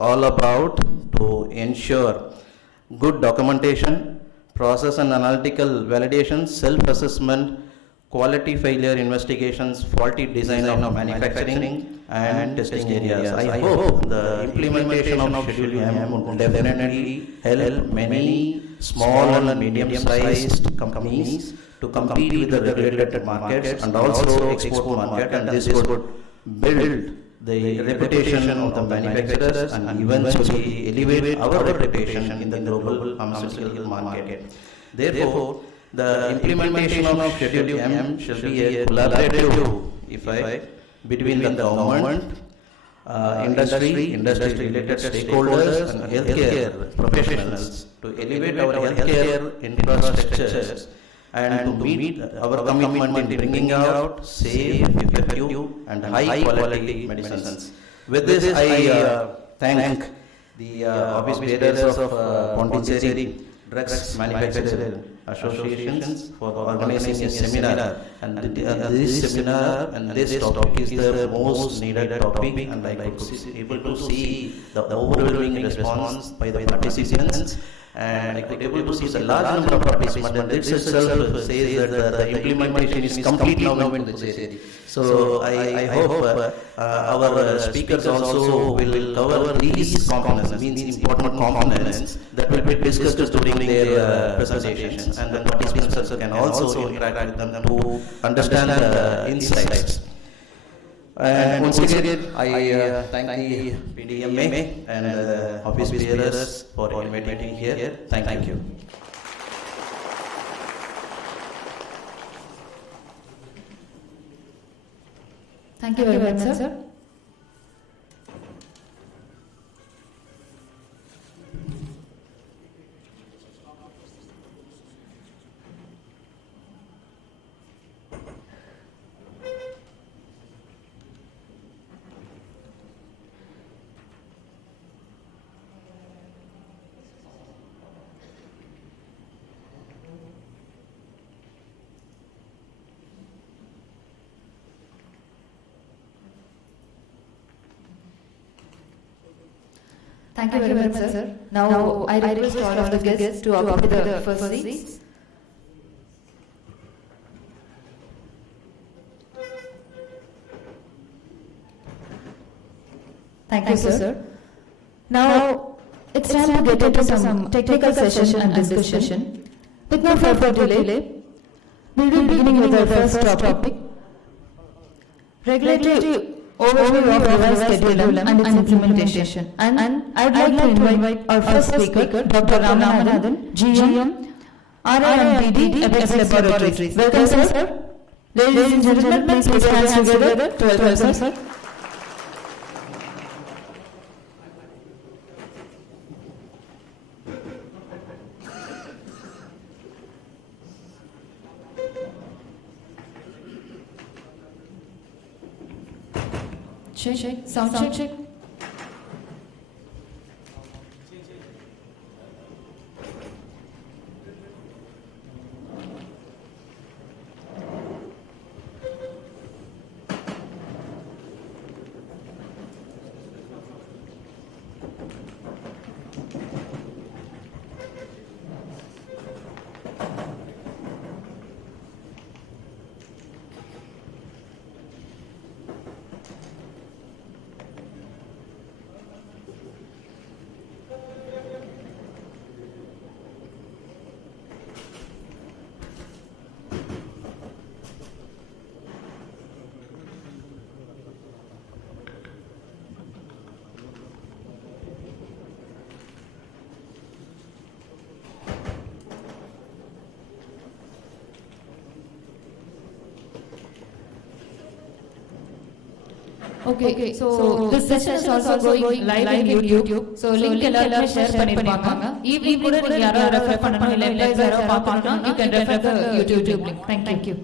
all about to ensure good documentation, process and analytical validation, self-assessment, quality failure investigations, faulty design of manufacturing and testing areas. I hope the implementation of Schedule M would definitely help many small and medium-sized companies to compete with the regulated markets and also export market, and this would build the reputation of the manufacturers and eventually elevate our reputation in the global pharmaceutical market. Therefore, the implementation of Schedule M shall be a collaborative effort between the government, industry-related stakeholders and healthcare professionals to elevate our healthcare infrastructures and to meet our commitment in bringing out safe, effective and high quality medicines. With this, I thank the office bearers of Pondicherry Drugs Manufacturer Associations for organizing a seminar, and this seminar and this topic is the most needed topic, and I could able to see the overwhelming response by the participants, and I could able to see the large number of participants, and this itself says that the implementation is complete now in Pondicherry. So I hope our speakers also will cover these components, means important components that will be discussed during their presentations, and the participants can also interact with them to understand the insights. And once again, I thank the PDMA and the office bearers for inviting me here. Thank you. Thank you very much, sir. Thank you very much, sir. Now, I request all of the guests to occupy the first seats. Thank you, sir. Now, it's time to get into some technical session and discussion. With no further delay, we'll be beginning with our first topic, regulatory overview of revised Schedule M and its implementation. And I'd like to invite our first speaker, Dr. Ramanathan, GM, RIMPD, Apex Laboratories. Welcome, sir. Ladies and gentlemen, please put your hands together to welcome, sir. Check, sound check. Okay, so this session is also going live in YouTube. So link எல்லாரும் share பண்ணிருப்பாங்க. Evening கூட நீங்க யாராவது ரெஃபர் பண்ணனும் இல்ல எம்ப்ளாய்ஸ் யாராவது பார்க்கணும்னா you can refer the YouTube link. Thank you.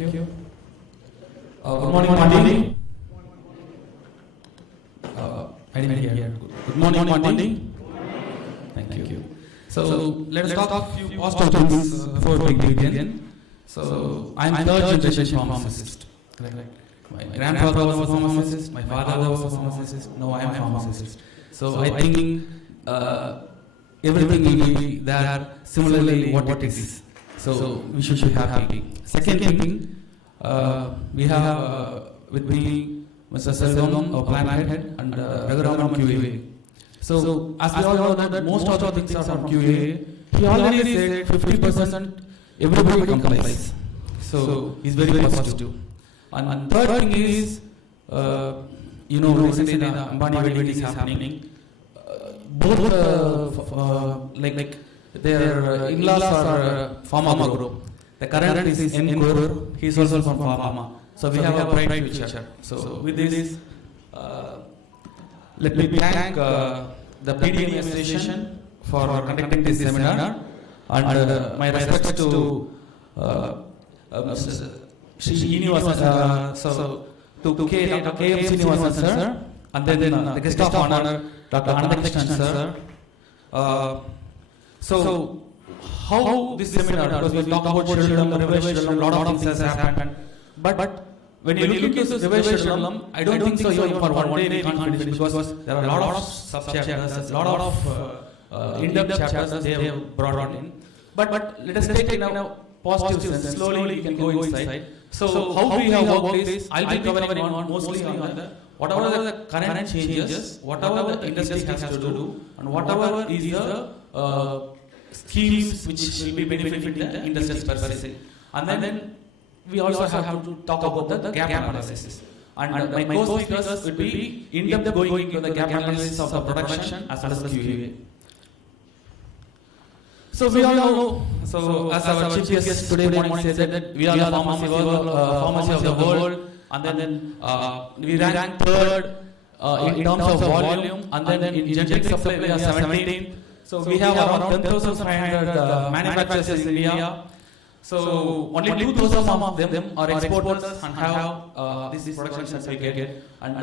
you. Good morning, Pandi. I didn't hear. Good morning, Pandi. Thank you. So let us talk a few positive things before we begin. So I'm third generation pharmacist. My grandfather was a pharmacist. My father was a pharmacist. Now I am a pharmacist. So I think everything will be there similarly what it is. So we should be happy. Second thing, we have with me Mr. Selvam, our plant head, and Raghuram QA. So as we all know that most of the things are from QA, he already said 50% everybody complies. So he's very positive. And third thing is, recently the Ambani wedding is happening. Both like their in-laws are pharma group. The current is in Gur, he is also from pharma. So we have a bright future. So with this, let me thank the PDMA station for conducting this seminar, and my respects to Shri Srinivasan, to KM Srinivasan sir, and then the guest of honor, Dr. Contamination sir. So how this seminar, because we talk about Shriram, reverse Shriram, a lot of things has happened, but when you look into reverse Shriram, I don't think so even for one day we can't finish, because there are a lot of sub-chapters, a lot of in-depth chapters they have brought in. But let us take it now positive sense, slowly we can go inside. So how we have worked is, I'll be covering on mostly on the whatever the current changes, whatever the industry has to do, and whatever is the schemes which will be benefiting the industry per se. And then we also have to talk about the gap analysis. And my co-speakers will be in-depth going into the gap analysis of the production as well as QA. So we all know, so as our chief guest today morning said that we are the pharmacy of the world, and then we rank third in terms of volume, and then in generic supply we are 17th. So we have around 10,500 manufacturers in India. So only 2,000 of them are exporters and have this production certificate, and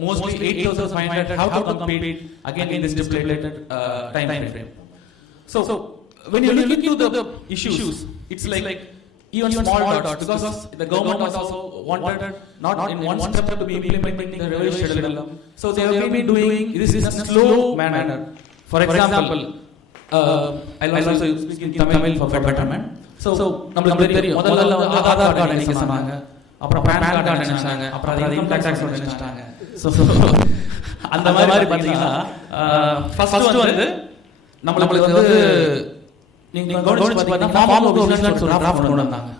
mostly 8,500 have to compete again in this stipulated time frame. So when you look into the issues, it's like even small dots, because the government also wanted not in one step to be implementing the reverse schedule. So they have been doing this in a slow manner. For example, I'll also speak in Tamil for betterment. So நம்மளுக்கு தெரியும், முதல்ல வந்து ஆதார் கார்டு அடிக்க சொன்னாங்க, அப்புறம் pan card அடிச்சாங்க, அப்புறம் அது இன்கம் டாக்ஸ் அடிச்சாங்க. ஸோ அந்த மாதிரி பார்த்தீங்கன்னா ஃபர்ஸ்ட் வந்து நம்மளுக்கு வந்து நீங்க கவனிச்சு பார்த்தீங்கன்னா ஃபார்ம் ஆஃப் ஒரிஜினல்ஸ் ஒரு டிராஃப்ட் கொண்டு வந்தாங்க.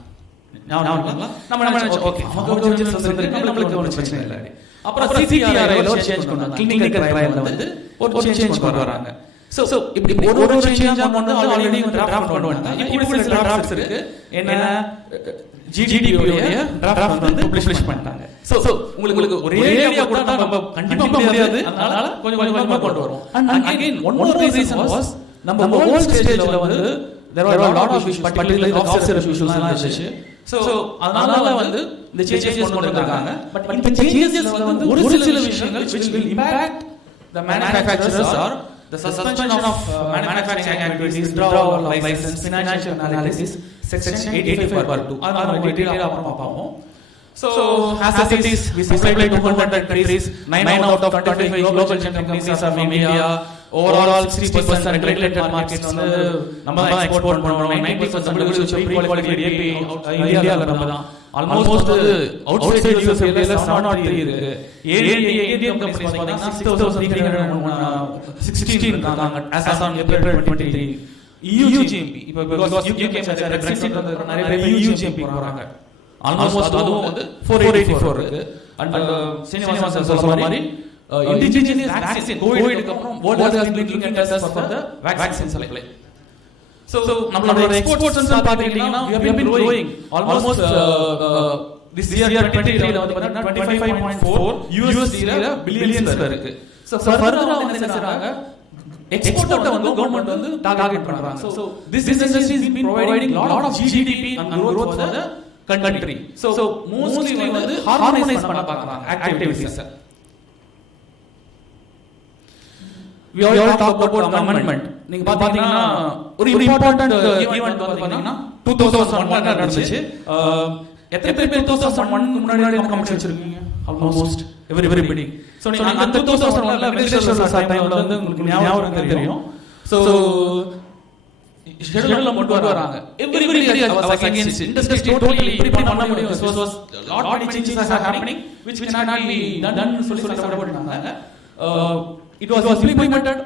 நம்ம ஓகே ஃபார்ம் ஆஃப் ஒரிஜினல்ஸ் வந்து நம்மளுக்கு ஒன்றும் பிரச்சனை இல்லை. அப்புறம் சிசிஆர்ஐல ஒரு சேஞ்ச் கொண்டு வந்தாங்க. கிளினிக்கல் ட்ரையல்ல வந்து ஒரு சேஞ்ச் கொண்டு வராங்க. So இப்படி ஒரு சேஞ்ச் வந்து ஆல்ரெடி வந்து டிராஃப்ட் கொண்டு வந்தாங்க. இப்போ சில டிராஃப்ட்ஸ் இருக்கு. என்ன ஜிடிபி உடைய டிராஃப்ட் வந்து பப்ளிஷ் பண்ணிட்டாங்க. So உங்களுக்கு ஒரே ஏரியா கூட நம்ம கண்டிப்பா முடியாது. அதனால கொஞ்சம் கொண்டு வரோம். And again one more reason was நம்ம ஓல்ட் ஸ்டேஜ்ல வந்து there were a lot of issues, particularly the officer issues இருந்துச்சு. So அதனால வந்து இந்த சேஞ்சஸ் கொண்டு வந்தாங்க. But இந்த சேஞ்சஸ் வந்து ஒரு சில விஷயங்கள் which will impact the manufacturers or the suspension of manufacturing activities, withdrawal of license, financial analysis, section 85/2. அதனால நம்ம டீடைலா அப்புறமா பார்ப்போம். So as it is, we supply to 200 countries, 9 out of 25 global generic companies are from India. Overall 60% regulated markets வந்து நம்ம தான் எக்ஸ்போர்ட் பண்றோம். 90% pre qualified API இந்தியால நம்ம தான். ஆல்மோஸ்ட் outside USA ல 703 இருக்கு. ADM companies பாத்தீங்கன்னா 6316 இருக்காங்க as on April 2023. EU GMP இப்போ because UK Brexit வந்து நிறைய பேர் EU GMP போறாங்க. ஆல்மோஸ்ட் அதுவும் வந்து 484 இருக்கு. And சீனிவாசன் சொல்ற மாதிரி indigenous vaccine COVID க்கு அப்புறம் world has been looking at us for the vaccine supply. So நம்மளோட exports பாத்தீங்கன்னா we have been growing almost this year 2023 ல வந்து 25.4 USD ல billions இருக்கு. So further அவங்க என்ன செய்றாங்க, எக்ஸ்போர்ட்ட வந்து கவர்மெண்ட் வந்து டார்கெட் பண்றாங்க. So this industry has been providing lot of GDP and growth for the country. So mostly வந்து harmonize பண்ண பார்க்கறாங்க activities. We all talk about amendment. நீங்க பாத்தீங்கன்னா ஒரு இம்பார்ட்டன்ட் ஈவென்ட் வந்து பாத்தீங்கன்னா 2001 நடந்துச்சு. எத்தனை பேர் 2001 க்கு முன்னாடி கமெண்ட் வச்சிருக்கீங்க? Almost everybody. சோ நீங்க அந்த 2001 ல வெங்கடேஸ்வர டைம்ல வந்து உங்களுக்கு ஞாபகம் தெரியும். சோ ஷெட்யூல்ல கொண்டு வராங்க. Everybody was against it. Industry totally இப்படி பண்ண முடியும். So was lot many changes are happening which cannot be done சொல்லி சண்டை it was implemented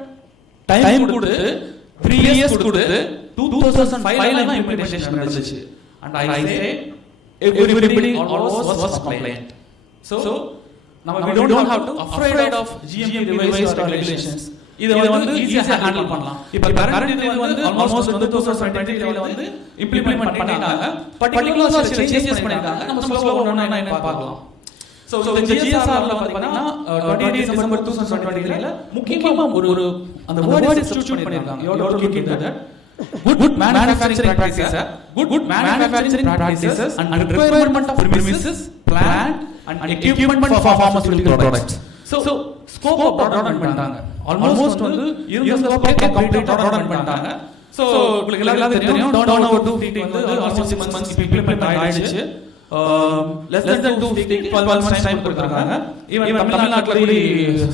time கொடுத்து 3 years கொடுத்து 2005 ல implementation நடந்துச்சு. And I say everybody almost was compliant. So now we don't have to afraid of GMP revised regulations. இத வந்து ஈஸியா ஹேண்டில் பண்ணலாம். இப்ப கரண்ட் இது வந்து ஆல்மோஸ்ட் வந்து 2023 ல வந்து இம்ப்ளிமென்ட் பண்ணிட்டாங்க. பர்టిక్యులர்லா சில சேஞ்சஸ் பண்ணிருக்காங்க. நம்ம ஸ்லோவா ஒண்ணா என்ன பார்க்கலாம். So இந்த GSR ல பாத்தீங்கன்னா 20 December 2023 ல முக்கியமா ஒரு அந்த வேர்ட் சப்ஸ்டிட்யூட் பண்ணிருக்காங்க. You have to look into that. Good manufacturing practices, good manufacturing practices and requirement of premises, plant and equipment for pharmaceutical products. So scope of product பண்ணிட்டாங்க. Almost வந்து இருந்த scope complete product பண்ணிட்டாங்க. So உங்களுக்கு எல்லாரும் தெரியும் turnover 250 வந்து almost 6 months implement ஆயிடுச்சு. less than 250 12 months time கொடுத்திருக்காங்க. even தமிழ்நாட்டுல கூட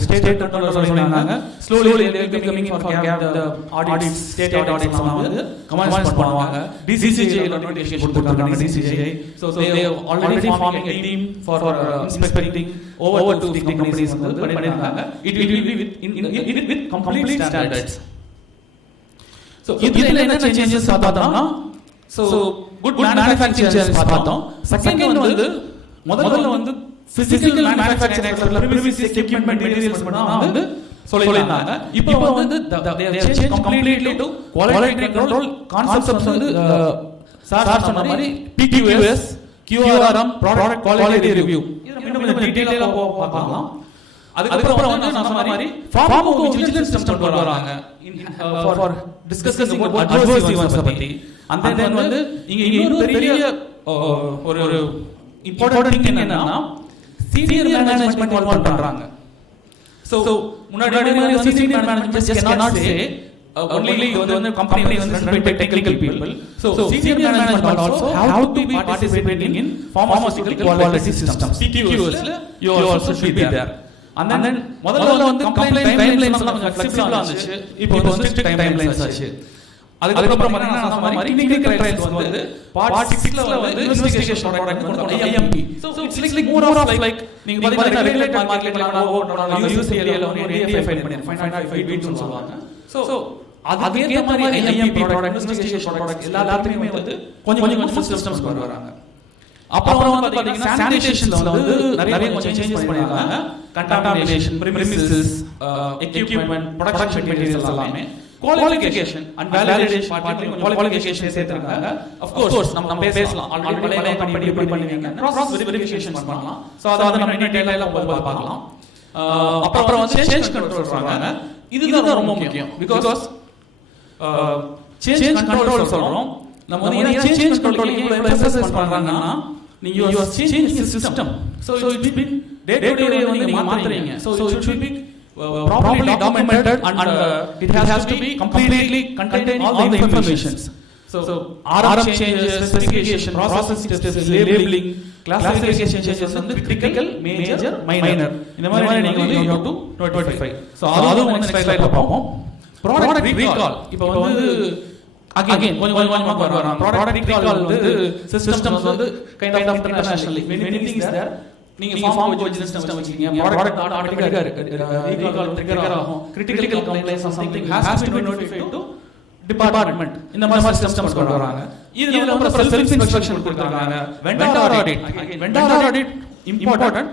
ஸ்டேட் turnover சொல்லிருக்காங்க. slowly they will be coming in for the audits, state audits எல்லாம் வந்து கமெண்ட்ஸ் பண்ணுவாங்க. DCJ ல நோட்டிஃபிகேஷன் கொடுத்திருக்காங்க. DCJ so they are already forming a team for inspecting over 250 companies வந்து பண்ணிருக்காங்க. it will be with complete standards. so இதுல என்ன changes பார்த்தோம்னா so good manufacturing changes பார்த்தோம். செகண்ட் வந்து முதல்ல வந்து physical manufacturing sectorல premises equipment materials மட்டும் வந்து சொல்லிருந்தாங்க. இப்போ வந்து they have changed completely to quality control concepts வந்து சார் சொன்ன மாதிரி PQS, QRM, product quality review. இது நம்ம டீடைலா பார்க்கலாம். அதுக்கப்புறம் வந்து நான் சொன்ன மாதிரி pharmacovigilance system கொண்டு வராங்க for discussing about adverse events பத்தி. and then வந்து இங்க இன்னொரு பெரிய ஒரு இம்பார்ட்டன்ட் திங் என்னன்னா சீனியர் மேனேஜ்மென்ட் இன்வால்வ் பண்றாங்க. so முன்னாடி மாதிரி senior management just cannot say only வந்து company வந்து run by technical people. so senior management also have to be participating in pharmaceutical quality systems. PQS you also should be there. and then முதல்ல வந்து complaint timelines எல்லாம் கொஞ்சம் flexible ஆச்சு. இப்போ வந்து strict timelines ஆச்சு. அதுக்கப்புறம் பாத்தீங்கன்னா நான் சொன்ன மாதிரி clinical trials வந்து part 6 ல வந்து investigation product கொண்டு IMP. so it's like more of like நீங்க பாத்தீங்கன்னா regulated marketல நம்ம UCL ல வந்து NDA ஃபைல் பண்ணிருக்கோம். 555 ன்னு சொல்வாங்க. so அதுக்கே மாதிரி IMP product investigation product எல்லாத்துலயுமே வந்து கொஞ்சம் systems கொண்டு வராங்க. அப்புறம் வந்து பாத்தீங்கன்னா சானிடேஷன்ல வந்து நிறைய கொஞ்சம் சேஞ்சஸ் பண்ணிருக்காங்க. contamination, premises, equipment, production materials எல்லாமே qualification and validation qualification சேர்த்திருக்காங்க. of course நம்ம பேசலாம் ஆல்ரெடி பழைய கம்பெனி எப்படி பண்ணுவீங்க cross verification பண்ணலாம். சோ அத நம்ம டீடைலா பார்க்கலாம். அப்புறம் வந்து change control சொல்றாங்க. இதுதான் ரொம்ப முக்கியம். because change control சொல்றோம். நம்ம வந்து change control இவ்வளவு emphasize பண்றாங்கன்னா you are changing the system. so it's been day to day வந்து நீங்க மாத்துறீங்க. so it should be properly documented and it has to be completely containing all the information. so RM changes, specification, process steps, labeling, classification changes வந்து critical, major, minor. இந்த மாதிரி நீங்க வந்து you have to notify. so அதுவும் வந்து next slideல பார்ப்போம். product recall இப்போ வந்து again கொஞ்சமா வராங்க. product recall வந்து systems வந்து kind of internationally many things there. நீங்க pharmacovigilance system வச்சிருக்கீங்க. product automatically recall trigger ஆகும். critical complaints or something has to be notified to department. இந்த மாதிரி systems கொண்டு வராங்க. இதுல வந்து self inspection கொடுத்திருக்காங்க. vendor audit important.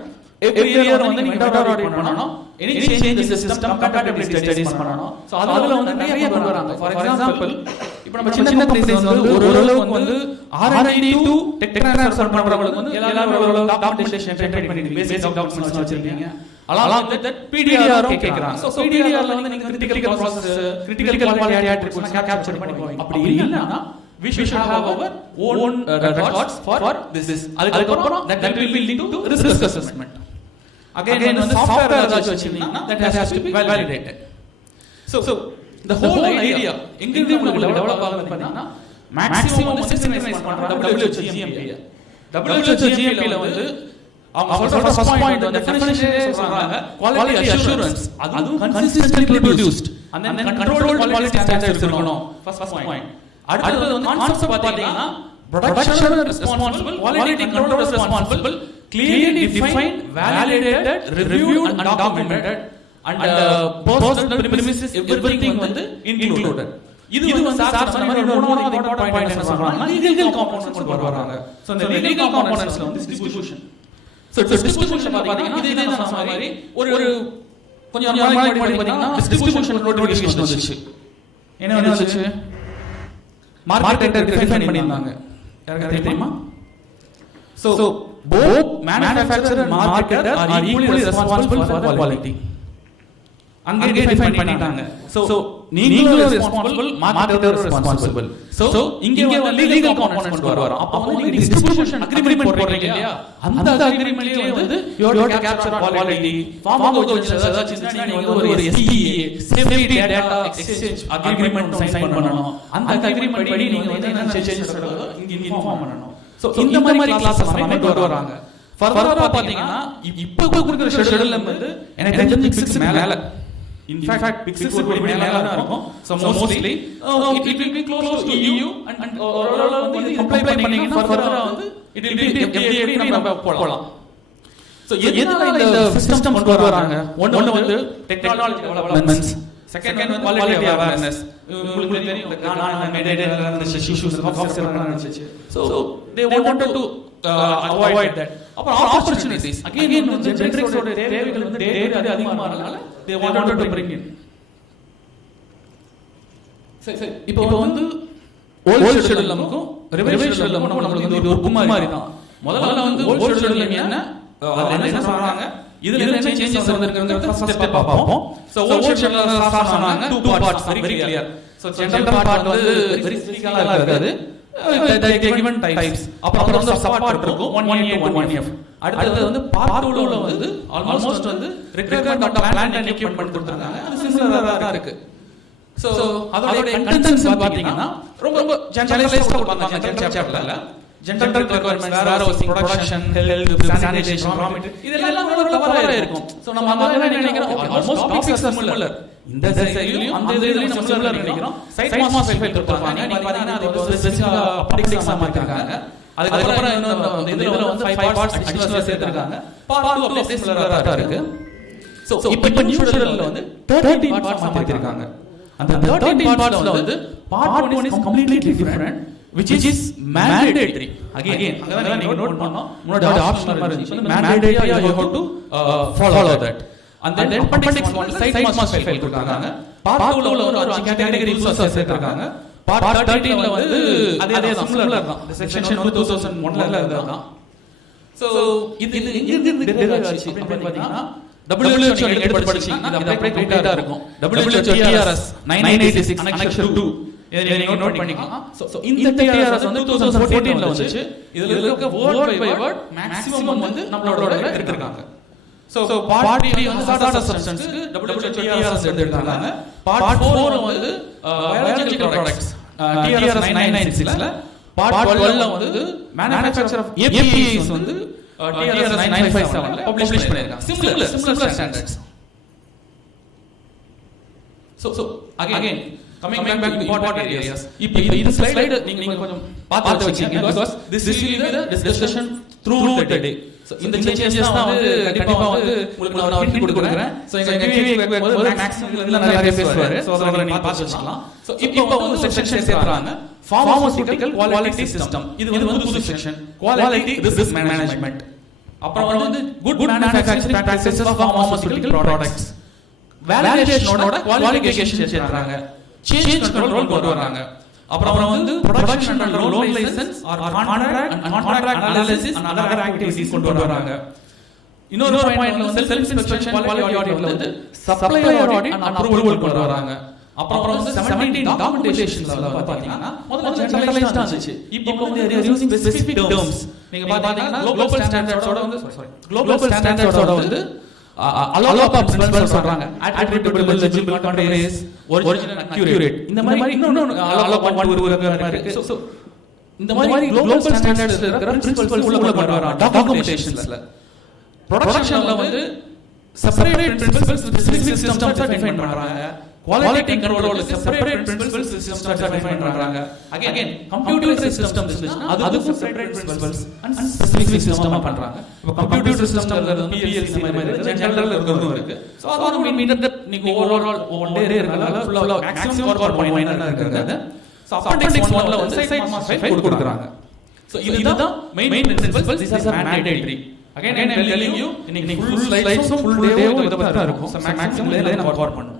every year வந்து நீங்க vendor audit பண்ணனும். any change in the system compatibility studies பண்ணனும். so அதுல வந்து நிறைய கொண்டு வராங்க. for example இப்போ நம்ம சின்ன பிளேஸ் வந்து ஓரளவுக்கு வந்து R&D to tech transfer பண்றவங்களுக்கு வந்து எல்லாரும் டாக்குமெண்டேஷன் ட்ரெயின் பண்ணிட்டு பேசிக் டாக்குமெண்ட்ஸ் வச்சிருக்கீங்க. along with that PDR கேக்குறாங்க. so PDR ல வந்து நீங்க critical process critical quality attributes capture பண்ணி போவீங்க. அப்படி இல்லனா we should have our own records for this. Adukapram that will be linked to risk assessment. Again when software ஏதாச்சும் வச்சிருந்தீங்கன்னா that has to be validated. So the whole idea எங்க உங்களுக்கு டெவலப் ஆகுது பார்த்தீங்கன்னா maximum வந்து synchronize பண்றாங்க WHO GMP. WHO GMP ல வந்து அவங்க சொல்ற first point வந்து definition சொல்றாங்க quality assurance அதுவும் consistently produced and then controlled quality standards இருக்கணும் first point. அடுத்து வந்து கான்செப்ட் பாத்தீங்கன்னா production responsible, quality control responsible, clearly defined, validated, reviewed and documented and personal premises everything வந்து included. இது வந்து சார் சொன்ன மாதிரி மூணாவது இம்பார்ட்டன்ட் பாயிண்ட் என்ன சொல்றாங்கன்னா லீகல் காம்போனன்ட்ஸ் கொண்டு வராங்க. சோ இந்த லீகல் காம்போனன்ட்ஸ்ல வந்து டிஸ்ட்ரிபியூஷன். சோ டிஸ்ட்ரிபியூஷன் பாத்தீங்கன்னா இதே நான் சொன்ன மாதிரி ஒரு கொஞ்சம் நாளைக்கு பாத்தீங்கன்னா டிஸ்ட்ரிபியூஷன் நோட்டிஃபிகேஷன் வந்துச்சு. என்ன வந்துச்சு? மார்க்கெட்டை டிஃபைன் பண்ணிருந்தாங்க. யாருக்கு தெரியுமா? So both manufacturer and marketer are equally responsible for the quality. அங்கே டிஃபைன் பண்ணிட்டாங்க. So நீங்களும் ரெஸ்பான்சிபிள், மார்க்கெட்டர் ரெஸ்பான்சிபிள். So இங்க வந்து லீகல் காம்போனன்ட்ஸ் கொண்டு வரோம். அப்ப வந்து நீங்க டிஸ்ட்ரிபியூஷன் அக்ரிமென்ட் போடுறீங்க இல்லையா? அந்த அக்ரிமென்ட்லயே வந்து you have to capture quality, pharmacovigilance ஏதாச்சும் நீங்க வந்து ஒரு SPA safety data exchange agreement sign பண்ணனும். அந்த அக்ரிமென்ட் படி நீங்க வந்து என்ன சேஞ்சஸ் நடக்குதோ இங்க இன்ஃபார்ம் பண்ணனும். So இந்த மாதிரி கிளாसेस எல்லாமே கொண்டு வராங்க. ஃபர்தரா பாத்தீங்கன்னா இப்போ கொடுக்கிற ஷெட்யூல்ல வந்து எனக்கு தெரிஞ்சு 6 மேல in fact 6 ஒரு மேல தான் இருக்கும். So mostly it will be close to EU and overall வந்து அப்ளை பண்ணீங்கன்னா ஃபர்தரா வந்து it will be FDA நம்ம போலாம். So எதனால இந்த சிஸ்டம் கொண்டு வராங்க? ஒன்னு வந்து டெக்னாலஜி டெவலப்மென்ட்ஸ், செகண்ட் வந்து குவாலிட்டி அவேர்னஸ். உங்களுக்கு தெரியும் நான் மெடிடேட்டர் அந்த இஷ்யூஸ் ஆஃபீஸர் நடந்துச்சு. So they wanted to avoid that. அப்புறம் opportunities again வந்து ஜெனரிக்ஸ் ஓட தேவைகள் வந்து டேட்டா அதிகமா இருக்கனால they wanted to bring in. சரி இப்போ வந்து ஓல்ட் ஷெட்யூல் நமக்கும் ரிவைஸ் ஷெட்யூல் நமக்கும் நமக்கு வந்து ஒரு குமாரி தான். முதல்ல வந்து ஓல்ட் ஷெட்யூல்ல என்ன என்ன சொல்றாங்க, இதுல என்ன சேஞ்சஸ் வந்திருக்குங்கிறத ஃபர்ஸ்ட் ஸ்டெப் பாப்போம். சோ ஓல்ட் ஷெட்யூல்ல சார் சொன்னாங்க two parts very clear. So general part வந்து வெரி ஸ்பெசிஃபிக்கலா இருக்காது. the given types அப்புறம் வந்து சப்பார்ட் இருக்கும் 1A to 1F. அடுத்து வந்து பார்ட் 2 ல வந்து ஆல்மோஸ்ட் வந்து requirement of plant and equipment கொடுத்திருக்காங்க. அது சிமிலரா தான் இருக்கு. சோ அதோட இன்டென்ஷன்ஸ் பாத்தீங்கன்னா ரொம்ப ஜெனரலைஸ்டா கொடுப்பாங்க. ஜெனரல் சாப்டர்ல general requirements, warehousing, production, health, sanitation, raw material இதெல்லாம் ஒரு கவரா இருக்கும். சோ நம்ம என்ன நினைக்கிறோம், ஆல்மோஸ்ட் டாபிக்ஸ் ஆர் சிமிலர். இந்த சைடுலயும் அந்த இதுலயும் நம்ம சிமிலர் நினைக்கிறோம். சைட் மாஸ்டர் ஃபைல் கொடுத்திருப்பாங்க. நீங்க பாத்தீங்கன்னா அது ஒரு ஸ்பெசிஃபிக்கா அப்டெக்ஸா மாத்திருக்காங்க. அதுக்கப்புறம் இன்னொரு இதுல வந்து 5 பார்ட்ஸ் அடிஷனலா சேர்த்திருக்காங்க. பார்ட் 2 அப்படியே சிமிலரா தான் இருக்கு. சோ இப்போ நியூ ஷெட்யூல்ல வந்து 13 பார்ட்ஸ் மாத்திருக்காங்க. அந்த 13 பார்ட்ஸ்ல வந்து பார்ட் 1 is completely different which is mandatory. again அங்க நீங்க நோட் பண்ணனும், முன்னாடி ஆப்ஷனல் மாதிரி இருந்துச்சு, mandatory you have to follow that. and then appendix 1 site master file கொடுத்தாங்க. part 2 ல ஒரு 5 கேட்டகரி யூசர்ஸ் சேர்த்திருக்காங்க. part 13 ல வந்து அதே சிமிலர் தான். செக்ஷன் வந்து 2001 ல இருந்ததுதான். சோ இது இங்க டெரைவ் ஆச்சு அப்படின்னு பாத்தீங்கன்னா WHO எடுத்து படிச்சீங்கன்னா இது அப்படியே கம்ப்ளீட்டா இருக்கும். WHO TRS 986 annexure 2 இதை நீங்க நோட் பண்ணிக்கலாம். சோ இந்த TRS வந்து 2014 ல வந்துச்சு. இதுல இருக்க வேர்ட் பை வேர்ட் மேக்ஸिमम வந்து நம்மளோட எடுத்துட்டாங்க. சோ பார்ட் 3 வந்து ஹசார்டஸ் சப்ஸ்டன்ஸ்க்கு WHO TRS எடுத்துட்டாங்க. பார்ட் 4 வந்து பயாலஜிக்கல் ப்ராடக்ட்ஸ் TRS 996 ல, பார்ட் 12 ல வந்து மேனுஃபேக்சர் ஆஃப் APIs வந்து TRS 957 ல பப்ளிஷ் பண்ணிருக்காங்க. Similar standards. So again coming back to important areas. இப்போ இந்த ஸ்லைடு நீங்க கொஞ்சம் பார்த்து வச்சீங்க because this will be the discussion throughout the day. So இந்த சேஞ்சஸ் தான் வந்து கண்டிப்பா வந்து உங்களுக்கு நான் ஹிண்ட் கொடுக்கிறேன். So எங்க கியூஏ வைக்கும்போது மேக்ஸிமம் இதெல்லாம் நிறைய பேசுவாரு. So அதனால நீங்க பார்த்து வச்சுக்கலாம். So இப்போ வந்து செக்ஷன் சேர்க்கறாங்க. Pharmaceutical quality system. இது வந்து புது செக்ஷன். Quality risk management. அப்புறம் வந்து good manufacturing practices of pharmaceutical products. Validation-ஓட qualification சேர்க்கறாங்க. Change control கொண்டு வராங்க. அப்புறம் வந்து production and loan license or contract and contract analysis and other activities கொண்டு வராங்க. இன்னொரு பாயிண்ட்ல வந்து self inspection quality audit வந்து supplier audit and approval கொண்டு வராங்க. அப்புறம் வந்து 17 டாக்குமெண்டேஷன்ஸ்ல வந்து பாத்தீங்கன்னா முதல்ல ஜெனரலைஸ்டா இருந்துச்சு. இப்போ வந்து they are using specific terms. நீங்க பாத்தீங்கன்னா குளோபல் ஸ்டாண்டர்ட்ஸோட வந்து குளோபல் ஸ்டாண்டர்ட்ஸோட வந்து அலோகா பிரின்சிபல் சொல்றாங்க. attributable, legible, contagious, original and accurate. இந்த மாதிரி இன்னொரு அலோகா 1 2 இருக்கு. சோ இந்த மாதிரி குளோபல் ஸ்டாண்டர்ட்ஸ்ல இருக்கிற பிரின்சிபல்ஸ் உள்ள கொண்டு வராங்க டாக்குமெண்டேஷன்ஸ்ல. ப்ரொடக்ஷன்ல வந்து separate principles specific systems define பண்றாங்க. குவாலிட்டி கண்ட்ரோலுக்கு செப்பரேட் பிரின்சிபல்ஸ் சிஸ்டம்ஸ் டிஃபைன் பண்றாங்க. அகைன் கம்ப்யூட்டர் சிஸ்டம்ஸ் அதுக்கு செப்பரேட் பிரின்சிபல்ஸ் அண்ட் ஸ்பெசிபிக் சிஸ்டமா பண்றாங்க. இப்போ கம்ப்யூட்டர் சிஸ்டம்ங்கிறது வந்து PLC மாதிரி ஜெனரல் இருக்கிறதும் இருக்கு. சோ அது நீங்க ஓவரால் ஒன் டே இருக்கனால ஃபுல்லா மேக்ஸிமம் கவர் பண்ணி என்ன இருக்குங்க. சோ அப்பெண்டிக்ஸ் 1ல வந்து சைட் மாஸ்டர் ஃபைல் கொடுக்குறாங்க. சோ இதுதான் main principles. This are mandatory. Again I am telling you இன்னைக்கு full slides full day இத பத்தி தான் இருக்கும். சோ மேக்ஸிமம் இத நம்ம கவர் பண்ணுவோம்.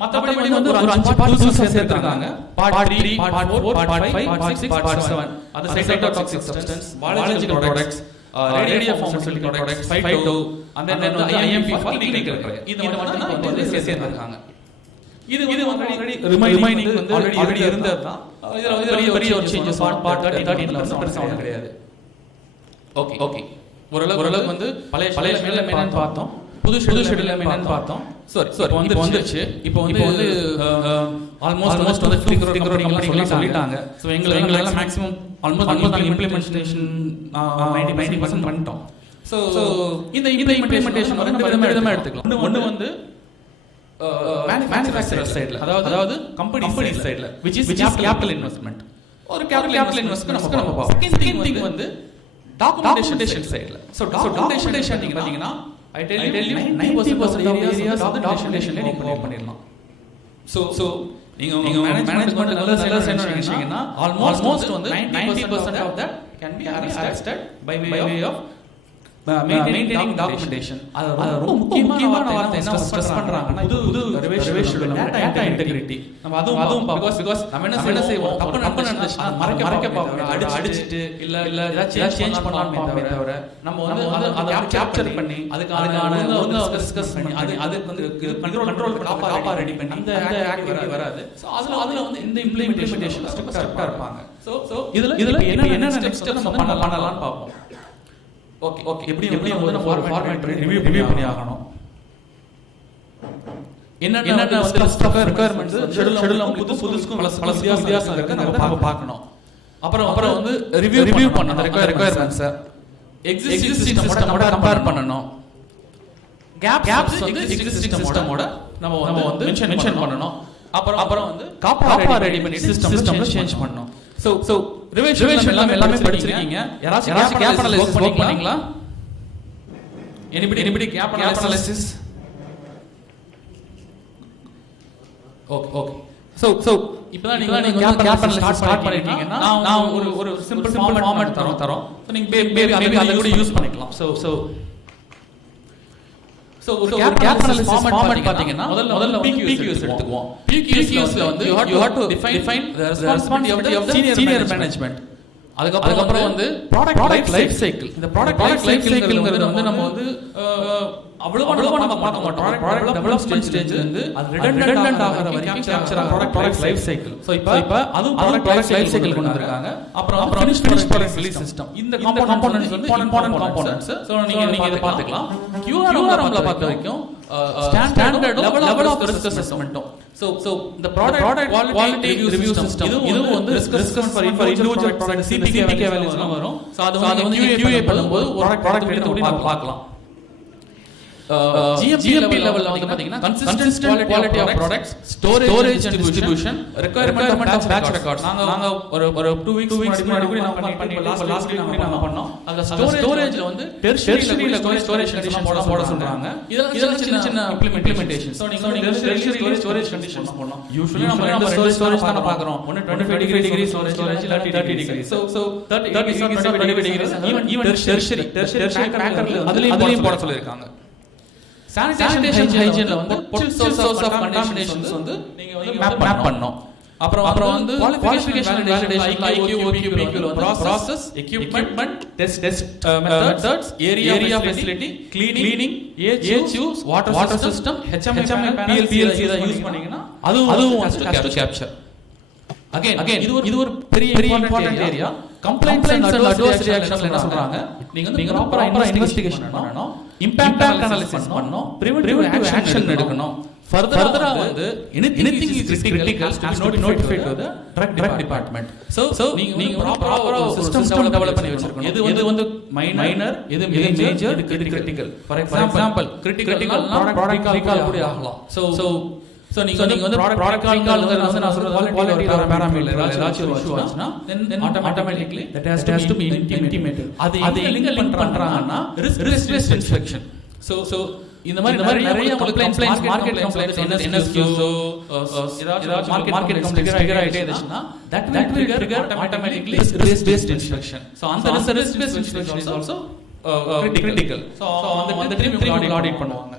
மத்தபடி வந்து ஒரு 5 பார்ட்ஸ் சேர்த்திருக்காங்க. Part 3, part 4, part 5, part 6, part 7. அது cytotoxic substance, biological products, radiopharmaceutical products, phyto, and then IMP for clinical trial. இது மட்டும் தான் இப்போ வந்து சேர்த்திருக்காங்க. இது வந்து ஆல்ரெடி ரிமைனிங் வந்து ஆல்ரெடி இருந்தது தான். இதுல பெரிய ஒரு சேஞ்சஸ் பார்ட் 13ல வந்து பெருசா ஒண்ணும் கிடையாது. ஓகே ஓரளவு வந்து பழைய ஷெட்யூல்ல என்னன்னு பார்த்தோம். புது ஷெட்யூல்ல என்னன்னு பார்த்தோம். சாரி இப்போ வந்துருச்சு. இப்போ வந்து ஆல்மோஸ்ட் வந்து ஃபிகர் கம்பெனிலாம் சொல்லிட்டாங்க. சோ எங்களை எல்லாம் மேக்ஸिमम ஆல்மோஸ்ட் இம்ப்ளிமெண்டேஷன் 90% பண்ணிட்டோம். சோ இந்த இம்ப்ளிமெண்டேஷன் வந்து நம்ம விதமா எடுத்துக்கலாம். ஒன்னு வந்து manufacturer சைடுல, அதாவது கம்பெனி சைடுல which is capital investment. ஒரு capital investment நம்ம பார்ப்போம். செகண்ட் திங் வந்து documentation சைடுல. சோ documentation நீங்க பாத்தீங்கன்னா I tell you 90% of areas of the documentation நீங்க கவர் பண்ணிரலாம். சோ நீங்க மேனேஜ்மென்ட் நல்ல செய்யணும்னு நினைச்சீங்கன்னா almost வந்து 90% of that can be arrested by way of maintaining documentation. அது ரொம்ப முக்கியமான வார்த்தை என்ன ஸ்ட்ரெஸ் பண்றாங்கன்னா புது ரிவைஷன் டேட்டா இன்டெகிரிட்டி. நம்ம அதுவும் because நம்ம என்ன செய்வோம், தப்பு நடந்துச்சுனா மறைக்க பாப்போம், அடிச்சிட்டு இல்ல ஏதாவது சேஞ்ச் பண்ணலாம்னு தவிர நம்ம வந்து அதை கேப்சர் பண்ணி அதுக்கான வந்து டிஸ்கஸ் பண்ணி அதுக்கு வந்து கண்ட்ரோல் காப்பா ரெடி பண்ணி அந்த ஆக்டிவிட்டி வராது. சோ அதுல வந்து இந்த இம்ப்ளிமெண்டேஷன் ஸ்ட்ரிக்ட்டா இருப்பாங்க. சோ இதுல என்ன நெக்ஸ்ட் நம்ம பண்ணலாம்னு பாப்போம். ஓகே எப்படி வந்து நம்ம ஒரு ஃபார்மேட் ரிவ்யூ பண்ணி ஆகணும். என்னென்ன வந்து ரிக்வயர்மென்ட்ஸ் ஷெட்யூல் புதுசுக்கும் பல வித்தியாசம் இருக்கு நம்ம பார்க்கணும். அப்புறம் வந்து ரிவ்யூ பண்ணணும் ரிக்வயர்மென்ட்ஸ். எக்ஸிஸ்டிங் சிஸ்டமோட கம்பேர் பண்ணணும். கேப்ஸ் வந்து எக்ஸிஸ்டிங் சிஸ்டமோட நம்ம வந்து மென்ஷன் பண்ணணும். அப்புறம் வந்து காப்பா ரெடி பண்ணி சிஸ்டம்ல சேஞ்ச் பண்ணணும். சோ ரிவைஷன் எல்லாமே படிச்சிருக்கீங்க. யாராச்சும் கேப் அனாலிசிஸ் வர்க் பண்ணீங்களா? anybody gap analysis? Okay so இப்பதான் நீங்க கேப் அனாலிசிஸ் ஸ்டார்ட் பண்ணிட்டீங்கன்னா நான் ஒரு சிம்பிள் ஃபார்மட் தரோம். சோ நீங்க மேபி அத கூட யூஸ் பண்ணிக்கலாம். சோ ஒரு கேப் அனாலிசிஸ் ஃபார்மட் பாத்தீங்கன்னா முதல்ல PQs எடுத்துக்குவோம். PQsல வந்து you have to define the responsibility of the senior management. அதுக்கப்புறம் வந்து ப்ராடக்ட் லைஃப் சைக்கிள். இந்த ப்ராடக்ட் லைஃப் சைக்கிள்ங்கிறது வந்து நம்ம வந்து அவ்வளவு நம்ம பார்க்க மாட்டோம். ப்ராடக்ட் டெவலப்மென்ட் ஸ்டேஜ்ல இருந்து அது ரிடண்டன்ட் ஆகற வரைக்கும் கேப்சர் ஆகும் ப்ராடக்ட் லைஃப் சைக்கிள். சோ இப்போ அதுவும் ப்ராடக்ட் லைஃப் சைக்கிள் கொண்டு வந்திருக்காங்க. அப்புறம் ஃபினிஷ் ப்ராடக்ட் ரிலீஸ் சிஸ்டம். இந்த காம்போனன்ட்ஸ் வந்து இம்பார்ட்டன்ட் காம்போனன்ட்ஸ். சோ நீங்க இத பாத்துக்கலாம். QRMல பார்த்த வரைக்கும் ஸ்டாண்டர்ட் லெவல் ஆஃப் ரிஸ்க் அசஸ்மென்ட்டும். சோ இந்த ப்ராடக்ட் குவாலிட்டி ரிவ்யூ சிஸ்டம் இதுவும் வந்து risk assessment for individual product CPK வேல்யூஸ்லாம் வரும். சோ அது வந்து QA பண்ணும்போது ஒரு ப்ராடக்ட் எடுத்து நம்ம பார்க்கலாம். GMP லெவல்ல வந்து பாத்தீங்கன்னா consistent quality of products, storage and distribution, requirement of batch records. நாங்க ஒரு 2 weeks முன்னாடி கூட நாம பண்ணிட்டு லாஸ்ட் வீக் கூட நாம பண்ணோம். அந்த ஸ்டோரேஜ்ல வந்து டெர்ஷியரில ஸ்டோரேஜ் கண்டிஷன் போட சொல்றாங்க. இதெல்லாம் சின்ன இம்ப்ளிமெண்டேஷன்ஸ். சோ நீங்க டெர்ஷியரி ஸ்டோரேஜ் கண்டிஷன்ஸ் போடணும். யூசுவலி நம்ம ரெண்டு ஸ்டோரேஜ் தான் பார்க்கறோம். ஒன்னு 25 டிகிரி ஸ்டோரேஜ் இல்ல 30 degree. So 30 degree even tertiary பேக்கர்ல அதுலயும் போட சொல்லிருக்காங்க. Sanitation hygiene வந்து potential source of contaminations வந்து நீங்க வந்து மேப் பண்ணனும். அப்புறம் வந்து qualification and validation IQ OQ வந்து process equipment test methods area facility cleaning AHUs water system HMI PLC இத யூஸ் பண்ணீங்கன்னா அதுவும் has to capture. Again இது ஒரு பெரிய important area. Complaints and adverse reactions என்ன சொல்றாங்க, நீங்க ப்ராப்பரா இன்வெஸ்டிகேஷன் பண்ணனும், இம்பாக்ட் அனாலிசிஸ் பண்ணனும், preventive action எடுக்கணும். Further வந்து anything is critical has to be notified to the drug department. So நீங்க ப்ராப்பரா சிஸ்டம் டெவலப் பண்ணி வச்சிருக்கணும். இது வந்து மைனர், இது மேஜர், இது கிரிட்டிக்கல். ஃபார் எக்ஸாம்பிள் கிரிட்டிக்கல்னா ப்ராடக்ட் ரீகால் கூட ஆகலாம். So நீங்க வந்து ப்ராடக்ட் ரீகால்ங்கிறது வந்து நான் சொல்றது குவாலிட்டி ஒரு பாராமீட்டர் ஏதாச்சும் ஒரு இஷ்யூ ஆச்சுனா then automatically that has to be intimated. அது எங்க லிங்க் பண்றாங்கன்னா risk based inspection. So இந்த மாதிரி நிறைய கம்ப்ளைண்ட்ஸ் மார்க்கெட் கம்ப்ளைண்ட்ஸ் NSQs ஏதாச்சும் மார்க்கெட் கம்ப்ளைண்ட்ஸ் ட்ரிகர் ஆயிட்டே இருந்துச்சுனா that will trigger automatically risk based inspection. So அந்த risk based inspection is also critical. So அந்த ட்ரீம் ஆடிட் பண்ணுவாங்க.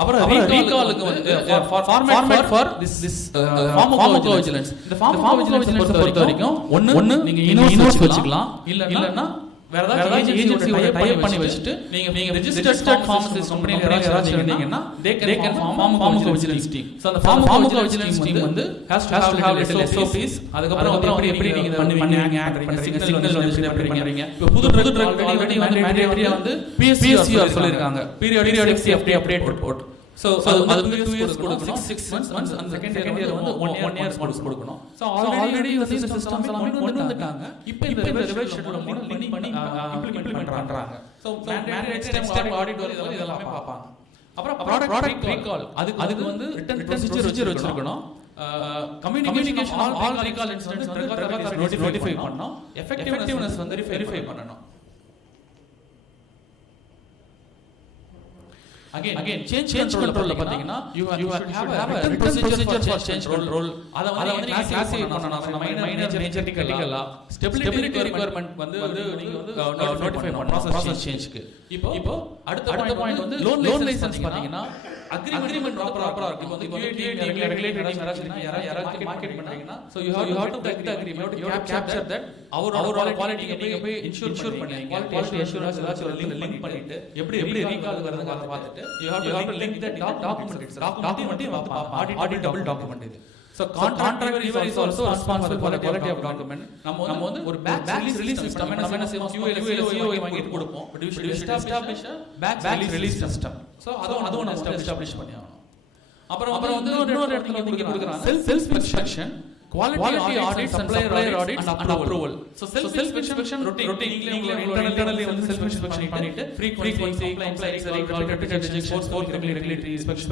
அப்புறம் ரீகாலுக்கு வந்து ஃபார்மேட் ஃபார் திஸ் ஃபார்மகோவிஜிலன்ஸ். இந்த ஃபார்மகோவிஜிலன்ஸ் பொறுத்த வரைக்கும் ஒன்னு நீங்க இன்வெஸ்ட் வச்சுக்கலாம், இல்லன்னா வேற ஏதாவது ஏஜென்சியோட டைப் பண்ணி வச்சிட்டு நீங்க ரெஜிஸ்டர்ட் ஃபார்மசிஸ்ட் கம்பெனில யாராச்சும் இருந்தீங்கன்னா they can form pharmacovigilance team. So அந்த pharmacovigilance team வந்து has to have little SOPs. அதுக்கு அப்புறம் வந்து எப்படி நீங்க பண்ணுவீங்க, ஆக்ட் பண்றீங்க, சிக்னல் வந்து எப்படி பண்றீங்க. இப்போ புது ட்ரக் ஆல்ரெடி வந்து மேண்டேட்டரியா வந்து PSCR சொல்லிருக்காங்க, periodic safety update report. So அது 2 years கொடுக்கணும், 6 months and second year வந்து 1 year once கொடுக்கணும். So already வந்து இந்த சிஸ்டம்ஸ் எல்லாம் கொண்டு வந்துட்டாங்க. இப்போ இந்த ரிவைஸ் ஷெட்யூல் மூலம் லிங்க் பண்ணி இம்ப்ளிமென்ட் பண்றாங்க. So மேண்டேட்டரி எக்ஸ்டெம் ஆடிட் வருது, இதெல்லாம் பார்ப்பாங்க. அப்புறம் ப்ராடக்ட் ரீகால் அதுக்கு வந்து ரிட்டன் ப்ரொசீஜர் வச்சிருக்கணும். Communication all recall incidents notify பண்ணனும். எஃபெக்டிவ்னஸ் வந்து வெரிஃபை பண்ணனும். Again change control பாத்தீங்கன்னா you have a written procedure for change control. அத வந்து நீங்க கிளாசிஃபை பண்ணனும். மைனர் மேஜர் கிரிட்டிக்கலா ஸ்டெபிலிட்டி ரிக்வயர்மென்ட் வந்து நீங்க வந்து நோட்டிஃபை பண்ணனும் ப்ராசஸ் சேஞ்ச்க்கு. இப்போ அடுத்த பாயிண்ட் வந்து லோன் லைசென்ஸ் பாத்தீங்கன்னா அக்ரிமென்ட் ப்ராப்பரா இருக்கும். வந்து QAT ரெகுலேட்டட் யாராச்சும் மார்க்கெட் பண்றீங்கன்னா so you have to take the agreement, you have to capture that our quality நீங்க போய் இன்சூர் பண்ணுவீங்க. quality assurance ஏதாச்சும் ஒரு லிங்க் பண்ணிட்டு எப்படி ரீகால் வருதுங்க அத பார்த்துட்டு you have to link that document itself. document auditable document இது. So contract reviewer is also responsible for the quality of document. நம்ம வந்து ஒரு batch release system நம்ம என்ன செய்வோம், QA வாங்கிட்டு கொடுப்போம். But we should establish a batch release system. So அதுவும் நம்ம establish பண்ணி ஆகணும். அப்புறம் வந்து இன்னொரு இடத்துல நீங்க கொடுக்குறாங்க self inspection, quality audit, supplier audits and approval. So self inspection routine internally வந்து self inspection பண்ணிட்டு frequency, compliance, recall, repeated rejections, forthcoming regulatory inspection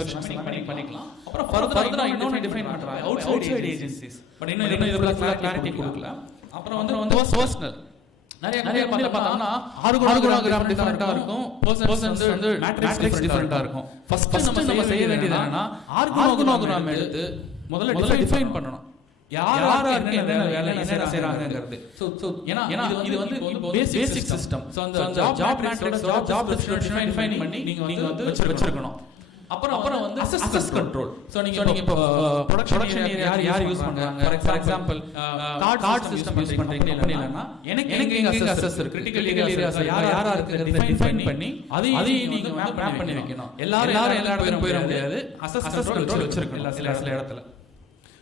பண்ணிக்கலாம். அப்புறம் further இன்னொரு டிஃபைன் பண்றாங்க outside agencies. பட் இன்னும் இதுல கிளாரிட்டி கொடுக்கல. அப்புறம் வந்து personal நிறைய பார்த்தோம்னா ஆர்கனோகிராம் டிஃபரெண்டா இருக்கும், பர்சன்ஸ் வந்து மேட்ரிக்ஸ் டிஃபரெண்டா இருக்கும். ஃபர்ஸ்ட் நம்ம செய்ய வேண்டியது என்னன்னா ஆர்கனோகிராம் எடுத்து முதல்ல டிஃபைன் பண்ணனும். யாரா என்ன வேலை என்ன செய்றாங்கங்கிறது. சோ ஏனா இது வந்து பேசிக் சிஸ்டம். சோ அந்த job matrix job description define பண்ணி நீங்க வந்து வச்சிருக்கணும். அப்புறம் வந்து அசஸ் கண்ட்ரோல். சோ நீங்க இப்போ ப்ரொடக்ஷன் ஏரியா யார் யூஸ் பண்றாங்க, for example card system use பண்றீங்க இல்லனா எனக்கு எங்க அசஸ் இருக்கு, கிரிட்டிக்கல் ஏரியாஸ் யாரா இருக்கு டிஃபைன் பண்ணி அதையும் நீங்க மேப் பண்ணி வைக்கணும். எல்லாரும் எல்லா இடத்துலயும் போயிட முடியாது, அசஸ் கண்ட்ரோல் வச்சிருக்கணும் சில இடத்துல.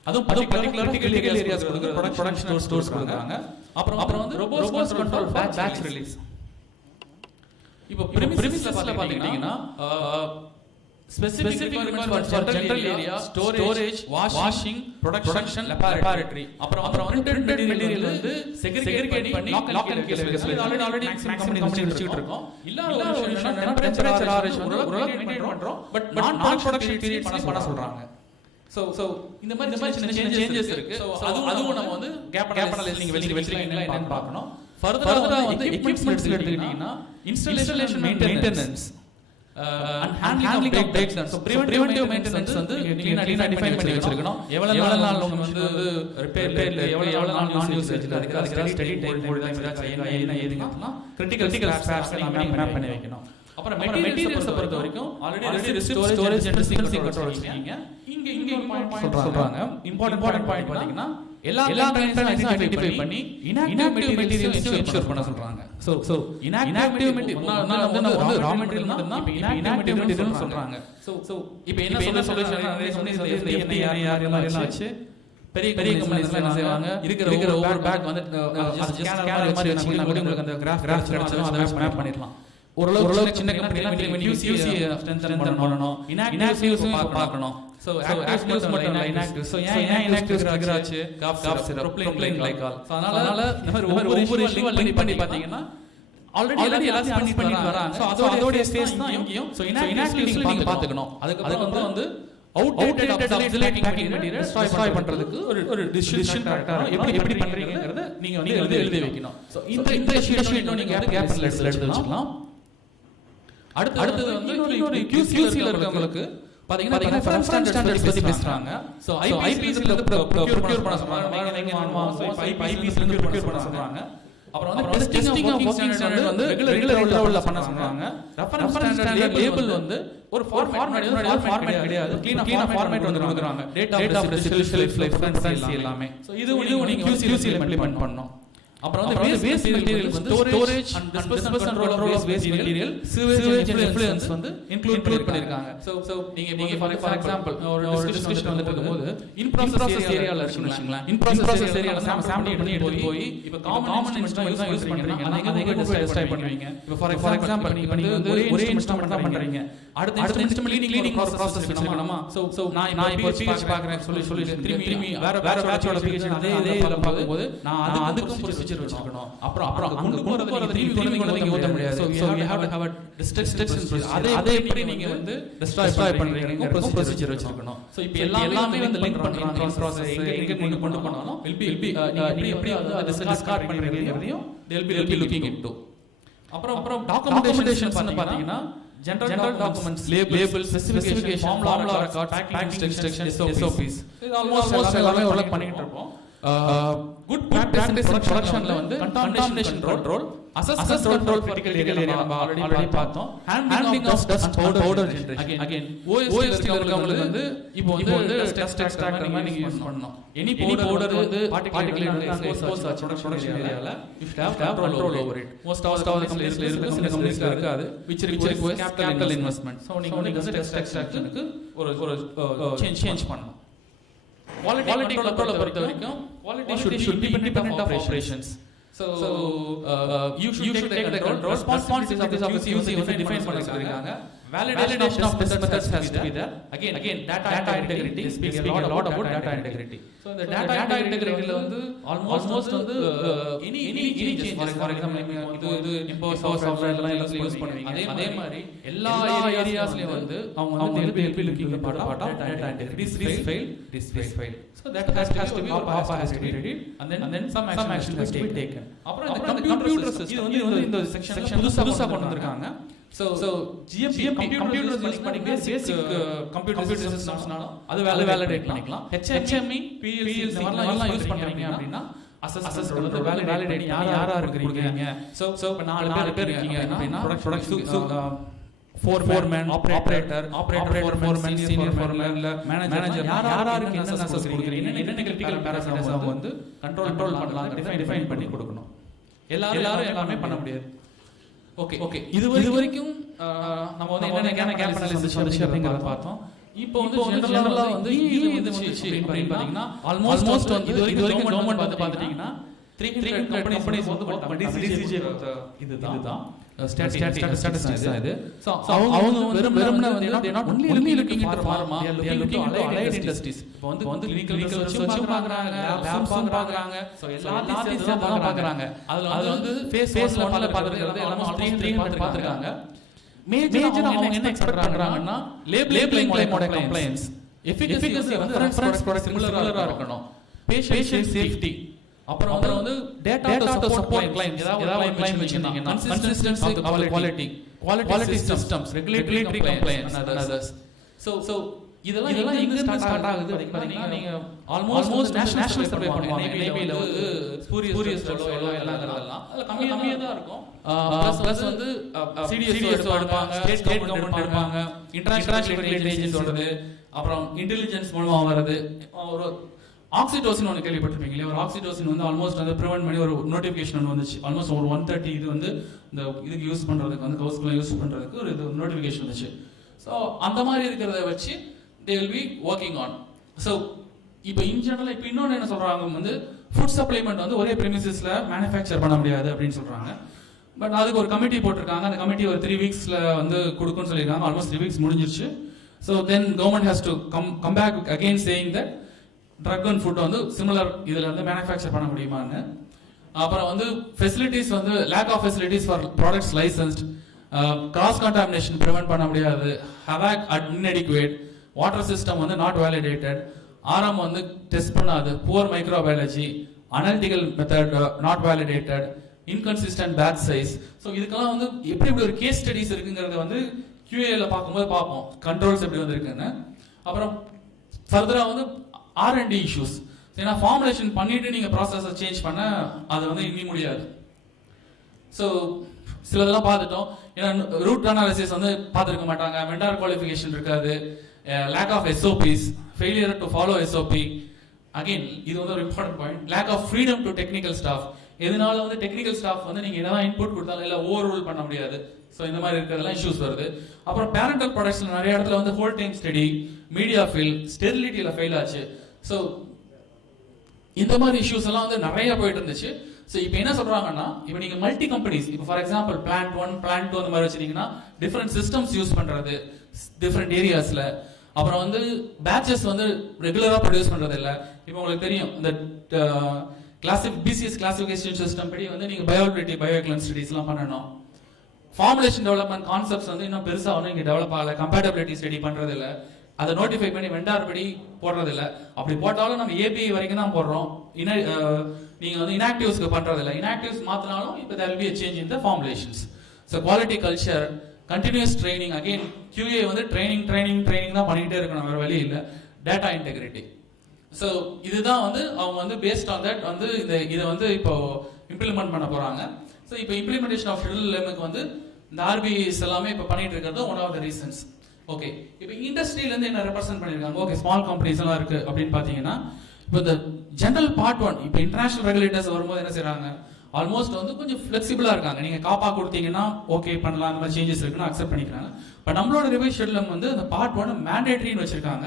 அதுவும் பர்టిక్యులர் கிரிட்டிக்கல் ஏரியாஸ் கொடுக்குற ப்ரொடக்ஷன் ஸ்டோர்ஸ் கொடுக்குறாங்க. அப்புறம் வந்து ரோபோட்ஸ் கண்ட்ரோல் பேட்ச் ரிலீஸ். இப்போ பிரிமிசஸ்ல பாத்தீங்கன்னா specific requirements for general area, storage, washing, production, laboratory. அப்புறம் printed material வந்து segregate பண்ணி lock and key facility already maximum company வச்சிட்டு இருக்கோம். இல்ல ஒரு விஷயம் temperature ஆவரேஜ் வந்து ஓரளவுக்கு மெயின்டைன் பண்றோம். பட் நான் ப்ரொடக்ஷன் பீரியட் பண்ண சொல்றாங்க. So இந்த மாதிரி சின்ன சேஞ்சஸ் இருக்கு. So அதுவும் நம்ம வந்து கேப் அனாலிசிஸ் நீங்க வெளிய வெச்சிருக்கீங்களா என்னன்னு பார்க்கணும். ஃபர்தரா வந்து எக்விப்மென்ட்ஸ் எடுத்துக்கிட்டீங்கன்னா installation maintenance and handling of breakdowns. So preventive maintenance வந்து நீங்க டிஃபைன் பண்ணி வச்சிருக்கணும். எவ்வளவு நாள் நம்ம வந்து ரிப்பேர்ல எவ்வளவு நாள் நான் யூசேஜ்ல அதுக்கு ஸ்டடி டைம் ஹோல்ட் டைம் ஏதாச்சும் என்ன ஏதுங்கலாம் கிரிட்டிக்கல் ஸ்பேர்ஸ் எல்லாம் மேப் பண்ணி வைக்கணும். அப்புறம் மெட்டீரியல்ஸ் பொறுத்த வரைக்கும் already storage and dispensing control வச்சிருக்கீங்க. இங்க பாயிண்ட் சொல்றாங்க. இம்பார்ட்டன்ட் பாயிண்ட் பாத்தீங்கன்னா எல்லா கண்டெய்னர்ஸையும் ஐடென்டிஃபை பண்ணி இன்ஆக்டிவ் மெட்டீரியல்ஸ் இன்ஷூர் பண்ண சொல்றாங்க. சோ இன்ஆக்டிவ் மெட்டீரியல் வந்து ரா மெட்டீரியல் மட்டும் தான் இன்ஆக்டிவ் மெட்டீரியல் சொல்றாங்க. சோ இப்போ என்ன சொல்லுவாங்க FDR எல்லாம் வச்சு பெரிய கம்பெனிஸ்ல என்ன செய்வாங்க, இருக்கிற ஒவ்வொரு பேக் வந்து ஸ்கேனர் மாதிரி வச்சு உங்களுக்கு அந்த கிராஃப் கிடைச்சதும் அதை மேப் பண்ணிடலாம். ஓரளவு சின்ன கம்பெனில QC ஸ்ட்ரென்தன் பண்ணணும், இன்ஆக்டிவ்ஸ் பார்க்கணும். சோ ஆக்டிவ்ஸ் மட்டும் இல்ல இன்ஆக்டிவ்ஸ். சோ ஏன் இன்ஆக்டிவ்ஸ் ஆச்சு காஃப் சிரப் ப்ரோப்ளைன் கிளைகால். சோ அதனால இந்த மாதிரி ஒவ்வொரு லிங்க் பண்ணி பாத்தீங்கன்னா ஆல்ரெடி எல்லாத்தையும் பண்ணிட்டு வராங்க. சோ அதோட ஸ்பேஸ் தான் இங்கேயும். சோ இன்ஆக்டிவ்ஸ் நீங்க பாத்துக்கணும். அதுக்கு வந்து அவுட்டேட்டட் ஆப்சொலேட் பேக்கிங் மெட்டீரியல் டிஸ்ட்ராய் பண்றதுக்கு ஒரு டிசிஷன் கரெக்ட்டா எப்படி பண்றீங்கங்கறத நீங்க வந்து எழுதி வைக்கணும். சோ இந்த ஷீட் நீங்க கேப் எடுத்து வச்சுக்கலாம். அடுத்து வந்து இன்னொரு QC-ல இருக்கவங்களுக்கு பாத்தீங்கன்னா ரெஃபரன்ஸ் ஸ்டாண்டர்ட்ஸ் பத்தி பேசுறாங்க. சோ IPC ல ப்ரொக்யூர் பண்ண சொல்றாங்க. நீங்க IPC ல ப்ரொக்யூர் பண்ண சொல்றாங்க. அப்புறம் வந்து டெஸ்டிங் ஆஃப் வொர்க்கிங் ஸ்டாண்டர்ட் வந்து ரெகுலர் லெவல்ல பண்ண சொல்றாங்க. ரெஃபரன்ஸ் ஸ்டாண்டர்ட் லேபிள் வந்து ஒரு ஃபார்மேட் கிடையாது. க்ளீனா ஃபார்மேட் வந்து கொடுக்குறாங்க. டேட் ஆஃப் ரெசிடென்ஷியல் ரெஃபரன்ஸ் எல்லாமே. சோ இது நீங்க QC ல இம்ப்ளிமென்ட் பண்ணனும். அப்புறம் வந்து வேஸ்ட் மெட்டீரியல் வந்து storage and disposal control of waste material sewage influence வந்து இன்க்ளூட் பண்ணிருக்காங்க. சோ நீங்க ஃபார் எக்ஸாம்பிள் ஒரு டிஸ்கஷன் வந்து இருக்கும்போது இன் ப்ராசஸ் ஏரியால இருக்குங்களா, இன் ப்ராசஸ் ஏரியால சாம்பிள் பண்ணி எடுத்து போய் இப்போ காமன் இன்ஸ்ட்ருமென்ட்ஸ் தான் யூஸ் பண்றீங்க. நீங்க டெஸ்ட் பண்ணுவீங்க. இப்போ ஃபார் எக்ஸாம்பிள் நீங்க வந்து ஒரே இன்ஸ்ட்ருமென்ட் தான் பண்றீங்க. அடுத்த இன்ஸ்ட்ருமென்ட் கிளீனிங் ப்ராசஸ் வச்சுக்கணுமா? சோ நான் இப்போ பிஹெச் பார்க்கறேன் சொல்லி திரும்பி வேற பேட்சோட பிஹெச் அதே இதுல பாக்கும்போது நான் அதுக்கும் ப்ரொசீஜர் வச்சிருக்கணும். அப்புறம் அங்க கொண்டு வரது திரும்பி ஊத்த முடியாது. So you have to have a destruction procedure. அதே எப்படி நீங்க வந்து டிஸ்ட்ராய் பண்றீங்க ப்ரொசீஜர் வச்சிருக்கணும். சோ இப்போ எல்லாமே வந்து லிங்க் பண்றாங்க. ப்ராசஸ் எங்க கொண்டு போனாலும் will be எப்படி வந்து டிஸ்கார்ட் பண்றீங்கறதையும் they will be looking into. அப்புறம் டாக்குமெண்டேஷன்ஸ் பாத்தீங்கன்னா general documents, labels, specification, formula records, packing instructions, SOPs. இது ஆல்மோஸ்ட் எல்லாமே ஒர்க் பண்ணிட்டு இருப்போம். good practice in production ல வந்து contamination control, access control for critical area நம்ம ஆல்ரெடி பார்த்தோம். handling of dust powder generation. again OST ல இருக்கவங்களுக்கு வந்து இப்போ வந்து dust extractor மாதிரி நீங்க யூஸ் பண்ணனும். any powder வந்து particle வந்து expose ஆச்சு production ஏரியால you should have control over it. most of the companies இருக்கு, சில கம்பெனிஸ்ல இருக்காது, which requires capital investment. so நீங்க வந்து dust extractionக்கு ஒரு change பண்ணனும். quality control பொறுத்த வரைக்கும் quality should be independent of operations. so you should take the control. Responsibilities of the QC வந்து define பண்ணிருக்காங்க. validation of test methods has to be there. again data integrity, speaking a lot about data integrity. so இந்த data integrity ல வந்து almost வந்து any changes, for example இது import software எல்லாம் யூஸ் பண்ணுவீங்க. அதே மாதிரி எல்லா ஏரியாஸ்லயும் வந்து அவங்க வந்து will be looking at part of data integrity. this fail so that has to be has to be ready, and then some action has to be taken. அப்புறம் இந்த computer system இது வந்து இந்த செக்ஷன் புதுசா கொண்டு வந்திருக்காங்க. so GMP computers யூஸ் பண்ணி basic computer systems-னால அது வேலிடேட் பண்ணிக்கலாம். HME PLC இந்த மாதிரிலாம் யூஸ் பண்றீங்க அப்படினா அசஸ் வந்து வேலிடேட் யாரா இருக்கீங்க. so இப்ப 4 பேர் இருக்கீங்க அப்படினா production foreman, operator, foreman, senior foreman, manager யாரா இருக்கு என்ன அசஸ் கொடுக்குறீங்க, என்ன கிரிட்டிக்கல் பாராமீட்டர்ஸ் அவங்க வந்து கண்ட்ரோல் பண்ணலாம், டிஃபைன் பண்ணி கொடுக்கணும். எல்லாரும் எல்லாமே பண்ண முடியாது. ஓகே இது வரைக்கும் நம்ம வந்து என்னென்ன கேப் அனாலிசிஸ் வந்துச்சு அப்படிங்கறத பார்த்தோம். இப்போ வந்து ஜெனரலா வந்து இது வந்துச்சு அப்படின்னு பாத்தீங்கன்னா ஆல்மோஸ்ட் வந்து இது வரைக்கும் கவர்மெண்ட் வந்து பாத்துட்டீங்கன்னா 300 கம்பெனிஸ் வந்து வர்க் பண்ணி DCJ இதுதான் ஸ்டாட்டிஸ்டிக்ஸ் இது. சோ அவங்க வெறுமனே வந்து they not only looking into pharma, they are looking into allied industries. இப்போ வந்து clinical research பார்க்கறாங்க, labs பார்க்கறாங்க. சோ எல்லாத்தையும் சேர்த்து பார்க்கறாங்க. அதுல வந்து phase 1ல பார்க்கறது எல்லாமே 300 பார்த்திருக்காங்க. மேஜரா அவங்க என்ன எக்ஸ்பெக்ட் பண்றாங்கன்னா லேபிளிங் கிளைமோட கம்ப்ளைன்ஸ், எஃபிகசி வந்து ரெஃபரன்ஸ் ப்ராடக்ட் சிமிலரா இருக்கணும், பேஷண்ட் சேஃப்டி, அப்புறம் வந்து டேட்டா டு சப்போர்ட் கிளைம்ஸ், ஏதாவது கிளைம் வச்சிருந்தீங்கன்னா consistency of quality systems, regulatory compliance and others. so இதெல்லாம் எங்க ஸ்டார்ட் ஆகுது பாத்தீங்கன்னா நீங்க ஆல்மோஸ்ட் நேஷனல் சர்வே பண்ணுவாங்க நேபில வந்து ஸ்பூரியஸ் ஸ்டோலோ எல்லாங்கறதெல்லாம் அதுல கம்மியா தான் இருக்கும். பிளஸ் வந்து சிடிஎஸ் எடுப்பாங்க, ஸ்டேட் கவர்மெண்ட் எடுப்பாங்க, இன்டர்நேஷனல் ரெகுலேட்டரிஸ் சொல்றது, அப்புறம் இன்டெலிஜென்ஸ் மூலமா வரது. ஒரு ஆக்சிடோசின் ஒன்று கேள்விப்பட்டிருப்பீங்களே, ஒரு ஆக்சிடோசின் வந்து ஆல்மோஸ்ட் வந்து ப்ரிவென்ட் பண்ணி ஒரு நோட்டிஃபிகேஷன் ஒன்று வந்துச்சு. ஆல்மோஸ்ட் ஒரு 130 இது வந்து இந்த இதுக்கு யூஸ் பண்றதுக்கு வந்து கவுஸ்க்குலாம் யூஸ் பண்றதுக்கு ஒரு இது நோட்டிஃபிகேஷன் வந்துச்சு. ஸோ அந்த மாதிரி இருக்கிறத வச்சு they will be working on. So இப்போ இன் ஜெனரல் இப்போ இன்னொன்று என்ன சொல்றாங்க வந்து ஃபுட் சப்ளிமெண்ட் வந்து ஒரே ப்ரிமிசஸ்ல மேனுஃபேக்சர் பண்ண முடியாது அப்படின்னு சொல்றாங்க. பட் அதுக்கு ஒரு கமிட்டி போட்டிருக்காங்க. அந்த கமிட்டி ஒரு 3 வீக்ஸ்ல வந்து கொடுக்குன்னு சொல்லியிருக்காங்க. ஆல்மோஸ்ட் 3 வீக்ஸ் முடிஞ்சிருச்சு. So then government has to come back again saying that drug and food வந்து சிமிலர் இதில் வந்து மேனுஃபேக்சர் பண்ண முடியுமான்னு. அப்புறம் வந்து ஃபெசிலிட்டிஸ் வந்து lack of facilities for products licensed, cross contamination prevent பண்ண முடியாது, ஹவாக் இன்அடிக்குவேட், வாட்டர் சிஸ்டம் வந்து நாட் வேலிடேட்டட், ஆரம் வந்து டெஸ்ட் பண்ணாது, poor microbiology, analytical method not validated, inconsistent batch size. So இதுக்கெல்லாம் வந்து எப்படி இப்படி ஒரு கேஸ் ஸ்டடிஸ் இருக்குங்கிறத வந்து QAல பார்க்கும்போது பார்ப்போம் கண்ட்ரோல்ஸ் எப்படி வந்துருக்குன்னு. அப்புறம் ஃபர்தராக வந்து R&D இஷ்யூஸ். ஏன்னா ஃபார்முலேஷன் பண்ணிட்டு நீங்க ப்ராசஸை சேஞ்ச் பண்ண அது வந்து இன்னும் முடியாது. ஸோ சிலதெல்லாம் பார்த்துட்டோம். ஏன்னா ரூட் அனாலிசிஸ் வந்து பார்த்துருக்க மாட்டாங்க, வெண்டார் குவாலிஃபிகேஷன் இருக்காது, lack of SOPs, failure to follow SOP. Again இது வந்து ஒரு important point. Lack of freedom to technical staff. எதனால வந்து டெக்னிக்கல் ஸ்டாஃப் வந்து நீங்க என்னதான் இன்புட் கொடுத்தாலும் இல்லை ஓவர் ரூல் பண்ண முடியாது. ஸோ இந்த மாதிரி இருக்கிறதெல்லாம் இஷ்யூஸ் வருது. அப்புறம் பேரண்டல் ப்ராடக்ட்ஸ்ல நிறைய இடத்துல வந்து hold time study, media fail, ஸ்டெரிலிட்டியில ஃபெயில் ஆச்சு. ஸோ இந்த மாதிரி இஷ்யூஸ் எல்லாம் வந்து நிறைய போயிட்டு இருந்துச்சு. ஸோ இப்போ என்ன சொல்றாங்கன்னா, இப்போ நீங்க மல்டி கம்பெனிஸ், இப்போ ஃபார் எக்ஸாம்பிள் பிளான்ட் 1 பிளான்ட் 2 அந்த மாதிரி வச்சிருக்கீங்கன்னா டிஃப்ரெண்ட் சிஸ்டம்ஸ் யூஸ் பண்றது டிஃப்ரெண்ட் ஏரியாஸ்ல. அப்புறம் வந்து பேட்சஸ் வந்து ரெகுலரா ப்ரொடியூஸ் பண்றது இல்லை. இப்போ உங்களுக்கு தெரியும் இந்த பிசிஎஸ் கிளாசிஃபிகேஷன் சிஸ்டம் படி வந்து நீங்க பயோபிலிட்டி, பயோஎக்லன் ஸ்டடிஸ்லாம் பண்ணணும். ஃபார்முலேஷன் டெவலப்மெண்ட் கான்செப்ட்ஸ் வந்து இன்னும் பெருசா வந்து இங்க டெவலப் ஆகல. கம்பேட்டபிலிட்டி ஸ்டடி பண்றது இல்லை, அதை நோட்டிஃபை பண்ணி வெண்டார் படி போடுறது இல்லை. அப்படி போட்டாலும் நம்ம API வரைக்கும் தான் போடுறோம். நீங்க வந்து இன்ஆக்டிவ்ஸ்க்கு பண்றது இல்லை. இன்ஆக்டிவ்ஸ் மாத்தினாலும் இப்போ there will be a change in the formulations. So quality culture, continuous training, again QA வந்து ட்ரைனிங் தான் பண்ணிக்கிட்டே இருக்கணும், வேற வழி இல்லை. Data integrity. ஸோ இதுதான் வந்து அவங்க வந்து பேஸ்ட் ஆன் தட் வந்து இதை வந்து இப்போ இம்ப்ளிமெண்ட் பண்ண போறாங்க. ஸோ இப்போ இம்ப்ளிமெண்டேஷன் ஆஃப் ஷெட்யூல் லெம்முக்கு வந்து இந்த RBIs எல்லாமே இப்போ பண்ணிட்டு இருக்கிறது one of the reasons. Okay, இப்போ இண்டஸ்ட்ரியில இருந்து என்ன ரெப்ரசென்ட் பண்ணிருக்காங்க. ஓகே, ஸ்மால் கம்பெனிஸ் எல்லாம் இருக்கு அப்படின்னு பாத்தீங்கன்னா, இப்போ இந்த ஜெனரல் பார்ட் 1 இப்போ இன்டர்நேஷனல் ரெகுலேட்டர்ஸ் வரும்போது என்ன செய்றாங்க, ஆல்மோஸ்ட் வந்து கொஞ்சம் ஃபிளெக்சிபிளா இருக்காங்க. நீங்க காப்பா கொடுத்தீங்கன்னா ஓகே பண்ணலாம், அந்த மாதிரி சேஞ்சஸ் இருக்குன்னு அக்செப்ட் பண்ணிக்கிறாங்க. பட் நம்மளோட ரிவைஸ் ஷெட்யூல் வந்து அந்த பார்ட் 1 மேண்டேட்டரின்னு வச்சிருக்காங்க.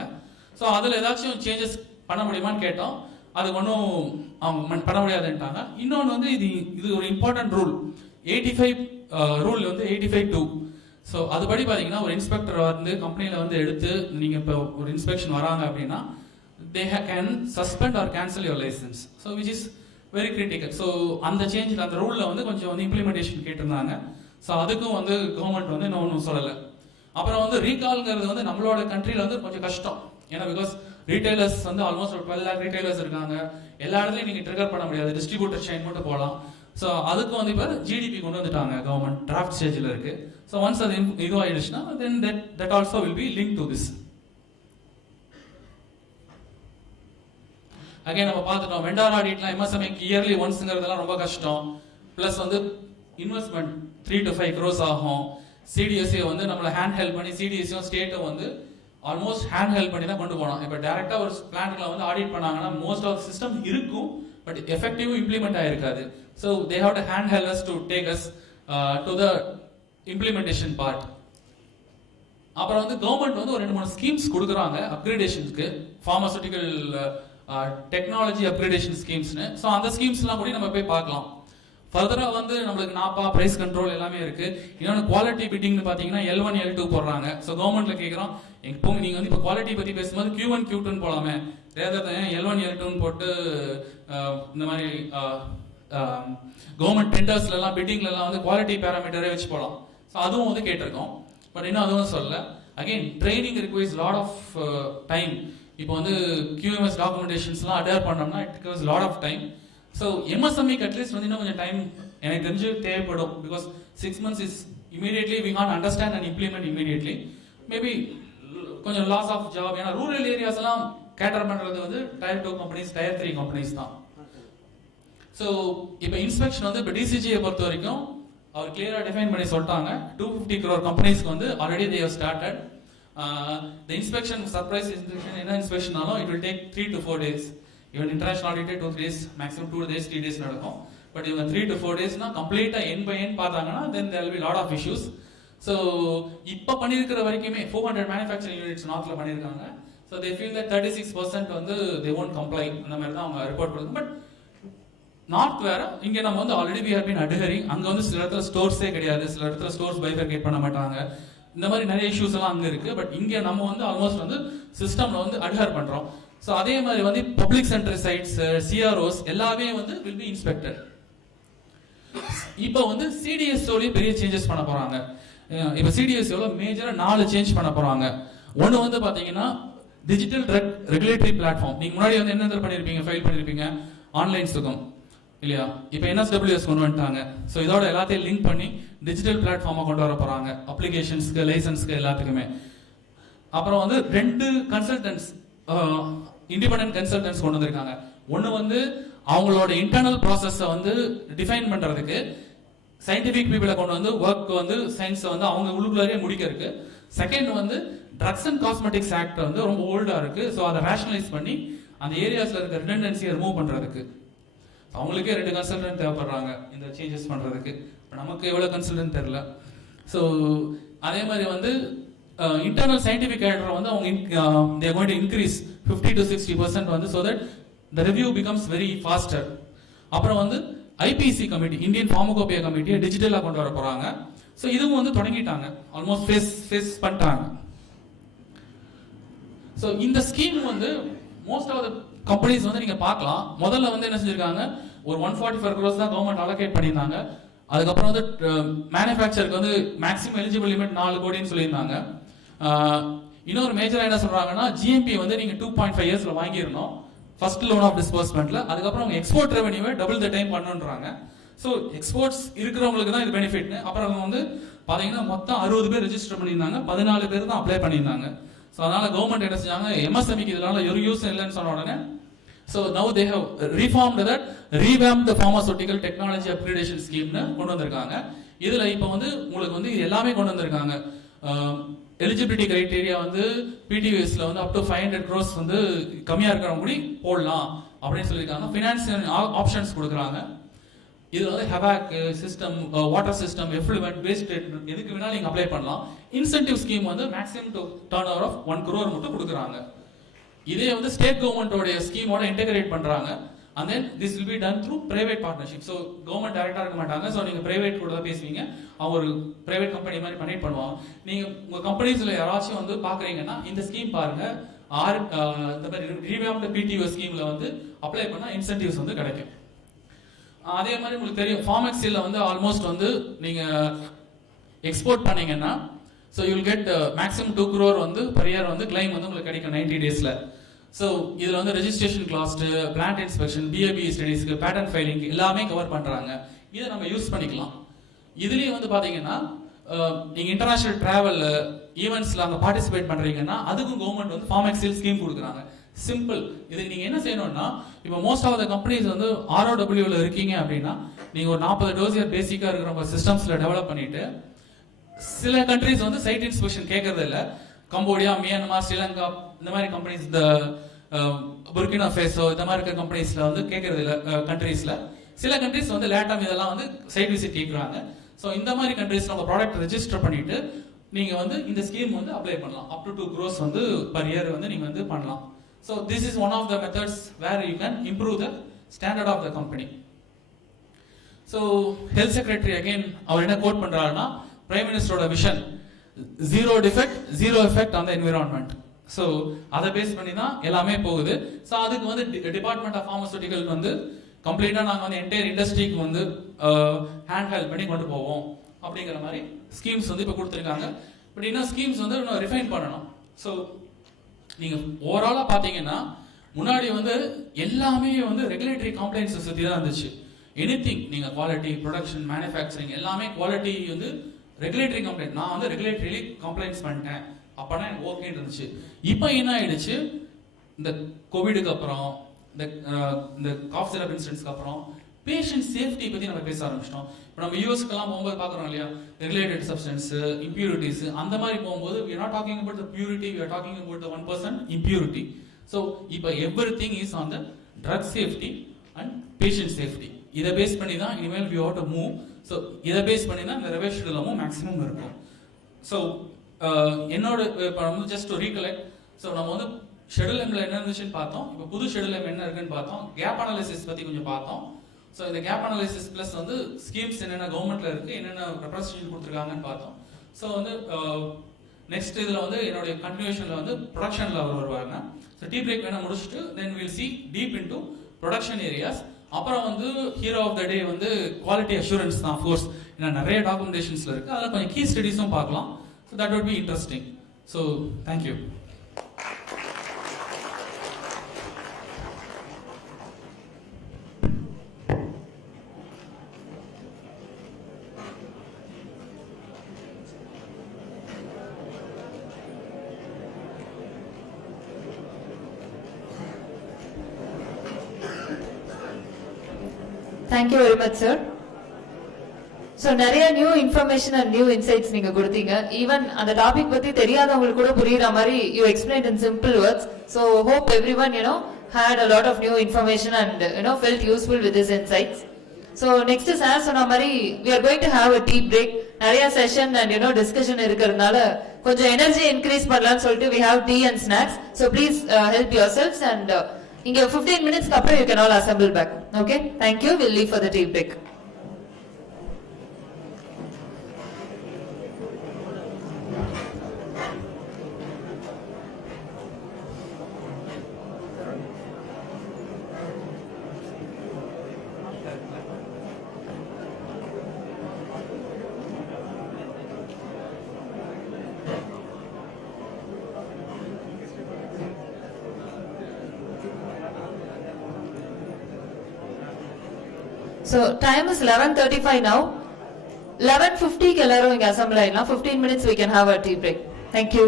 ஸோ அதுல ஏதாச்சும் சேஞ்சஸ் பண்ண முடியுமான்னு கேட்டோம். அது ஒன்றும் அவங்க பண்ண முடியாதுன்ட்டாங்க. இன்னொன்று வந்து இது ஒரு இம்பார்ட்டன்ட் ரூல் 85 ரூல் வந்து 85(2). ஸோ அதுபடி பார்த்தீங்கன்னா ஒரு இன்ஸ்பெக்டர் வந்து கம்பெனியில் வந்து எடுத்து நீங்கள் இப்போ ஒரு இன்ஸ்பெக்ஷன் வராங்க அப்படின்னா they can suspend or cancel your license. So which is very critical. So அந்த சேஞ்சில் அந்த ரூலில் வந்து கொஞ்சம் வந்து இம்ப்ளிமெண்டேஷன் கேட்டிருந்தாங்க. ஸோ அதுக்கும் வந்து கவர்மெண்ட் வந்து இன்னும் ஒன்றும் சொல்லலை. அப்புறம் வந்து ரீகால்ங்கிறது வந்து நம்மளோட கண்ட்ரியில் வந்து கொஞ்சம் கஷ்டம். ஏன்னா பிகாஸ் ரீட்டைலர்ஸ் வந்து ஆல்மோஸ்ட் ஒரு 12 lakh ரீட்டைலர்ஸ் இருக்காங்க. எல்லா இடத்துலையும் நீங்கள் ட்ரிகர் பண்ண முடியாது, டிஸ்ட்ரிபியூட்டர் செயின் மட்டும் போகலாம். ஸோ அதுக்கு வந்து இப்போ GDP கொண்டு வந்துட்டாங்க, கவர்மெண்ட் டிராஃப்ட் ஸ்டேஜில் இருக்கு. ஸோ ஒன்ஸ் அது இதுவாகிடுச்சுன்னா then that also will be link to this. Again நம்ம பார்த்துட்டோம் வெண்டார் ஆடிட்லாம் MSME இயர்லி ஒன்ஸ்ங்கிறதெல்லாம் ரொம்ப கஷ்டம். ப்ளஸ் வந்து இன்வெஸ்ட்மெண்ட் 3 to 5 crores ஆகும். CDSA வந்து நம்மளை ஹேண்ட் ஹெல்ப் பண்ணி CDSA ஸ்டேட்டை வந்து ஆல்மோஸ்ட் ஹேண்ட் ஹெல்ப் பண்ணி தான் கொண்டு போனோம். இப்போ டைரக்டா ஒரு பிளான்ட்ல வந்து ஆடிட் பண்ணாங்கன்னா மோஸ்ட் ஆஃப் சிஸ்டம் இருக்கும், பட் எஃபெக்டிவ் இம்ப்ளிமெண்ட் ஆயிருக்காது. So they have to hand help us to take us to the implementation part. அப்புறம் வந்து கவர்மெண்ட் வந்து ஒரு 2-3 ஸ்கீம்ஸ் கொடுக்குறாங்க அப்கிரேடேஷனுக்கு, ஃபார்மசூட்டிக்கல் டெக்னாலஜி அப்கிரேடேஷன் ஸ்கீம்ஸ்னு. ஸோ அந்த ஸ்கீம்ஸ்லாம் கூட நம்ம போய் பார்க்கலாம். ஃபர்தரா வந்து நம்மளுக்கு நாப்பா பிரைஸ் கண்ட்ரோல் எல்லாமே இருக்கு. இன்னொன்று குவாலிட்டி பிட்டிங்னு பார்த்தீங்கன்னா L1 L2 போடுறாங்க. ஸோ கவர்மெண்ட்ல கேட்குறோம், இப்போ நீங்க வந்து இப்போ குவாலிட்டி பத்தி பேசும்போது Q1 Q2 போலாமே, L1 L2 போட்டு இந்த மாதிரி கவர்மெண்ட் டெண்டர்ஸ்ல எல்லாம் பிட்டிங்ல எல்லாம் வந்து குவாலிட்டி பேராமீட்டரே வச்சு போலாம். ஸோ அதுவும் வந்து கேட்டிருக்கோம், பட் இன்னும் அதுவும் சொல்லல. Again training requires lot of time. இப்போ வந்து QMS டாக்குமெண்டேஷன்ஸ்லாம் அடேர் பண்ணோம்னா it requires lot of time. So MSMEக்கு அட்லீஸ்ட் வந்து இன்னும் கொஞ்சம் டைம் எனக்கு தெரிஞ்சு தேவைப்படும். Because 6 months is immediately we can't understand and implement immediately. Maybe கொஞ்சம் லாஸ் ஆஃப் ஜாப். ஏன்னா ரூரல் ஏரியாஸ் எல்லாம் கேட்டர் பண்றது வந்து டயர் 2 கம்பெனிஸ், டயர் 3 கம்பெனிஸ் தான். ஸோ இப்போ இன்ஸ்பெக்ஷன் வந்து இப்போ டிசிஜியை பொறுத்த வரைக்கும் அவர் கிளியரா டிஃபைன் பண்ணி சொல்லிட்டாங்க. 250 crore கம்பெனிஸ்க்கு வந்து already they have started. The inspection, surprise inspection, என்ன இன்ஸ்பெக்ஷனாலும் it will take 3 to 4 days. Even international audit 2-3 days, maximum 2 days 3 days நடக்கும். பட் இவங்க 3 to 4 days கம்ப்ளீட்டா end by end பார்த்தாங்கன்னா then there will be lot of issues. So இப்போ பண்ணியிருக்கிற வரைக்குமே 400 manufacturing units நார்த்ல பண்ணியிருக்காங்க. So they feel that 36% வந்து they won't comply, அந்த மாதிரி தான் அவங்க ரிப்போர்ட் கொடுக்கும். பட் நார்த் வேற, இங்க நம்ம வந்து already we have been adhering. அங்க வந்து சில இடத்துல ஸ்டோர்ஸே கிடையாது, சில இடத்துல ஸ்டோர்ஸ் பைஃபர்கேட் பண்ண மாட்டாங்க, இந்த மாதிரி நிறைய இஷ்யூஸ் எல்லாம் அங்க இருக்கு. பட் இங்க நம்ம வந்து ஆல்மோஸ்ட் வந்து சிஸ்டம்ல வந்து அட்ஹர் பண்றோம். ஸோ அதே மாதிரி வந்து பப்ளிக் சென்டர் சைட்ஸ், சிஆர்ஓஸ் எல்லாமே வந்து வில் பி இன்ஸ்பெக்டட். இப்போ வந்து சிடிஎஸ்ஓலயும் பெரிய சேஞ்சஸ் பண்ண போறாங்க. இப்போ சிடிஎஸ்ஓல மேஜரா 4 சேஞ்ச் பண்ண போறாங்க. ஒன்னு வந்து பாத்தீங்கன்னா டிஜிட்டல் ரெகுலேட்டரி பிளாட்ஃபார்ம். நீங்க முன்னாடி வந்து என்ன பண்ணிருப்பீங்க, ஃபைல் பண்ணிருப்பீங்க ஆன்லைன் சுகம் இல்லையா? இப்போ NSWS கொண்டு வந்துட்டாங்க. ஸோ இதோட எல்லாத்தையும் லிங்க் பண்ணி டிஜிட்டல் பிளாட்ஃபார்மா கொண்டு வர போறாங்க, அப்ளிகேஷன்ஸ்க்கு, லைசன்ஸ்க்கு, எல்லாத்துக்குமே. அப்புறம் வந்து 2 கன்சல்டன்ஸ், இண்டிபெண்டன்ட் கன்சல்டன்ஸ் கொண்டு வந்திருக்காங்க. ஒன்னு வந்து அவங்களோட இன்டர்னல் ப்ராசஸை வந்து டிஃபைன் பண்றதுக்கு சயின்டிபிக் பீப்புளை கொண்டு வந்து ஒர்க் வந்து சயின்ஸை வந்து அவங்க உள்ளுக்குள்ளே முடிக்க இருக்கு. செகண்ட் வந்து ட்ரக்ஸ் அண்ட் காஸ்மெட்டிக்ஸ் ஆக்ட் வந்து ரொம்ப ஓல்டா இருக்கு. ஸோ அதை ரேஷனலைஸ் பண்ணி அந்த ஏரியாஸ்ல இருக்க ரிடண்டன்சியை ரிமூவ் பண்றதுக்கு அவங்களுக்கே 2 கன்சல்டன்ட் தேவைப்படுறாங்க இந்த சேஞ்சஸ் பண்றதுக்கு. நமக்கு எவ்வளவு கன்சல்டன்ட் தெரியல. ஸோ அதே மாதிரி வந்து இன்டர்னல் சயின்டிபிக் கேடர் வந்து அவங்க they are going to increase 50 to 60% வந்து so that the review becomes very faster. அப்புறம் வந்து ஐபிசி கமிட்டி, இந்தியன் ஃபார்மகோபியா கமிட்டியை டிஜிட்டலா கொண்டு வர போறாங்க. ஸோ இதுவும் வந்து தொடங்கிட்டாங்க, ஆல்மோஸ்ட் ஃபேஸ் பண்ணிட்டாங்க. ஸோ இந்த ஸ்கீம் வந்து மோஸ்ட் ஆஃப் த கம்பெனிஸ் வந்து நீங்க பார்க்கலாம். முதல்ல வந்து என்ன செஞ்சிருக்காங்க, ஒரு 144 crores தான் கவர்மெண்ட் அலோகேட் பண்ணியிருந்தாங்க. அதுக்கப்புறம் வந்து மேனுஃபேக்சருக்கு வந்து மேக்ஸிமம் எலிஜிபிள் லிமிட் 4 கோடின்னு சொல்லியிருந்தாங்க. இன்னொரு மேஜரா என்ன சொல்றாங்கன்னா, ஜிஎம்பி வந்து நீங்க 2.5 yearsல வாங்கிடணும் ஃபர்ஸ்ட் லோன் ஆஃப் டிஸ்பர்ஸ்மெண்ட்ல. அதுக்கப்புறம் அவங்க எக்ஸ்போர்ட் ரெவன்யூவை டபுள் த டைம் பண்ணுன்றாங்க. ஸோ எக்ஸ்போர்ட்ஸ் இருக்கிறவங்களுக்கு தான் இது பெனிஃபிட். அப்புறம் அவங்க வந்து பாத்தீங்கன்னா மொத்தம் 60 பேர் ரெஜிஸ்டர் பண்ணியிருந்தாங்க, 14 பேர் தான் அப்ளை பண்ணியிருந்தாங்க. ஸோ அதனால கவர்மெண்ட் என்ன செஞ்சாங்க, எம்எஸ்எம்இக்கு இதனால ஒரு யூஸ் இல்லைன்னு சொன்ன உடனே so now they have reformed that, revamped the pharmaceutical technology upgradation scheme னு கொண்டு வந்திருக்காங்க. இதுல இப்போ வந்து உங்களுக்கு வந்து எல்லாமே கொண்டு வந்திருக்காங்க. எலிஜிபிலிட்டி கிரைட்டீரியா வந்து பிடிஎஸ்ல வந்து up to 500 crores வந்து கம்மியா இருக்கிறவங்க கூட போடலாம் அப்படின்னு சொல்லியிருக்காங்க. ஃபினான்சியல் ஆப்ஷன்ஸ் கொடுக்குறாங்க. இது வந்து HVAC system, water system, effluent, waste எதுக்கு வேணாலும் நீங்க அப்ளை பண்ணலாம். இன்சென்டிவ் ஸ்கீம் வந்து maximum turnover of 1 crore மட்டும் கொடுக்குறாங்க. இதே வந்து ஸ்டேட் கவர்மெண்டோட ஸ்கீமோட இன்டெகிரேட் பண்றாங்க. and then this will be done through private partnership. so government டைரக்டா இருக்க மாட்டாங்க. so நீங்க பிரைவேட் கூட தான் பேசுவீங்க, அவங்க ஒரு பிரைவேட் கம்பெனி மாதிரி பண்ணிட்டு பண்ணுவாங்க. நீங்க உங்க கம்பெனிஸ்ல யாராச்சும் வந்து பாக்குறீங்கன்னா இந்த ஸ்கீம் பாருங்க, இந்த மாதிரி ரீவாம்ப்டு பிடிஓ ஸ்கீம்ல வந்து அப்ளை பண்ணா இன்சென்டிவ்ஸ் வந்து கிடைக்கும். அதே மாதிரி உங்களுக்கு தெரியும், ஃபார்மக்ஸில வந்து ஆல்மோஸ்ட் வந்து நீங்க எக்ஸ்போர்ட் பண்ணீங்கன்னா so you will get maximum 2 crore வந்து per year வந்து claim வந்து உங்களுக்கு கிடைக்கும் 90 daysல. so இதுல வந்து registration cost, plant inspection, BAB studies, patent filing எல்லாமே கவர் பண்றாங்க. இதை நம்ம யூஸ் பண்ணிக்கலாம். இதுலயே வந்து பாத்தீங்கன்னா நீங்க இன்டர்நேஷனல் டிராவல் ஈவென்ட்ஸ்ல அங்க பார்ட்டிசிபேட் பண்றீங்கன்னா அதுக்கும் கவர்மெண்ட் வந்து ஃபார்மக்ஸில் ஸ்கீம் கொடுக்குறாங்க. சிம்பிள். இதுக்கு நீங்க என்ன செய்யணும்னா, இப்போ மோஸ்ட் ஆஃப் த கம்பெனிஸ் வந்து ROWல இருக்கீங்க அப்படின்னா நீங்க ஒரு 40 டோசியர் பேசிக்கா இருக்கிற உங்க சிஸ்டம்ஸ்ல டெவலப் பண்ணிட்டு, சில கண்ட்ரீஸ் வந்து சைட் இன்ஸ்பெக்ஷன் கேட்கறது இல்ல. கம்போடியா, மியான்மர், ஸ்ரீலங்கா இந்த மாதிரி கம்பெனிஸ், இந்த புர்கினா ஃபேசோ இந்த மாதிரி இருக்க கம்பெனிஸ்ல வந்து கேட்கறது இல்ல. கண்ட்ரீஸ்ல சில கண்ட்ரீஸ் வந்து லேட்டாம் இதெல்லாம் வந்து சைட் விசிட் கேட்குறாங்க. ஸோ இந்த மாதிரி கண்ட்ரீஸ்ல உங்க ப்ராடக்ட் ரெஜிஸ்டர் பண்ணிட்டு நீங்க வந்து இந்த ஸ்கீம் வந்து அப்ளை பண்ணலாம். up to 2 crores வந்து per year வந்து நீங்க வந்து பண்ணலாம். So this is one of the methods where you can improve the standard of the company. So health secretary again அவர் என்ன கோட் பண்றாருன்னா, பிரைம் மினிஸ்டரோட vision zero defect, zero effect on the environment. So அதை base பண்ணி தான் எல்லாமே போகுது. ஸோ அதுக்கு வந்து டிபார்ட்மெண்ட் ஆஃப் ஃபார்மசூட்டிக்கல் வந்து கம்ப்ளீட்டா நாங்கள் வந்து என்டையர் இண்டஸ்ட்ரிக்கு வந்து ஹேண்ட் ஹெல்ப் பண்ணி கொண்டு போவோம் அப்படிங்கிற மாதிரி ஸ்கீம்ஸ் வந்து இப்போ கொடுத்துருக்காங்க. பட் இன்னும் ஸ்கீம்ஸ் வந்து இன்னும் ரிஃபைன் பண்ணணும். ஸோ நீங்க ஓவராலா பாத்தீங்கன்னா முன்னாடி வந்து எல்லாமே வந்து ரெகுலேட்டரி கம்ப்ளைண்ட்ஸ் சுத்தி தான் இருந்துச்சு. எனிதிங் நீங்க குவாலிட்டி, ப்ரொடக்ஷன், மேனுஃபேக்சரிங் எல்லாமே குவாலிட்டி வந்து ரெகுலேட்டரி கம்ப்ளைண்ட். நான் வந்து ரெகுலேட்டரிலி கம்ப்ளைண்ட்ஸ் பண்ணிட்டேன் அப்போனா எனக்கு ஓகேன்னு இருந்துச்சு. இப்போ என்ன ஆயிடுச்சு, இந்த கோவிடுக்கு அப்புறம் இந்த காஃப் சிரப் இன்சிடென்ட்ஸ்க்கு அப்புறம் பேஷண்ட் சேஃப்டி பற்றி நம்ம பேச ஆரம்பிச்சிட்டோம். இப்போ நம்ம யூஎஸ்க்கெல்லாம் போகும்போது பார்க்குறோம் இல்லையா, ரெகுலேட்டட் சப்ஸ்டன்ஸ், இம்ப்யூரிட்டிஸ், அந்த மாதிரி போகும்போது we are not talking about the purity, we are talking about the 1% impurity. So இப்போ everything is on the drug safety and patient safety. இதை பேஸ் பண்ணி தான் இனிமேல் we have to move. So இதை பேஸ் பண்ணி தான் இந்த ரெவே ஷெட்யூலும் மேக்ஸிமம் இருக்கும். ஸோ என்னோட இப்போ வந்து ஜஸ்ட் டு ரீகலெக்ட், ஸோ நம்ம வந்து ஷெட்யூல் எம்ல என்ன இருந்துச்சுன்னு பார்த்தோம். இப்போ புது ஷெட்யூல் எம் என்ன இருக்குன்னு பார்த்தோம். கேப் அனாலிசிஸ் பற்றி கொஞ்சம் பார்த்தோம். ஸோ இந்த கேப் அனாலிசிஸ் ப்ளஸ் வந்து ஸ்கீம்ஸ் என்னென்ன கவர்மெண்ட்ல இருக்கு, என்னென்ன ரெப்ரஸன்டேஷன் கொடுத்துருக்காங்கன்னு பார்த்தோம். ஸோ வந்து நெக்ஸ்ட் இதில் வந்து என்னுடைய கண்டினியூஷனில் வந்து ப்ரொடக்ஷனில் வருவாங்க. ஸோ டீ பிரேக் வேணால் முடிச்சுட்டு then will see deep in to production areas. அப்புறம் வந்து ஹீரோ ஆஃப் த டே வந்து குவாலிட்டி அஷூரன்ஸ் தான். அஃப்கோர்ஸ் ஏன்னா நிறைய டாக்குமெண்டேஷன்ஸில் இருக்குது, அதில் கொஞ்சம் கீ ஸ்டடிஸும் பார்க்கலாம். So that would be interesting. So thank you. Thank you very much, sir. So நிறைய new information and new insights நீங்க கொடுத்தீங்க. ஈவன் அந்த டாபிக் பத்தி தெரியாதவங்களுக்கு கூட புரியுற மாதிரி you explained in simple words. So hope everyone had a lot of new information and felt useful with these insights. So next is as சொன்ன மாதிரி we are going to have a tea break. நிறைய session and discussion இருக்கிறதுனால கொஞ்சம் energy increase பண்ணலாம்னு சொல்லிட்டு we have tea and snacks. So please help yourselves and இங்க 15 minutes அப்புறம் you can all assemble back. Okay, thank you. We'll leave for the tea break. So time is 11:35 now. 11:50 க்கு எல்லாரும் இங்க அசெம்பிள் ஆயிடலாம். 15 minutes we can have a tea break. Thank you.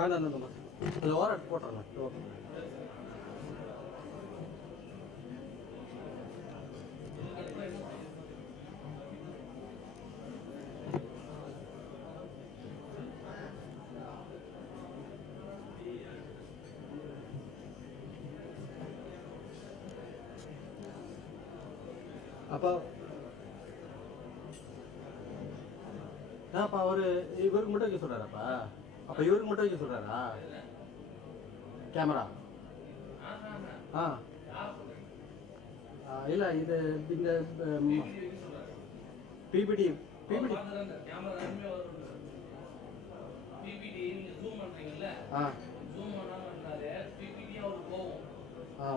அது ஓரம் போட்டுறேன். அப்போ அவரு இவருக்கு மட்டும் வைக்க சொல்றாராப்பா? அப்ப இவருக்கு மட்டும் வைக்க சொல்றாரா கேமரா? ஆ இல்லை இது இந்த பிபிடி பிபிடி ஆ ஆ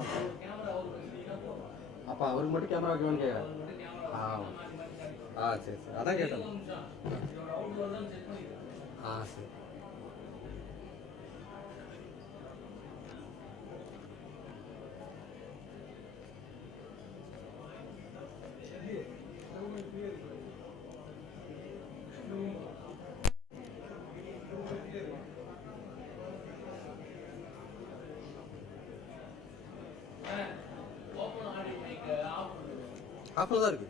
அப்போ அவருக்கு மட்டும் கேமரா வைக்கணும்னு கேட்குறேன். சரி சரி அதான் கேட்டேன். சரி. ஆஃபில் தான் இருக்கு.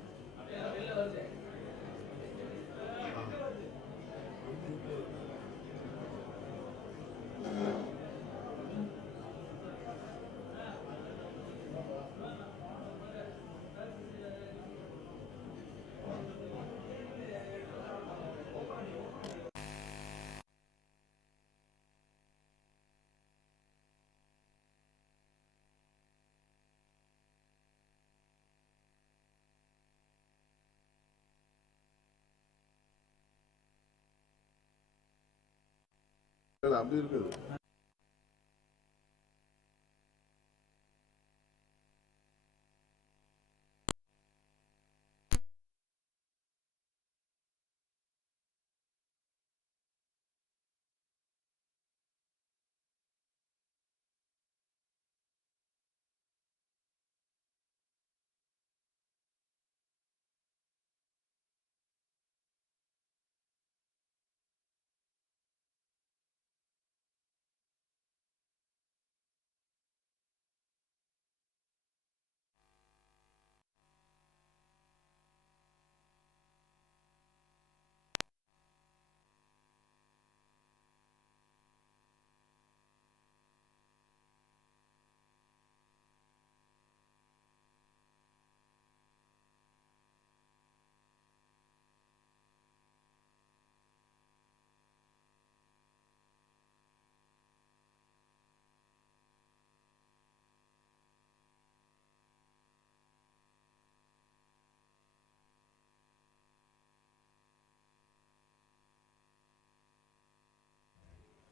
அப்படி இருக்குது.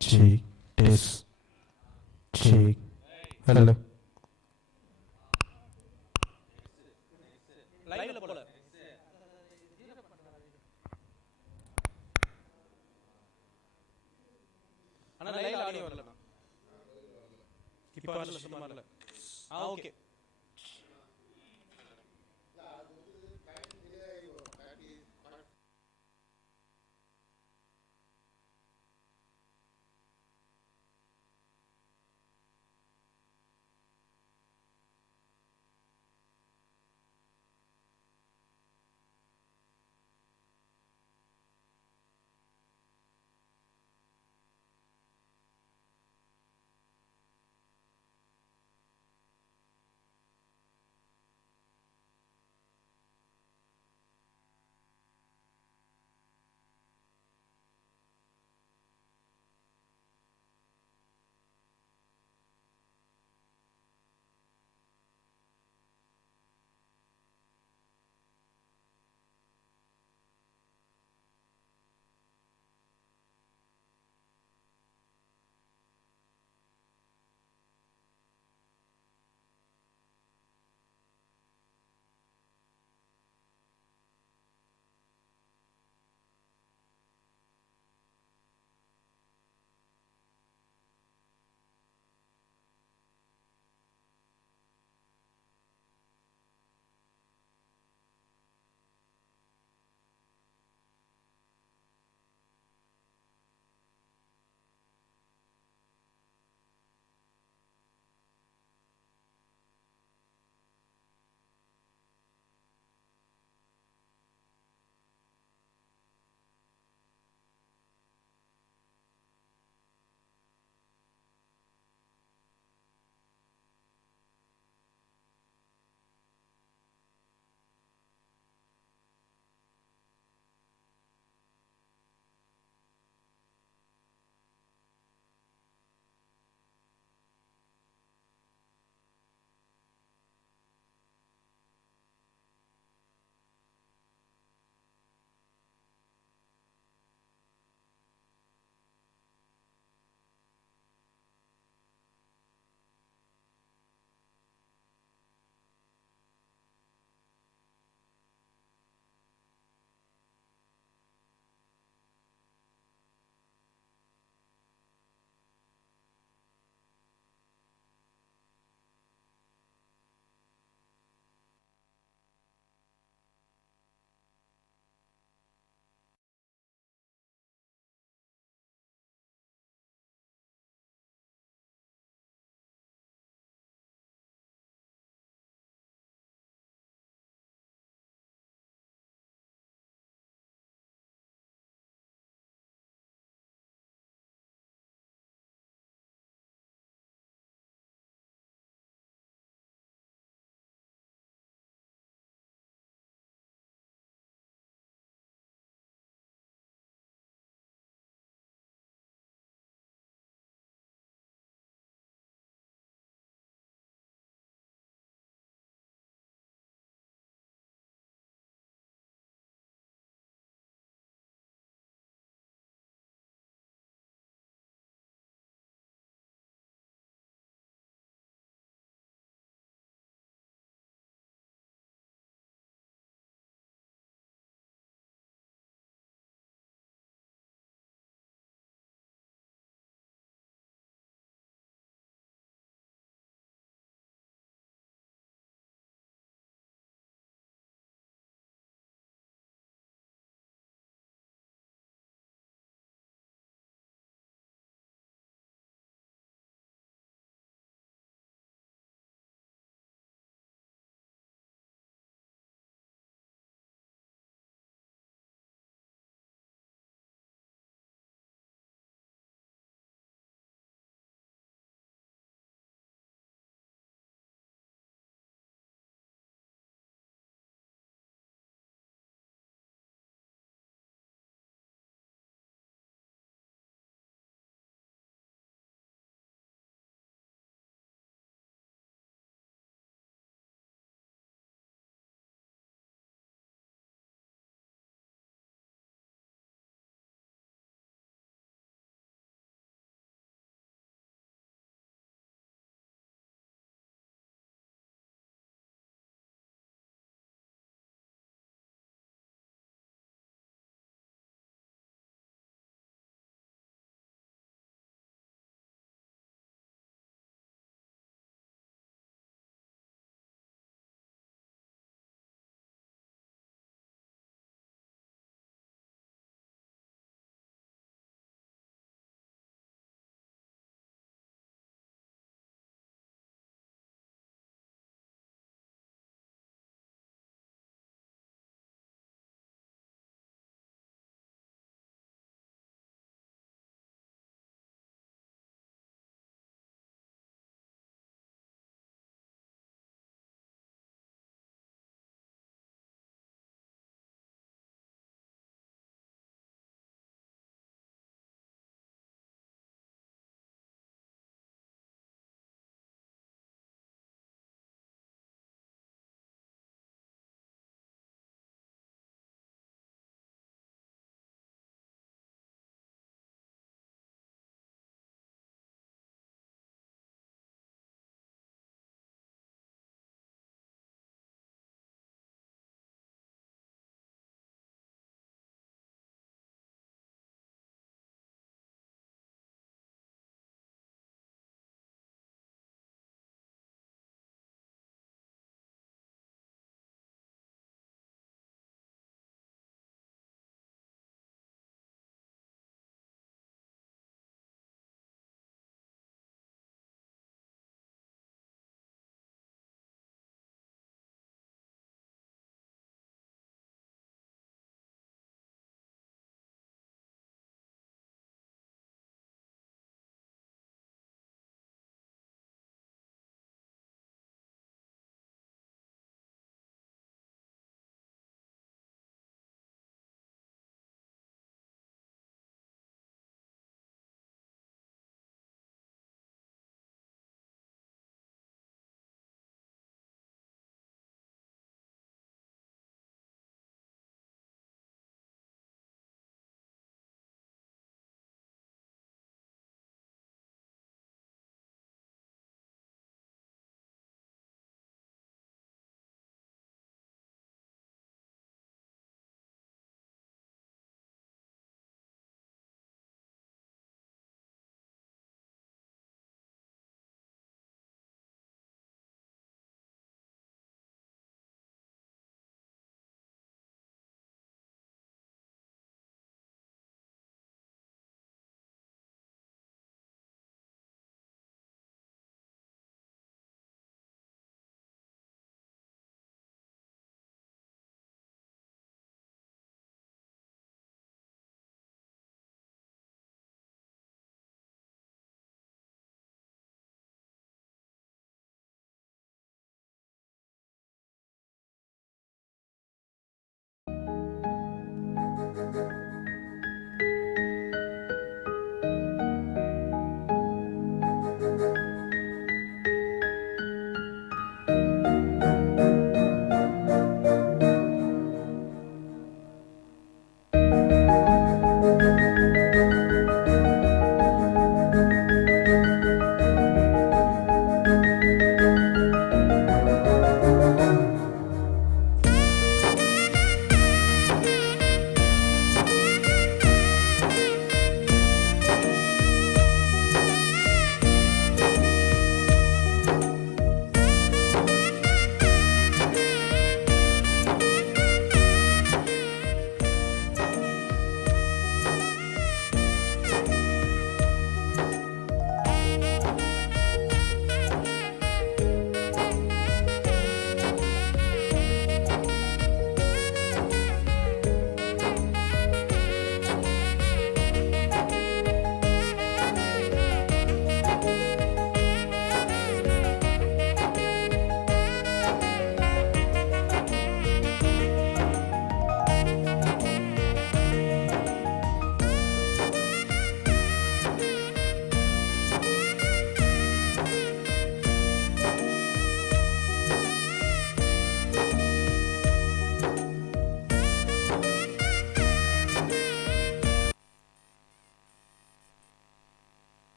Check, test, check. Hello. லைவ்ல போல ஆனா லைவ்ல ஆடியோ வரல. இப்போ வரல, சுத்தமா வரல. Okay.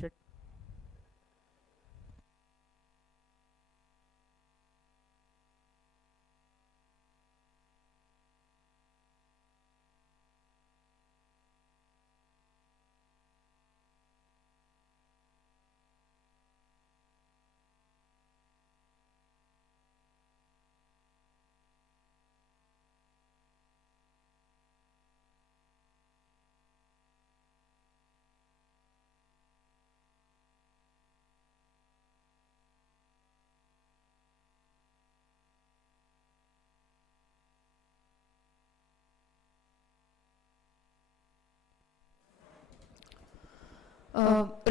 check.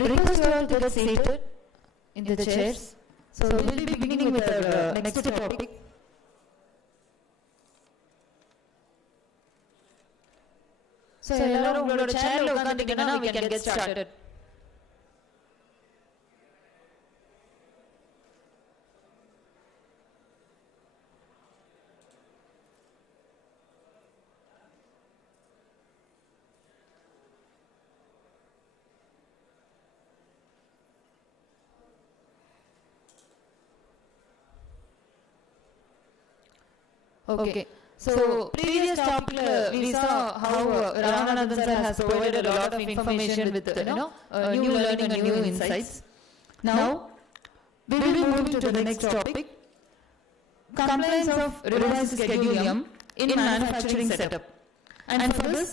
Request you all to get seated in the chairs. So we will be beginning with our next topic. So எல்லாரும் உங்களோட சேர்ல உட்கார்ந்தீங்கன்னா we can get started. Okay. So previous topic we saw how Ramanathan sir has provided a lot of information with new learning and new insights. Now we will be moving to the next topic, compliance of revised schedule M in manufacturing setup. And for this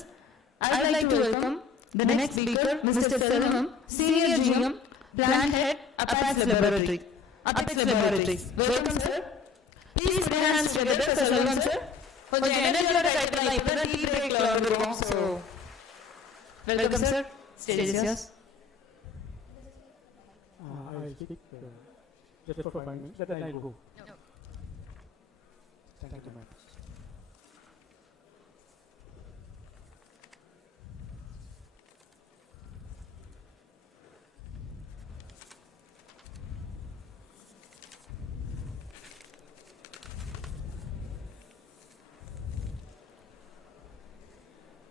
I would like to welcome the next speaker, Mr. Selvam, Senior GM, Plant Head, Apex Laboratories. Welcome sir. Please put your hands together for Selvam sir. கொஞ்சம் எனர்ஜியோட டைப் பண்ணலாம். இப்பதான் டீ பிரேக்ல வந்துறோம். So welcome sir. Stage is yours. I'll speak just for 5 minutes, then I'll go. Thank you, ma'am.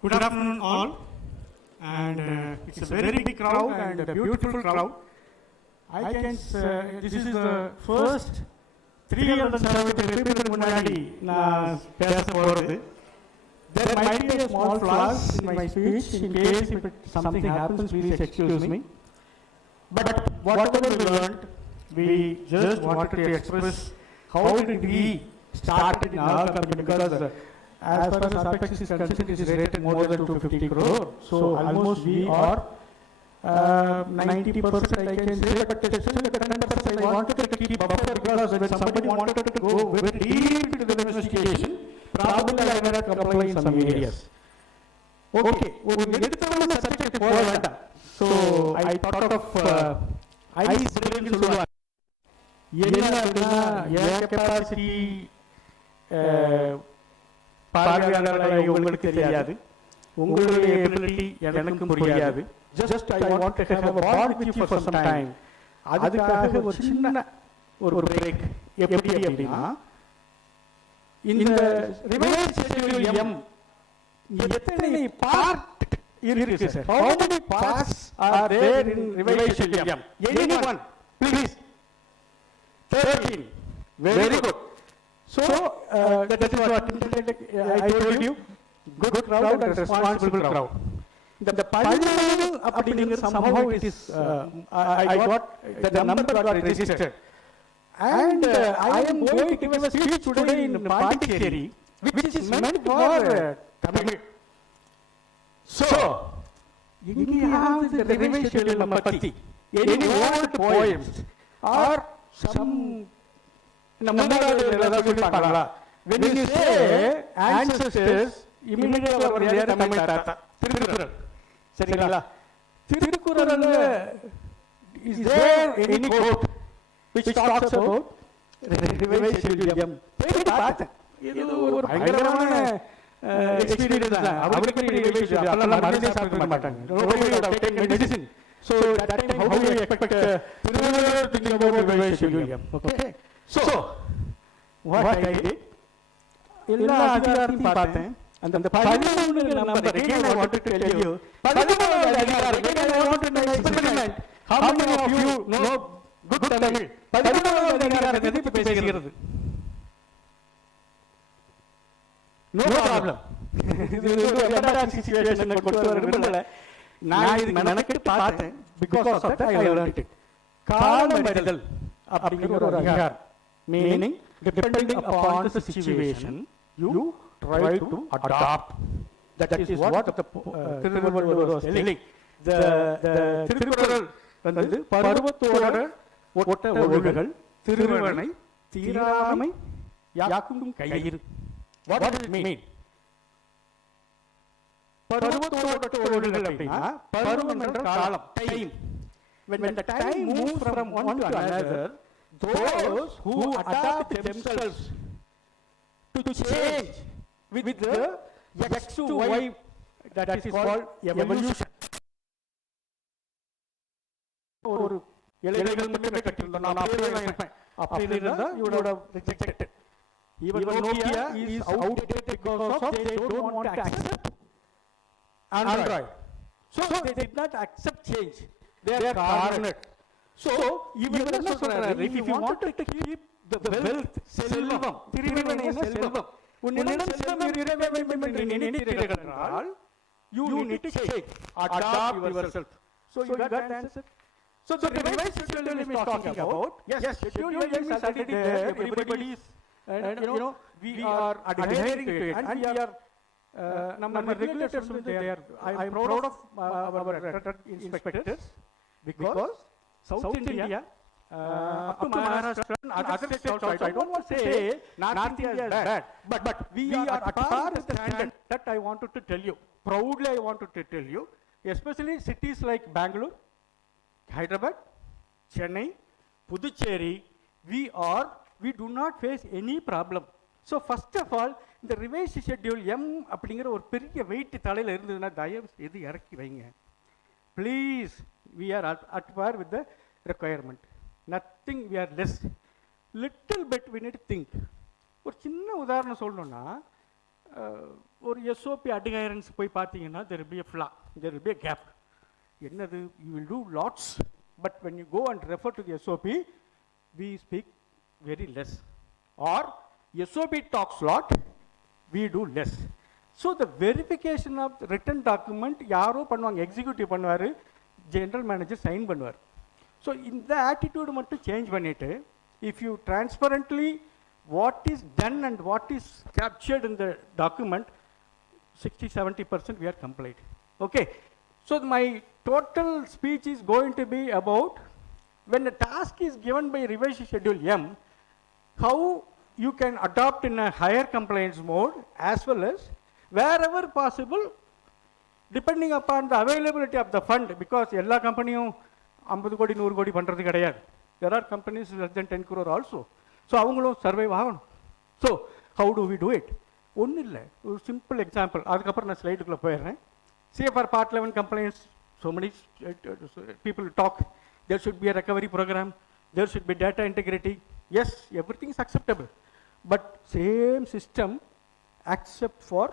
Good afternoon all, and it's a very big crowd and a beautiful crowd. I can this is the first 370 people முன்னாடி நான் பேச போறது. There might be a small flaws in my speech. In case if something happens, please excuse me. But whatever we learned, we just wanted to express how did we start in our company, because as far as Apex is concerned, it is rated more than 250 crore. So almost we are 90%, I can say, but still at 10% I wanted to keep buffer, because when somebody wanted to go very deep into the investigation, probably I may not comply in some areas. Okay, எடுத்தவங்க சப்ஜெக்ட் போக வேண்டாம். So I thought of ice drill சொல்லுவாங்க. என்ன அப்படின்னா ஏர் கெப்பாசிட்டி பார்வையாளர்களை உங்களுக்கு தெரியாது, உங்களுடைய எபிலிட்டி எனக்கும் புரியாது. Just I want to have a bond with you for some time. அதுக்காக ஒரு சின்ன ஒரு பிரேக். எப்படி அப்படின்னா, இந்த ரிவைஸ் ஷெட்யூல் எம் எத்தனை பார்ட் இருக்கு sir? how many parts are there in revised schedule M? Anyone please? 13. Very good. So that is what I told you, good crowd and responsible crowd. The 11 அப்படிங்கிற somehow it is I got the number got registered, and I am going to give a speech today in Pondicherry, which is meant for Tamil. So you have the revision schedule பத்தி any old poems or some சொல்லிருப்பாங்களா? When you say ancestors, immediately அவர் யாரு? தமிழ் தாத்தா. திருக்குறள். சரிங்களா? திருக்குறள்ல is there any quote which talks about revised schedule M? பார்த்தேன். இது ஒரு பயங்கரமான எக்ஸ்பீரியன்ஸ் தான். அவருக்கு revised schedule அதெல்லாம் மருந்தே சாப்பிட மாட்டாங்க. Nobody would have taken medicine. So that time how do you expect Thirukkural thinking about revised schedule M? Okay. So what I did, எல்லா அதிகாரத்தையும் பார்த்தேன். அந்த 11 number again I wanted to tell you, 11வது அதிகாரம் again I wanted to experiment. How many of you know good Tamil? 11வது அதிகாரத்தை பற்றி பேசுகிறது. No problem. இது ஒரு எமர்ஜென்சி சிச்சுவேஷன் கொண்டு வர விரும்பல. நான் இது மெனக்கெட்டு பார்த்தேன். Because of that I learned it. காலமறிதல் அப்படிங்கிற ஒரு அதிகாரம். Meaning depending upon the situation you try to adopt. That is what the Thiruvalluvar was telling. The Thirukkural வந்து பருவத்தோட ஒட்ட ஒழுகுகள் திருவனை தீராமை யாக்கும் கயிறு. What does it mean? பருவத்தோட ஒழுகுகள் அப்படின்னா பருவம் என்ற காலம், time. When the time moves from one to another, those who adapt themselves to change with the X to Y, that is called evolution. ஒரு இலைகள் மட்டுமே கட்டிருந்தோம், நான் அப்படியே தான் இருப்பேன், அப்படி இருந்தா you would have rejected. Even Nokia is outdated because of they don't want to accept Android. So they did not accept change. They are cornered. So even if you wanted to keep the wealth, செல்வம், திருவினை செல்வம், உன்னிடம் செல்வம் இருக்க வேண்டும் என்று நினைத்தீர்கள் என்றால் you need to change, adopt yourself. So you got the answer. So the revised schedule is talking about, yes, schedule is already there, everybody is, and you know, we are adhering to it, and we are, our regulators will there. I am proud of our inspectors, because South India, up to Maharashtra and other states also, I don't want to say North India is bad, but we are at par with the standard. That I wanted to tell you, proudly I wanted to tell you, especially cities like Bangalore, Hyderabad, Chennai, Pondicherry, we do not face any problem. So first of all, இந்த revise schedule M அப்படிங்கிற ஒரு பெரிய வெயிட் தலையில் இருந்ததுன்னா தயவு செய்து இறக்கி வைங்க please. we are at par with the requirement, nothing we are less, little bit we need to think. ஒரு சின்ன உதாரணம் சொல்லணும்னா, ஒரு SOP adherence போய் பார்த்தீங்கன்னா there will be a flaw, there will be a gap. என்னது, you will do lots, but when you go and refer to the SOP, we speak very less, or SOP talks lot, we do less. So the verification of the written document யாரோ பண்ணுவாங்க, executive பண்ணுவார், general manager sign பண்ணுவார். So இந்த attitude மட்டும் change பண்ணிவிட்டு, if you transparently what is done and what is captured in the document, 60-70% we are compliant. Okay, so my total speech is going to be about when a task is given by revised schedule M, how you can adopt in a higher compliance mode, as well as wherever possible, depending upon the availability of the fund, because எல்லா கம்பெனியும் 50 கோடி 100 கோடி பண்ணுறது கிடையாது. There are companies less than 10 crore also. So அவங்களும் சர்வைவ் ஆகணும். So how do we do it? ஒன்றும் இல்லை, ஒரு சிம்பிள் எக்ஸாம்பிள், அதுக்கப்புறம் நான் ஸ்லைடுக்குள்ளே போயிடுறேன். CFR Part 11 complaints, so many people talk, there should be a recovery program, there should be data integrity. Yes, everything is acceptable, but same system except for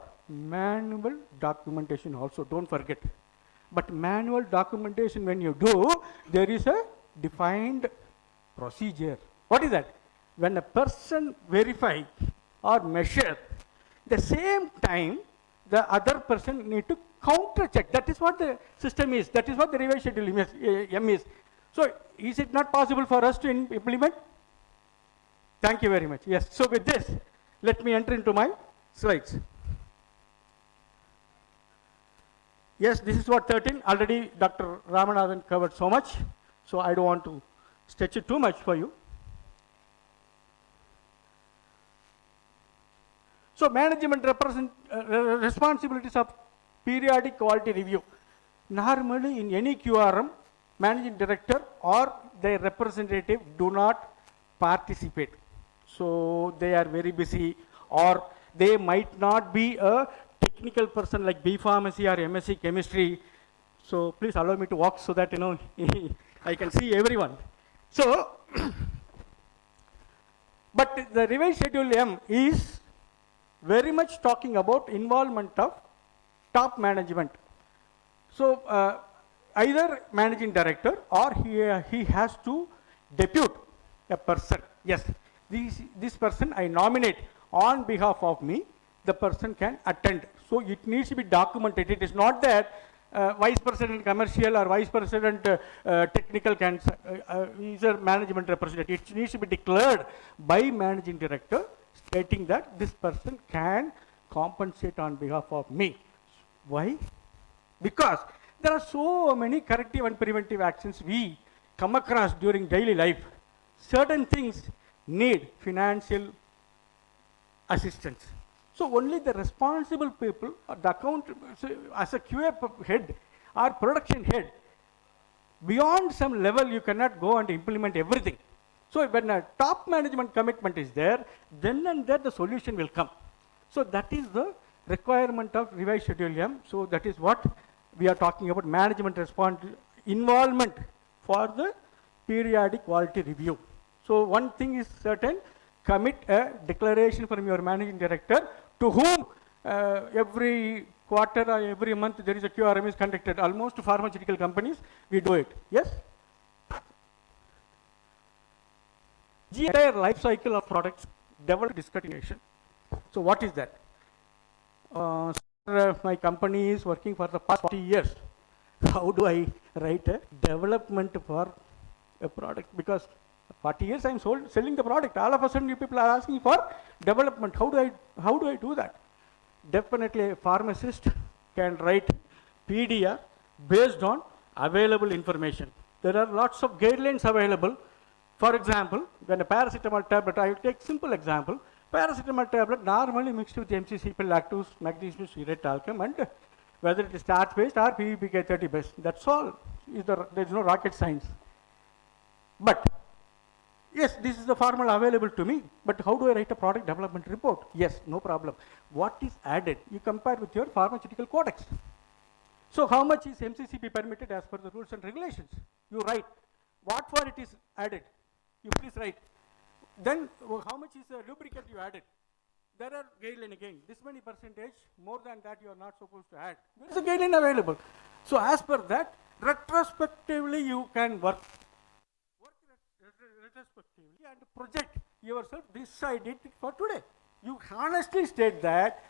manual documentation also, don't forget. But manual documentation, when you do, there is a defined procedure. What is that? When a person verify or measure, the same time the other person need to counter check. That is what the system is, that is what the revised schedule M is. So is it not possible for us to implement? Thank you very much. Yes, so with this, let me enter into my slides. Yes, this is what 13, already Dr. Ramanathan covered so much, so I don't want to stretch it too much for you. So management responsibilities of periodic quality review. Normally in any QRM, managing director or their representative do not participate. So they are very busy, or they might not be a technical person like B Pharmacy or MSc Chemistry. So please allow me to walk so that, you know, I can see everyone. So, but the revised schedule M is very much talking about involvement of top management. So either managing director or he has to depute a person. Yes, this person I nominate on behalf of me, the person can attend. So it needs to be documented. It is not that vice president commercial or vice president technical can is a management representative. It needs to be declared by managing director stating that this person can compensate on behalf of me. Why? Because there are so many corrective and preventive actions we come across during daily life. Certain things need financial assistance. So only the responsible people, or the account, so as a QA head or production head, beyond some level you cannot go and implement everything. So when a top management commitment is there, then and there the solution will come. So that is the requirement of revised schedule M. So that is what we are talking about, management involvement for the periodic quality review. So one thing is certain, commit a declaration from your managing director to whom every quarter or every month there is a QRM is conducted. Almost pharmaceutical companies, we do it. Yes? The entire life cycle of products, development discontinuation. So what is that? My company is working for the past 40 years. How do I write a development for a product? Because 40 years I am selling the product. All of a sudden you people are asking for development. How do I do that? Definitely a pharmacist can write PDR based on available information. There are lots of guidelines available. For example, when a paracetamol tablet, I will take simple example. Paracetamol tablet normally mixed with MCCP, lactose, magnesium citrate talcum, and whether it is starch based or PVPK30 based. That's all. There is no rocket science. But yes, this is the formula available to me, but how do I write a product development report? Yes, no problem. What is added? You compare with your pharmaceutical codex. So how much is MCCP permitted as per the rules and regulations? You write. What for it is added? You please write. Then how much is the lubricant you added? There are guideline again. This many percentage, more than that you are not supposed to add. There is a guideline available. So as per that, retrospectively you can work retrospectively and project yourself. This I did it for today. You honestly state that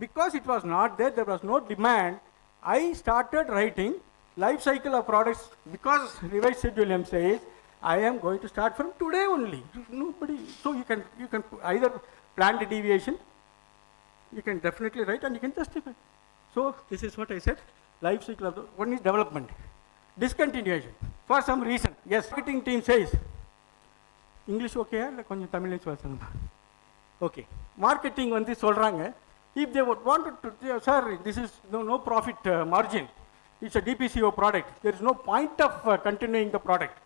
because it was not there, there was no demand, I started writing life cycle of products because revised schedule M says I am going to start from today only. Nobody. So you can either plan the deviation, you can definitely write and you can justify. So this is what I said. Life cycle of the one is development, discontinuation for some reason. Yes, marketing team says English okay or konjam Tamil solranga. Okay, marketing வந்து சொல்றாங்க. If they would wanted to, sir, this is no profit margin. It's a DPCO product. There is no point of continuing the product.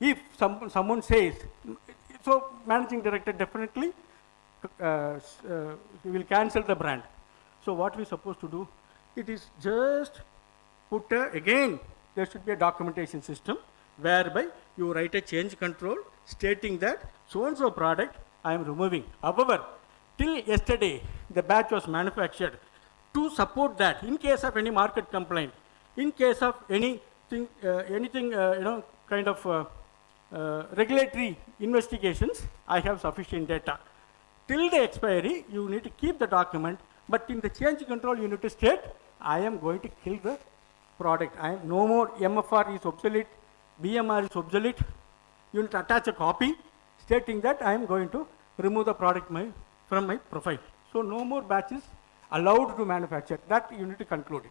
If someone says, so managing director definitely will cancel the brand. So what we supposed to do? It is just put again, there should be a documentation system whereby you write a change control stating that so-and-so product I am removing. However, till yesterday, the batch was manufactured. To support that, in case of any market complaint, in case of anything, kind of regulatory investigations, I have sufficient data. Till the expiry, you need to keep the document, but in the change control, you need to state, I am going to kill the product. I am no more, MFR is obsolete, BMR is obsolete. You need to attach a copy stating that I am going to remove the product from my profile. So no more batches allowed to manufacture. That you need to conclude it.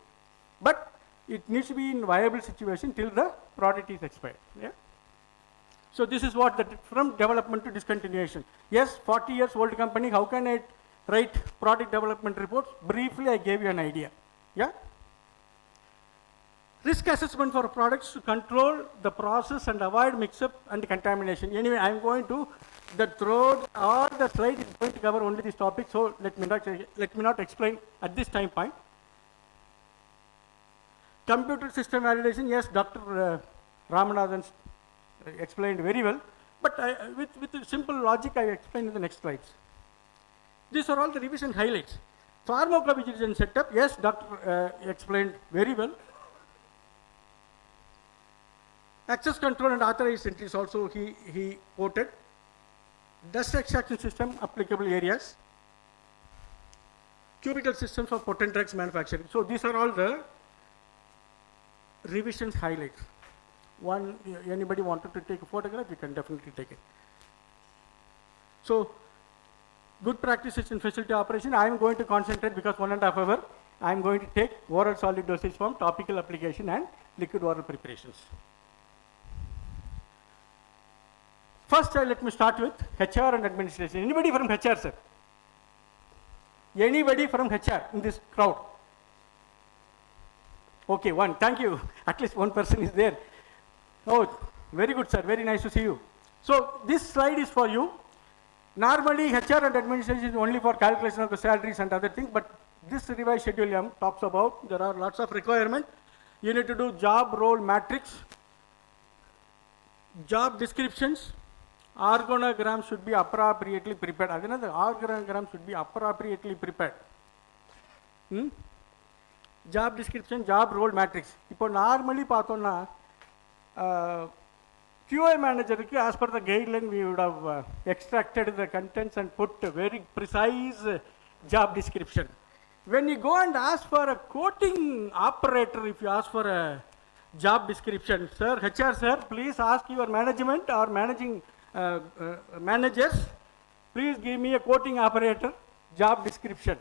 But it needs to be in viable situation till the product is expired. Yeah? So this is what from development to discontinuation. Yes, 40 years old company, how can I write product development reports? Briefly, I gave you an idea. Yeah? Risk assessment for products to control the process and avoid mix-up and contamination. Anyway, I am going to, throughout all the slide is going to cover only this topic, so let me not explain at this time point. Computer system validation, yes, Dr. Ramanathan explained very well, but with simple logic I explained in the next slides. These are all the revision highlights. Pharmacovigilance setup, yes, Dr. explained very well. Access control and authorized entries also he quoted. Dust extraction system applicable areas. Cubicle systems for potent drugs manufacturing. So these are all the revisions highlights. One, anybody wanted to take a photograph, you can definitely take it. So, good practices in facility operation. I am going to concentrate because 1.5 hours. I am going to take oral solid dosage form, topical application, and liquid oral preparations. First, let me start with HR and administration. Anybody from HR, sir? Anybody from HR in this crowd? Okay, one. Thank you. At least one person is there. Oh, very good, sir. Very nice to see you. So, this slide is for you. Normally, HR and administration is only for calculation of the salaries and other things, but this revised schedule M talks about there are lots of requirements. You need to do job role matrix, job descriptions, organogram should be appropriately prepared. Another organogram should be appropriately prepared. Job description, job role matrix. Now, normally, QA manager, as per the guideline, we would have extracted the contents and put a very precise job description. When you go and ask for a coating operator, if you ask for a job description, sir, HR sir, please ask your management or managing managers, please give me a coating operator job description.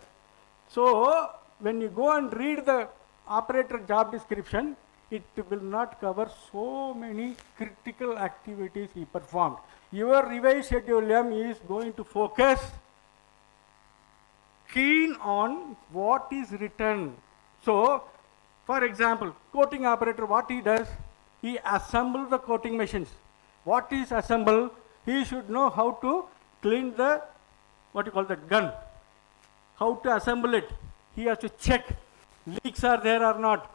So, when you go and read the operator job description, it will not cover so many critical activities he performed. Your revised schedule M is going to focus keen on what is written. So, for example, coating operator, what he does, he assembles the coating machines. What is assembled? He should know how to clean the, what you call the gun, how to assemble it. He has to check leaks are there or not.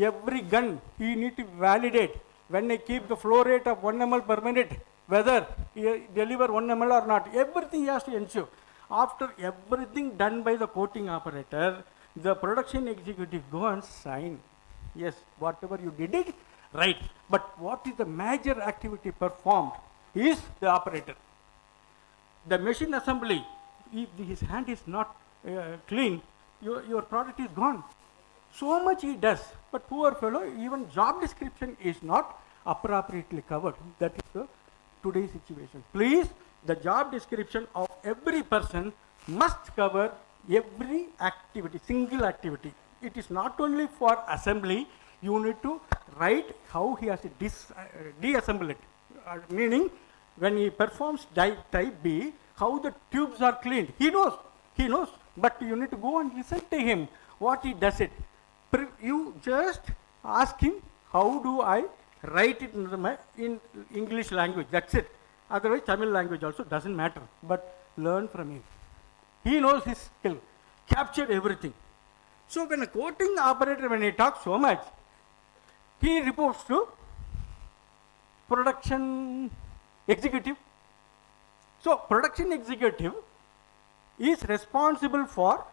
Every gun he need to validate. When I keep the flow rate of 1 ml per minute, whether he deliver 1 ml or not, everything he has to ensure. After everything done by the coating operator, the production executive go and sign. Yes, whatever you did it, right. But what is the major activity performed is the operator. The machine assembly, if his hand is not clean, your product is gone. So much he does, but poor fellow, even job description is not appropriately covered. That is the today's situation. Please, the job description of every person must cover every activity, single activity. It is not only for assembly, you need to write how he has to deassemble it. Meaning, when he performs type B, how the tubes are cleaned. He knows, but you need to go and listen to him, what he does it. You just ask him, how do I write it in English language, that's it. Otherwise, Tamil language also doesn't matter, but learn from him. He knows his skill, captured everything. So when a coating operator, when he talks so much, he reports to production executive. So production executive is responsible for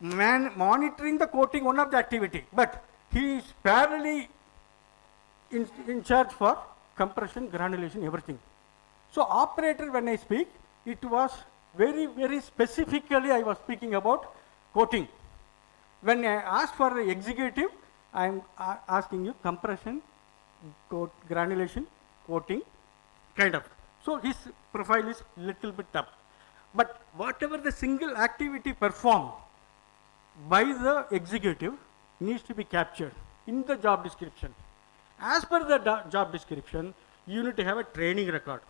monitoring the coating, one of the activity, but he is parallelly in charge for compression, granulation, everything. So operator, when I speak, it was very, very specifically I was speaking about coating. When I ask for the executive, I am asking you compression, granulation, coating, kind of. So his profile is little bit up. But whatever the single activity performed by the executive needs to be captured in the job description. As per the job description, you need to have a training record.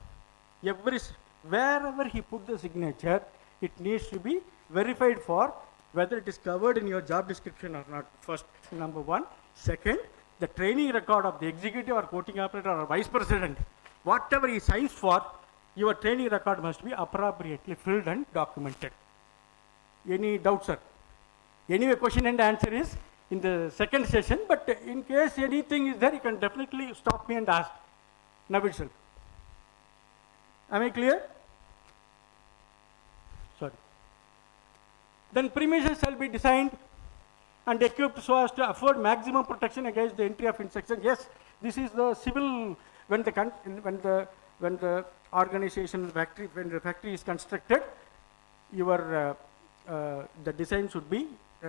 Wherever he put the signature, it needs to be verified for whether it is covered in your job description or not. First, number one. Second, the training record of the executive or coating operator or vice president, whatever he signs for, your training record must be appropriately filled and documented. Any doubt, sir? Anyway, question and answer is in the second session, but in case anything is there, you can definitely stop me and ask. Nabil sir. Am I clear? Sorry. Then premises shall be designed and equipped so as to afford maximum protection against the entry of insects. Yes, this is the civil, when the organization, when the factory is constructed, your the design should be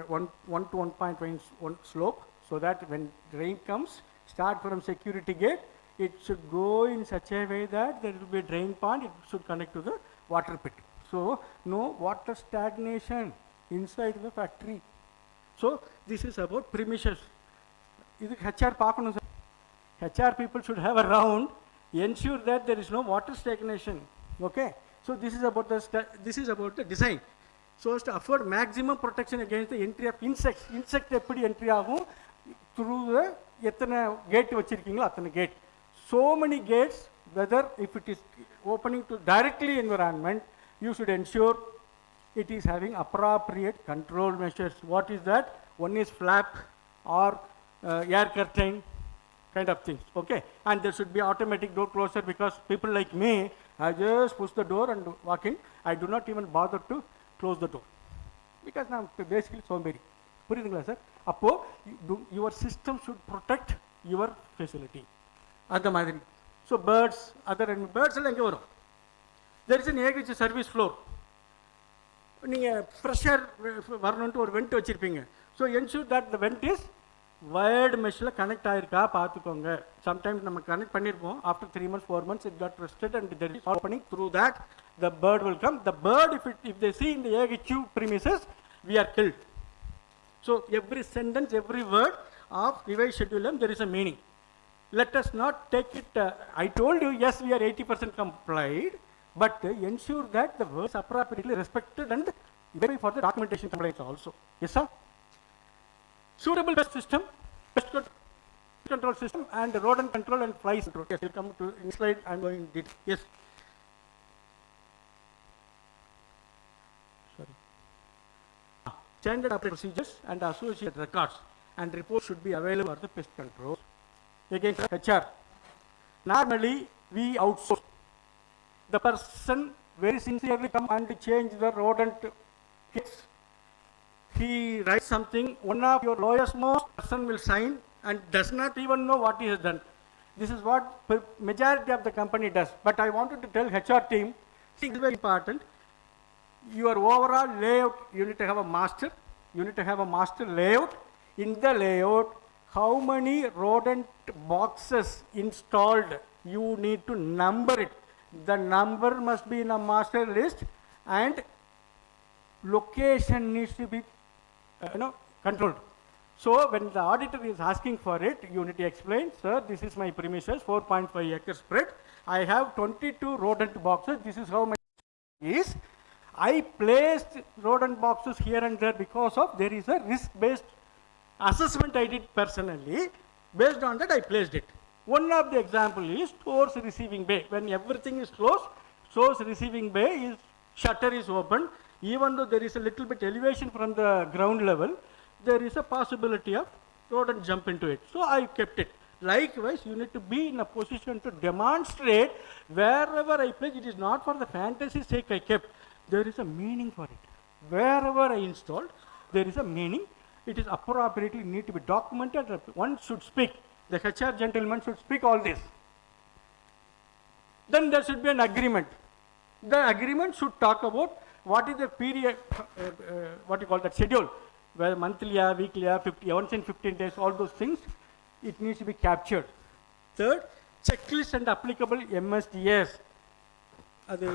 1 to 1.1 slope, so that when rain comes, start from security gate, it should go in such a way that there will be a drain pond, it should connect to the water pit. So no water stagnation inside the factory. So this is about premises. This HR paakanu sir. HR people should have a round, ensure that there is no water stagnation. Okay. So this is about the design. So as to afford maximum protection against the entry of insects. Insect eppadi entry agum through the ethana gate vechirkingala athana gate. So many gates, whether if it is opening to directly environment, you should ensure it is having appropriate control measures. What is that? One is flap or air curtain kind of things. Okay, and there should be automatic door closer, because people like me, I just push the door and walk in. I do not even bother to close the door, because I am basically somberi. புரியுதுங்களா சார்? அப்போ your system should protect your facility. அந்த மாதிரி. So birds, birds எல்லாம் எங்கே வரும்? There is an air service floor. நீங்கள் pressure வரணுன்ட்டு ஒரு வெண்ட் வச்சுருப்பீங்க. So ensure that the vent is wired மெஷ்ஷில் கனெக்ட் ஆகிருக்கா பார்த்துக்கோங்க. சம்டைம்ஸ் நம்ம கனெக்ட் பண்ணியிருப்போம், after 3 months 4 months it got rusted and there is opening, through that the bird will come. The bird, if they see in the AHQ premises, we are killed. So every sentence, every word of revised schedule M, there is a meaning. Let us not take it, I told you, yes, we are 80% complied, but ensure that the words appropriately respected and verify for the documentation compliance also. Yes, sir? Suitable pest system, pest control system, and rodent control and flies control. Yes, we'll come to in slide. I'm going in detail. Yes. Sorry. Standard operating procedures and associated records and reports should be available for the pest control. Again, HR. Normally, we outsource. The person very sincerely come and change the rodent kits. He writes something, one of your lowest most person will sign and does not even know what he has done. This is what majority of the company does. But I wanted to tell HR team, this is very important. Your overall layout, you need to have a master. You need to have a master layout. In the layout, how many rodent boxes installed, you need to number it. The number must be in a master list, and location needs to be controlled. So when the auditor is asking for it, you need to explain, sir, this is my premises, 4.5 acre spread. I have 22 rodent boxes. This is how much is. I placed rodent boxes here and there because of there is a risk-based assessment I did personally. Based on that, I placed it. One of the example is stores receiving bay. When everything is closed, stores receiving bay is shutter is open. Even though there is a little bit elevation from the ground level, there is a possibility of rodent jump into it. So I kept it. Likewise, you need to be in a position to demonstrate wherever I place. It is not for the fantasy sake I kept. There is a meaning for it. Wherever I installed, there is a meaning. It is appropriately need to be documented. One should speak. The HR gentleman should speak all this. Then there should be an agreement. The agreement should talk about what is the period, what you call that schedule, whether monthly, weekly, 50, once in 15 days, all those things, it needs to be captured. Third, checklist and applicable MSDS. அது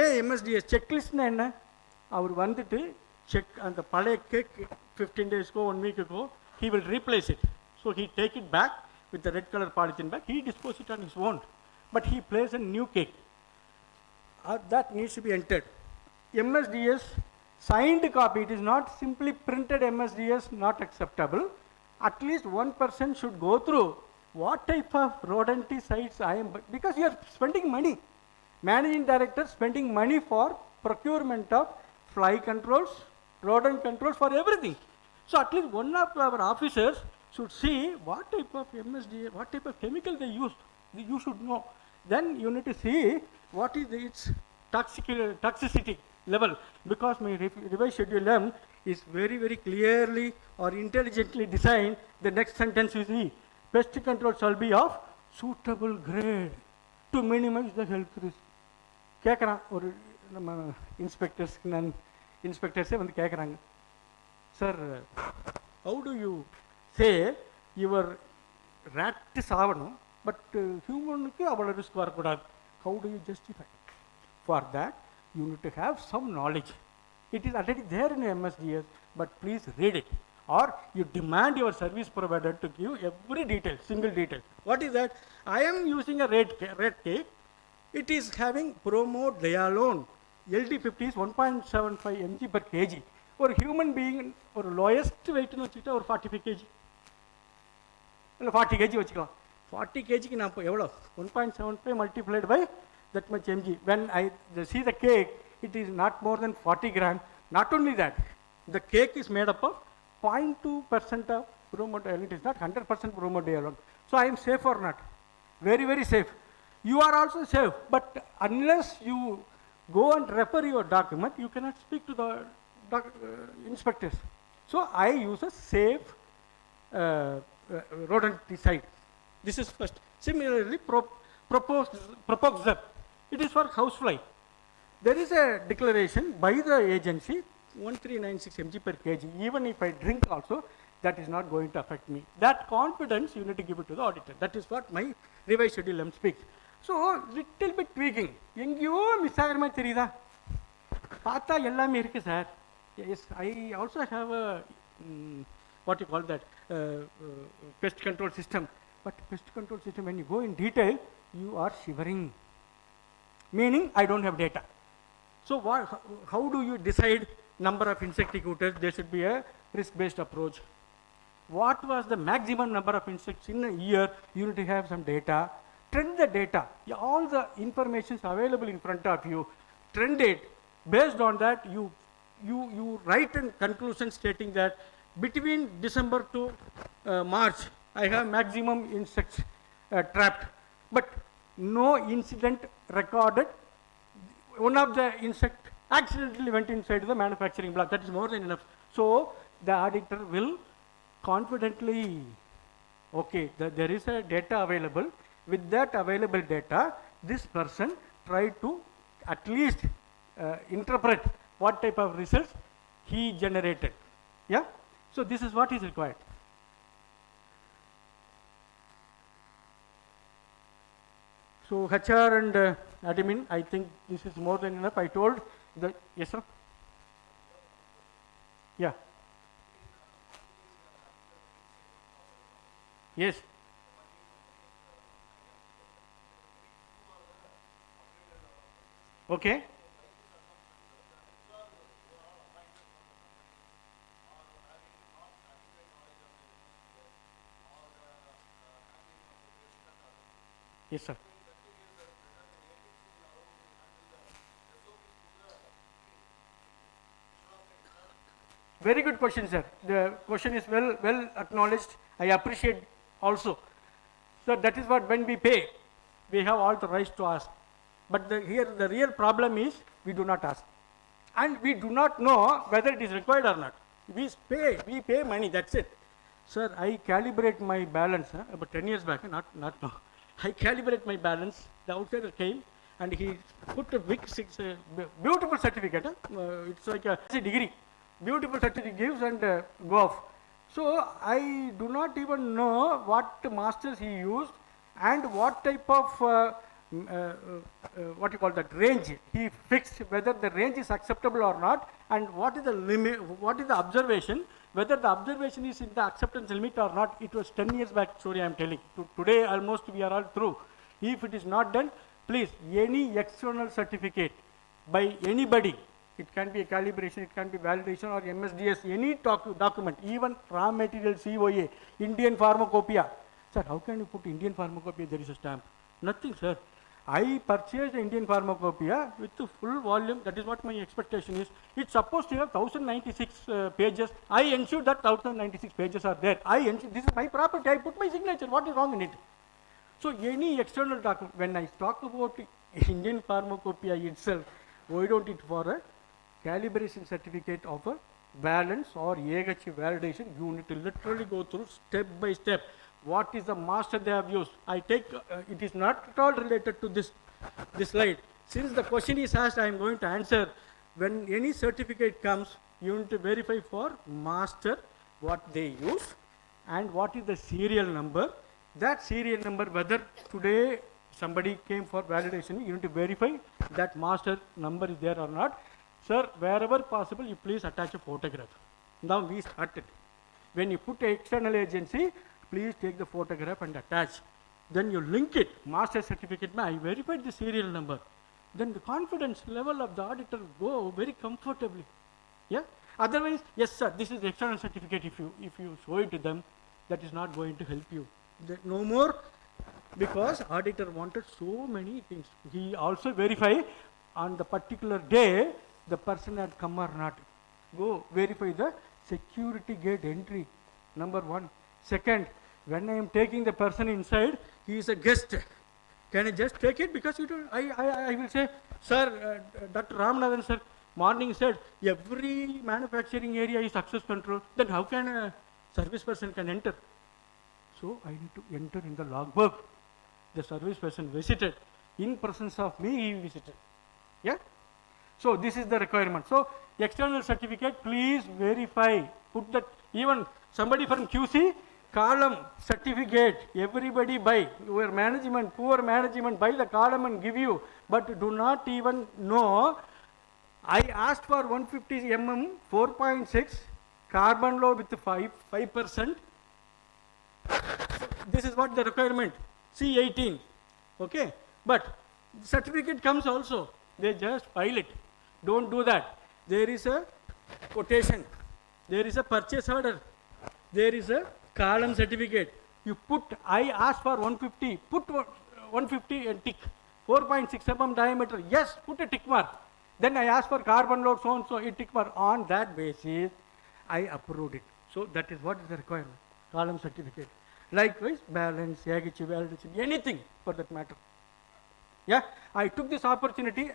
ஏன் MSDS செக்லிஸ்ட்னா என்ன? அவர் வந்துட்டு செக் அந்த பழைய கேக் 15 daysக்கோ 1 weekக்கோ he will replace it. So he take it back with the red color polythene bag, he dispose it on his own, but he plays a new cake. That needs to be entered. MSDS signed copy, it is not simply printed MSDS, not acceptable. At least one person should go through what type of rodenticides I am, because you are spending money. Managing director spending money for procurement of fly controls, rodent controls, for everything. So at least one of our officers should see what type of MSDA, what type of chemical they use. You should know. Then you need to see what is its toxicity level, because my revised schedule M is very, very clearly or intelligently designed. The next sentence you see, pest control shall be of suitable grade to minimize the health risk. கேட்குறான் ஒரு நம்ம இன்ஸ்பெக்டர்ஸ்க்கு நான் இன்ஸ்பெக்டர்ஸே வந்து கேட்குறாங்க, sir how do you say your rate சாவணும் but ஹியூமனுக்கு அவ்வளோ ரிஸ்க் வரக்கூடாது, how do you justify? For that you need to have some knowledge. It is already there in MSDS, but please read it. Or you demand your service provider to give every detail, single detail. What is that? I am using a red cake. It is having bromodiazolone. LD50 is 1.75 mg per kg. For human being, or lowest weight nu vechita or 45 kg. Or 40 kg vechikalam. 40 kg ki na evlo 1.75 multiplied by that much mg. When I see the cake, it is not more than 40 grams. Not only that, the cake is made up of 0.2% of bromodiazolone. It is not 100% bromodiazolone. So I am safe or not? Very, very safe. You are also safe, but unless you go and refer your document, you cannot speak to the inspectors. So I use a safe rodenticide. This is first. Similarly, propoxer. It is for housefly. There is a declaration by the agency 1396 mg per kg. Even if I drink also, that is not going to affect me. That confidence you need to give it to the auditor. That is what my revised schedule M speaks. So little bit tweaking. எங்கேயோ மிஸ் ஆகிற மாதிரி தெரியுதா? பார்த்தா எல்லாமே இருக்கு sir. Yes, I also have a what you call that pest control system. But pest control system, when you go in detail, you are shivering. Meaning I don't have data. So how do you decide number of insecticutors? There should be a risk-based approach. What was the maximum number of insects in a year? You need to have some data. Trend the data. All the information is available in front of you. Trend it. Based on that, you write a conclusion stating that between December to March, I have maximum insects trapped, but no incident recorded. One of the insect accidentally went inside the manufacturing block. That is more than enough. So the auditor will confidently, okay, there is a data available. With that available data, this person tried to at least interpret what type of results he generated. Yeah? So this is what is required. So HR and admin, I think this is more than enough. I told the, yes sir? Yeah. Yes. Okay. Yes sir. Very good question, sir. The question is well acknowledged. I appreciate also. So that is what, when we pay, we have all the rights to ask. But here the real problem is we do not ask, and we do not know whether it is required or not. We pay money. That's it. Sir, I calibrate my balance about 10 years back, not now. I calibrate my balance. The outsider came and he put a big beautiful certificate. It's like a degree. Beautiful certificate gives and go off. So I do not even know what masters he used and what type of what you call that range he fixed, whether the range is acceptable or not, and what is the limit, what is the observation, whether the observation is in the acceptance limit or not. It was 10 years back story I am telling. Today almost we are all through. If it is not done, please, any external certificate by anybody, it can be a calibration, it can be validation or MSDS, any document, even raw material COA, Indian pharmacopoeia. Sir, how can you put Indian pharmacopoeia? There is a stamp. Nothing, sir. I purchased the Indian pharmacopoeia with the full volume. That is what my expectation is. It's supposed to have 1096 pages. I ensure that 1096 pages are there. This is my property. I put my signature. What is wrong in it? So any external document, when I talk about Indian pharmacopoeia itself, why don't it for a calibration certificate of a balance or AHC validation, you need to literally go through step by step. What is the master they have used? I take, it is not at all related to this slide. Since the question is asked, I am going to answer. When any certificate comes, you need to verify for master what they use and what is the serial number. That serial number, whether today somebody came for validation, you need to verify that master number is there or not. Sir, wherever possible, you please attach a photograph. Now we started. When you put an external agency, please take the photograph and attach. Then you link it. Master certificate, I verified the serial number. Then the confidence level of the auditor go very comfortably. Yeah. Otherwise, yes sir, this is the external certificate. If you show it to them, that is not going to help you. No more, because auditor wanted so many things. He also verify on the particular day the person had come or not. Go verify the security gate entry, number one. Second, when I am taking the person inside, he is a guest. Can I just take it? Because you don't, I will say, sir, Dr. Ramanathan sir, morning said, every manufacturing area is access control. Then how can a service person can enter? So I need to enter in the logbook. The service person visited. In presence of me, he visited. Yeah? So this is the requirement. So external certificate, please verify. Put that, even somebody from QC, column certificate, everybody buy. Your management, poor management, buy the column and give you. But do not even know. I asked for 150 mm, 4.6, carbon load with 5%. So this is what the requirement, C18. Okay, but certificate comes also. They just file it. Don't do that. There is a quotation. There is a purchase order. There is a column certificate. You put, I asked for 150, put 150 and tick. 4.6 mm diameter, yes, put a tick mark. Then I asked for carbon load, so and so, a tick mark. On that basis, I approved it. So that is what is the requirement, column certificate. Likewise, balance, AHC, validation, anything for that matter. Yeah, I took this opportunity,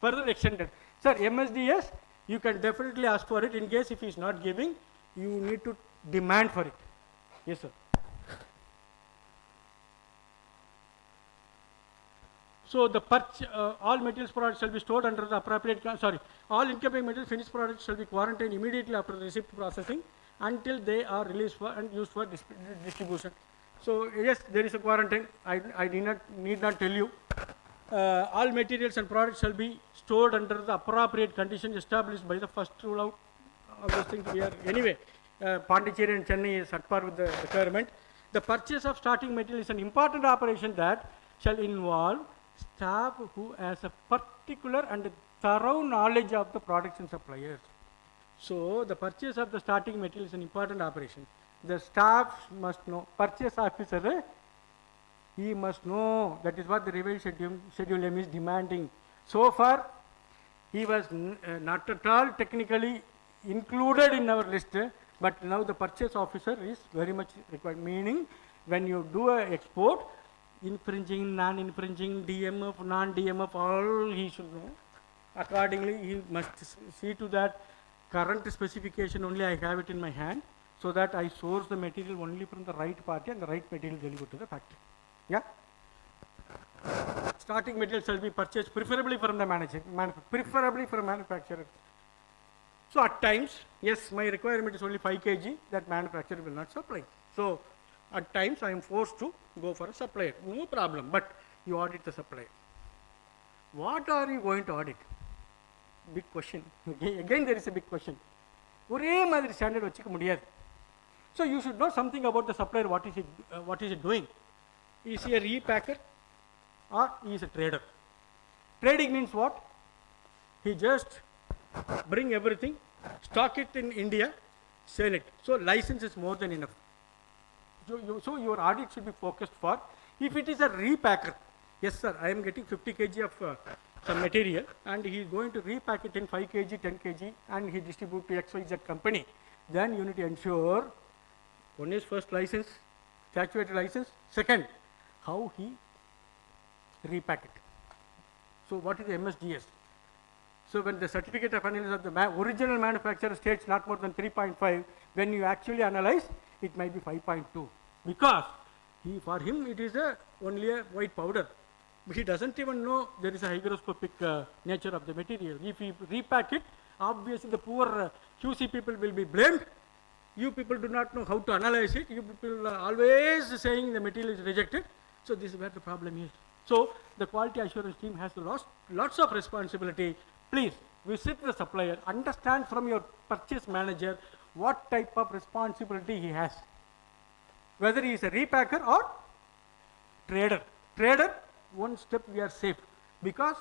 further extended. Sir, MSDS, you can definitely ask for it. In case if he is not giving, you need to demand for it. Yes, sir. So the all materials products shall be stored under the appropriate, all incoming materials, finished products shall be quarantined immediately after the receipt processing until they are released for and used for distribution. So yes, there is a quarantine. I need not tell you. All materials and products shall be stored under the appropriate conditions established by the first rule out of those things. We are anyway. Pondicherry and Chennai is at par with the requirement. The purchase of starting material is an important operation that shall involve staff who has a particular and thorough knowledge of the products and suppliers. So the purchase of the starting material is an important operation. The staff must know. Purchase officer, he must know. That is what the revised schedule M is demanding. So far, he was not at all technically included in our list, but now the purchase officer is very much required. Meaning, when you do a export, infringing, non-infringing, DMF, non-DMF, all he should know. Accordingly, he must see to that current specification only I have it in my hand, so that I source the material only from the right party and the right material delivered to the factory. Yeah? Starting material shall be purchased preferably from the preferably from manufacturer. So at times, yes, my requirement is only 5 kg, that manufacturer will not supply. So at times I am forced to go for a supplier, no problem, but you audit the supplier. What are you going to audit? Big question. Again there is a big question. ஒரே மாதிரி standard வச்சுக்க முடியாது. So you should know something about the supplier, what is it doing? Is he a repacker or he is a trader? Trading means what? He just bring everything, stock it in India, sell it. So license is more than enough. So your audit should be focused for, if it is a repacker, yes sir, I am getting 50 kg of some material and he is going to repack it in 5 kg, 10 kg and he distribute to XYZ company, then you need to ensure, one is first license, statutory license, second, how he repack it. So what is the MSDS? So when the certificate of analysis of the original manufacturer states not more than 3.5, when you actually analyze, it might be 5.2, because for him it is only a white powder. He doesn't even know there is a hygroscopic nature of the material. If we repack it, obviously the poor QC people will be blamed. You people do not know how to analyze it. You people are always saying the material is rejected. So this is where the problem is. So the quality assurance team has lots of responsibility. Please visit the supplier, understand from your purchase manager what type of responsibility he has. Whether he is a repacker or trader. Trader, one step we are safe, because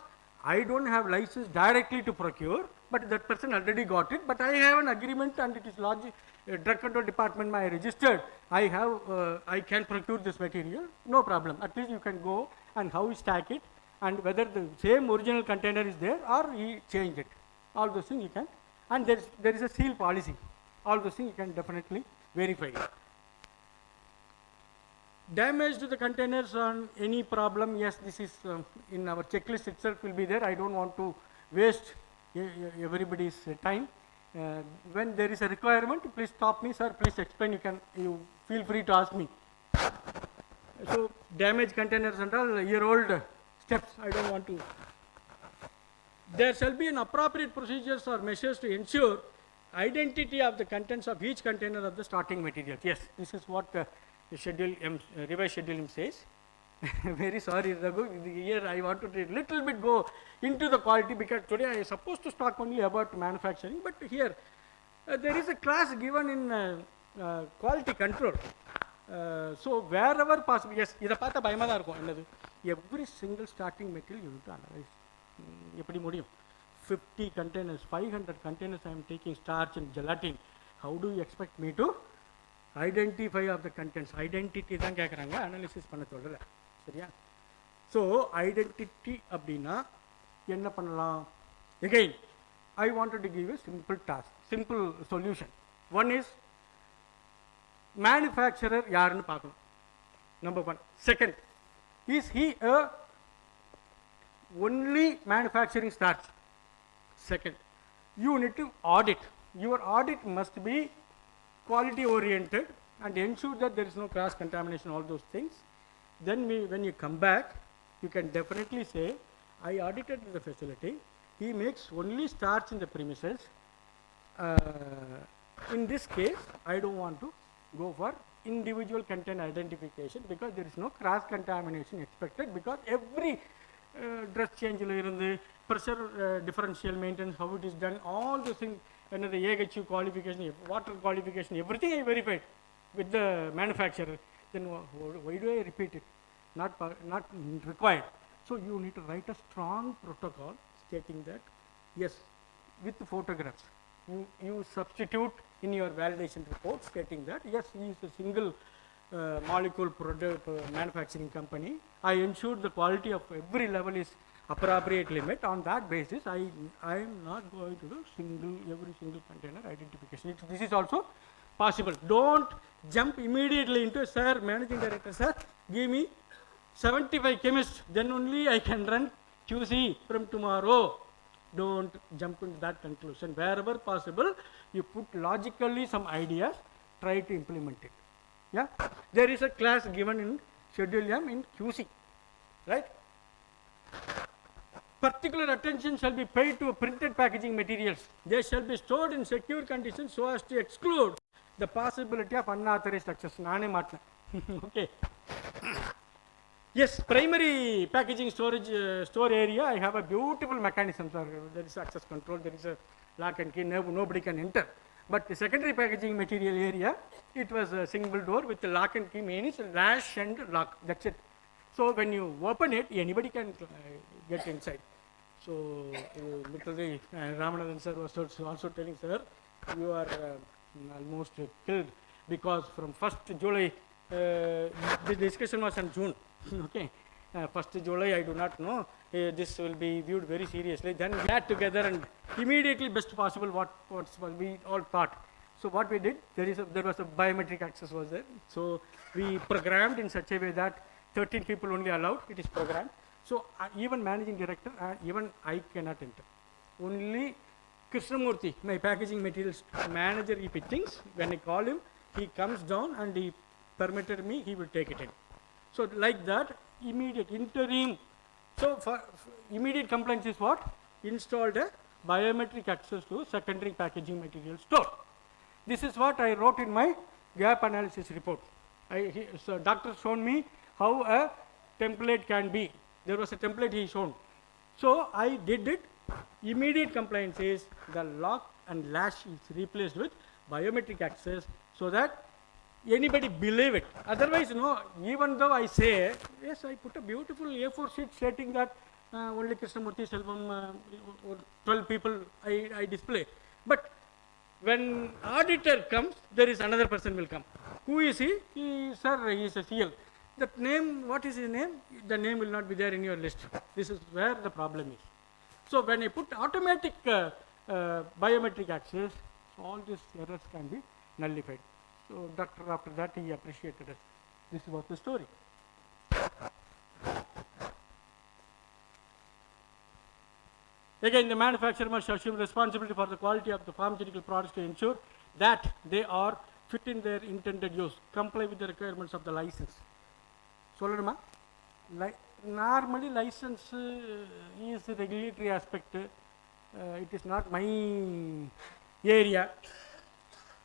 I don't have license directly to procure, but that person already got it, but I have an agreement and it is drug control department I registered. I can procure this material, no problem. At least you can go and how you stack it, and whether the same original container is there or he changed it. All those things you can, and there is a seal policy. All those things you can definitely verify. Damage to the containers on any problem, yes, this is in our checklist itself will be there. I don't want to waste everybody's time. When there is a requirement, please stop me, sir, please explain, you feel free to ask me. So damaged containers and all year-old steps, I don't want to. There shall be an appropriate procedures or measures to ensure identity of the contents of each container of the starting material. Yes, this is what schedule M, revised schedule M says. Very sorry, Raghu. Here I want to little bit go into the quality, because today I am supposed to talk only about manufacturing, but here there is a class given in quality control. So wherever possible, yes, every single starting material you need to analyze. 50 containers, 500 containers I am taking starch and gelatin. How do you expect me to identify of the contents? Identity தான் கேக்குறாங்க, analysis பண்ண சொல்லல. சரியா? So identity அப்படினா என்ன பண்ணலாம்? Again, I wanted to give a simple task, simple solution. One is manufacturer யாருன்னு பார்க்கணும். Number 1. Second, is he a only manufacturing starch? Second, you need to audit. Your audit must be quality oriented and ensure that there is no cross contamination, all those things. Then when you come back, you can definitely say, I audited the facility, he makes only starch in the premises. In this case, I don't want to go for individual content identification, because there is no cross contamination expected, because every dress change, pressure differential maintenance, how it is done, all those things, another AHU qualification, water qualification, everything I verified with the manufacturer. Then why do I repeat it? Not required. So you need to write a strong protocol stating that, yes, with photographs. You substitute in your validation report stating that, yes, he is a single molecule product manufacturing company. I ensured the quality of every level is appropriate limit. On that basis, I am not going to do every single container identification. This is also possible. Don't jump immediately into, sir, managing director, sir, give me 75 chemists, then only I can run QC from tomorrow. Don't jump into that conclusion. Wherever possible, you put logically some ideas, try to implement it. Yeah, there is a class given in Schedule M in QC, right? Particular attention shall be paid to printed packaging materials. They shall be stored in secure conditions so as to exclude the possibility of unauthorized access. Okay. Yes, primary packaging storage store area, I have a beautiful mechanism, sir. There is access control, there is a lock and key, nobody can enter. But the secondary packaging material area, it was a single door with the lock and key, means latch and lock, that's it. So when you open it, anybody can get inside. So literally, Ramanathan sir was also telling, sir, you are almost killed, because from 1st July, the discussion was on June. Okay, 1st July, I do not know, this will be viewed very seriously. Then we got together and immediately best possible what we all thought. So what we did, there was a biometric access was there. So we programmed in such a way that 13 people only allowed, it is programmed. So even managing director, even I cannot enter. only Krishnamurthy, my packaging materials manager, if he thinks, when I call him, he comes down and he permitted me, he will take it in. So like that, immediate interim. So for immediate compliance is what? Installed a biometric access to secondary packaging material store. This is what I wrote in my gap analysis report. So doctor shown me how a template can be. There was a template he shown. So I did it. Immediate compliance is the lock and latch is replaced with biometric access so that anybody believe it. Otherwise, no, even though I say, yes, I put a beautiful A4 sheet stating that only Krishnamurthy Selvam, 12 people I display. But when auditor comes, there is another person will come. Who is he? Sir, he is a CL. That name, what is his name? The name will not be there in your list. This is where the problem is. So when I put automatic biometric access, all these errors can be nullified. So doctor, after that, he appreciated us. This was the story. Again, the manufacturer must assume responsibility for the quality of the pharmaceutical products to ensure that they are fit in their intended use, comply with the requirements of the license. Soliduma? Normally, license is a regulatory aspect. It is not my area.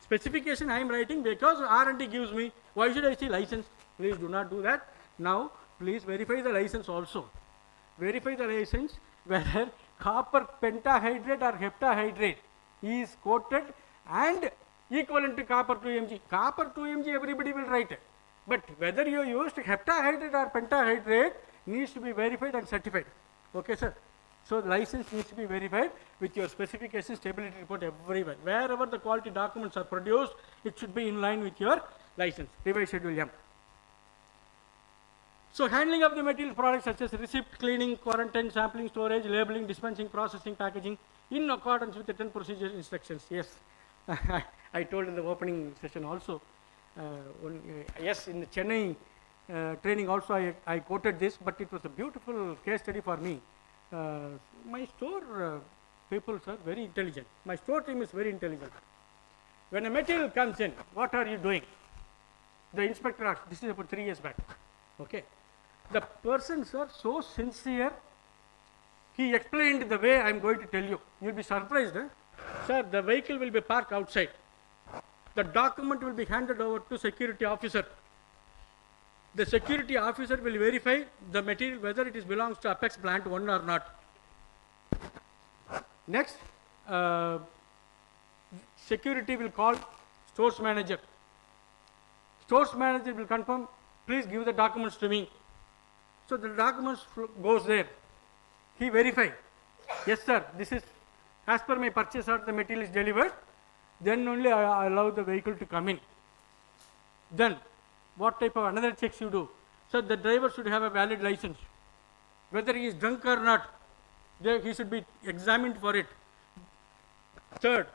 Specification I am writing because R&D gives me. Why should I say license? Please do not do that. Now, please verify the license also. Verify the license whether copper pentahydrate or heptahydrate is quoted and equivalent to copper 2 mg. Copper 2 mg everybody will write it. But whether you used heptahydrate or pentahydrate needs to be verified and certified. Okay, sir? So the license needs to be verified with your specification, stability report everywhere. Wherever the quality documents are produced, it should be in line with your license. Revised Schedule M. So handling of the material products such as receipt, cleaning, quarantine, sampling, storage, labeling, dispensing, processing, packaging in accordance with the 10 procedure instructions. Yes, I told in the opening session also. Yes, in the Chennai training also I quoted this, but it was a beautiful case study for me. My store people are very intelligent. My store team is very intelligent. When a material comes in, what are you doing? The inspector asked, this is about 3 years back. Okay. The persons are so sincere. He explained the way I am going to tell you. You will be surprised. Sir, the vehicle will be parked outside. The document will be handed over to security officer. The security officer will verify the material whether it belongs to Apex plant 1 or not. Next, security will call stores manager. Stores manager will confirm, please give the documents to me. So the documents goes there. He verify. Yes, sir, this is as per my purchase order, the material is delivered. Then only I allow the vehicle to come in. Then, what type of another checks you do? So the driver should have a valid license. Whether he is drunk or not, he should be examined for it. Third,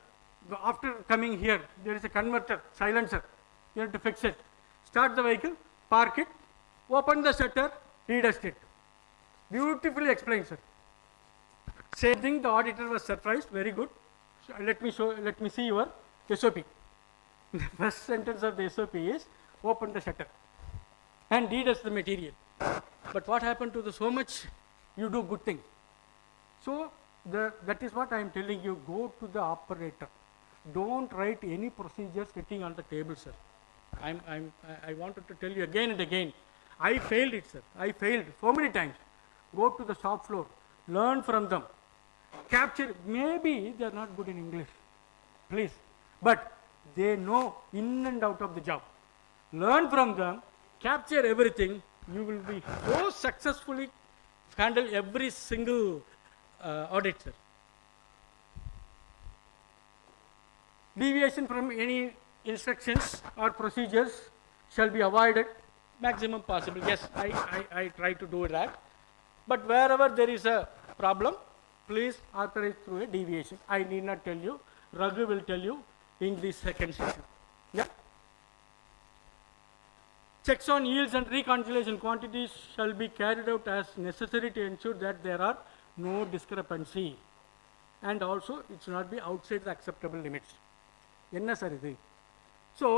after coming here, there is a converter, silencer. You have to fix it. Start the vehicle, park it, open the shutter, redust it. Beautifully explained, sir. Same thing, the auditor was surprised, very good. So let me see your SOP. The first sentence of the SOP is, open the shutter and redust the material. But what happened to the so much you do good thing? So that is what I am telling you, go to the operator. Don't write any procedure sitting on the table, sir. I wanted to tell you again and again. I failed it, sir. I failed so many times. Go to the shop floor, learn from them. Capture, maybe they are not good in English, please, but they know in and out of the job. Learn from them, capture everything, you will be so successfully handle every single audit, sir. Deviation from any instructions or procedures shall be avoided maximum possible. Yes, I try to do that. But wherever there is a problem, please authorize through a deviation. I need not tell you. Raghu will tell you in this second session. Yeah. Checks on yields and reconciliation quantities shall be carried out as necessary to ensure that there are no discrepancy. and also it should not be outside the acceptable limits. என்ன சார் இது? So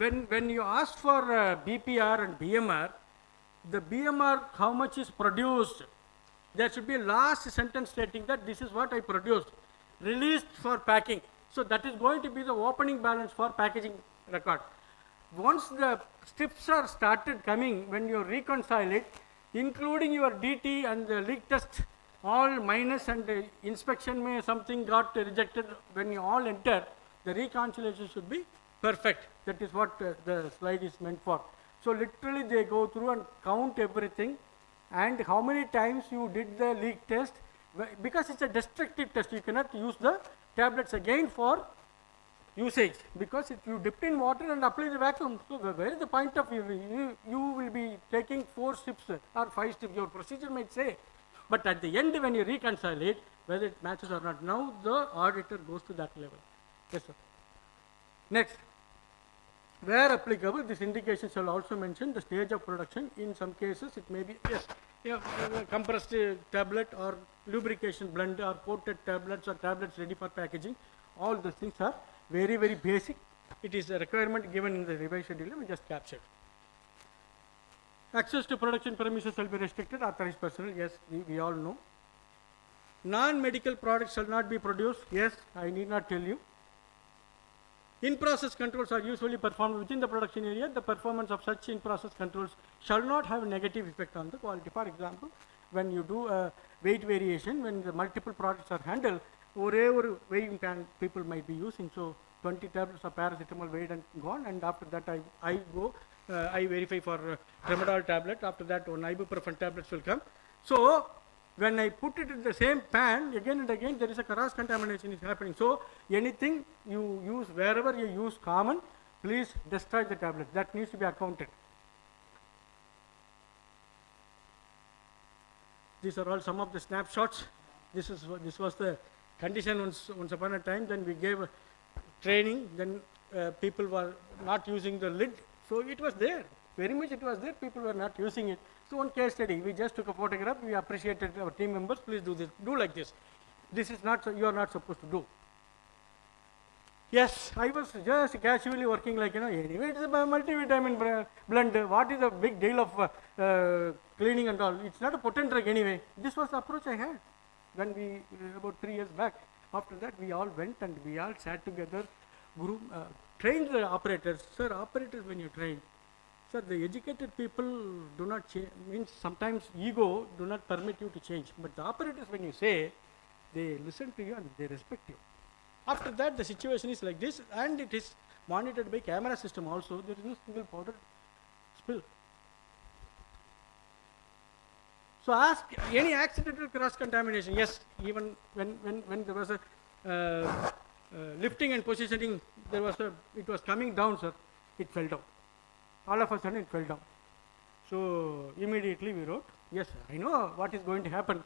when you ask for BPR and BMR, the BMR how much is produced, there should be a last sentence stating that this is what I produced, released for packing. So that is going to be the opening balance for packaging record. Once the strips are started coming, when you reconcile it, including your DT and the leak test, all minus and the inspection may something got rejected, when you all enter, the reconciliation should be perfect. That is what the slide is meant for. So literally they go through and count everything and how many times you did the leak test, because it's a destructive test. You cannot use the tablets again for usage, because if you dip in water and apply the vacuum, so where is the point of you will be taking 4 strips or 5 strips, your procedure might say, but at the end when you reconcile it, whether it matches or not, now the auditor goes to that level. Yes sir. Next, where applicable, this indication shall also mention the stage of production. In some cases it may be, yes, compressed tablet or lubrication blend or coated tablets or tablets ready for packaging. All those things are very, very basic. It is a requirement given in the revised schedule, we just captured. Access to production premises shall be restricted, authorized personnel, yes, we all know. Non-medical products shall not be produced, yes, I need not tell you. In-process controls are usually performed within the production area. The performance of such in-process controls shall not have a negative effect on the quality. For example, when you do a weight variation, when the multiple products are handled, whatever weighing pan people might be using, so 20 tablets of paracetamol weighed and gone, and after that I verify for tramadol tablet, after that one ibuprofen tablets will come. So when I put it in the same pan, again and again there is a cross contamination is happening. So anything you use, wherever you use common, please destroy the tablet. That needs to be accounted. These are all some of the snapshots. This was the condition once upon a time. Then we gave training. Then people were not using the lid. So it was there. Very much it was there. People were not using it. So one case study. We just took a photograph. We appreciated our team members. Please do this. Do like this. This is not. You are not supposed to do. Yes, I was just casually working like, anyway, it is a multivitamin blend. What is the big deal of cleaning and all? It's not a potent drug anyway. This was the approach I had when we, about 3 years back. After that, we all went and we all sat together, trained the operators. Sir, operators, when you train, sir, the educated people do not change, means sometimes ego do not permit you to change. But the operators, when you say, they listen to you and they respect you. After that, the situation is like this, and it is monitored by camera system also. There is no single powder spill. So ask any accidental cross contamination. Yes, even when there was a lifting and positioning, it was coming down, sir. It fell down. All of a sudden, it fell down. So immediately we wrote, yes, I know what is going to happen.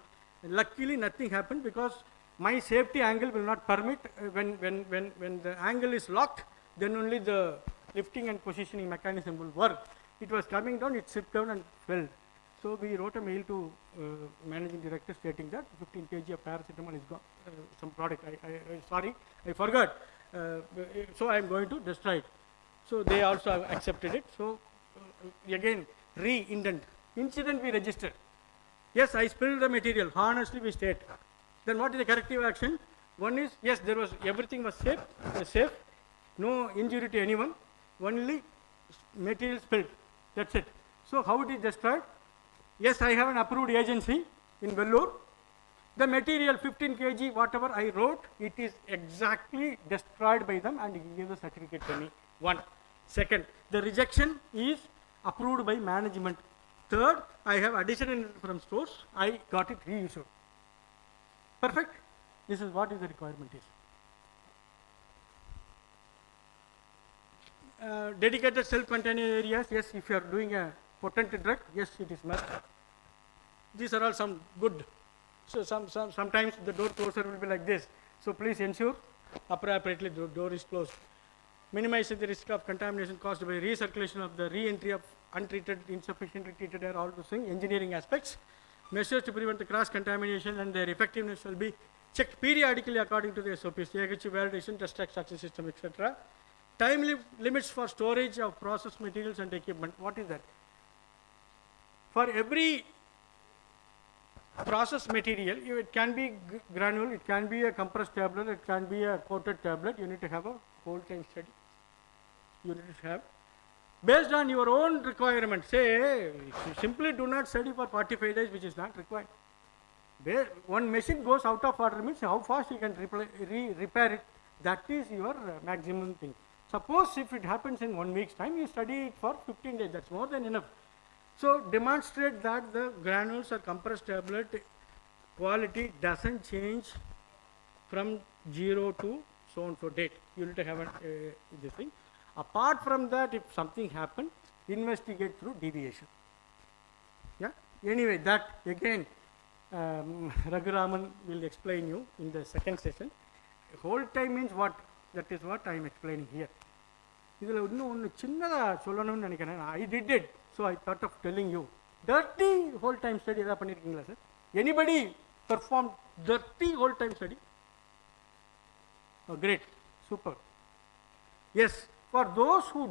Luckily, nothing happened because my safety angle will not permit, when the angle is locked, then only the lifting and positioning mechanism will work. It was coming down, it slipped down and fell. So we wrote a mail to managing director stating that 15 kg of paracetamol is gone, some product, sorry, I forgot. So I am going to destroy it. So they also have accepted it. So again, re-indent. Incident we registered. Yes, I spilled the material, honestly we state. Then what is the corrective action? One is, yes, everything was safe, no injury to anyone, only material spilled, that's it. So how it is destroyed? Yes, I have an approved agency in Vellore. The material 15 kg, whatever I wrote, it is exactly destroyed by them and he gave the certificate to me. One. Second, the rejection is approved by management. Third, I have additional from stores, I got it reissued. Perfect. This is what is the requirement is. Dedicated self-contained areas, yes, if you are doing a potent drug, yes, it is must. These are all some good. So sometimes the door closer will be like this. So please ensure appropriately the door is closed. Minimizing the risk of contamination caused by recirculation of the re-entry of untreated, insufficiently treated air, all those things, engineering aspects. Measures to prevent the cross-contamination and their effectiveness shall be checked periodically according to the SOPs, AHU validation, test extraction system, etc. Time limits for storage of process materials and equipment. What is that? For every process material, it can be granule, it can be a compressed tablet, it can be a coated tablet. You need to have a whole time study. You need to have, based on your own requirement, say, you simply do not study for 45 days, which is not required. One machine goes out of order means how fast you can repair it. That is your maximum thing. Suppose if it happens in 1 week's time, you study it for 15 days, that's more than enough. So demonstrate that the granules or compressed tablet quality doesn't change from 0 to so and so date. You need to have this thing. Apart from that, if something happened, investigate through deviation. Yeah. Anyway, that again, Raghuraman will explain you in the second session. Whole time means what? That is what I am explaining here. I did it, so I thought of telling you. Dirty whole time study, sir. Anybody performed dirty whole time study? Oh, great, super. Yes, for those who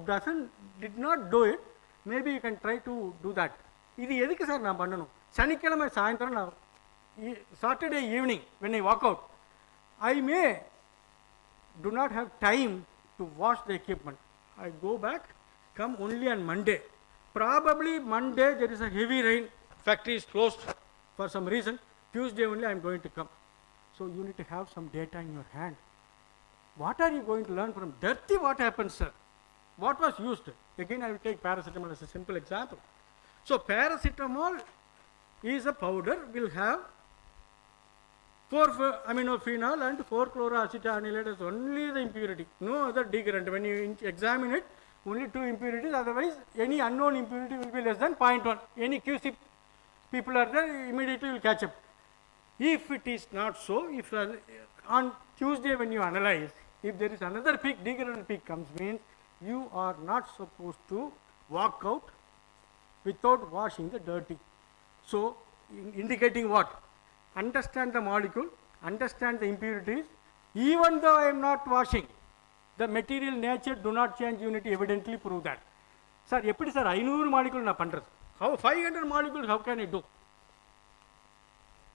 did not do it, maybe you can try to do that. Saturday evening, when I walk out, I may do not have time to wash the equipment. I go back, come only on Monday. Probably Monday there is a heavy rain, factory is closed for some reason. Tuesday only I am going to come. So you need to have some data in your hand. What are you going to learn from dirty? What happens, sir? What was used? Again, I will take paracetamol as a simple example. So paracetamol is a powder, will have 4-aminophenol and 4-chloroacetanoate as only the impurity, no other degradant. When you examine it, only 2 impurities, otherwise any unknown impurity will be less than 0.1. Any QC people are there, immediately will catch up. If it is not so, if on Tuesday when you analyze, if there is another peak, degradant peak comes, means you are not supposed to walk out without washing the dirty. So, indicating what? Understand the molecule, understand the impurities. Even though I am not washing, the material nature do not change, unity evidently prove that. Sir, eppadi sir 500 molecule na pandrathu? How 500 molecules, how can I do?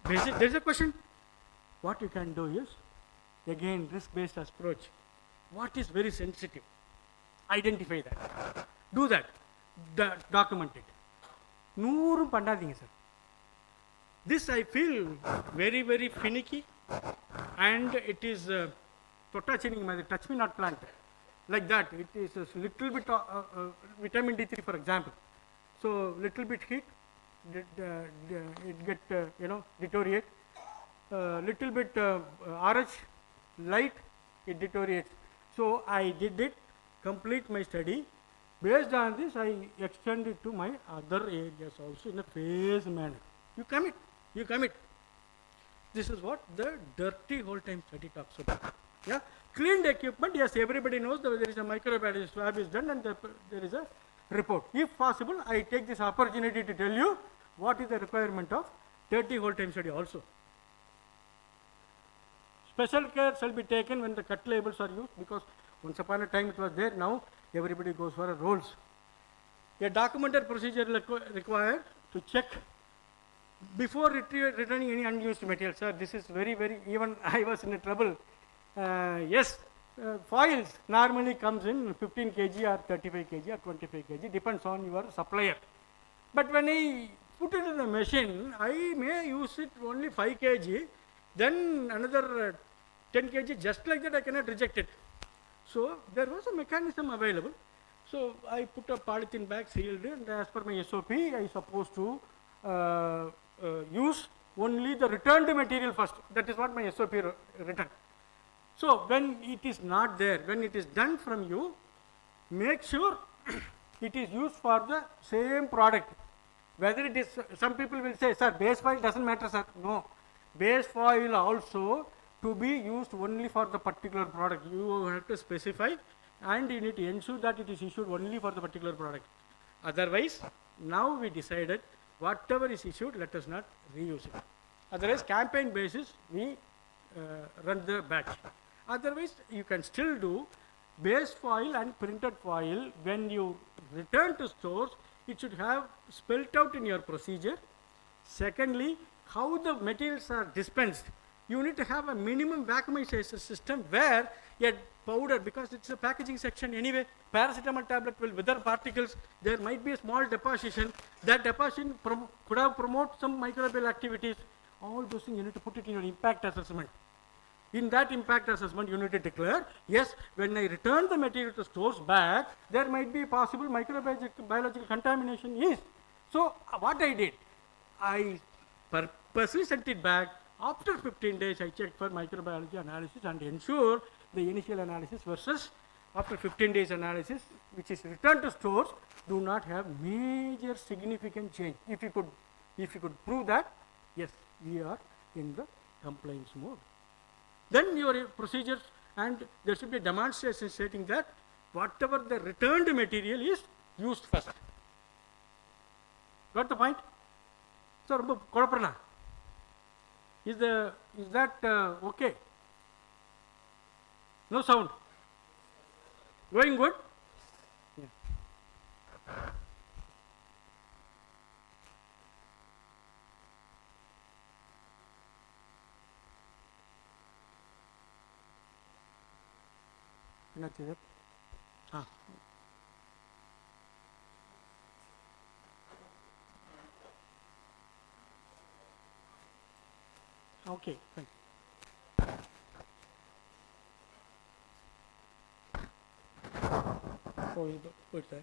There is a question. What you can do is, again, risk-based approach. What is very sensitive? Identify that. Do that. Document it. 100 பண்ணாதீங்க sir. This I feel very, very finicky, and it is touch me not plant. Like that, it is a little bit vitamin D3, for example. So little bit heat, it get deteriorate. Little bit RH, light, it deteriorates. So I did it, complete my study. Based on this, I extend it to my other areas also in a phased manner. You commit. This is what the dirty whole time study talks about. Yeah, cleaned equipment. Yes, everybody knows that there is a microbiology swab is done and there is a report. If possible, I take this opportunity to tell you what is the requirement of dirty whole time study also. Special care shall be taken when the cut labels are used, because once upon a time it was there. Now everybody goes for rolls. A documented procedure required to check before returning any unused material. Sir, this is very, very, even I was in a trouble. Foils normally comes in 15 kg or 35 kg or 25 kg, depends on your supplier. But when I put it in the machine, I may use it only 5 kg, then another 10 kg, just like that I cannot reject it. So there was a mechanism available. So I put a polythene bag sealed, and as per my SOP, I supposed to use only the returned material first. That is what my SOP written. So when it is not there, when it is done from you, make sure it is used for the same product. Whether it is, some people will say, sir, base foil doesn't matter, sir. No, base foil also to be used only for the particular product. You have to specify, and you need to ensure that it is issued only for the particular product. Otherwise, now we decided whatever is issued, let us not reuse it. Otherwise, campaign basis, we run the batch. Otherwise, you can still do base foil and printed foil. When you return to stores, it should have spelled out in your procedure. Secondly, how the materials are dispensed. You need to have a minimum vacuumization system where a powder, because it's a packaging section anyway, paracetamol tablet will wither particles, there might be a small deposition. That deposition could have promoted some microbial activities. All those things you need to put it in your impact assessment. In that impact assessment, you need to declare, yes, when I return the material to stores back, there might be possible microbiological contamination is. So what I did, I purposely sent it back. After 15 days, I checked for microbiology analysis and ensure the initial analysis versus after 15 days analysis, which is returned to stores, do not have major significant change. If you could prove that, yes, we are in the compliance mode. Then your procedures, and there should be a demonstration stating that whatever the returned material is used first. Got the point? So, Kodaprana, is that okay? No sound? Going good? Yeah. Nothing. Ah. Okay, fine. Oh, you put that.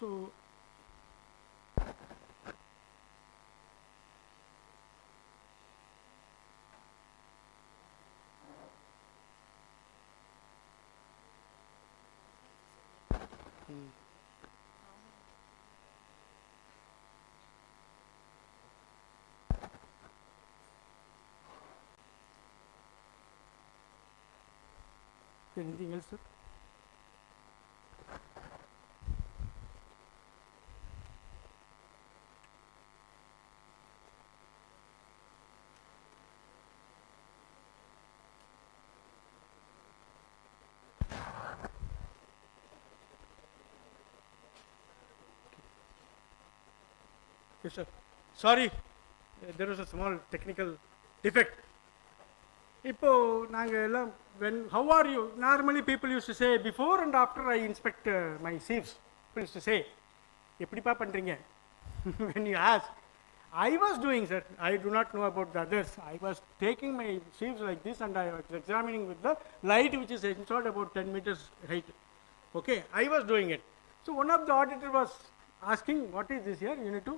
So, anything else, sir? Yes, sir. Sorry, there was a small technical defect. இப்போ நாங்கள் எல்லாம் how are you? Normally people used to say before and after I inspect my sieves. People used to say, எப்படிப்பா பண்றீங்க? When you ask, I was doing, sir. I do not know about the others. I was taking my sieves like this and I was examining with the light which is installed about 10 meters height. Okay, I was doing it. So one of the auditor was asking, what is this here? You need to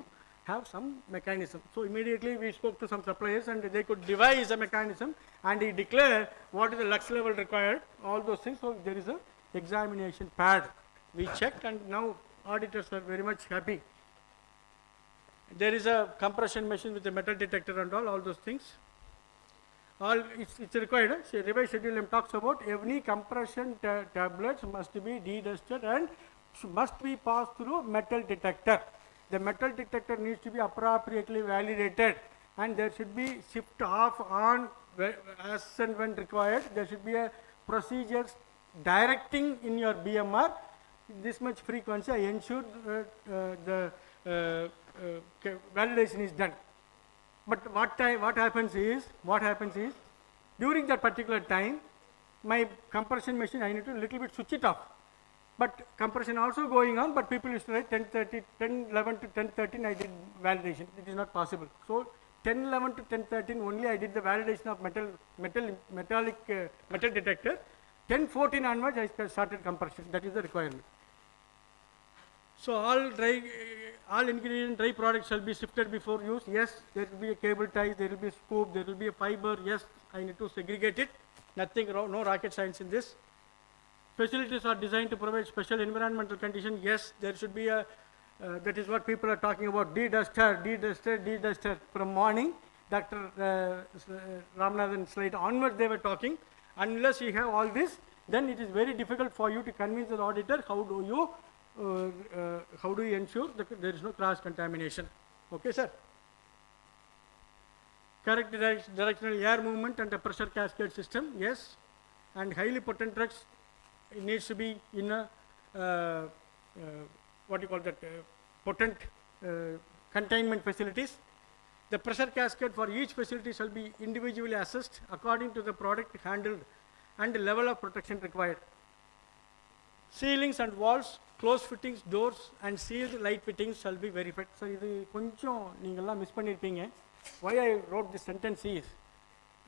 have some mechanism. So immediately we spoke to some suppliers and they could devise a mechanism and he declared what is the lux level required, all those things. So there is a examination pad. We checked and now auditors are very much happy. There is a compression machine with a metal detector and all those things. All it's required. So revised schedule talks about every compression tablets must be de-dusted and must be passed through metal detector. The metal detector needs to be appropriately validated and there should be shift off on as and when required. There should be a procedures directing in your BMR this much frequency. I ensure the validation is done. But what happens is during that particular time my compression machine I need to little bit switch it off. But compression also going on, but people used to write 10:11 to 10:13 I did validation. It is not possible. So 10:11 to 10:13 only I did the validation of metal detector. 10:14 onwards I started compression. That is the requirement. So all ingredient dry products shall be sifted before use. Yes, there will be a cable ties, there will be a scoop, there will be a fiber. Yes, I need to segregate it. Nothing, no rocket science in this. Facilities are designed to provide special environmental conditions. Yes, there should be a, that is what people are talking about, de-duster. From morning, Dr. Ramanathan slide onwards they were talking. Unless you have all this, then it is very difficult for you to convince the auditor how do you ensure that there is no cross contamination. Okay, sir. Correct directional air movement and a pressure cascade system, yes. And highly potent drugs, it needs to be in a potent containment facilities. The pressure cascade for each facility shall be individually assessed according to the product handled and the level of protection required. Ceilings and walls, closed fittings, doors and sealed light fittings shall be verified. So, this konjam ningala miss pannirpeenga. Why I wrote this sentence is,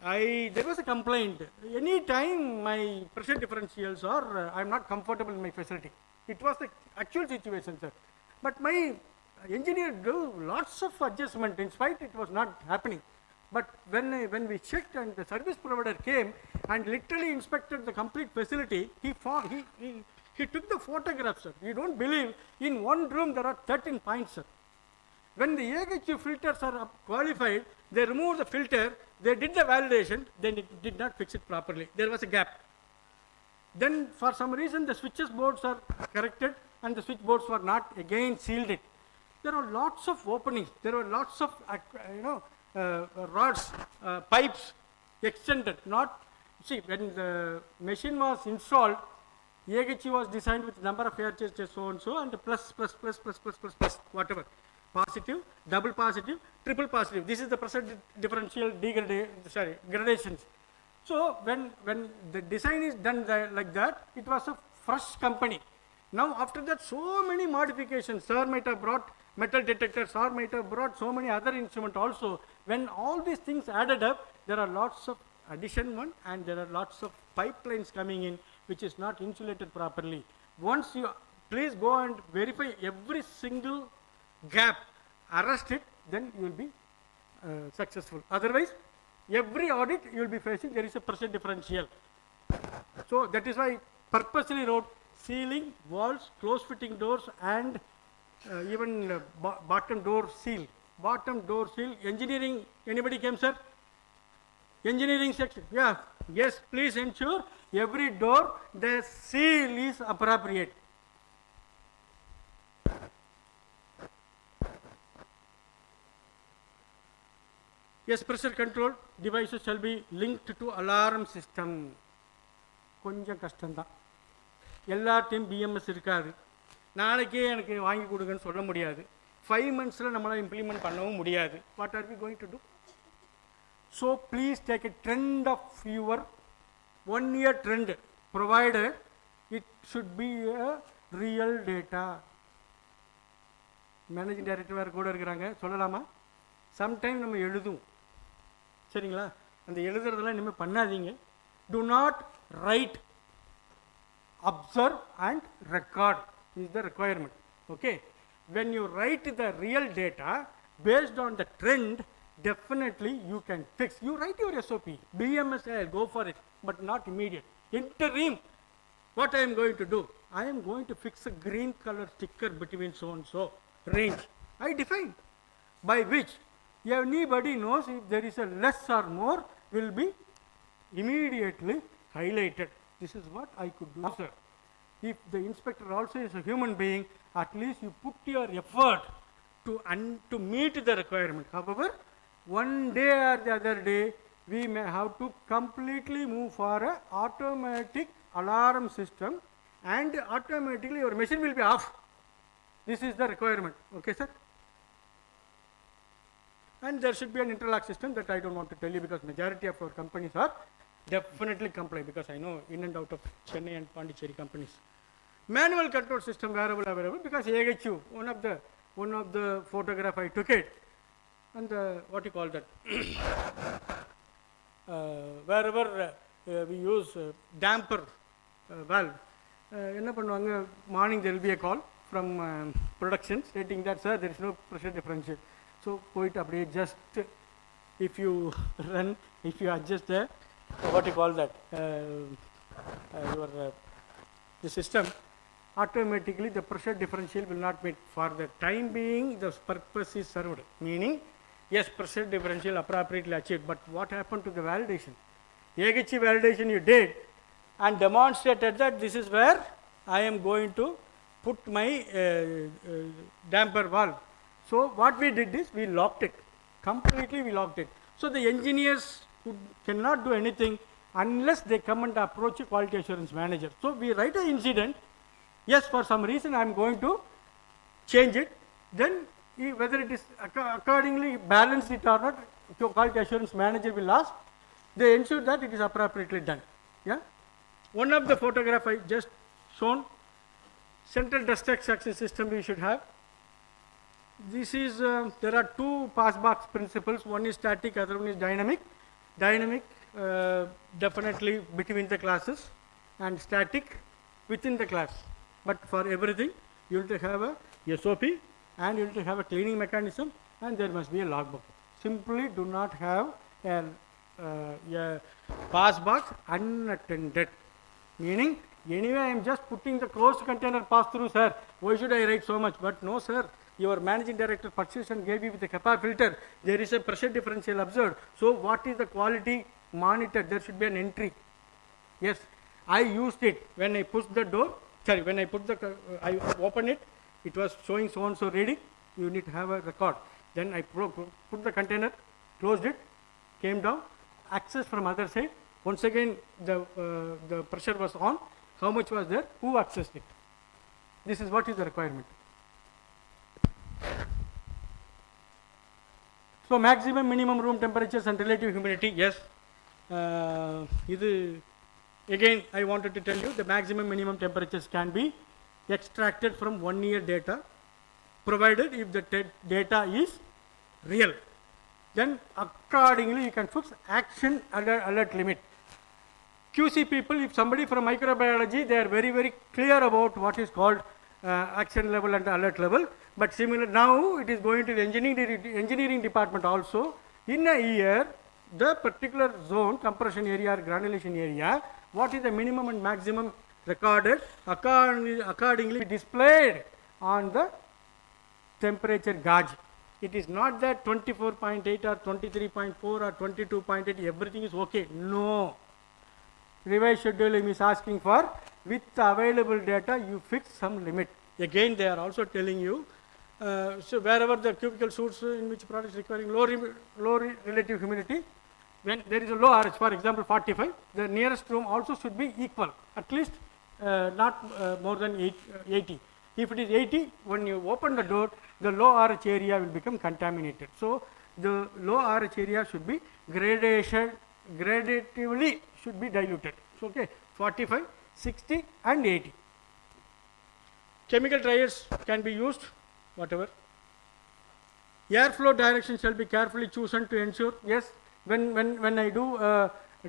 there was a complaint. Any time my pressure differentials or I am not comfortable in my facility. It was the actual situation, sir. But my engineer do lots of adjustment. In spite it was not happening. But when we checked and the service provider came and literally inspected the complete facility, he took the photographs, sir. You don't believe, in one room there are 13 points, sir. When the AHU filters are qualified, they removed the filter, they did the validation, then it did not fix it properly. There was a gap. Then for some reason the switches boards are corrected and the switch boards were not again sealed it. There are lots of openings, there were lots of rods, pipes extended. See, when the machine was installed, AHU was designed with number of air chambers so and so and plus, whatever. Positive, double positive, triple positive. This is the pressure differential gradations. So when the design is done like that, it was a fresh company. Now after that, so many modifications. Sir might have brought metal detectors, sir might have brought so many other instruments also. When all these things added up, there are lots of addition one and there are lots of pipelines coming in which is not insulated properly. Once you please go and verify every single gap, arrest it, then you will be successful. Otherwise, every audit you will be facing, there is a pressure differential. So that is why I purposely wrote ceiling, walls, close fitting doors and even bottom door seal. Bottom door seal, engineering, anybody came, sir? Engineering section, yeah, yes, please ensure every door, the seal is appropriate. Yes, pressure control devices shall be linked to alarm system. கொஞ்சம் கஷ்டம்தான். எல்லாத்தையும் BMS இருக்காது. நாளைக்கே எனக்கு வாங்கி கொடுங்கன்னு சொல்ல முடியாது. 5 monthsல நம்மளால இம்ப்ளிமெண்ட் பண்ணவும் முடியாது. What are we going to do? So please take a trend of your 1 year trend, provided it should be a real data. Managing director வேறு கூட இருக்கிறாங்க, சொல்லலாமா? Sometime நம்ம எழுதுவோம், சரிங்களா? அந்த எழுதுறதெல்லாம் இனிமேல் பண்ணாதீங்க. Do not write, observe and record is the requirement. Okay, when you write the real data based on the trend, definitely you can fix. You write your SOP, BMS, I'll go for it, but not immediate. Interim, what I am going to do? I am going to fix a green color sticker between so and so range. I define, by which anybody knows if there is a less or more will be immediately highlighted. This is what I could do, sir. If the inspector also is a human being, at least you put your effort to meet the requirement. However, one day or the other day, we may have to completely move for a automatic alarm system, and automatically your machine will be off. This is the requirement. Okay, sir? And there should be an interlock system that I don't want to tell you, because majority of our companies are definitely comply, because I know in and out of Chennai and Pondicherry companies. Manual control system wherever available, because AHU, one of the photograph I took it, and what you call that, wherever we use damper valve, morning there will be a call from production stating that, sir, there is no pressure differential. So quite update, just if you run, if you adjust the what you call that, the system, automatically the pressure differential will not meet. For the time being, the purpose is served. Meaning, yes, pressure differential appropriately achieved, but what happened to the validation? AHU validation you did, and demonstrated that this is where I am going to put my damper valve. So what we did is we locked it, completely we locked it. So the engineers cannot do anything unless they come and approach a quality assurance manager. So we write an incident, yes, for some reason I am going to change it, then whether it is accordingly balanced it or not, the quality assurance manager will ask, they ensure that it is appropriately done. Yeah. One of the photograph I just shown, central dust extraction system we should have. This is, there are two pass box principles, one is static, other one is dynamic. Dynamic definitely between the classes, and static within the class. But for everything, you need to have a SOP, and you need to have a cleaning mechanism, and there must be a logbook. Simply do not have a pass box unattended, meaning anyway I am just putting the closed container pass through, sir, why should I write so much? But no, sir, your managing director purchased and gave you with the HEPA filter, there is a pressure differential observed. So what is the quality monitored? There should be an entry. Yes, I used it when I pushed the door, sorry, when I put the, I opened it, it was showing so and so reading, you need to have a record. Then I put the container, closed it, came down, access from other side, once again the pressure was on, how much was there, who accessed it. This is what is the requirement. So maximum minimum room temperatures and relative humidity, yes. Again I wanted to tell you the maximum minimum temperatures can be extracted from 1 year data, provided if the data is real. Then accordingly you can fix action alert limit. QC people, if somebody from microbiology, they are very, very clear about what is called action level and alert level. But similar, now it is going to the engineering department also. In a year, the particular zone, compression area or granulation area, what is the minimum and maximum recorded, accordingly displayed on the temperature gauge. It is not that 24.8 or 23.4 or 22.8, everything is okay. No. Revised scheduling is asking for, with the available data, you fix some limit. Again, they are also telling you, so wherever the cubicle suits in which products requiring low relative humidity, when there is a low RH, for example 45, the nearest room also should be equal, at least not more than 80. If it is 80, when you open the door, the low RH area will become contaminated. So the low RH area should be gradatively should be diluted. So, okay, 45, 60 and 80. Chemical dryers can be used, whatever. Airflow direction shall be carefully chosen to ensure, yes, when I do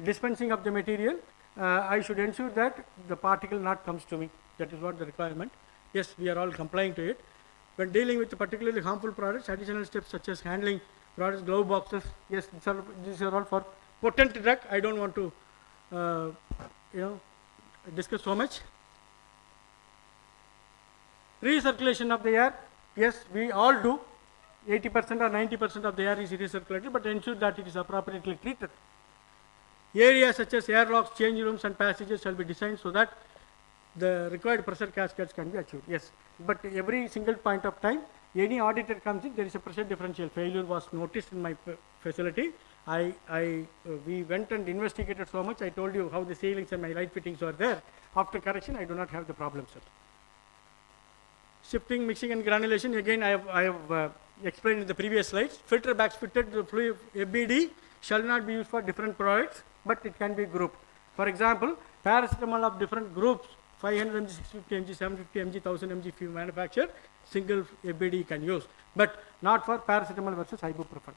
dispensing of the material, I should ensure that the particle not comes to me. That is what the requirement. Yes, we are all complying to it. When dealing with particularly harmful products, additional steps such as handling products, glove boxes, yes, these are all for potent drug. I don't want to discuss so much. Recirculation of the air, yes, we all do. 80% or 90% of the air is recirculated, but ensure that it is appropriately treated. Areas such as airlocks, change rooms and passages shall be designed so that the required pressure cascades can be achieved. Yes, but every single point of time, any auditor comes in, there is a pressure differential failure was noticed in my facility. We went and investigated so much. I told you how the ceilings and my light fittings are there. After correction, I do not have the problem, sir. Shifting, mixing and granulation, again I have explained in the previous slides. Filter bags fitted to fluid FBD shall not be used for different products, but it can be grouped. For example, paracetamol of different groups, 500 mg, 650 mg, 750 mg, 1000 mg if you manufacture, single FBD can use, but not for paracetamol versus ibuprofen.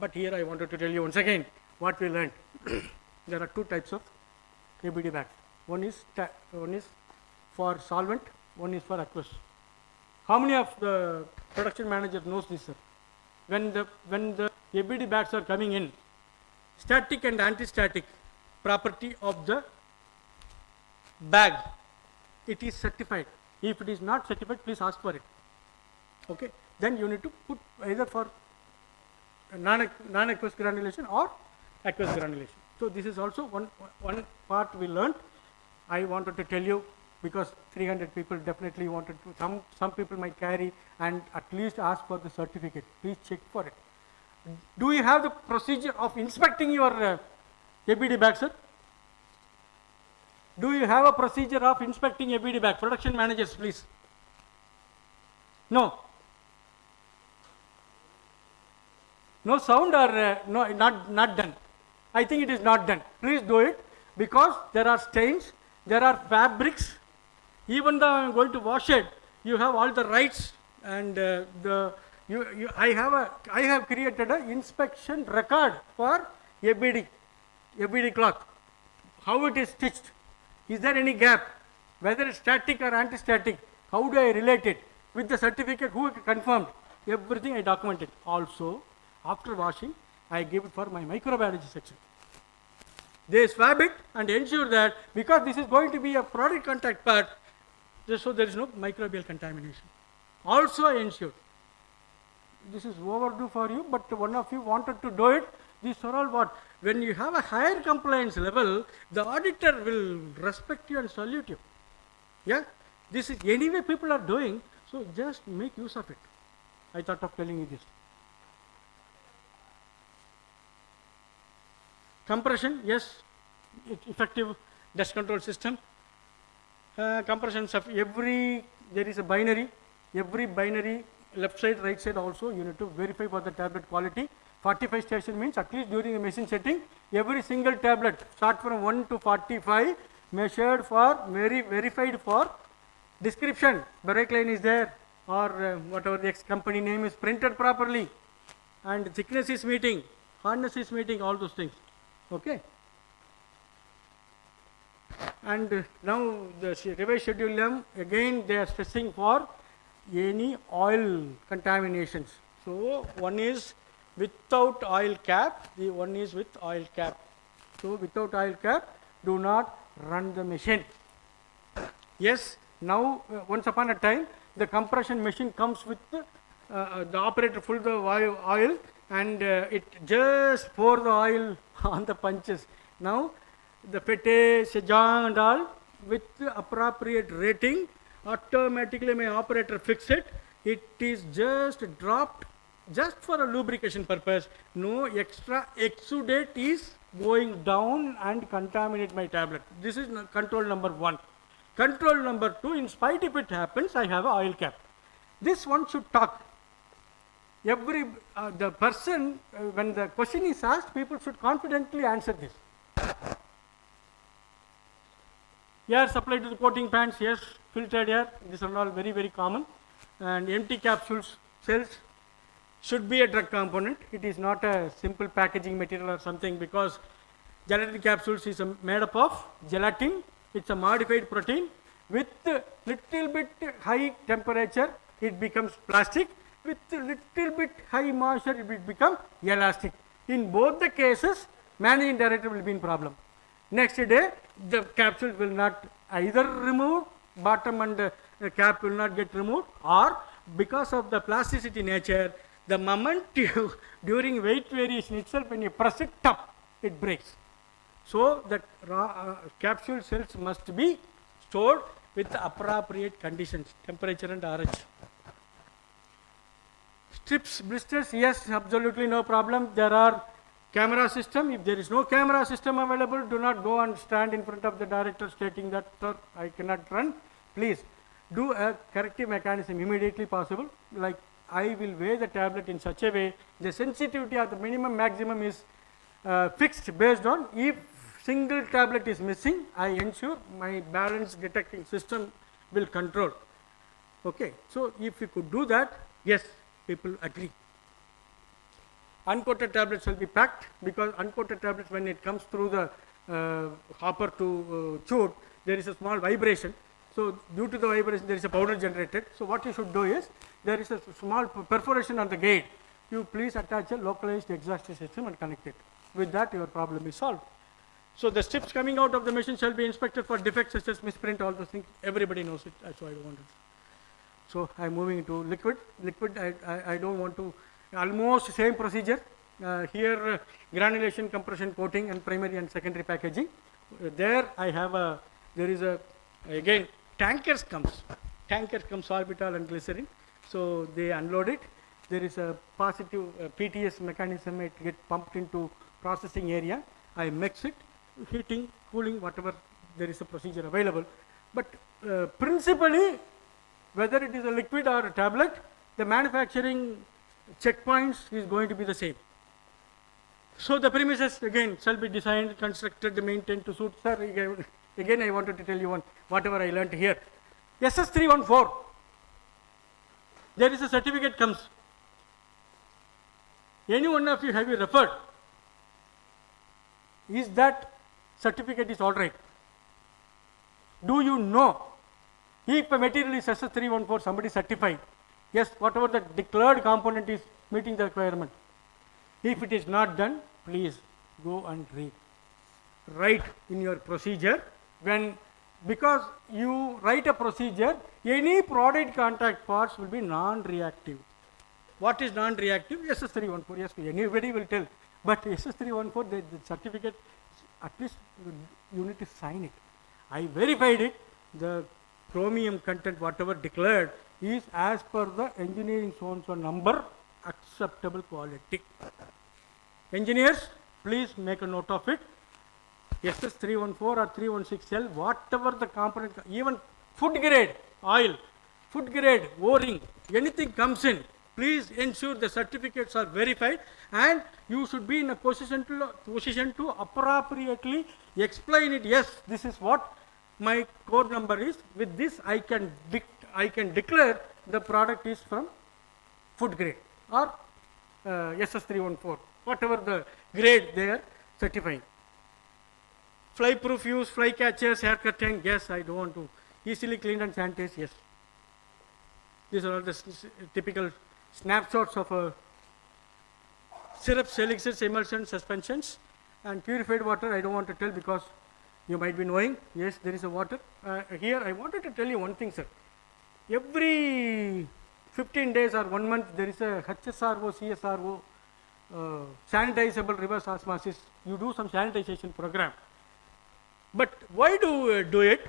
But here I wanted to tell you once again what we learned. There are two types of ABD bags. One is for solvent, one is for aqueous. How many of the production manager knows this, sir? When the ABD bags are coming in, static and anti-static property of the bag, it is certified. If it is not certified, please ask for it. Okay, then you need to put either for non-aqueous granulation or aqueous granulation. So this is also one part we learned. I wanted to tell you because 300 people definitely wanted to, some people might carry and at least ask for the certificate. Please check for it. Do you have the procedure of inspecting your ABD bag, sir? Do you have a procedure of inspecting ABD bag? Production managers, please. No. No sound or no, not done. I think it is not done. Please do it because there are stains, there are fabrics. Even though I am going to wash it, you have all the rights and I have created an inspection record for ABD cloth. How it is stitched. Is there any gap? Whether it's static or anti-static. How do I relate it? With the certificate, who confirmed? Everything I documented. Also, after washing, I give it for my microbiology section. They swab it and ensure that because this is going to be a product contact part, so there is no microbial contamination. Also, I ensured. This is overdue for you, but one of you wanted to do it. These are all what? When you have a higher compliance level, the auditor will respect you and salute you. Yeah? This is anyway people are doing, so just make use of it. I thought of telling you this. Compression, yes, effective dust control system. Compressions of there is a binary, every binary, left side, right side also, you need to verify for the tablet quality. 45 station means at least during the machine setting, every single tablet, start from 1 to 45, measured for, verified for description. Break line is there, or whatever the company name is printed properly, and thickness is meeting, hardness is meeting, all those things. Okay. And now the revised schedule M, again they are stressing for any oil contaminations. So one is without oil cap, the one is with oil cap. So without oil cap, do not run the machine. Yes, now once upon a time, the compression machine comes with the operator full the oil and it just pour the oil on the punches. Now the Pete, Sejong and all with the appropriate rating, automatically my operator fix it. It is just dropped just for a lubrication purpose. No extra exudate is going down and contaminate my tablet. This is control number 1. Control number 2, in spite if it happens, I have an oil cap. This one should talk. The person, when the question is asked, people should confidently answer this. Air supplied to the coating pans, yes, filtered air, these are all very, very common. And empty capsules, cells, should be a drug component. It is not a simple packaging material or something because gelatin capsules is made up of gelatin. It's a modified protein. With little bit high temperature, it becomes plastic. With little bit high moisture, it will become elastic. In both the cases, managing director will be in problem. Next day, the capsule will not either remove, bottom and cap will not get removed, or because of the plasticity nature, the moment you, during weight variation itself, when you press it up, it breaks. So the capsule cells must be stored with the appropriate conditions, temperature and RH. Strips, blisters, yes, absolutely no problem. There are camera system. If there is no camera system available, do not go and stand in front of the director stating that, sir, I cannot run. Please do a corrective mechanism immediately possible. Like I will weigh the tablet in such a way, the sensitivity of the minimum maximum is fixed based on if single tablet is missing, I ensure my balance detecting system will control. Okay, so if you could do that, yes, people agree. Uncoated tablets will be packed because uncoated tablets, when it comes through the hopper to chute, there is a small vibration. So due to the vibration, there is a powder generated. So what you should do is, there is a small perforation on the gate. You please attach a localized exhaust system and connect it. With that, your problem is solved. So the strips coming out of the machine shall be inspected for defects such as misprint, all those things. Everybody knows it. That's why I don't want it. So I'm moving into liquid. Liquid, I don't want to, almost same procedure. Here granulation, compression, coating, and primary and secondary packaging. There I have there is again tankers comes sorbitol and glycerin, so they unload it. There is a positive PTS mechanism, it gets pumped into processing area. I mix it, heating, cooling, whatever, there is a procedure available. But principally, whether it is a liquid or a tablet, the manufacturing checkpoints is going to be the same. So the premises again shall be designed, constructed, maintained to suit. Sir, again I wanted to tell you whatever I learnt here. SS314, there is a certificate comes. Any one of you have you referred? Is that certificate is all right? Do you know if a material is SS314, somebody certified? Yes, whatever the declared component is meeting the requirement. If it is not done, please go and read. Write in your procedure because you write a procedure, any product contact parts will be non-reactive. What is non-reactive? SS314, yes, anybody will tell. But SS314, the certificate, at least you need to sign it. I verified it, the chromium content, whatever declared, is as per the engineering so-and-so number, acceptable quality. Engineers, please make a note of it. SS314 or 316L, whatever the component, even food grade oil, food grade O-ring, anything comes in, please ensure the certificates are verified, and you should be in a position to appropriately explain it. Yes, this is what my code number is. With this, I can declare the product is from food grade or SS314, whatever the grade they are certifying. Fly proof use, fly catchers, hair curtain, yes, I don't want to. Easily cleaned and sanitized, yes. These are all the typical snapshots of syrups, elixirs, emulsions, suspensions, and purified water. I don't want to tell because you might be knowing. Yes, there is a water. Here I wanted to tell you one thing, sir. Every 15 days or 1 month, there is a HSRO, CSRO, sanitizable reverse osmosis. You do some sanitization program. But why do it?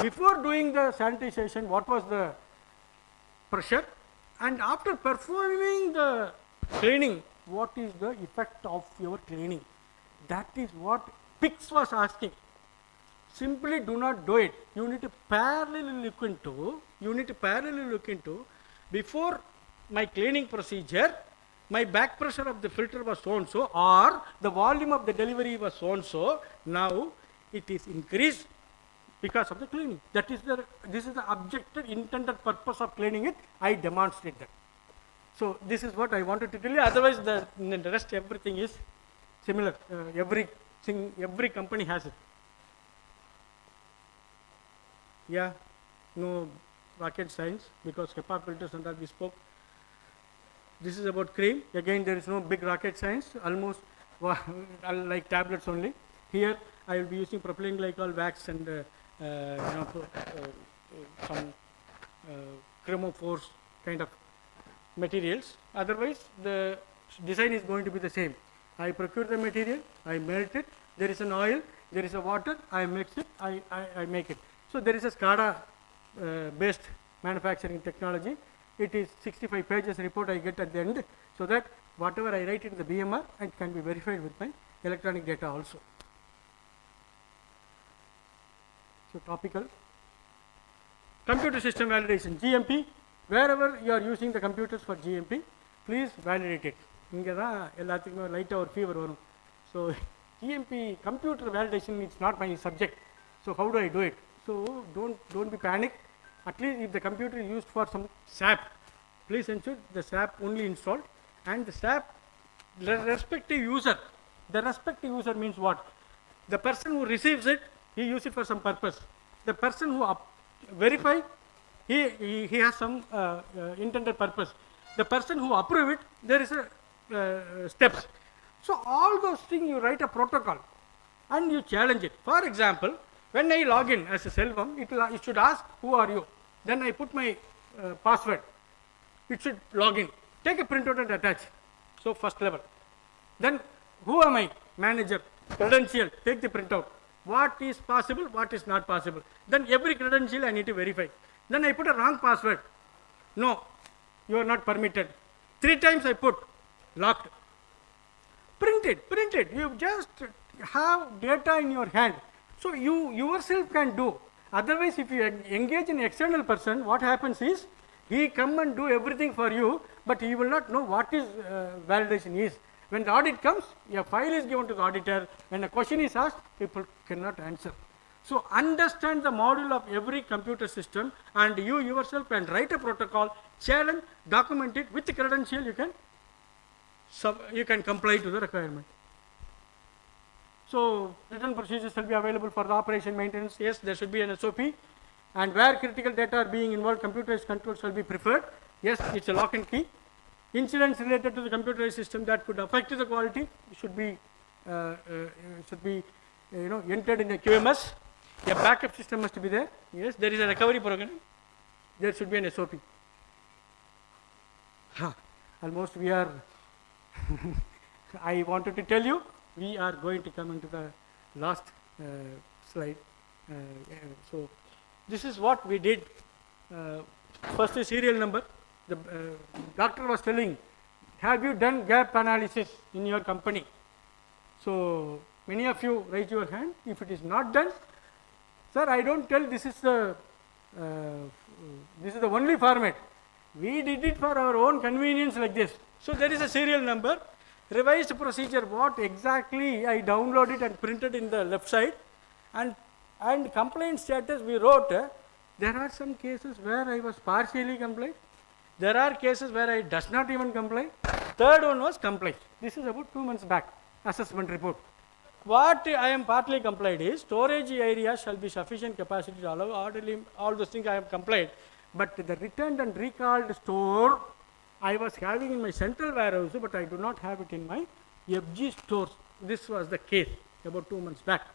Before doing the sanitization, what was the pressure? And after performing the cleaning, what is the effect of your cleaning? That is what PICS was asking. Simply do not do it. You need to parallelly look into, before my cleaning procedure, my back pressure of the filter was so and so, or the volume of the delivery was so and so. Now it is increased because of the cleaning. This is the objective intended purpose of cleaning it. I demonstrate that. So this is what I wanted to tell you. Otherwise, the rest everything is similar. Every company has it. Yeah, no rocket science because HEPA filters and all we spoke. This is about cream. Again, there is no big rocket science. Almost like tablets only. Here, I will be using propylene glycol wax and some chromophores kind of materials. Otherwise, the design is going to be the same. I procure the material, I melt it. There is an oil, there is a water. I mix it. I make it. So there is a SCADA based manufacturing technology. It is 65 pages report I get at the end, so that whatever I write in the BMR, it can be verified with my electronic data also. So topical. Computer system validation, GMP. Wherever you are using the computers for GMP, please validate it. இங்கே தான் எல்லாத்துக்குமே லைட்டாக ஒரு ஃபீவர் வரும். So GMP computer validation is not my subject. So how do I do it? So don't be panic. At least if the computer is used for some SAP, please ensure the SAP only installed, and the SAP, the respective user. The respective user means what? The person who receives it, he uses it for some purpose. The person who verify, he has some intended purpose. The person who approve it, there is a steps. So all those things you write a protocol and you challenge it. For example, when I log in as a Selvam, it should ask who are you. Then I put my password. It should log in. Take a printout and attach. So first level. Then who am I? Manager, credential, take the printout. What is possible, what is not possible. Then every credential I need to verify. Then I put a wrong password. No, you are not permitted. 3 times I put locked. Print it. You just have data in your hand. So you yourself can do. Otherwise, if you engage an external person, what happens is, he come and do everything for you, but he will not know what is validation is. When the audit comes, a file is given to the auditor. When a question is asked, people cannot answer. So understand the module of every computer system, and you yourself can write a protocol, challenge, document it with the credential. You can comply to the requirement. So written procedures will be available for the operation maintenance. Yes, there should be an SOP, and where critical data are being involved, computerized controls shall be preferred. Yes, it's a lock and key. Incidents related to the computerized system that could affect the quality should be entered in a QMS. A backup system must be there. Yes, there is a recovery program. There should be an SOP. Almost we are. I wanted to tell you, we are going to come into the last slide. So this is what we did. First is serial number. The doctor was telling, have you done gap analysis in your company? So many of you raise your hand. If it is not done, sir, I don't tell this is the only format. We did it for our own convenience like this. So there is a serial number, revised procedure, what exactly I downloaded and printed in the left side, and complaint status we wrote. There are some cases where I was partially compliant. There are cases where I does not even comply. Third one was comply. This is about 2 months back, assessment report. What I am partly complied is, storage area shall be sufficient capacity to allow orderly, all those things I have complied. But the returned and recalled store, I was having in my central warehouse, but I do not have it in my FG stores. This was the case about 2 months back.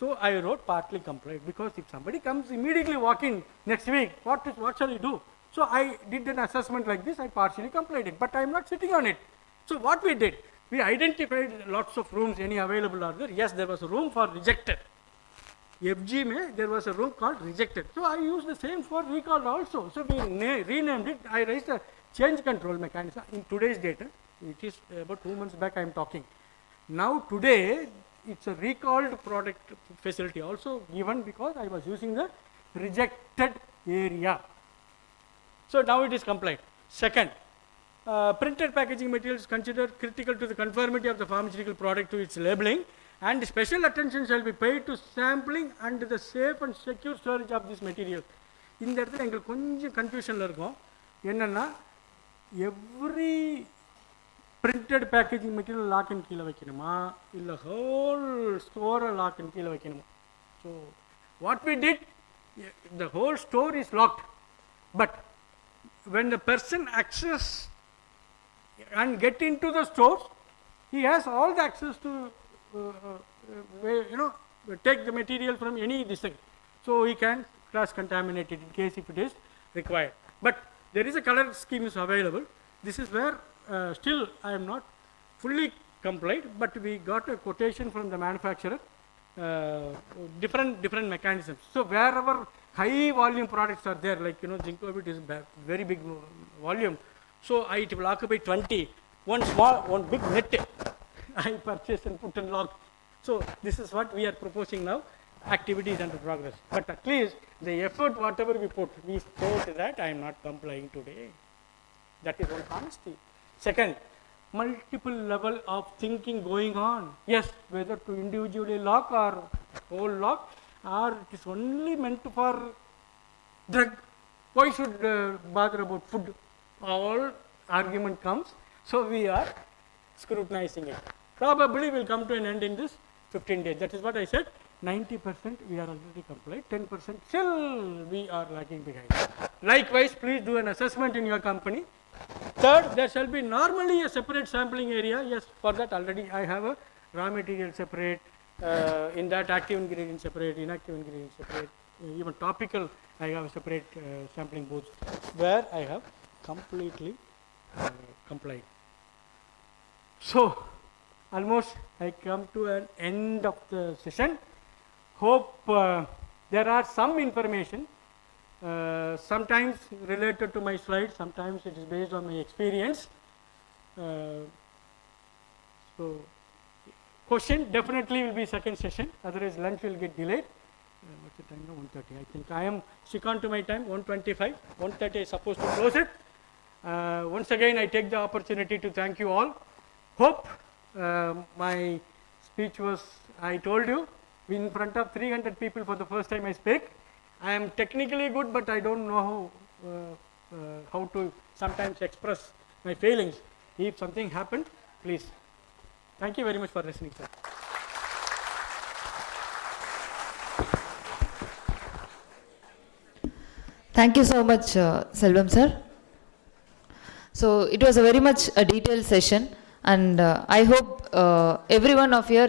So I wrote partly complied, because if somebody comes immediately walk in next week, what shall I do? So I did an assessment like this, I partially complied it, but I am not sitting on it. So what we did, we identified lots of rooms, any available are there. Yes, there was a room for rejected. FG there was a room called rejected. So I used the same for recalled also. So we renamed it. I raised a change control mechanism in today's data. It is about 2 months back I am talking. Now today, it's a recalled product facility also given, because I was using the rejected area. So now it is compliant. Second, printed packaging materials considered critical to the conformity of the pharmaceutical product to its labeling, and special attention shall be paid to sampling and the safe and secure storage of this material. இந்த இடத்துல எங்களுக்கு கொஞ்சம் கன்ஃபியூஷனில் இருக்கும். என்னென்னா, every printed packaging material lock and கீழே வைக்கணுமா, இல்லை ஹோல் ஸ்டோரை லாக் அண்ட் கீழே வைக்கணுமா? So what we did, the whole store is locked, but when the person access and get into the store, he has all the access to take the material from any this thing. So he can cross-contaminate it in case if it is required. But there is a color scheme is available. This is where still I am not fully complied, but we got a quotation from the manufacturer, different mechanisms. So wherever high volume products are there, like Zincovit is very big volume, so it will occupy 20. One big net I purchased and put and locked. So this is what we are proposing now. Activity is under progress. But at least the effort, whatever we put, we state that I am not complying today. That is one honesty. Second, multiple level of thinking going on. Yes, whether to individually lock or whole lock, or it is only meant for drug. Why should bother about food? All argument comes. So we are scrutinizing it. Probably will come to an end in this 15 days. That is what I said. 90% we are already complied. 10% still we are lagging behind. Likewise, please do an assessment in your company. Third, there shall be normally a separate sampling area. Yes, for that already I have a raw material separate, in that active ingredient separate, inactive ingredient separate, even topical I have a separate sampling booths where I have completely complied. So almost I come to an end of the session. Hope there are some information, sometimes related to my slides, sometimes it is based on my experience. So question definitely will be second session, otherwise lunch will get delayed. What's the time now? 1:30. I think I am stick on to my time. 1:25. 1:30 is supposed to close it. Once again, I take the opportunity to thank you all. Hope my speech was, I told you, in front of 300 people for the first time I speak. I am technically good, but I don't know how to sometimes express my feelings. If something happened, please. Thank you very much for listening, sir. Thank you so much, Selvam sir. So it was a very much a detailed session, and I hope every one of you,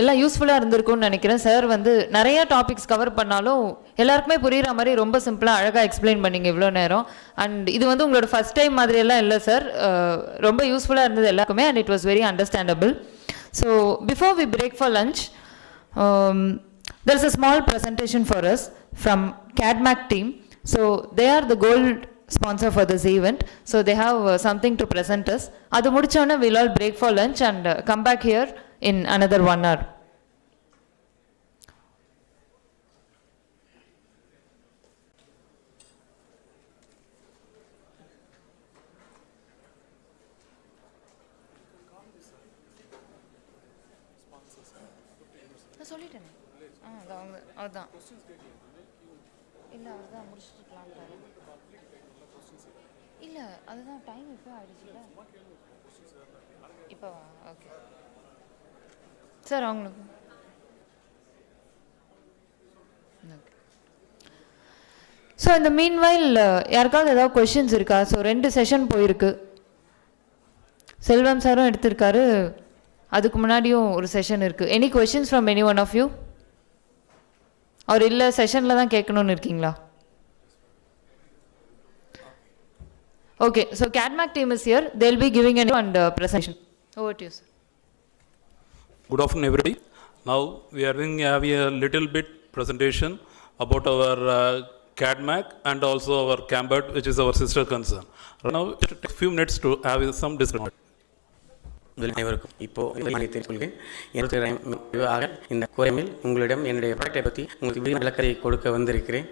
எல்லாம் யூஸ்ஃபுல்லாக இருந்திருக்கும்னு நினைக்கிறேன். சார் வந்து நிறைய topics cover பண்ணாலும் எல்லாருக்குமே புரிகிற மாதிரி ரொம்ப சிம்பிளாக அழகாக எக்ஸ்பிளைன் பண்ணிங்க இவ்வளோ நேரம். அண்ட் இது வந்து உங்களோட ஃபஸ்ட் டைம் மாதிரியெல்லாம் இல்லை சார், ரொம்ப யூஸ்ஃபுல்லாக இருந்தது எல்லாருக்குமே, and it was very understandable. So before we break for lunch, there is a small presentation for us from CADMAC team. So they are the gold sponsor for this event. So they have something to present us. Adu mudichona we'll all break for lunch and come back here in another 1 hour. சொல்லிட்டேன். அதான் இல்லை, அதுதான் முடிச்சுட்டு பிளான் தரேன். இல்லை, அதுதான் டைம் இப்போ ஆயிடுச்சுல. இப்போவா? ஓகே சார், அவங்களுக்கு ஓகே. ஸோ இந்த மீன்வைல் யாருக்காவது ஏதாவது கொஷின்ஸ் இருக்கா? ஸோ 2 செஷன் போயிருக்கு, செல்வம் சாரும் எடுத்திருக்காரு, அதுக்கு முன்னாடியும் ஒரு செஷன் இருக்குது. Any questions from any one of you? அவர் இல்லை செஷனில் தான் கேட்கணும்னு இருக்கீங்களா? Okay, so CADMAC team is here. They will be giving an and presentation. Over to you, sir. Good afternoon, everybody. Now we are going to have a little bit presentation about our CADMAC and also our CAMBERT, which is our sister concern. Right now, it will take a few minutes to have some discussion. அனைவருக்கும் இப்போ தெரிவித்துள்ளேன். இந்த கோயமில் உங்களிடம் என்னுடைய ப்ராடக்டை பற்றி உங்களுக்கு விளக்கத்தை கொடுக்க வந்திருக்கிறேன்.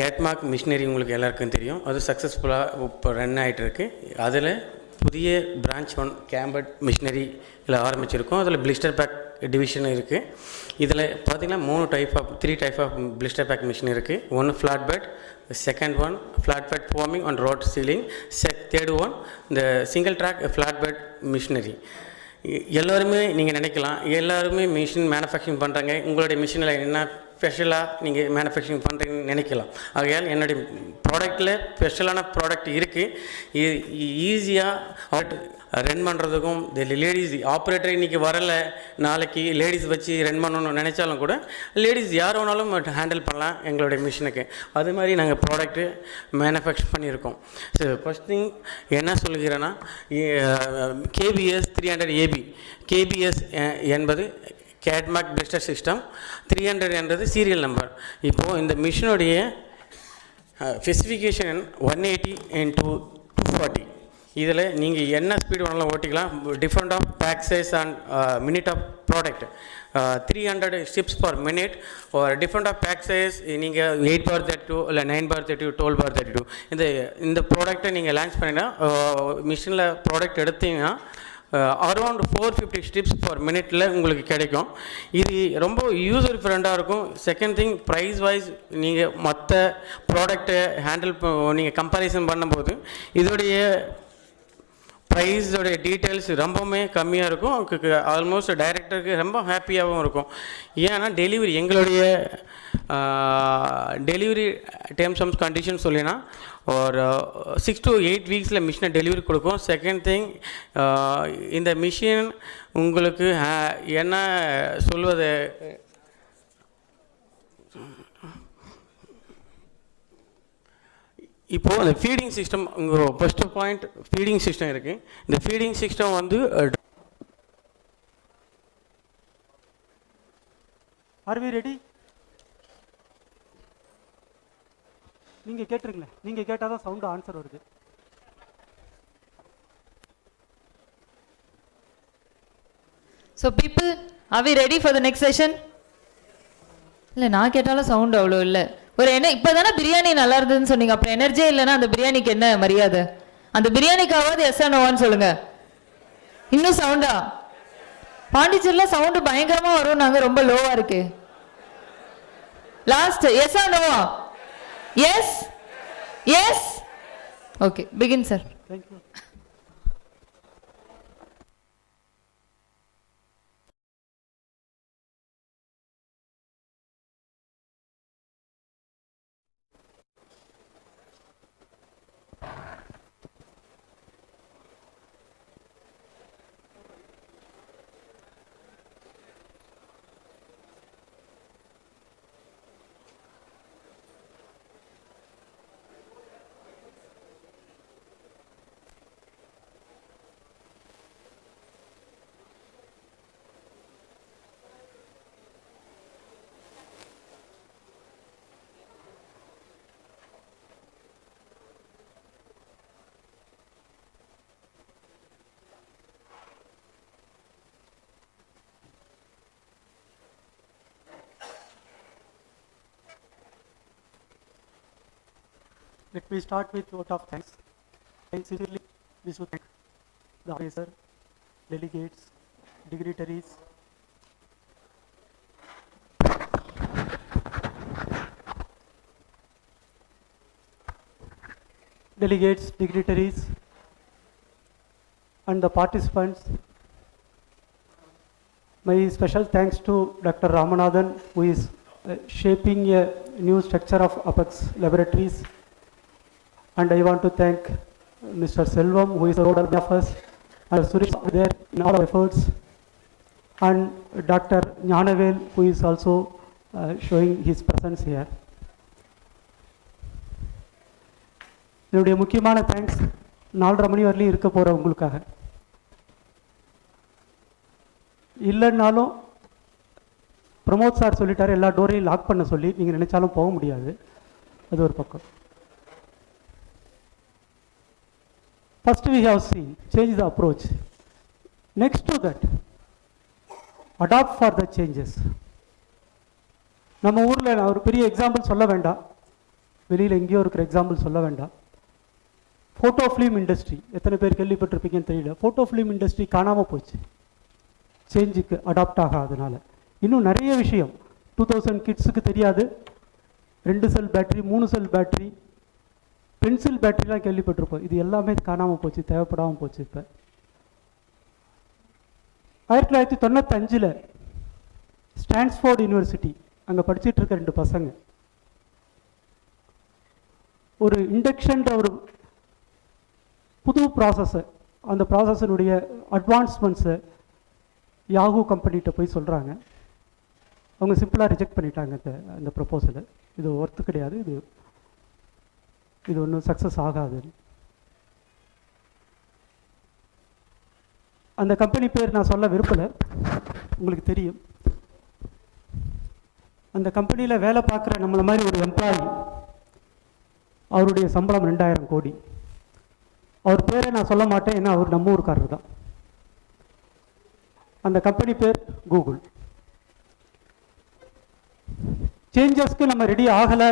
கேட்மாக் மிஷினரி உங்களுக்கு எல்லாருக்கும் தெரியும், அது சக்ஸஸ்ஃபுல்லாக இப்போ ரன் ஆகிட்டு இருக்கு. அதில் புதிய பிரான்ச் ஒன் கேம்பர்ட் மிஷினரியில் ஆரம்பிச்சிருக்கோம். அதில் பிளிஸ்டர் பேக் டிவிஷன் இருக்குது. இதில் பார்த்திங்கன்னா 3 type of blister pack machine இருக்குது. ஒன்று flat bed, second one flat bed forming and rod sealing, third one இந்த single track flat bed machinery. எல்லோருமே நீங்கள் நினைக்கலாம், எல்லாருமே மிஷின் மேனுஃபேக்சரிங் பண்ணுறாங்க, உங்களுடைய மிஷினில் என்ன ஸ்பெஷலாக நீங்கள் மேனுஃபேக்சரிங் பண்ணுறீங்கன்னு நினைக்கலாம். ஆகையால் என்னுடைய ப்ராடக்டில் ஸ்பெஷலான ப்ராடக்ட் இருக்குது. ஈஸியாக ரன் பண்ணுறதுக்கும் லேடிஸ் ஆப்ரேட்டர் இன்றைக்கி வரலை, நாளைக்கு லேடிஸ் வச்சு ரன் பண்ணணும்னு நினச்சாலும் கூட லேடிஸ் யார் வேணாலும் ஹேண்டில் பண்ணலாம் எங்களுடைய மிஷினுக்கு. அது மாதிரி நாங்கள் ப்ராடக்ட்டு மேனுஃபேக்சர் பண்ணியிருக்கோம். ஸோ ஃபஸ்ட் திங் என்ன சொல்கிறேன்னா, KBS 300 AB, KBS என்பது CADMAC பிளிஸ்டர் சிஸ்டம், 300 என்றது சீரியல் நம்பர். இப்போது இந்த மிஷினுடைய ஸ்பெசிஃபிகேஷன் 180 × 240. இதில் நீங்கள் என்ன ஸ்பீடு வேணாலும் ஓட்டிக்கலாம். Different of pack size and minute of product 300 strips per minute. ஒரு டிஃப்ரெண்ட் ஆஃப் பேக் சைஸ் நீங்கள் 8/32 இல்லை 9/32 12/32. இந்த ப்ராடக்ட்டை நீங்கள் லான்ச் பண்ணினா மிஷினில் ப்ராடக்ட் எடுத்தீங்கன்னா அரௌண்ட் 450 ஸ்டிப்ஸ் பர் மினிட்டில் உங்களுக்கு கிடைக்கும். இது ரொம்ப யூசர் ஃப்ரெண்டாக இருக்கும். செகண்ட் திங், ப்ரைஸ் வைஸ் நீங்கள் மற்ற ப்ராடக்டை ஹேண்டில் நீங்கள் கம்பேரிசன் பண்ணும்போது இதோடைய ப்ரைஸோடைய டீட்டெயில்ஸ் ரொம்பவுமே கம்மியாக இருக்கும். ஆல்மோஸ்ட் டைரக்டருக்கு ரொம்ப ஹாப்பியாகவும் இருக்கும். ஏன்னா டெலிவரி, எங்களுடைய டெலிவரி டேர்ம்ஸ் அண்ட் கண்டிஷன் சொல்லினா ஒரு 6 to 8 வீக்ஸில் மிஷினை டெலிவரி கொடுக்கும். செகண்ட் திங், இந்த மிஷின் உங்களுக்கு என்ன சொல்வது, இப்போது அந்த ஃபீடிங் சிஸ்டம் இங்கே ஃபஸ்ட்டு பாயிண்ட் ஃபீடிங் சிஸ்டம் இருக்குது. இந்த ஃபீடிங் சிஸ்டம் வந்து ஆர் வி ரெடி? நீங்கள் கேட்டுருங்களேன், நீங்கள் கேட்டால் தான் சவுண்டு ஆன்சர் வருது. So people, are we ready for the next session? இல்லை நான் கேட்டாலும் சவுண்ட் அவ்வளோ இல்லை. ஒரு இப்போ தானே பிரியாணி நல்லா இருந்ததுன்னு சொன்னீங்க, அப்புறம் எனர்ஜியே இல்லைன்னா அந்த பிரியாணிக்கு என்ன மரியாதை? அந்த பிரியாணிக்காவது எஸ் ஆர் நோவான்னு சொல்லுங்க. இன்னும் சவுண்டா? பாண்டிச்சேரியில் சவுண்டு பயங்கரமாக வரும், நாங்கள் ரொம்ப லோவாக இருக்கு. லாஸ்ட் எஸ் ஆர் நோவா? Yes yes. Okay, begin sir. Thank you. Let me start with vote of thanks. I sincerely wish to thank the officer, delegates, dignitaries, and the participants. My special thanks to Dr. Ramanathan, who is shaping a new structure of Apex Laboratories. And I want to thank Mr. Selvam, who is the road of us, and Suresh there in all our efforts, and Dr. Jnanavel, who is also showing his presence here. என்னுடைய முக்கியமான தேங்க்ஸ் 4:30 மணி வரலையும் இருக்க போகிற உங்களுக்காக. இல்லைன்னாலும் பிரமோத் சார் சொல்லிட்டார் எல்லா டோரையும் லாக் பண்ண சொல்லி, நீங்கள் நினைச்சாலும் போக முடியாது. அது ஒரு பக்கம். First we have seen change the approach. Next to that, adopt for the changes. நம்ம ஊரில் நான் ஒரு பெரிய எக்ஸாம்பிள் சொல்ல வேண்டாம், வெளியில் எங்கேயோ இருக்கிற எக்ஸாம்பிள் சொல்ல வேண்டாம். ஃபோட்டோ ஃபிலிம் இண்டஸ்ட்ரி எத்தனை பேர் கேள்விப்பட்டிருப்பீங்கன்னு தெரியல. ஃபோட்டோ ஃபிலிம் இண்டஸ்ட்ரி காணாமல் போச்சு, சேஞ்சுக்கு அடாப்ட் ஆகாதனால. இன்னும் நிறைய விஷயம் 2000 கிட்ஸுக்கு தெரியாது. 2 cell battery, 3 cell battery, pencil பேட்டரிலாம் கேள்விப்பட்டிருப்போம். இது எல்லாமே காணாமல் போச்சு, தேவைப்படாமல் போச்சு. இப்போ 1995 ஸ்டான்ஸ்ஃபோர்ட் யூனிவர்சிட்டி, அங்கே படிச்சுட்டு இருக்க 2 பசங்க ஒரு இண்டக்ஷன்ற ஒரு புது ப்ராசஸை, அந்த ப்ராசஸனுடைய அட்வான்ஸ்மெண்ட்ஸை யாஹூ கம்பெனிகிட்ட போய் சொல்கிறாங்க. அவங்க சிம்பிளாக ரிஜெக்ட் பண்ணிட்டாங்க அந்த ப்ரப்போசலை. இது ஒர்த்து கிடையாது, இது ஒன்றும் சக்ஸஸ் ஆகாது. அந்த கம்பெனி பேர் நான் சொல்ல விரும்பலை, உங்களுக்கு தெரியும். அந்த கம்பெனியில் வேலை பார்க்குற நம்மளை மாதிரி ஒரு எம்ப்ளாயி, அவருடைய சம்பளம் 2000 கோடி. அவர் பேரை நான் சொல்ல மாட்டேன், ஏன்னா அவர் நம்ம ஊருக்காரர் தான். அந்த கம்பெனி பேர் கூகுள். சேஞ்சஸ்க்கு நம்ம ரெடி ஆகலை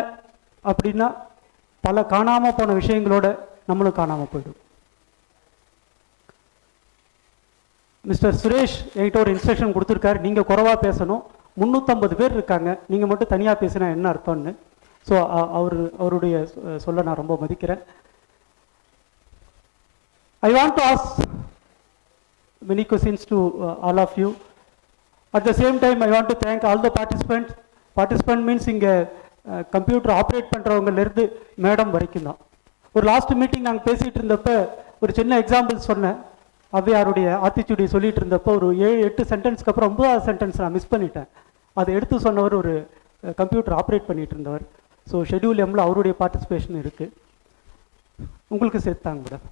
அப்படின்னா பல காணாமல் போன விஷயங்களோட நம்மளும் காணாமல் போயிடும். மிஸ்டர் சுரேஷ் என்கிட்ட ஒரு இன்ஸ்ட்ரக்ஷன் கொடுத்துருக்காரு, நீங்கள் குறைவாக பேசணும், 350 பேர் இருக்காங்க, நீங்கள் மட்டும் தனியாக பேசினா என்ன அர்த்தம்னு. ஸோ அவருடைய சொல்ல நான் ரொம்ப மதிக்கிறேன். I want to ask many questions to all of you. At the same time, I want to thank all the participants. Participant means இங்கே கம்ப்யூட்டர் ஆப்ரேட் பண்ணுறவங்கலேருந்து மேடம் வரைக்கும் தான். ஒரு லாஸ்ட் மீட்டிங் நாங்கள் பேசிகிட்டு இருந்தப்போ ஒரு சின்ன எக்ஸாம்பிள் சொன்னேன். அவ்வையாருடைய ஆத்திச்சூடி சொல்லிட்டு இருந்தப்போ ஒரு 7-8 சென்டென்ஸ்க்கு அப்புறம் 9வது சென்டென்ஸ் நான் மிஸ் பண்ணிட்டேன். அதை எடுத்து சொன்னவர் ஒரு கம்ப்யூட்டர் ஆப்ரேட் பண்ணிகிட்டு இருந்தவர். ஸோ ஷெட்யூல் எம்மில் அவருடைய பார்ட்டிசிபேஷன் இருக்குது. உங்களுக்கு சேர்த்தாங்க மேடம்.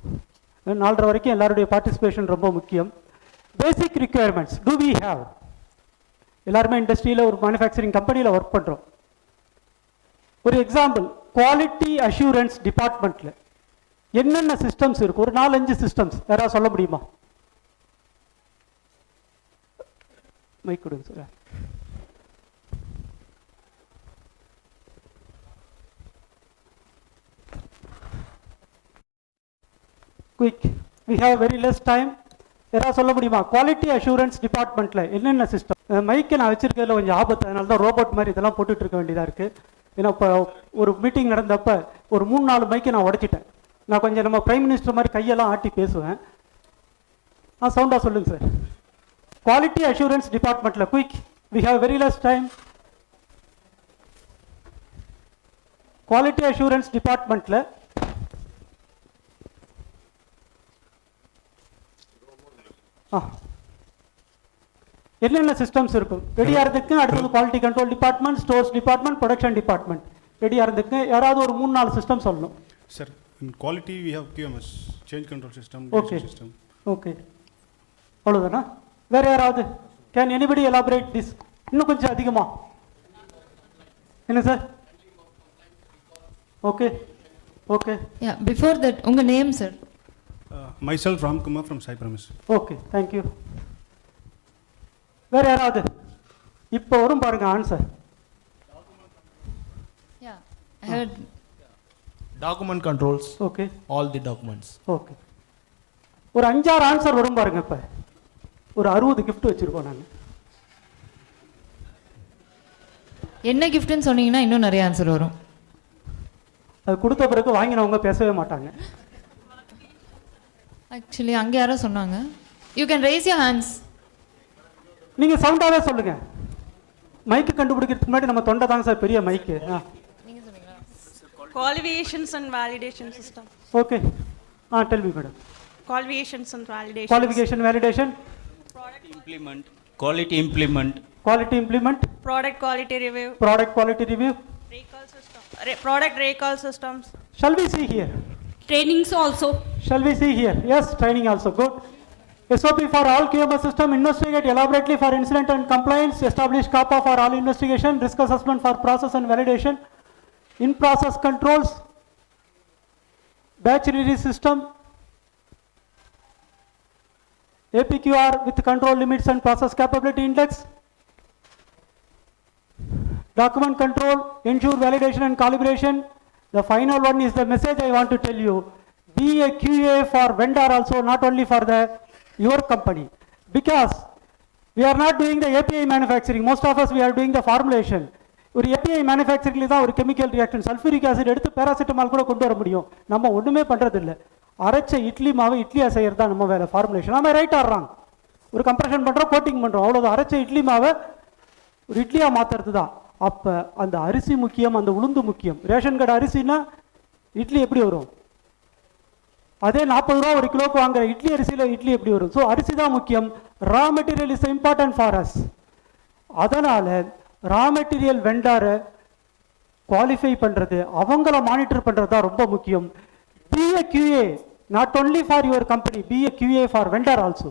4:30 வரைக்கும் எல்லாருடைய பார்ட்டிசிபேஷன் ரொம்ப முக்கியம். பேசிக் ரிக்குயர்மெண்ட்ஸ் டு வி ஹேவ்? எல்லாருமே இண்டஸ்ட்ரியில் ஒரு மேனுஃபேக்சரிங் கம்பெனியில் ஒர்க் பண்ணுறோம். ஒரு எக்ஸாம்பிள், குவாலிட்டி அஷூரன்ஸ் டிபார்ட்மெண்ட்டில் என்னென்ன சிஸ்டம்ஸ் இருக்குது? ஒரு 4-5 சிஸ்டம்ஸ் யாராவது சொல்ல முடியுமா? மைக் கொடுங்க sir. Quick, we have very less time. யாராவது சொல்ல முடியுமா? குவாலிட்டி அஷூரன்ஸ் டிபார்ட்மெண்ட்டில் என்னென்ன சிஸ்டம்? மைக்கை நான் வச்சிருக்கிறதுல கொஞ்சம் ஆபத்து, அதனால தான் ரோபோட் மாதிரி இதெல்லாம் போட்டுட்டு இருக்க வேண்டியதாக இருக்குது. ஏன்னா இப்போ ஒரு மீட்டிங் நடந்தப்போ ஒரு 3-4 மைக்கை நான் உடைச்சிட்டேன். நான் கொஞ்சம் நம்ம பிரைம் மினிஸ்டர் மாதிரி கையெல்லாம் ஆட்டி பேசுவேன். சவுண்டாக சொல்லுங்கள் சார். குவாலிட்டி அஷூரன்ஸ் டிபார்ட்மெண்ட்டில் quick, we have very less time. Quality assurance டிபார்ட்மெண்ட்டில் என்னென்ன சிஸ்டம்ஸ் இருக்கும்? ரெடியாக இருந்துக்கு அடுத்தது quality control department, stores department, production department. ரெடியாக இருந்துக்கு யாராவது ஒரு 3-4 சிஸ்டம் சொல்லணும். Sir, in quality we have QMS, change control system, Okay. system. Okay, அவ்வளோதானா? வேற யாராவது? Can anybody elaborate this? இன்னும் கொஞ்சம் அதிகமா என்ன sir? Okay okay. Yeah, before that, unga name, sir. Myself Ram Kumar from Cyprus. Okay, thank you. வேற யாராவது? இப்போ வரும் பாருங்க answer. Yeah, I heard. Document controls. Okay All the documents. Okay. ஒரு 5-6 ஆன்சர் வரும் பாருங்க. இப்போ ஒரு 60 கிஃப்ட் வச்சிருக்கோம் நாங்கள். என்ன கிஃப்ட்னு சொன்னீங்கன்னா இன்னும் நிறைய ஆன்சர் வரும். அது கொடுத்த பிறகு வாங்கினவங்க பேசவே மாட்டாங்க. ஆக்சுவலி அங்கே யாரோ சொன்னாங்க. You can raise your hands. நீங்கள் சவுண்டாகவே சொல்லுங்க. மைக்கு கண்டுபிடிக்கிறதுக்கு முன்னாடி நம்ம தொண்டை தாங்க சார் பெரிய மைக்கு. Qualifications and validation system. Okay, tell me madam. Qualifications and validation. Qualification validation. Implement. Quality implement. Quality implement. Product quality review. Product quality review. Recall system. Product recall systems. Shall we see here? Trainings also. Shall we see here? Yes, training also. Good. SOP for all QMS system, investigate elaborately for incident and compliance, establish CAPA for all investigation, risk assessment for process and validation, in-process controls, batch release system, APQR with control limits and process capability index, document control, ensure validation and calibration. The final one is the message I want to tell you. Be a QA for vendor also, not only for your company, because we are not doing the API manufacturing. Most of us we are doing the formulation. ஒரு API manufacturing தான் ஒரு chemical reaction sulphuric acid எடுத்து பேராசிட்டமால் கூட கொண்டு வர முடியும். நம்ம ஒன்றுமே பண்ணுறதில்லை. அரைச்ச இட்லி மாவு இட்லியாக செய்கிறது தான் நம்ம வேலை, ஃபார்முலேஷன். நம்ம ரைட் ஆடுறாங்க. ஒரு கம்ப்ரெஷன் பண்ணுறோம், கோட்டிங் பண்ணுறோம், அவ்வளோதான். அரைச்ச இட்லி மாவை ஒரு இட்லியாக மாற்றுறது தான். அப்போ அந்த அரிசி முக்கியம், அந்த உளுந்து முக்கியம். ரேஷன் கடை அரிசினா இட்லி எப்படி வரும்? அதே 40 ரூபா ஒரு கிலோக்கு வாங்குற இட்லி அரிசியில் இட்லி எப்படி வரும்? ஸோ அரிசி தான் முக்கியம். Raw material is important for us. அதனால் ரா மெட்டீரியல் வெண்டாரை குவாலிஃபை பண்ணுறது, அவங்கள மானிட்டர் பண்ணுறது தான் ரொம்ப முக்கியம். B A QA, not only for your company, be a QA for vendor also.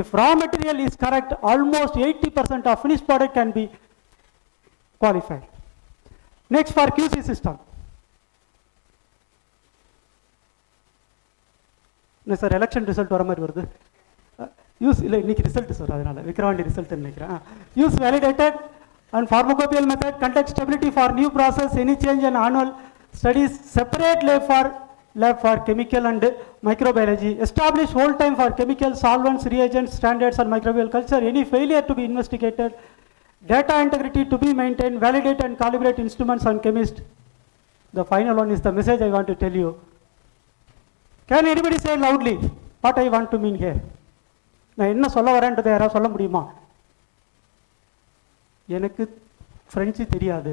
If raw material is correct, almost 80% of finished product can be qualified. Next, for QC system. Sir election result வர மாதிரி வருது. யூஸ் இல்லை, இன்னைக்கு result sir, அதனால விக்ரவாண்டி ரிசல்ட் நினைக்கிறேன். Use validated and pharmacopoeial method, conduct stability for new process, any change in annual studies, separate lab for chemical and microbiology, establish hold time for chemical, solvents, reagents, standards and microbial culture, any failure to be investigated, data integrity to be maintained, validate and calibrate instruments on chemist. The final one is the message I want to tell you. Can anybody say loudly what I want to mean here? நான் என்ன சொல்ல வரேன்றதை யாராவது சொல்ல முடியுமா? எனக்கு ஃப்ரெஞ்சு தெரியாது,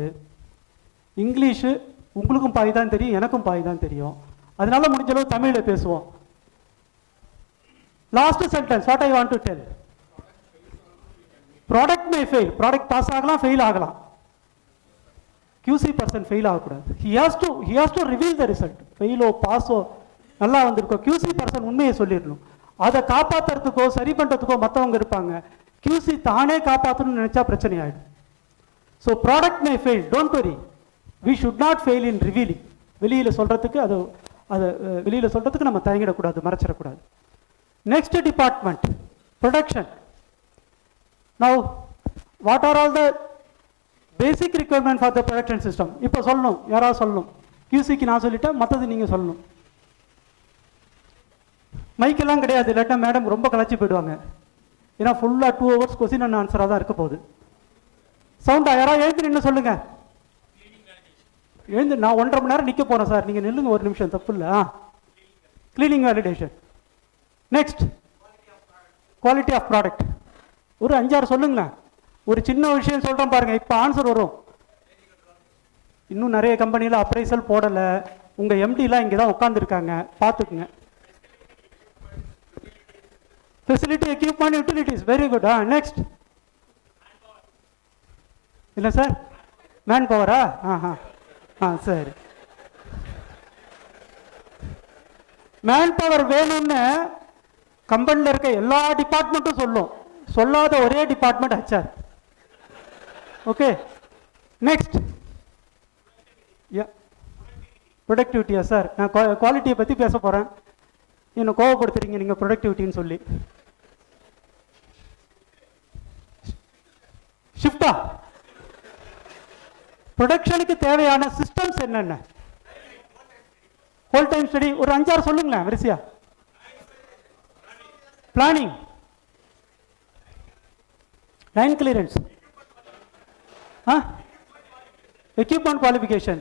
இங்கிலீஷு உங்களுக்கும் பாதி தான் தெரியும், எனக்கும் பாதி தான் தெரியும். அதனால முடிஞ்ச அளவு தமிழில் பேசுவோம். Last sentence, what I want to tell. Product may fail, product pass ஆகலாம், ஃபெயில் ஆகலாம். QC பர்சன் ஃபெயில் ஆகக்கூடாது. He has to reveal the result. ஃபெயிலோ பாஸோ நல்லா வந்திருக்கோம். QC பர்சன் உண்மையை சொல்லிடணும். அதை காப்பாற்றுறதுக்கோ சரி பண்ணுறதுக்கோ மற்றவங்க இருப்பாங்க. QC தானே காப்பாற்றணும்னு நினச்சா பிரச்சனை ஆகிடும். So product may fail, don't worry, we should not fail in revealing. வெளியில் சொல்கிறதுக்கு அதை வெளியில் சொல்கிறதுக்கு நம்ம தயங்கிடக்கூடாது, மறைச்சிடக்கூடாது. Next department production. Now what are all the basic requirement for the production system? இப்போ சொல்லணும், யாராவது சொல்லணும். QCக்கு நான் சொல்லிட்டேன், மற்றது நீங்கள் சொல்லணும். மைக்கெல்லாம் கிடையாது, இல்லாட்டா மேடம் ரொம்ப கலைச்சி போயிடுவாங்க. ஏன்னா ஃபுல்லாக 2 hours கொஸ்டின் அண்ட் ஆன்சராக தான் இருக்க போகுது. சவுண்டா யாராவது எழுந்து நின்று சொல்லுங்க. எழுந்து நான் 1.5 மணி நேரம் நிற்க போகிறேன் சார், நீங்கள் நில்லுங்க ஒரு நிமிஷம், தப்பு இல்லை. Cleaning validation. Next quality of product. ஒரு 5-6 சொல்லுங்களேன். ஒரு சின்ன விஷயம் சொல்கிறேன் பாருங்கள், இப்போ ஆன்சர் வரும். இன்னும் நிறைய கம்பெனியில் அப்ரைசல் போடலை, உங்கள் எம்டிலாம் இங்கே தான் உட்காந்துருக்காங்க, பார்த்துக்குங்க. Facility, equipment, utilities, very good. Next இல்லை சார், மேன் பவரா? சரி. மேன் பவர் வேணும்னு கம்பெனியில் இருக்க எல்லா டிபார்ட்மெண்ட்டும் சொல்லும், சொல்லாத ஒரே டிபார்ட்மெண்ட் HR. ஓகே, நெக்ஸ்ட் ப்ரொடக்டிவிட்டியா சார்? நான் குவாலிட்டியை பற்றி பேச போகிறேன், என்ன கோவப்படுத்துறீங்க நீங்கள் ப்ரொடக்டிவிட்டின்னு சொல்லி. ஷிஃப்டா? ப்ரொடக்ஷனுக்கு தேவையான சிஸ்டம்ஸ் என்னென்ன? Whole time study. ஒரு 5-6 சொல்லுங்களேன் வரிசையா. Planning, line clearance, equipment qualification.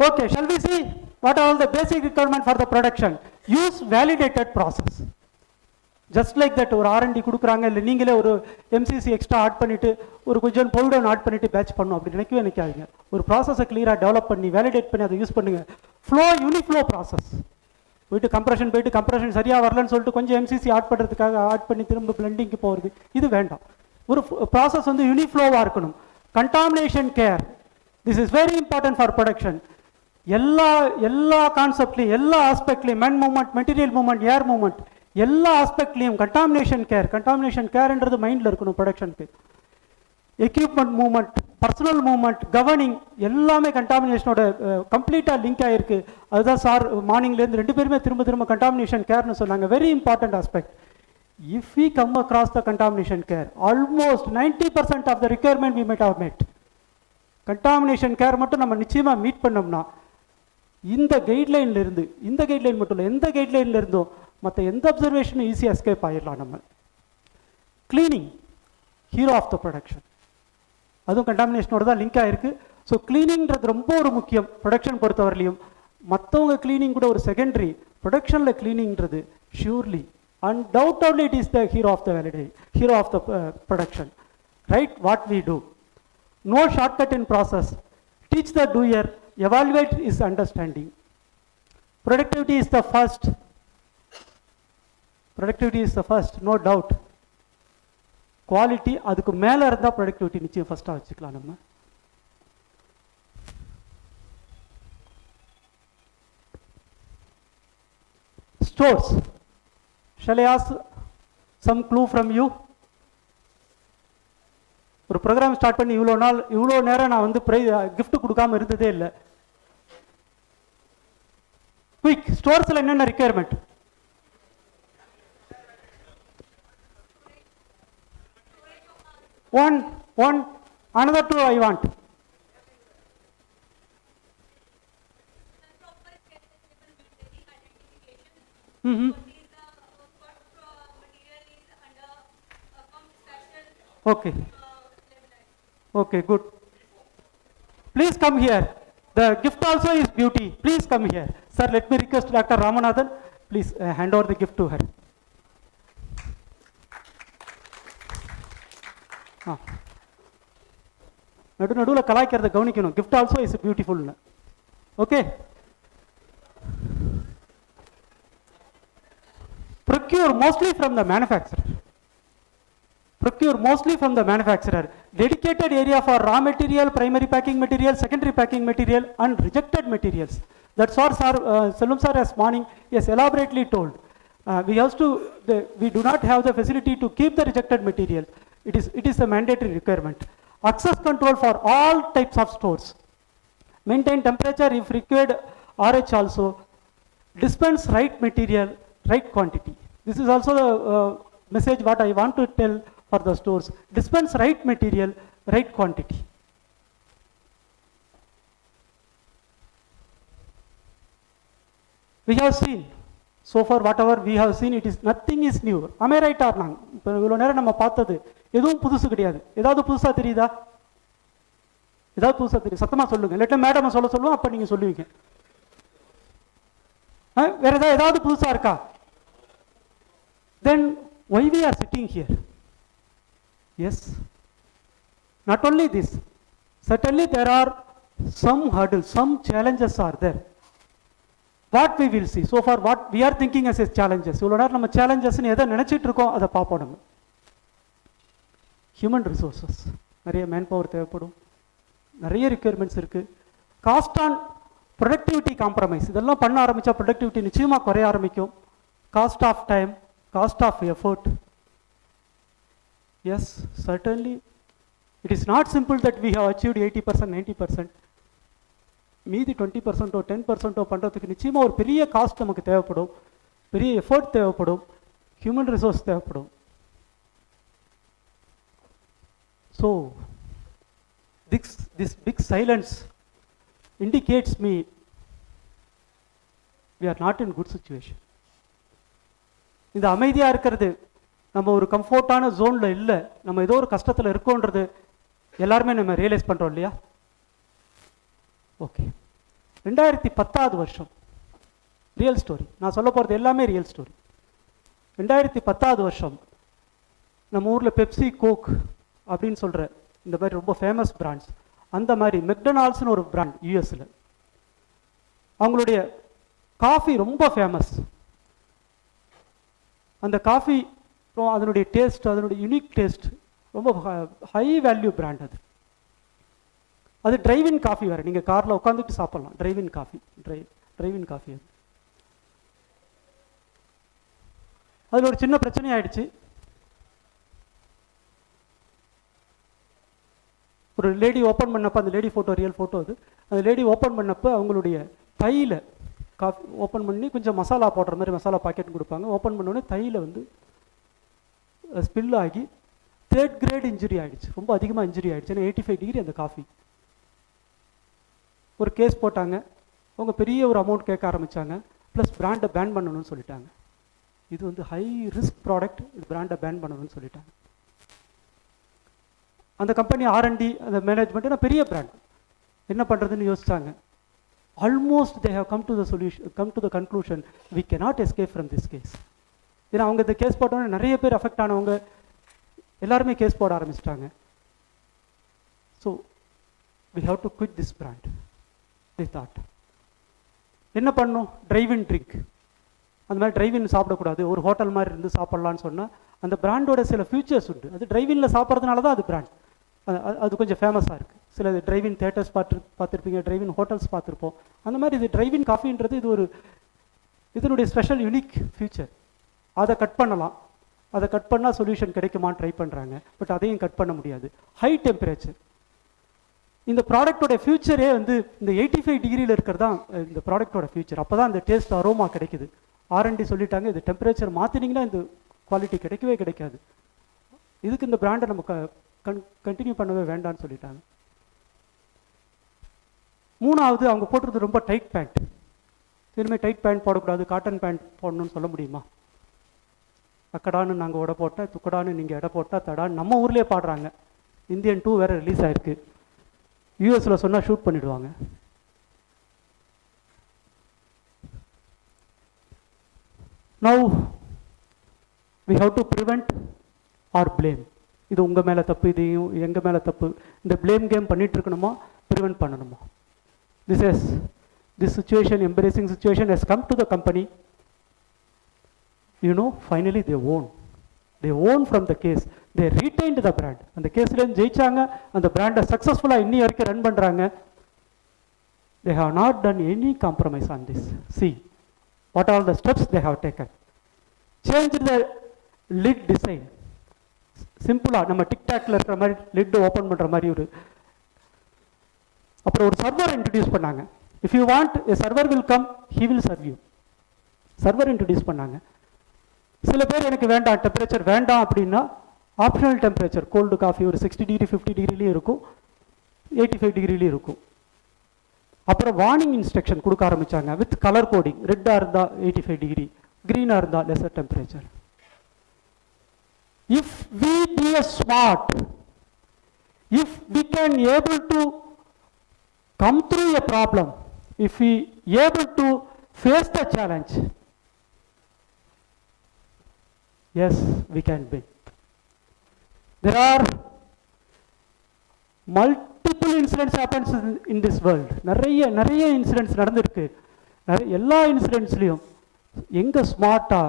Okay, shall we see what are all the basic requirement for the production? Use validated process. Just like that, ஒரு R&D கொடுக்குறாங்க, இல்லை நீங்களே ஒரு MCC எக்ஸ்ட்ரா ஆட் பண்ணிவிட்டு ஒரு கொஞ்சம் பவுடர் ஆட் பண்ணிவிட்டு பேட்ச் பண்ணணும் அப்படி நினைக்காதீங்க. ஒரு ப்ராசஸை கிளியராக டெவலப் பண்ணி வேலிடேட் பண்ணி அதை யூஸ் பண்ணுங்கள். Flow, uniflow process. போயிட்டு கம்ப்ரெஷன் சரியாக வரலன்னு சொல்லிட்டு கொஞ்சம் MCC ஆட் பண்ணுறதுக்காக ஆட் பண்ணி திரும்ப பிளெண்டிங்க்கு போகிறது, இது வேண்டாம். ஒரு ப்ராசஸ் வந்து யூனிஃப்ளோவாக இருக்கணும். Contamination care, this is very important for production. எல்லா கான்செப்ட்லையும், எல்லா ஆஸ்பெக்ட்லையும், men movement, material movement, air movement, எல்லா ஆஸ்பெக்ட்லையும் கண்டாமினேஷன் கேர்ன்றது மைண்டில் இருக்கணும் ப்ரொடக்ஷனுக்கு. Equipment movement, personal movement, governing, எல்லாமே கண்டாமினேஷனோட கம்ப்ளீட்டாக லிங்க் ஆகிருக்கு. அதுதான் சார் மார்னிங்லேருந்து 2 பேருமே திரும்ப கண்டாமினேஷன் கேர்னு சொன்னாங்க. Very important aspect. If we come across the contamination care, almost 90% of the requirement we might have met. Contamination care மட்டும் நம்ம நிச்சயமா மீட் பண்ணோம்னா இந்த கைட்லைன்ல இருந்து, இந்த கைட்லைன் மட்டும் இல்லை, எந்த கைட்லைன்ல இருந்தோ மற்ற எந்த அப்சர்வேஷனும் ஈஸியாக எஸ்கேப் ஆகிடலாம் நம்ம. Cleaning, hero of the production, அதுவும் கண்டாமினேஷனோட தான் லிங்க் ஆகிருக்கு. ஸோ கிளீனிங்கிறது ரொம்ப ஒரு முக்கியம் ப்ரொடக்ஷன் பொறுத்தவரையிலையும். மற்றவங்க கிளீனிங் கூட ஒரு செகண்டரி, ப்ரொடக்ஷனில் கிளீனிங்கிறது surely, undoubtedly it is the hero of the production. Right? What we do, no shortcut in process. Teach the doer, evaluate his understanding. Productivity is the first, no doubt. Quality அதுக்கு மேலே இருந்தால் ப்ரொடக்டிவிட்டி நிச்சயம் ஃபஸ்ட்டாக வச்சுக்கலாம் நம்ம. Stores. Shall I ask some clue from you? ஒரு program start பண்ணி இவ்வளோ நேரம் நான் வந்து கிஃப்ட் கொடுக்காம இருந்ததே இல்லை. குயிக், ஸ்டோர்ஸில் என்னென்ன requirement? One, another 2 I want. Okay, good. Please come here. The gift also is beauty. Please come here. Sir, let me request Dr. Ramanathan, please hand over the gift to her. நடுவில் கலாய்க்கிறத கவனிக்கணும். gift also is beautiful. Okay. Procure mostly from the manufacturer. Dedicated area for raw material, primary packing material, secondary packing material and rejected materials. That's what Selvam sir has morning has elaborately told. We do not have the facility to keep the rejected material. It is a mandatory requirement. Access control for all types of stores. Maintain temperature if required, RH also. Dispense right material, right quantity. This is also the message what I want to tell for the stores. Dispense right material, right quantity. We have seen, so far whatever we have seen, nothing is new. Am I right or wrong? இப்போ இவ்வளோ நேரம் நம்ம பார்த்தது எதுவும் புதுசு கிடையாது. ஏதாவது புதுசாக தெரியுதா? ஏதாவது புதுசாக தெரியும்? சத்தமாக சொல்லுங்க. இல்லாட்டா மேடம் சொல்லுவோம், அப்போ நீங்கள் சொல்லுவீங்க. வேற ஏதாவது புதுசாக இருக்கா? Then why we are sitting here? Yes. Not only this, certainly there are some hurdles, some challenges are there. What we will see, so far what we are thinking as challenges. இவ்வளோ நேரம் நம்ம challengesன்னு எதை நினச்சிட்டு இருக்கோம் அதை பார்ப்போம் நம்ம. ஹியூமன் ரிசோர்ஸஸ், நிறைய மேன் பவர் தேவைப்படும், நிறைய ரிக்யர்மெண்ட்ஸ் இருக்குது. காஸ்ட் ஆன் ப்ரொடக்டிவிட்டி காம்ப்ரமைஸ், இதெல்லாம் பண்ண ஆரம்பித்தா ப்ரொடக்டிவிட்டி நிச்சயமாக குறைய ஆரம்பிக்கும். Cost of time, cost of effort. Yes, certainly it is not simple that we have achieved 80%, 90%. மீதி 20% 10% பண்ணுறதுக்கு நிச்சயமாக ஒரு பெரிய காஸ்ட் நமக்கு தேவைப்படும், பெரிய எஃபர்ட் தேவைப்படும், ஹியூமன் ரிசோர்ஸ் தேவைப்படும். So this big silence indicates me we are not in good situation. இந்த அமைதியாக இருக்கிறது நம்ம ஒரு கம்ஃபர்ட்டான ஜோனில் இல்லை, நம்ம ஏதோ ஒரு கஷ்டத்தில் இருக்கோன்றது எல்லாருமே நம்ம ரியலைஸ் பண்ணுறோம் இல்லையா? ஓகே, 2010 வருஷம் ரியல் ஸ்டோரி. நான் சொல்ல போகிறது எல்லாமே ரியல் ஸ்டோரி. 2010 வருஷம் நம்ம ஊரில் பெப்சி, கோக் அப்படின்னு சொல்கிற இந்த மாதிரி ரொம்ப ஃபேமஸ் பிராண்ட்ஸ், அந்த மாதிரி மெக்டொனால்ட்ஸ்னு ஒரு பிராண்ட் யூஎஸில், அவங்களுடைய காஃபி ரொம்ப ஃபேமஸ். அந்த காஃபி அதனுடைய டேஸ்ட், அதனுடைய யூனிக் டேஸ்ட், ரொம்ப ஹை வேல்யூ பிராண்ட் அது. அது டிரைவின் காஃபி வேறு, நீங்கள் காரில் உட்காந்துட்டு சாப்பிட்லாம். டிரைவின் காஃபி அது. அதில் ஒரு சின்ன பிரச்சனை ஆயிடுச்சு. ஒரு லேடி ஓப்பன் பண்ணப்போ, அந்த லேடி ஃபோட்டோ ரியல் ஃபோட்டோ அது, அந்த லேடி ஓப்பன் பண்ணப்போ அவங்களுடைய தையில் காஃபி ஓப்பன் பண்ணி கொஞ்சம் மசாலா போடுற மாதிரி மசாலா பாக்கெட் கொடுப்பாங்க. ஓப்பன் பண்ணோடனே தையில் வந்து ஸ்பில் ஆகி 3rd grade இன்ஜுரி ஆகிடுச்சு. ரொம்ப அதிகமாக இன்ஜுரி ஆகிடுச்சு. ஏன்னா 85 டிகிரி அந்த காஃபி. ஒரு கேஸ் போட்டாங்க, அவங்க பெரிய ஒரு அமௌண்ட் கேட்க ஆரம்பித்தாங்க, ப்ளஸ் பிராண்டை பேன் பண்ணணும்னு சொல்லிட்டாங்க. இது வந்து ஹை ரிஸ்க் ப்ராடக்ட், இது பிராண்டை பேன் பண்ணணும்னு சொல்லிட்டாங்க. அந்த கம்பெனி R&D, அந்த மேனேஜ்மெண்ட் பெரிய பிராண்ட் என்ன பண்ணுறதுன்னு யோசிச்சாங்க. Almost they have come to the conclusion we cannot escape from this case. ஏன்னா அவங்க இந்த கேஸ் போட்டோன்னே நிறைய பேர் அஃபெக்ட் ஆனவங்க எல்லாருமே கேஸ் போட ஆரம்பிச்சிட்டாங்க. So we have to quit this brand. The thought என்ன பண்ணணும்? டிரைவின் ட்ரிங்க், அந்த மாதிரி டிரைவின் சாப்பிடக்கூடாது, ஒரு ஹோட்டல் மாதிரி இருந்து சாப்பிட்லான்னு சொன்னால் அந்த பிராண்டோட சில ஃபியூச்சர்ஸ் உண்டு. அது டிரைவினில் சாப்பிட்றதுனால தான் அது பிராண்ட். அது கொஞ்சம் ஃபேமஸாக இருக்குது. சில டிரைவின் தேட்டர்ஸ் பார்த்துருப்பீங்க, டிரைவின் ஹோட்டல்ஸ் பார்த்துருப்போம். அந்த மாதிரி இது டிரைவின் காஃபின்றது இதனுடைய ஸ்பெஷல் யூனிக் ஃபியூச்சர். அதை கட் பண்ணலாம். அதை கட் பண்ணால் சொல்யூஷன் கிடைக்குமான்னு ட்ரை பண்ணுறாங்க. பட் அதையும் கட் பண்ண முடியாது. ஹை டெம்பரேச்சர், இந்த ப்ராடக்டோட ஃபியூச்சரே வந்து இந்த 85 டிகிரியில் இருக்கிறது தான் இந்த ப்ராடக்டோட ஃபியூச்சர். அப்போ தான் இந்த டேஸ்ட் அரோமா கிடைக்குது. R&D சொல்லிட்டாங்க, இது டெம்பரேச்சர் மாற்றினீங்கன்னா இந்த குவாலிட்டி கிடைக்கவே கிடைக்காது. இதுக்கு இந்த பிராண்டை நம்ம கண்டினியூ பண்ணவே வேண்டான்னு சொல்லிட்டாங்க. 3வது, அவங்க போட்டுறது ரொம்ப டைட் பேண்ட். இனிமேல் டைட் பேண்ட் போடக்கூடாது, காட்டன் பேண்ட் போடணும்னு சொல்ல முடியுமா? அக்கடான்னு நாங்கள் உடை போட்டால், துக்கடான்னு நீங்கள் எடை போட்டால், தடான்னு நம்ம ஊர்லேயே பாடுறாங்க. இந்தியன் 2 வேறு ரிலீஸ் ஆகிருக்கு. யூஎஸில் சொன்னால் ஷூட் பண்ணிவிடுவாங்க. Now we have to prevent our blame. இது உங்கள் மேலே தப்பு, இது எங்கள் மேலே தப்பு, இந்த பிளேம் கேம் பண்ணிகிட்டு இருக்கணுமா, ப்ரிவெண்ட் பண்ணணுமா? This situation, embarrassing situation has come to the company. You know, finally they won from the case. They retained the brand. அந்த கேஸ்ல ஜெயிச்சாங்க, அந்த பிராண்டை சக்ஸஸ்ஃபுல்லாக இன்னி வரைக்கும் ரன் பண்ணுறாங்க. They have not done any compromise on this. See, what are the steps they have taken? Change the lid design. சிம்பிளாக நம்ம டிக்டாக்ல இருக்கிற மாதிரி லிட் ஓப்பன் பண்ணுற மாதிரி ஒரு அப்புறம் ஒரு சர்வர் இன்ட்ரடியூஸ் பண்ணாங்க. If you want a server will come, he will serve you. Server introduce பண்ணாங்க. சில பேர் எனக்கு வேண்டாம், டெம்பரேச்சர் வேண்டாம் அப்படின்னா ஆப்ஷனல் டெம்பரேச்சர் கோல்டு காஃபி ஒரு 60 டிகிரி 50 டிகிரிலையும் இருக்கும், 85 டிகிரிலையும் இருக்கும். அப்புறம் வார்னிங் இன்ஸ்ட்ரக்ஷன் கொடுக்க ஆரம்பித்தாங்க வித் கலர் கோடிங். ரெட்டாக இருந்தால் 85 டிகிரி, க்ரீனாக இருந்தால் lesser temperature. If we be a smart, if we can able to come through a problem, if we able to face the challenge, yes, we can win. There are multiple incidents happens in this world. நிறைய incidents நடந்திருக்கு. எல்லா இன்சிடென்ட்ஸ்லையும் எங்க ஸ்மார்ட்டா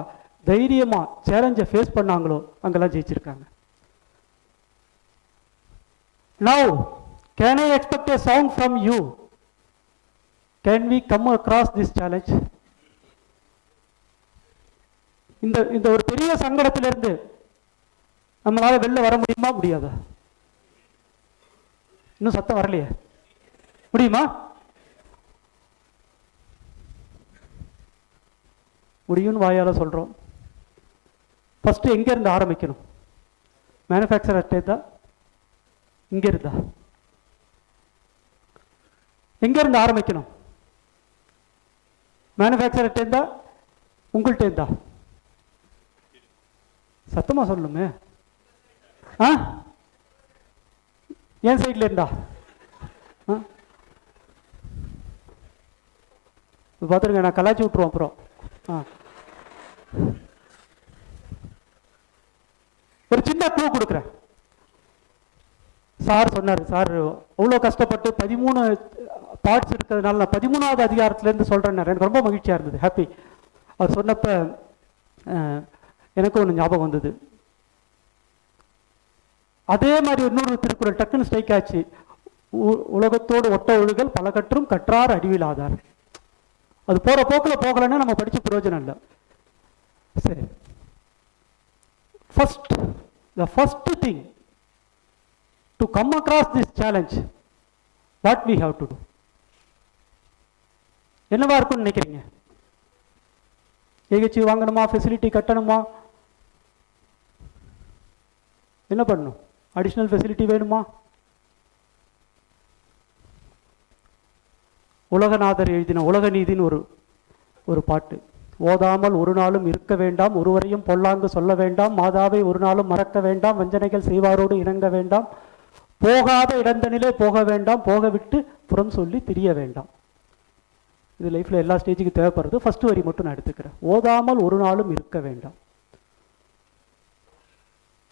தைரியமா சேலஞ்சை ஃபேஸ் பண்ணாங்களோ அங்கெல்லாம் ஜெயிச்சிருக்காங்க. Now, can I expect a song from you? Can we come across this challenge? இந்த ஒரு பெரிய சங்கடத்திலிருந்து நம்மளால வெளில வர முடியுமா முடியாதா? இன்னும் சத்தம் வரலையே. முடியுமா? முடியும்னு வாயால சொல்றோம். ஃபர்ஸ்ட் எங்க இருந்து ஆரம்பிக்கணும்? மேனுஃபேக்சரர்கிட்ட இருந்தா, இங்க இருந்தா, எங்க இருந்து ஆரம்பிக்கணும்? மேனுஃபேக்சரர்கிட்ட இருந்தா, உங்கள்கிட்ட இருந்தா? சத்தமா சொல்லுமே. என் சைட்ல இருந்தா? பார்த்துருங்க, நான் கலாச்சி விட்டுருவோம் அப்புறம். ஒரு சின்ன க்ளூ கொடுக்குறேன். சார் சொன்னார், சார் அவ்வளோ கஷ்டப்பட்டு 13 பார்ட்ஸ் இருக்கிறதுனால நான் 13வது அதிகாரத்துலேருந்து சொல்கிறேன். எனக்கு ரொம்ப மகிழ்ச்சியாக இருந்தது, ஹாப்பி. அவர் சொன்னப்ப எனக்கு ஒன்று ஞாபகம் வந்தது. அதே மாதிரி இன்னொரு திருக்குறள் டக்குன்னு ஸ்ட்ரைக் ஆச்சு. உலகத்தோடு ஒட்ட ஒழுகல் பல கற்றும் கற்றார் அறிவில் ஆதார். அது போகிற போக்கில் போகலைன்னா நம்ம படித்த பிரயோஜனம் இல்லை. சரி, the first thing to come across this challenge, what we have to do? என்னவா இருக்கும்னு நினைக்கிறீங்க? ஏகச்சி வாங்கணுமா, ஃபெசிலிட்டி கட்டணுமா, என்ன பண்ணணும்? அடிஷ்னல் ஃபெசிலிட்டி வேணுமா? உலகநாதர் எழுதின உலக நீதின்னு ஒரு பாட்டு. ஓதாமல் ஒரு நாளும் இருக்க வேண்டாம், ஒருவரையும் பொல்லாங்கு சொல்ல வேண்டாம், மாதாவை ஒரு நாளும் மறக்க வேண்டாம், வஞ்சனைகள் செய்வாரோடு இணங்க வேண்டாம், போகாத இடந்தனிலே போக வேண்டாம், போக விட்டு புறம் சொல்லி திரிய வேண்டாம். இது லைஃப்ல எல்லா ஸ்டேஜுக்கு தேவைப்படுறது. ஃபர்ஸ்ட் வரி மட்டும் நான் எடுத்துக்கிறேன். ஓதாமல் ஒரு நாளும் இருக்க வேண்டாம்.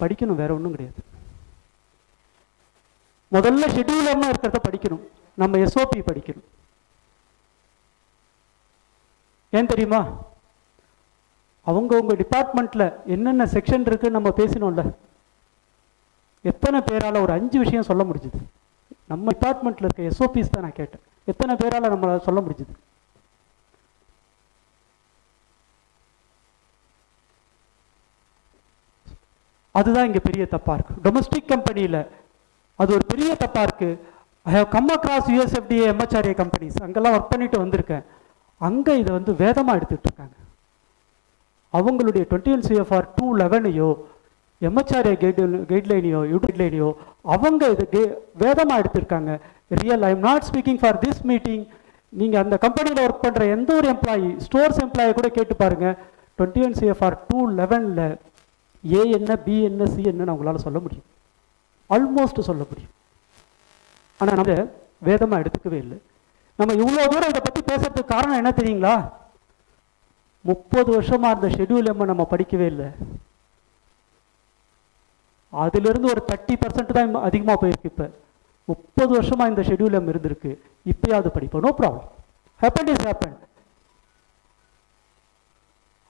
படிக்கணும், வேற ஒன்றும் கிடையாது. முதல்ல ஷெட்யூல் இருக்கிறத படிக்கணும். நம்ம எஸ்ஓபி படிக்கணும். ஏன் தெரியுமா? உங்க டிபார்ட்மெண்ட்ல என்னென்ன செக்ஷன் இருக்கு நம்ம பேசணும்ல. எத்தனை பேரால ஒரு 5 விஷயம் சொல்ல முடிஞ்சுது? நம்ம டிபார்ட்மெண்ட்ல இருக்க எஸ்ஓபிஸ் தான் நான் கேட்டேன். எத்தனை பேரால நம்ம சொல்ல முடிஞ்சுது? அதுதான் இங்க பெரிய தப்பா இருக்கு. டொமஸ்டிக் கம்பெனியில அது ஒரு பெரிய தப்பா இருக்கு. I have come across USFDA MHRA companies, அங்கெல்லாம் ஒர்க் பண்ணிட்டு வந்திருக்கேன். அங்க இதை வந்து வேதமா எடுத்துட்டு இருக்காங்க. அவங்களுடைய 21 CFR 211ஐயோ MHRA கைட்லைனையோ கைட்லைனையோ அவங்க இது வேதமா எடுத்திருக்காங்க. Real, I am not speaking for this meeting. நீங்க அந்த கம்பெனியில் ஒர்க் பண்ற எந்த ஒரு எம்ப்ளாயி, ஸ்டோர்ஸ் எம்ப்ளாயி கூட கேட்டு பாருங்க. 21 CFR 211ல ஏ என்ன, பி என்ன, சி என்ன உங்களால சொல்ல முடியும், ஆல்மோஸ்ட் சொல்ல முடியும். ஆனா நம்ம வேதமா எடுத்துக்கவே இல்லை. நம்ம இவ்வளவு தூரம் இதை பத்தி பேசுறதுக்கு காரணம் என்ன தெரியுங்களா? 30 வருஷமா இருந்த ஷெட்யூல் நம்ம படிக்கவே இல்லை. அதிலிருந்து ஒரு 30% தான் அதிகமா போயிருக்கு. இப்ப 30 வருஷமா இந்த ஷெட்யூல் இருந்திருக்கு. இப்பயாவது படிப்போம், no problem. Happen is happen.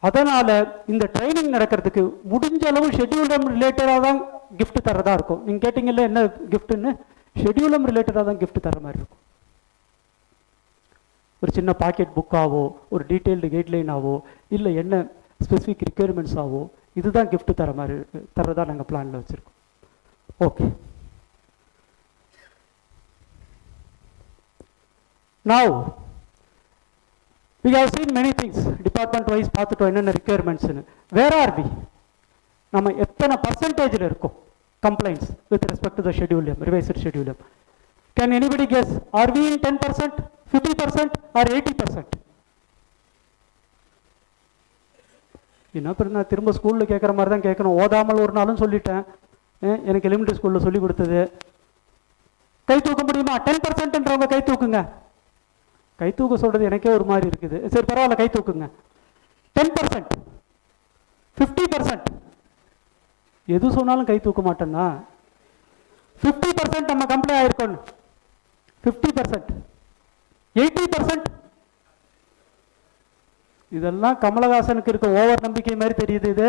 அதனால இந்த ட்ரைனிங் நடக்கிறதுக்கு முடிஞ்ச அளவு ஷெட்யூலம் ரிலேட்டடாக தான் கிஃப்ட் தரதா இருக்கும். நீங்க கேட்டீங்கல்ல என்ன கிஃப்ட்னு, ஷெட்யூலம் ரிலேட்டடாக தான் கிஃப்ட் தர மாதிரி இருக்கும். ஒரு சின்ன பாக்கெட் புக்காவோ ஒரு டீட்டெயில்டு கைட்லைனாவோ இல்லை என்ன ஸ்பெசிஃபிக் ரிக்யர்மெண்ட்ஸ் ஆவோ இதுதான் gift தர மாதிரி தரதா நாங்கள் பிளானில் வச்சுருக்கோம். Okay, now we have seen many things department wise பார்த்துட்டோம் என்னென்ன ரிக்யர்மெண்ட்ஸ்னு. Where are we? நம்ம எத்தனை பர்சன்டேஜில் இருக்கோம் complaints with respect to the schedule M, revised schedule M? Can anybody guess? Are we in 10%, 50% or 80%? என்ன பிறகு நான் திரும்ப ஸ்கூலில் கேட்குற மாதிரி தான் கேட்கணும். ஓதாமல் ஒரு நாளும் சொல்லிட்டேன். எனக்கு எலிமெண்ட்ரி ஸ்கூலில் சொல்லி கொடுத்தது. கை தூக்க முடியுமா? 10%ன்றவங்க கை தூக்குங்க. கை தூக்க சொல்கிறது எனக்கே ஒரு மாதிரி இருக்குது. சரி பரவாயில்ல, கை தூக்குங்க. 10%, 50%, எது சொன்னாலும் கை தூக்க மாட்டேன்னா 50% நம்ம கம்ப்ளைண்ட் ஆயிருக்கோம். 50%, 80%, இதெல்லாம் கமலஹாசனுக்கு இருக்க ஓவர் நம்பிக்கை மாதிரி தெரியுது. இது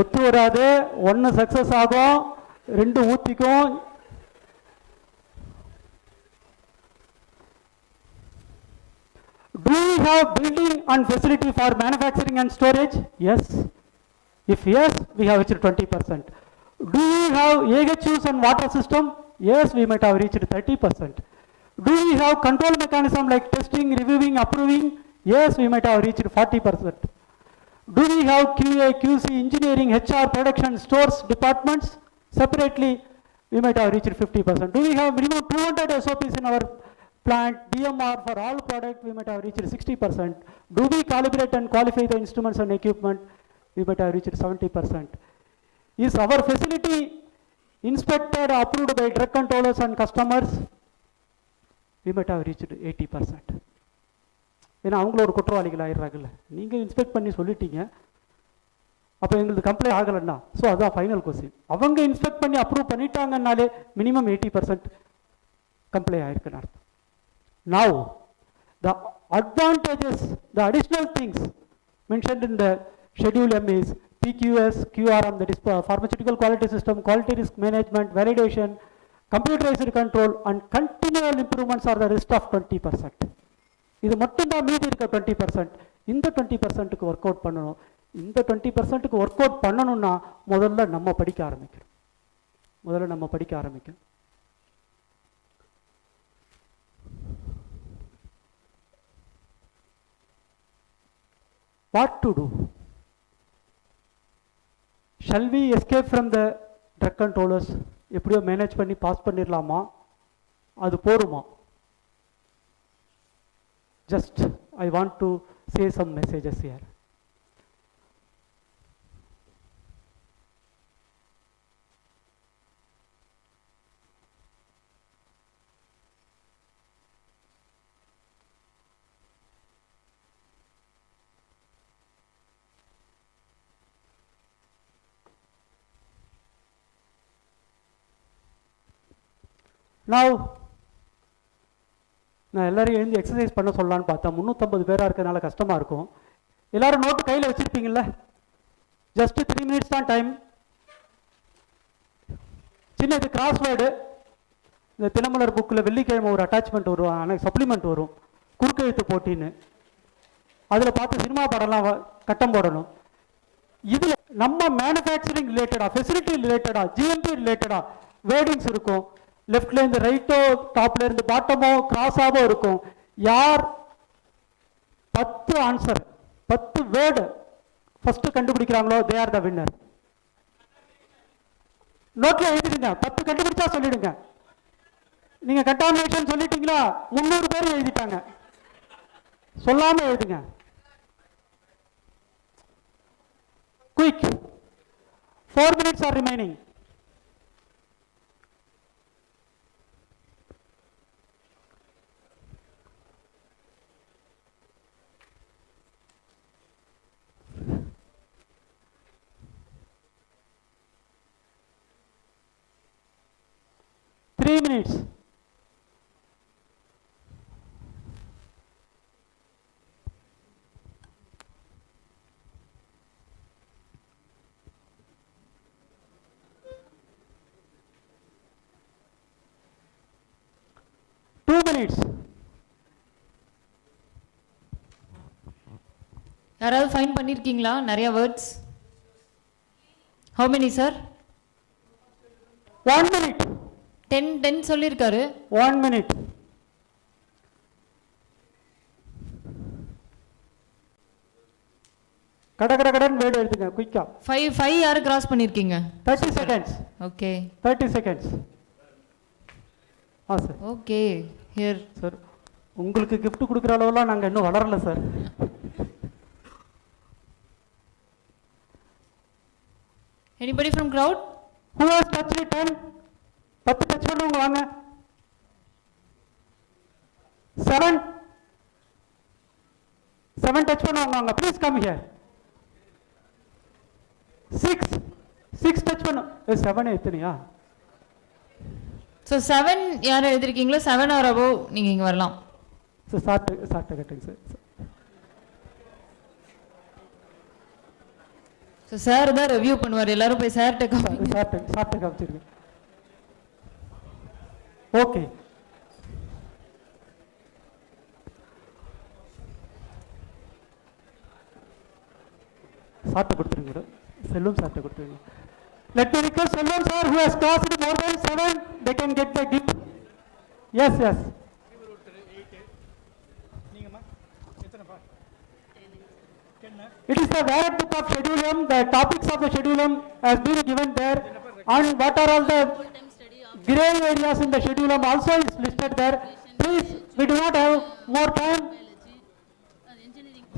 ஒத்து வராது. 1 சக்சஸ் ஆகும், 2 ஊத்திக்கும். Do we have building and facility for manufacturing and storage? Yes. If yes, we have reached 20%. Do we have AHUs and water system? Yes, we might have reached 30%. Do we have control mechanism like testing, reviewing, approving? Yes, we might have reached 40%. Do we have QA, QC, engineering, HR, production, stores, departments? Separately, we might have reached 50%. Do we have minimum 200 SOPs in our plant? DMR for all products, we might have reached 60%. Do we calibrate and qualify the instruments and equipment? We might have reached 70%. Is our facility inspected, approved by drug controllers and customers? We might have reached 80%. ஏன்னா அவங்கள ஒரு குற்றவாளிகள் ஆயிடுறாங்கல்ல. நீங்கள் இன்ஸ்பெக்ட் பண்ணி சொல்லிட்டீங்க, அப்போ எங்களுக்கு கம்ப்ளைண்ட் ஆகலைன்னா, ஸோ அதுதான் ஃபைனல் கொஸ்டின். அவங்க இன்ஸ்பெக்ட் பண்ணி அப்ரூவ் பண்ணிட்டாங்கன்னாலே மினிமம் 80% கம்ப்ளைண்ட் ஆயிருக்குன்னு அர்த்தம். Now, the advantages, the additional things mentioned in the Schedule M is PQS, QRM, that is pharmaceutical quality system, quality risk management, validation, computerized control, and continual improvements are the rest of 20%. இது மட்டும்தான் மீதி இருக்க 20%. இந்த 20%க்கு work out பண்ணணும். இந்த 20%க்கு work out பண்ணணும்னா முதல்ல நம்ம படிக்க ஆரம்பிக்கணும். What to do? Shall we escape from the drug controllers? எப்படியோ மேனேஜ் பண்ணி பாஸ் பண்ணிடலாமா? அது போருமா? Just I want to say some messages here. Now, நான் எல்லாரும் எழுந்து எக்ஸசைஸ் பண்ண சொல்லலான்னு பார்த்தா 350 பேராக இருக்கிறதுனால கஷ்டமாக இருக்கும். எல்லாரும் நோட்டு கையில் வச்சுருப்பீங்கள்ல, ஜஸ்ட் 3 minutes தான் டைம். சின்ன இது கிராஸ்வேர்டு, இந்த தினமலர் புக்கில் வெள்ளிக்கிழமை ஒரு அட்டாச்மெண்ட் வரும், ஆனால் சப்ளிமெண்ட் வரும், குறுக்கெழுத்து போட்டின்னு. அதில் பார்த்து சினிமா படம்லாம் கட்டம் போடணும். இதில் நம்ம மேனுஃபேக்சரிங் ரிலேட்டடாக, ஃபெசிலிட்டி ரிலேட்டடாக, ஜிஎம்பி ரிலேட்டடாக வேர்டிங்ஸ் இருக்கும். லெஃப்ட்ல இருந்து ரைட்டோ, டாப்ல இருந்து பாட்டமோ, கிராஸாவோ இருக்கும். யார் 10 ஆன்சர் 10 வேர்டு ஃபர்ஸ்ட் கண்டுபிடிக்கிறாங்களோ தே ஆர் த வின்னர். நோட்ல எழுதிடுங்க, 10 கண்டுபிடிச்சா சொல்லிடுங்க. நீங்க கண்டாமினேஷன் சொல்லிட்டீங்களா, 300 பேர் எழுதிட்டாங்க. சொல்லாம எழுதுங்க. குயிக், 4 minutes are remaining. Three minutes. Two minutes. யாராவது ஃபைன் பண்ணியிருக்கீங்களா நிறைய வேர்ட்ஸ்? How many sir? 1 minute. 10 சொல்லியிருக்காரு. 1 minute. கடன் வேர்டு எடுத்துங்க குயிக்கா. 5 யாரு கிராஸ் பண்ணியிருக்கீங்க? 30 seconds. Okay. 30 seconds. Sir. Okay. Here sir உங்களுக்கு gift கொடுக்குற அளவுலாம் நாங்கள் இன்னும் வளரல sir. Anybody from crowd? Who has touched it 10? 10 டச் பண்ணவங்க வாங்க. 7 டச் பண்ணவங்க வாங்க. Please come here. 6 டச் பண்ணு. 7 எத்தனையா? ஸோ 7 யார் எழுதிருக்கீங்களோ 7 ஆர் அபோவ் நீங்கள் இங்கே வரலாம். சார் சார்ட்ட கட்டுங்க சார். ஸோ சார் தான் ரிவ்யூ பண்ணுவார். எல்லாரும் போய் சார்ட்ட காமிச்சிருங்க. ஓகே. சார்ட்ட கொடுத்துருங்க. செல்வம் சார்ட்ட கொடுத்துருங்க. Let me request Selvam sir who has crossed more than 7, they can get the gift. Yes. It is the variant book of schedule. The topics of the schedule has been given there, and what are all the gray areas in the schedule also is listed there. Please, we do not have more time.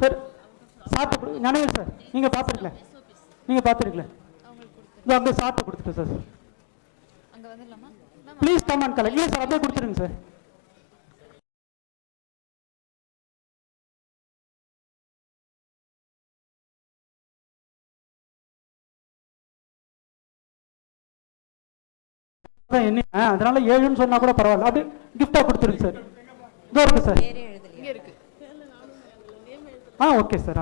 Sir, Gnanavel சார் நீங்க பாத்துருக்கல? அங்கே சாப்பிட்டு கொடுத்துட்டேன் sir. Please come and collect. இல்லை சார் அப்படியே கொடுத்துருங்க சார். என்ன அதனால 7ன்னு சொன்னா கூட பரவாயில்ல. அப்படியே கிஃப்டா கொடுத்துருங்க சார். இதோ இருக்கு sir. Okay sir.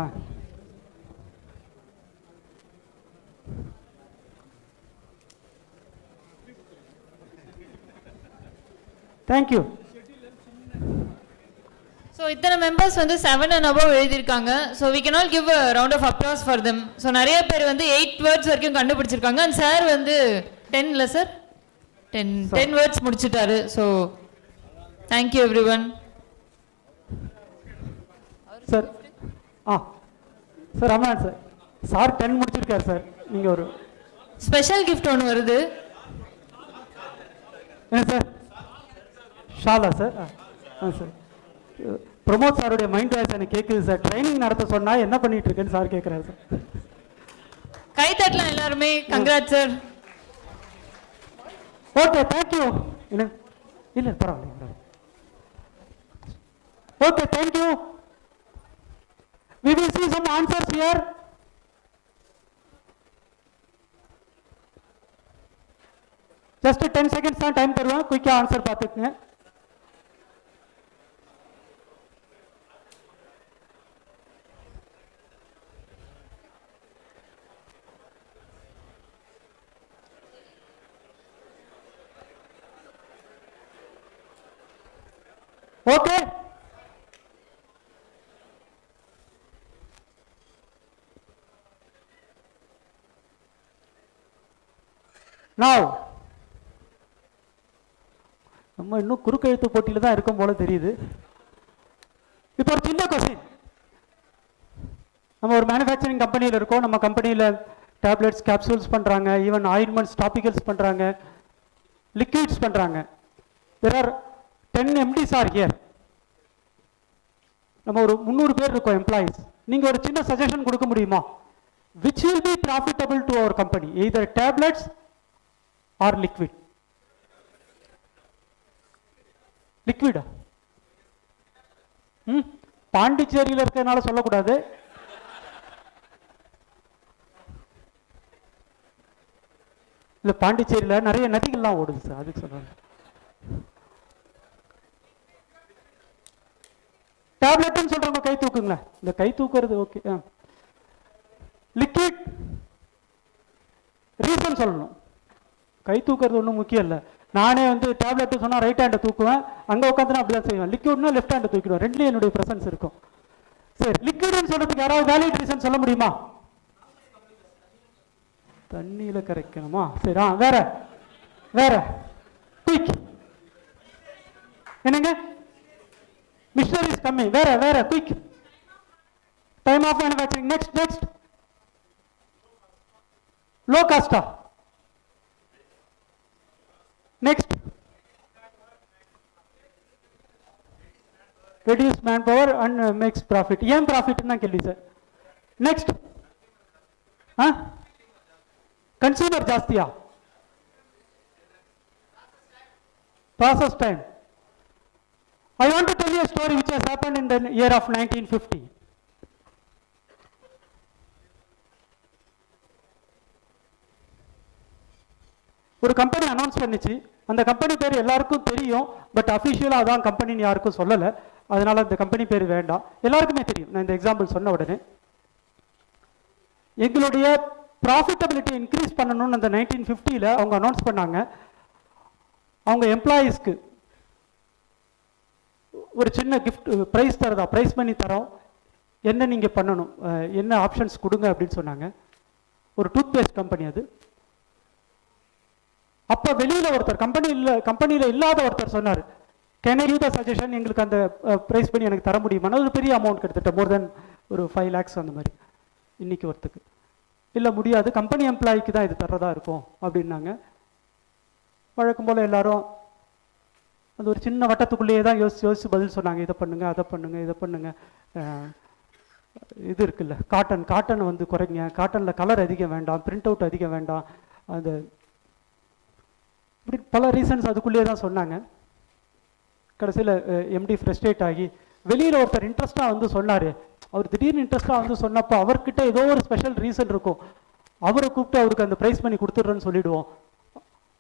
Thank you. So இத்தனை மெம்பர்ஸ் வந்து 7 and above எழுதியிருக்காங்க. So we can all give a round of applause for them. So நிறைய பேர் வந்து 8 வேர்ட்ஸ் வரைக்கும் கண்டுபிடிச்சிருக்காங்க. அண்ட் சார் வந்து 10 இல்லை சார் 10 வேர்ட்ஸ் முடிச்சிட்டாரு. So thank you every one. Sir sir ஆமாம் சார் 10 முடிச்சிருக்காரு சார். நீங்கள் ஒரு ஸ்பெஷல் கிஃப்ட் ஒன்று வருது. என்ன சார்? ஷாலா சார்? சார் பிரமோத் சாருடைய மைண்ட் வாய்ஸ் எனக்கு கேட்குது சார். ட்ரைனிங் நடத்த சொன்னால் என்ன பண்ணிட்டு இருக்கேன்னு சார் கேட்குறாரு சார். கை தட்டலாம் எல்லாருமே. Congrat sir. Okay thank you. இல்லை பரவாயில்ல. Okay thank you. We will see some answers here. Just 10 seconds தான் டைம் தருவேன். குயிக்காக ஆன்சர் பார்த்துக்குங்க. ஓகே now நம்ம இன்னும் குறுக்கெழுத்து போட்டியில தான் இருக்கும் போல தெரியுது. இப்போ ஒரு சின்ன கொஸ்டின். நம்ம ஒரு மேனுஃபேக்சரிங் கம்பெனியில் இருக்கோம். நம்ம கம்பெனியில் டேப்லெட்ஸ் கேப்சூல்ஸ் பண்ணுறாங்க, ஈவன் ஆயின்மெண்ட்ஸ் டாபிக்கல்ஸ் பண்ணுறாங்க, லிக்விட்ஸ் பண்ணுறாங்க. there are 10 MDs are here. நம்ம ஒரு 300 பேர் இருக்கோம் எம்ப்ளாயிஸ். நீங்கள் ஒரு சின்ன சஜஷன் கொடுக்க முடியுமா? which will be profitable to our company, either tablets or liquid? லிக்விடா? பாண்டிச்சேரியில் இருக்கிறதுனால சொல்லக்கூடாது. இல்லை பாண்டிச்சேரியில் நிறைய நதிகள்லாம் ஓடுது சார், அதுக்கு சொல்கிறேன். டேப்லெட்னு சொல்கிறவங்க கை தூக்குங்களேன். இந்த கை தூக்குறது ஓகே. லிக்விட் ரீசன் சொல்லணும். கை தூக்குறது ஒன்றும் முக்கியம் இல்லை. நானே வந்து டேப்லெட்டு சொன்னால் ரைட் ஹேண்டை தூக்குவேன், அங்கே உட்காந்துனா அப்படி தான் செய்வேன். லிக்விட்னா லெஃப்ட் ஹேண்டை தூக்கிடுவேன். ரெண்டுலேயும் என்னுடைய ப்ரெசன்ஸ் இருக்கும். சரி, லிக்விட்னு சொல்றதுக்கு யாராவது வேலிட் ரீசன் சொல்ல முடியுமா? தண்ணியில கரைக்கணுமா? சரி, வேற வேற குயிக். என்னங்க? மிஷனரிஸ் கம்மி. வேற வேற quick. Time of manufacturing. Next low காஸ்டா? Next reduce manpower and makes profit. ஏன் profit னா கேள்வி சார். நெக்ஸ்ட் கன்சூமர் ஜாஸ்தியா? process time. I want to tell you a story which has happened in the year of 1950. ஒரு company announce பண்ணிச்சு. அந்த கம்பெனி பேர் எல்லாருக்கும் தெரியும், பட் அஃபிஷியலாக அதான் கம்பெனின்னு யாருக்கும் சொல்லலை. அதனால அந்த கம்பெனி பேர் வேண்டாம், எல்லாருக்குமே தெரியும். நான் இந்த எக்ஸாம்பிள் சொன்ன உடனே எங்களுடைய ப்ராஃபிட்டபிலிட்டி இன்க்ரீஸ் பண்ணணும்னு அந்த 1950ல் அவங்க அனௌன்ஸ் பண்ணாங்க. அவங்க எம்ப்ளாயீஸ்க்கு ஒரு சின்ன கிஃப்ட் ப்ரைஸ் தரதா, ப்ரைஸ் பண்ணி தரோம், என்ன நீங்கள் பண்ணணும், என்ன ஆப்ஷன்ஸ் கொடுங்க அப்படின்னு சொன்னாங்க. ஒரு டூத் பேஸ்ட் கம்பெனி அது. அப்போ வெளியில் ஒருத்தர் கம்பெனியில் இல்லாத ஒருத்தர் சொன்னார், can I you the suggestion, எங்களுக்கு அந்த ப்ரைஸ் பண்ணி எனக்கு தர முடியுமானா? ஒரு பெரிய அமௌண்ட் கிட்டத்தட்ட மோர் தென் ஒரு 5 lakhs அந்த மாதிரி இன்னைக்கு ஒருத்துக்கு. இல்லை முடியாது, கம்பெனி எம்ப்ளாய்க்கு தான் இது தர்றதா இருக்கும் அப்படின்னாங்க. வழக்கம் போல் எல்லாரும் அந்த ஒரு சின்ன வட்டத்துக்குள்ளேயே தான் யோசிச்சு பதில் சொன்னாங்க. இதை பண்ணுங்க, அதை பண்ணுங்க, இதை பண்ணுங்க. இது இருக்குல்ல காட்டன் வந்து குறைங்க, காட்டனில் கலர் அதிகம் வேண்டாம், பிரிண்ட் அவுட் அதிகம் வேண்டாம், அந்த இப்படி பல ரீசன்ஸ் அதுக்குள்ளேயே தான் சொன்னாங்க. கடைசியில் எம்டி ஃப்ரஸ்ட்ரேட் ஆகி வெளியில் ஒருத்தர் இன்ட்ரெஸ்டாக வந்து சொன்னார். அவர் திடீர்னு இன்ட்ரெஸ்டாக வந்து சொன்னப்போ அவர்கிட்ட ஏதோ ஒரு ஸ்பெஷல் ரீசன் இருக்கும், அவரை கூப்பிட்டு அவருக்கு அந்த ப்ரைஸ் பண்ணி கொடுத்துட்றேன்னு சொல்லிவிடுவோம்,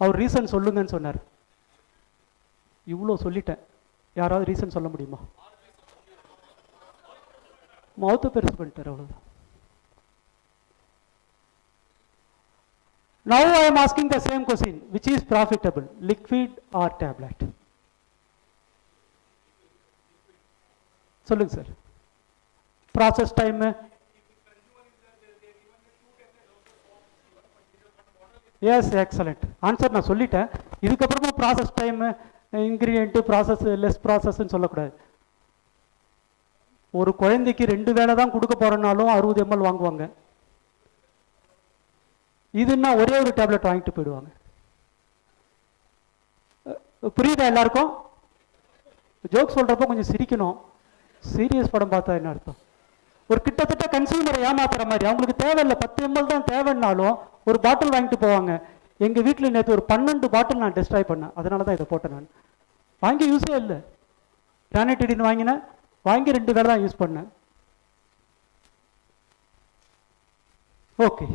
அவர் ரீசன் சொல்லுங்கன்னு சொன்னார். இவ்வளோ சொல்லிட்டேன், யாராவது ரீசன் சொல்ல முடியுமா? மௌத்த பெருசு பண்ணிட்டார், அவ்வளோதான். Now I am asking the same question, which is profitable, liquid or tablet? சொல்லுங்க sir. Process time yes, excellent answer. நான் சொல்லிட்டேன். இதுக்கப்புறமா process time, ingredient, process, less ப்ராசஸ்ன்னு சொல்லக்கூடாது. ஒரு குழந்தைக்கு 2 வேளை தான் கொடுக்க போறனாலும் 60 ml வாங்குவாங்க. இதுன்னா ஒரே ஒரு டேப்லெட் வாங்கிட்டு போயிடுவாங்க. புரியுதா எல்லாருக்கும்? ஜோக் சொல்றப்போ கொஞ்சம் சிரிக்கணும். சீரியஸ் படம் பார்த்தா என்ன அர்த்தம்? ஒரு கிட்டத்தட்ட கன்சியூமரை ஏமாத்துற மாதிரி. அவங்களுக்கு தேவையில்லை, 10 ml தான் தேவைன்னாலும் ஒரு பாட்டில் வாங்கிட்டு போவாங்க. எங்கள் வீட்டில் நேற்று ஒரு 12 பாட்டில் நான் டெஸ்ட்ராய் பண்ணேன். அதனால தான் இதை போட்டேன். நான் வாங்கி யூஸே இல்லை. ரானிட்டிடின் வாங்கினேன், வாங்கி 2 வேளை தான் யூஸ் பண்ணேன். Okay,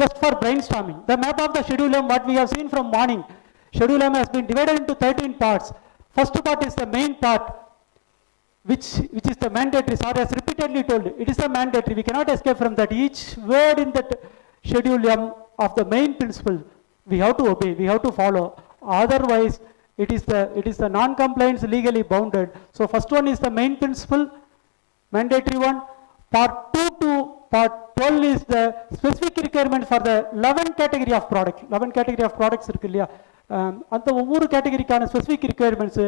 just for brainstorming, the map of the schedule M what we have seen from morning, schedule M has been divided into 13 parts. First part is the main part, which is the mandatory. Sorry, as repeatedly told, it is the mandatory, we cannot escape from that. Each word in that schedule M of the main principle we have to obey, we have to follow, otherwise it is the non-compliance legally bounded. So first one is the main principle, mandatory one. Part 2 to part 12 is the specific requirement for the 11 category of product. 11 category of products இருக்கு இல்லையா, அந்த ஒவ்வொரு கேட்டகரிக்கான ஸ்பெசிஃபிக் ரிக்வயர்மெண்ட்ஸு.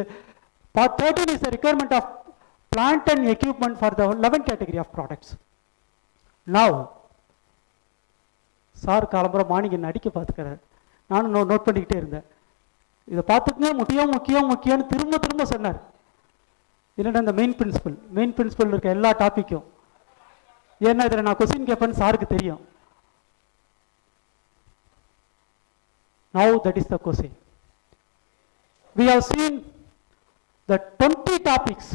Part 13 is the requirement of plant and equipment for the 11 category of products. Now, sir காலம்புற morning என்ன அடிக்க பார்த்துக்கிறார், நானும் நோட் பண்ணிக்கிட்டே இருந்தேன். இதை பார்த்துக்குங்க, முக்கியம்னு திரும்ப சொன்னார். என்னென்ன இந்த மெயின் பிரின்சிபல் இருக்க எல்லா டாப்பிக்கும். ஏன்னா இதில் நான் கொஸ்டின் கேட்பேன்னு சாருக்கு தெரியும். Now that is the question. We have seen the 20 topics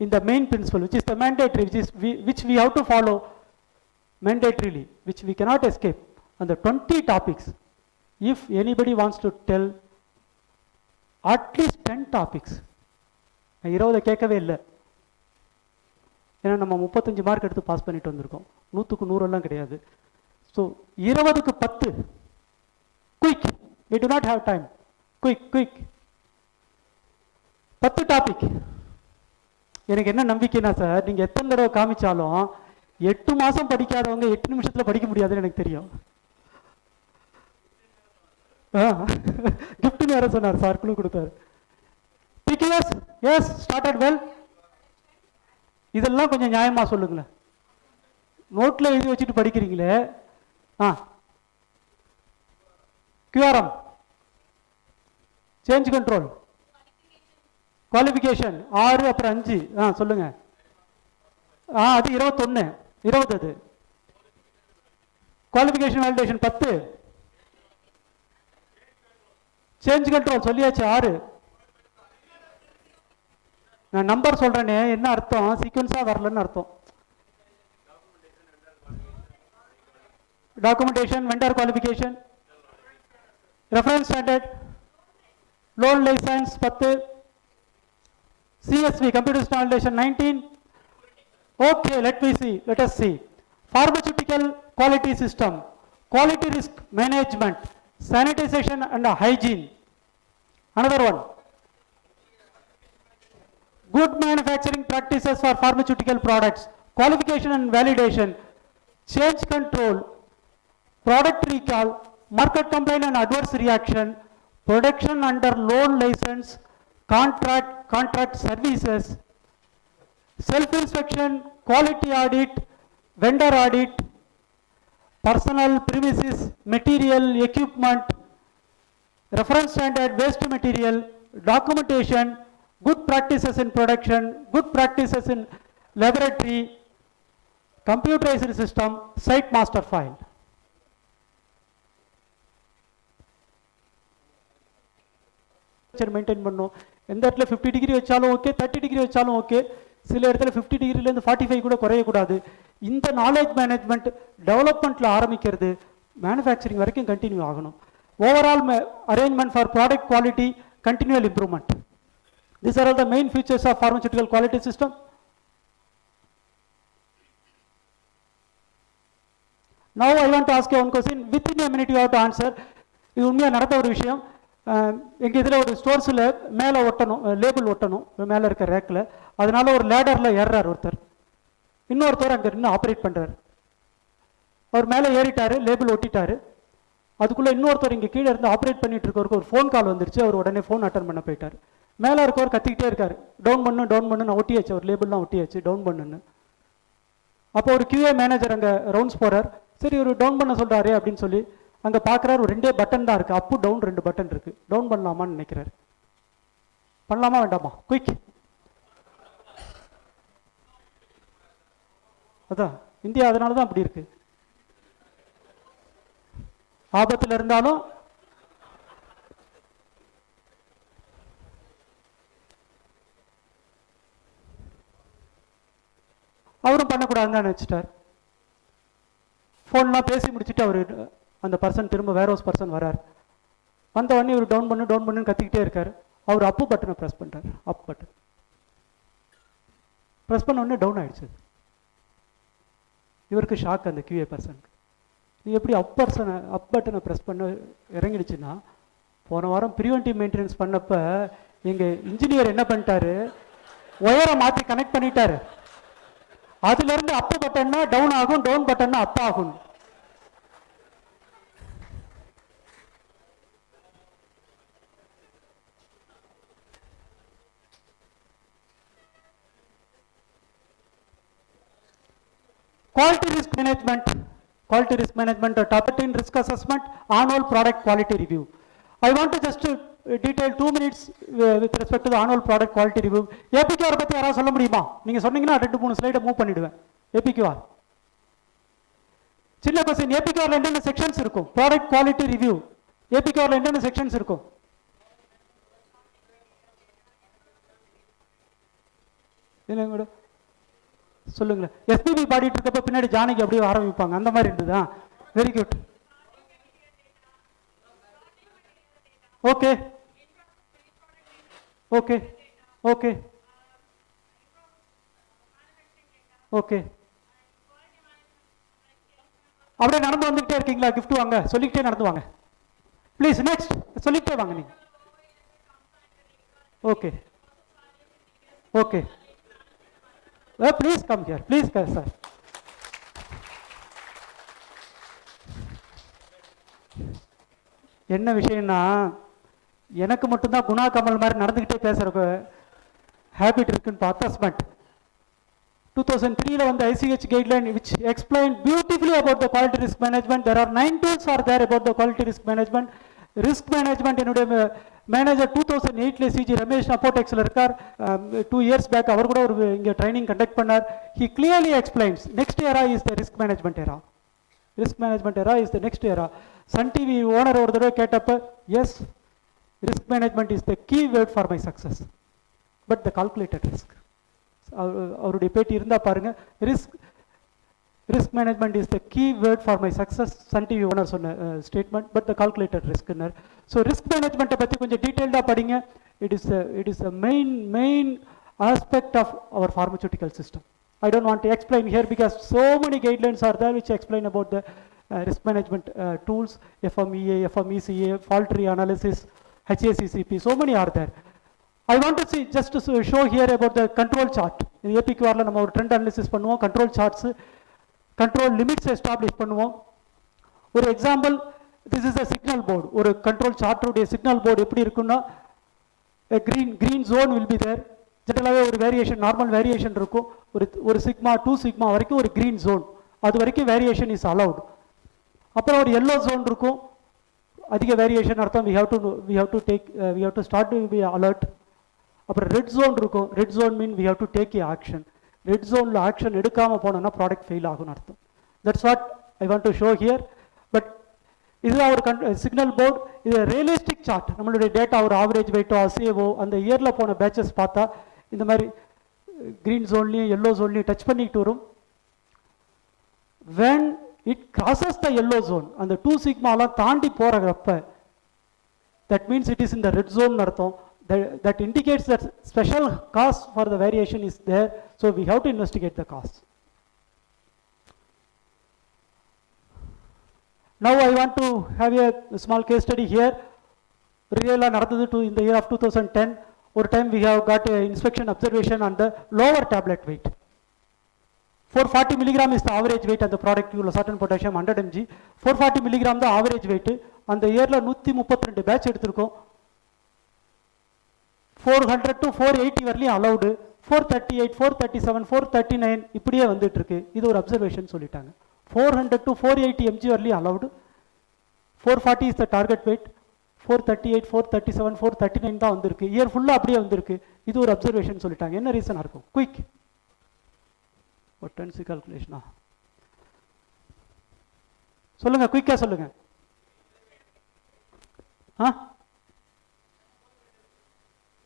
in the main principle, which is the mandatory, which we have to follow mandatorily, which we cannot escape. And the 20 topics, if anybody wants to tell at least 10 topics, நான் 20 கேட்கவே இல்லை. ஏன்னா நம்ம 35 மார்க் எடுத்து பாஸ் பண்ணிட்டு வந்திருக்கோம், 100க்கு 100 எல்லாம் கிடையாது. ஸோ 20க்கு 10 quick, we do not have time, quick 10 topic. எனக்கு என்ன நம்பிக்கைனா சார், நீங்கள் எத்தனை தடவை காமிச்சாலும் 8 மாதம் படிக்காதவங்க 8 நிமிஷத்தில் படிக்க முடியாதுன்னு எனக்கு தெரியும். கிஃப்ட்னு வேற சொன்னார் சார், குழு கொடுத்தாரு. PQS is started well. இதெல்லாம் கொஞ்சம் நியாயமாக சொல்லுங்களேன். நோட்டில் எழுதி வச்சுட்டு படிக்கிறீங்களே. QRM, சேஞ்ச் கண்ட்ரோல், குவாலிஃபிகேஷன் 6 அப்புறம் 5. சொல்லுங்க. அது 21 20. அது குவாலிஃபிகேஷன் வேலிடேஷன் 10. சேஞ்ச் கண்ட்ரோல் சொல்லியாச்சு 6. நான் நம்பர் சொல்றேனே, என்ன அர்த்தம்? சீக்வன்ஸா வரலன்னு அர்த்தம். Documentation, vendor qualification, reference standard, loan license 10, CSV computer installation 19. Okay, let us see. Pharmaceutical quality system, quality risk management, sanitization and hygiene. Another one, good manufacturing practices for pharmaceutical products, qualification and validation, change control, product recall, market complaint and adverse reaction, production under loan license, contract services, self-inspection, quality audit, vendor audit, personal premises, material, equipment, reference standard, waste material, documentation, good practices in production, good practices in laboratory, computerized system, site master file. Maintain பண்ணும். எந்த இடத்துல 50 டிகிரி வச்சாலும் ஓகே, 30 டிகிரி வச்சாலும் ஓகே, சில இடத்துல 50 டிகிரிலேருந்து 45 கூட குறையக்கூடாது. இந்த நாலேஜ் மேனேஜ்மெண்ட் டெவலப்மெண்ட்டில் ஆரம்பிக்கிறது மேனுஃபேக்சரிங் வரைக்கும் கண்டினியூ ஆகணும். Overall arrangement for product quality, continual improvement. These are all the main features of pharmaceutical quality system. Now I want to ask you one question. Within a minute you have to answer. இது உண்மையாக நடந்த ஒரு விஷயம். எங்கள் இதில் ஒரு ஸ்டோர்ஸில் மேலே ஒட்டணும், லேபிள் ஒட்டணும் மேலே இருக்க ரேக்கில். அதனால ஒரு லேடரில் ஏறுறார் ஒருத்தர், இன்னொருத்தர் அங்கே இன்னும் ஆப்ரேட் பண்ணுறாரு. அவர் மேலே ஏறிட்டார், லேபிள் ஒட்டிட்டார். அதுக்குள்ளே இன்னொருத்தர் இங்கே கீழே இருந்து ஆப்ரேட் பண்ணிட்டு இருக்கவருக்கு ஒரு ஃபோன் கால் வந்துருச்சு. அவர் உடனே ஃபோன் அட்டன் பண்ண போயிட்டார். மேலே இருக்கவர் கத்திக்கிட்டே இருக்கார், டவுன் பண்ணு நான் ஒட்டியாச்சு, அவர் லேபிள்லாம் ஒட்டியாச்சு, டவுன் பண்ணுன்னு. அப்போ ஒரு QA மேனேஜர் அங்கே ரவுண்ட்ஸ் போகிறார். சரி ஒரு டவுன் பண்ண சொல்கிறாரே அப்படின்னு சொல்லி அங்கே பார்க்குறாரு. ஒரு 2 பட்டன் தான் இருக்குது, அப்பு டவுன் 2 பட்டன் இருக்குது. டவுன் பண்ணலாமான்னு நினைக்கிறார். பண்ணலாமா வேண்டாமா? குயிக். அதான் இந்தியா அதனால தான் அப்படி இருக்கு. ஆபத்தில் இருந்தாலும் அவரும் பண்ணக்கூடாதுன்னு தான் நினச்சிட்டார். ஃபோன்லாம் பேசி முடிச்சுட்டு அவர் அந்த பர்சன் திரும்ப வேர் ஹவுஸ் பர்சன் வரார். வந்த உடனே இவர் டவுன் பண்ணுன்னு கத்திக்கிட்டே இருக்கார். அவர் அப்பு பட்டனை ப்ரெஸ் பண்ணுறார். அப் பட்டன் ப்ரெஸ் பண்ண உடனே டவுன் ஆகிடுச்சு. இவருக்கு ஷாக், அந்த QA பர்சனுக்கு. நீ எப்படி அப் பட்டனை ப்ரெஸ் பண்ண இறங்கிடுச்சுன்னா, போன வாரம் ப்ரிவென்டிவ் மெயின்டெனன்ஸ் பண்ணப்போ எங்கள் இன்ஜினியர் என்ன பண்ணிட்டாரு, ஒயரை மாற்றி கனெக்ட் பண்ணிட்டாரு. அதுலேருந்து அப்பு பட்டன்னா டவுன் ஆகும், டவுன் பட்டன்னா அப் ஆகும். Quality risk management, top 10 risk assessment, annual product quality review. I want to just detail 2 minutes with respect to the annual product quality review. APQR பத்தி யாராவது சொல்ல முடியுமா? நீங்க சொன்னீங்கன்னா 2-3 ஸ்லைடை மூவ் பண்ணிடுவேன். APQR சின்ன கொஸ்டின். APQRல என்னென்ன செக்ஷன்ஸ் இருக்கும்? ப்ராடக்ட் குவாலிட்டி ரிவ்யூ APQRல என்னென்ன செக்ஷன்ஸ் இருக்கும்? என்னங்க சொல்லுங்களேன். SPB பாடிட்டு இருக்கப்ப பின்னாடி ஜானகி அப்படியே ஆரம்பிப்பாங்க, அந்த மாதிரி இருந்ததா? Very good. Okay okay okay okay. அப்படியே நடந்து வந்துகிட்டே இருக்கீங்களா? கிஃப்ட் வாங்க, சொல்லிக்கிட்டே நடந்து வாங்க ப்ளீஸ். நெக்ஸ்ட் சொல்லிக்கிட்டே வாங்க நீங்க. Okay okay Please come here. Please, sir. என்ன விஷயம்னா எனக்கு மட்டும்தான் குணா கமல் மாதிரி நடந்துக்கிட்டே பேசுகிற ஹேபிட் இருக்குன்னு அசஸ்மெண்ட் 2003 வந்து ICH guideline which explained beautifully about the quality risk management. There are 9 tools are there about the quality risk management. Risk management என்னுடைய மேனேஜர் 2008 CG ரமேஷ் அப்போடெக்ஸில் இருக்கார். 2 years பேக் அவர் கூட ஒரு இங்கே ட்ரைனிங் கண்டக்ட் பண்ணார். He clearly explains next era is the risk management era. Risk management era is the next era. Sun TV owner ஒரு தடவை கேட்டப்ப S risk management is the key word for my success but the calculated risk. அவருடைய பேட்டி இருந்தா பாருங்க. Risk management is the key word for my success. Sun TV owner சொன்ன statement but the calculated ரிஸ்க்னர். So risk மேனேஜ்மெண்ட்டை பற்றி கொஞ்சம் டீட்டெயில்டாக படிங்க. It is a main aspect of our pharmaceutical system. I don't want to explain here because so many guidelines are there which explain about the risk management tools, FMEA, FMECA, fault tree analysis, HACCP, so many are there. I want to see just to show here about the control chart. In APQR la நம்ம ஒரு trend analysis பண்ணுவோம், control charts, control limits establish பண்ணுவோம். ஒரு example, this is a signal board. ஒரு control chart உடைய signal board எப்படி இருக்குன்னா a green zone will be there. ஜெனரலாகவே ஒரு வேரியேஷன் நார்மல் வேரியேஷன் இருக்கும். ஒரு சிக்மா 2 சிக்மா வரைக்கும் ஒரு green zone, அது வரைக்கும் வேரியேஷன் இஸ் அலவுட். அப்புறம் ஒரு yellow zone இருக்கும், அதிக வேரியேஷன் அர்த்தம் we have to start to be alert. அப்புறம் ரெட் ஜோன் இருக்கும். Red zone mean we have to take a action. Red ஜோனில் ஆக்ஷன் எடுக்காமல் போனோம்னா ப்ராடக்ட் ஃபெயில் ஆகும்னு அர்த்தம். That's what I want to show here. But இதுதான் ஒரு சிக்னல் போர்டு. இது ரியலிஸ்டிக் சார்ட். நம்மளுடைய டேட்டா ஒரு ஆவரேஜ் வெயிட்டோ அசேவோ அந்த இயரில் போன பேச்சஸ் பார்த்தா இந்த மாதிரி க்ரீன் ஜோன்லேயும் எல்லோ ஜோன்லேயும் டச் பண்ணிக்கிட்டு வரும். When it crosses the yellow zone, அந்த 2 சிக்மாலாம் தாண்டி போகிறப்ப தட் மீன்ஸ் இட் இஸ் இந்த ரெட் ஜோன் அர்த்தம். That indicates that special cause for the variation is there, so we have to investigate the cause. Now I want to have a small case study here. Really நடந்தது in the year of 2010. ஒரு time we have got a inspection observation on the lower tablet weight. 440 milligram is the average weight of the product, certain potassium 100 mg. 440 milligram the average weight. அந்த இயர்ல 132 பேட்ச் எடுத்திருக்கோம். 400 to 480 வரலையும் அலௌடு. 438, 437, 439 இப்படியே வந்துட்டு இருக்கு. இது ஒரு அப்சர்வேஷன் சொல்லிட்டாங்க. 400 to 480 mg வரலையும் அலௌடு. 440 is the target weight. 438, 437, 439 தான் வந்திருக்கு. இயர் ஃபுல்லாக அப்படியே வந்திருக்கு. இது ஒரு அப்சர்வேஷன் சொல்லிட்டாங்க. என்ன ரீசனாக இருக்கும்? குயிக் பொட்டன்சி கால்குலேஷனா சொல்லுங்க, குயிக்காக சொல்லுங்க.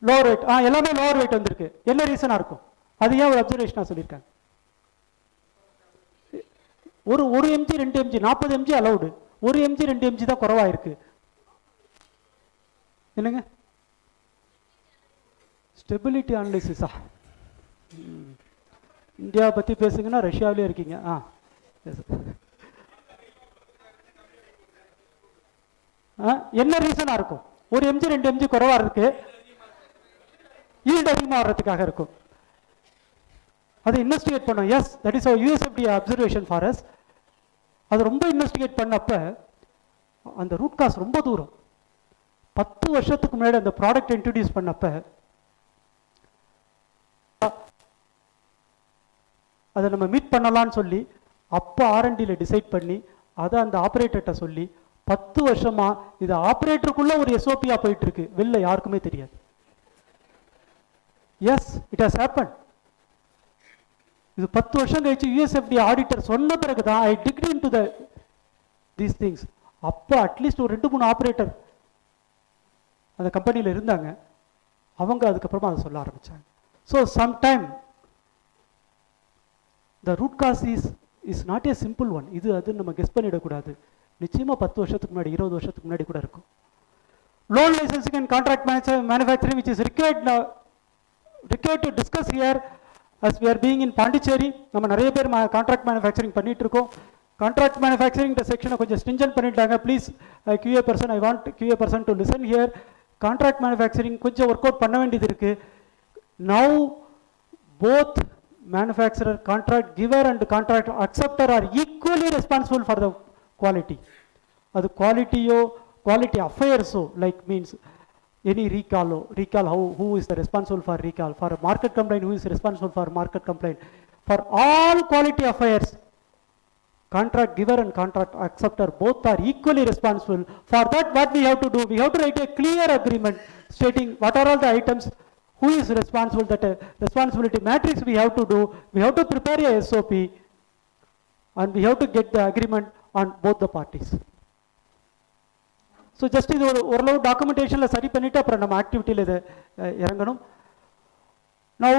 Lower weight. எல்லாமே லோவர் வெயிட் வந்திருக்கு. என்ன ரீசனாக இருக்கும்? அது ஏன் ஒரு அப்சர்வேஷனாக சொல்லியிருக்காங்க? ஒரு எம்ஜி 2 எம்ஜி 40 எம்ஜி அலௌடு, 1 எம்ஜி 2 எம்ஜி தான் குறவாக இருக்கு. என்னங்க ஸ்டெபிலிட்டி அனலிசிஸா? இந்தியாவை பற்றி பேசுங்கன்னா ரஷ்யாவிலே இருக்கீங்க. என்ன ரீசனாக இருக்கும்? 1 எம்ஜி 2 எம்ஜி குறவாக இருக்கு, ஈல்டு அதிகமாக வர்றதுக்காக இருக்கும். அதை இன்வெஸ்டிகேட் பண்ணோம். Yes, that is our USFDA observation for us. அது ரொம்ப இன்வெஸ்டிகேட் பண்ணப்ப அந்த ரூட் காஸ் ரொம்ப தூரம். 10 வருஷத்துக்கு முன்னாடி அந்த ப்ராடக்ட் இன்ட்ரடியூஸ் பண்ணப்ப அதை நம்ம மீட் பண்ணலான்னு சொல்லி அப்போ R&Dல டிசைட் பண்ணி அதை அந்த ஆப்ரேட்டர்கிட்ட சொல்லி 10 வருஷமா இது ஆப்ரேட்டருக்குள்ள ஒரு SOP போயிட்டு இருக்கு. வெளில யாருக்குமே தெரியாது. Yes, it has happened. இது 10 வருஷம் கழிச்சு USFDA ஆடிட்டர் சொன்ன பிறகு தான் I digged into these things. அப்போ அட்லீஸ்ட் ஒரு 2-3 ஆப்ரேட்டர் அந்த கம்பெனியில் இருந்தாங்க. அவங்க அதுக்கப்புறமா அதை சொல்ல ஆரம்பித்தாங்க. So sometime the root cause is not a simple one. அது நம்ம கெஸ் பண்ணிடக்கூடாது. நிச்சயமாக 10 வருஷத்துக்கு முன்னாடி 20 வருஷத்துக்கு முன்னாடி கூட இருக்கும். Loan licensing and contract manufacturing which is required to discuss here as we are being in Pondicherry. நம்ம நிறைய பேர் கான்ட்ராக்ட் மேனுஃபேக்சரிங் பண்ணிட்டு இருக்கோம். கான்ட்ராக்ட் மேனுஃபேக்சரிங் செக்ஷனை கொஞ்சம் ஸ்ட்ரிஞ்சன்ட் பண்ணிட்டாங்க. Please QA person, I want QA person to listen here. Contract manufacturing கொஞ்சம் work out பண்ண வேண்டியது இருக்கு. Now both manufacturer, contract giver and contract acceptor are equally responsible for the quality. Adu quality quality affairs like means any recall who is the responsible for recall, for a market complaint who is responsible for market complaint, for all quality affairs contract giver and contract acceptor both are equally responsible. For that, what we have to do, we have to write a clear agreement stating what are all the items, who is responsible, that responsibility matrix we have to do, we have to prepare a SOP, and we have to get the agreement on both the parties. So just இது ஒரு டாக்குமெண்டேஷன்ல சரி பண்ணிட்டு அப்புறம் நம்ம ஆக்டிவிட்டியில் இதை இறங்கணும். Now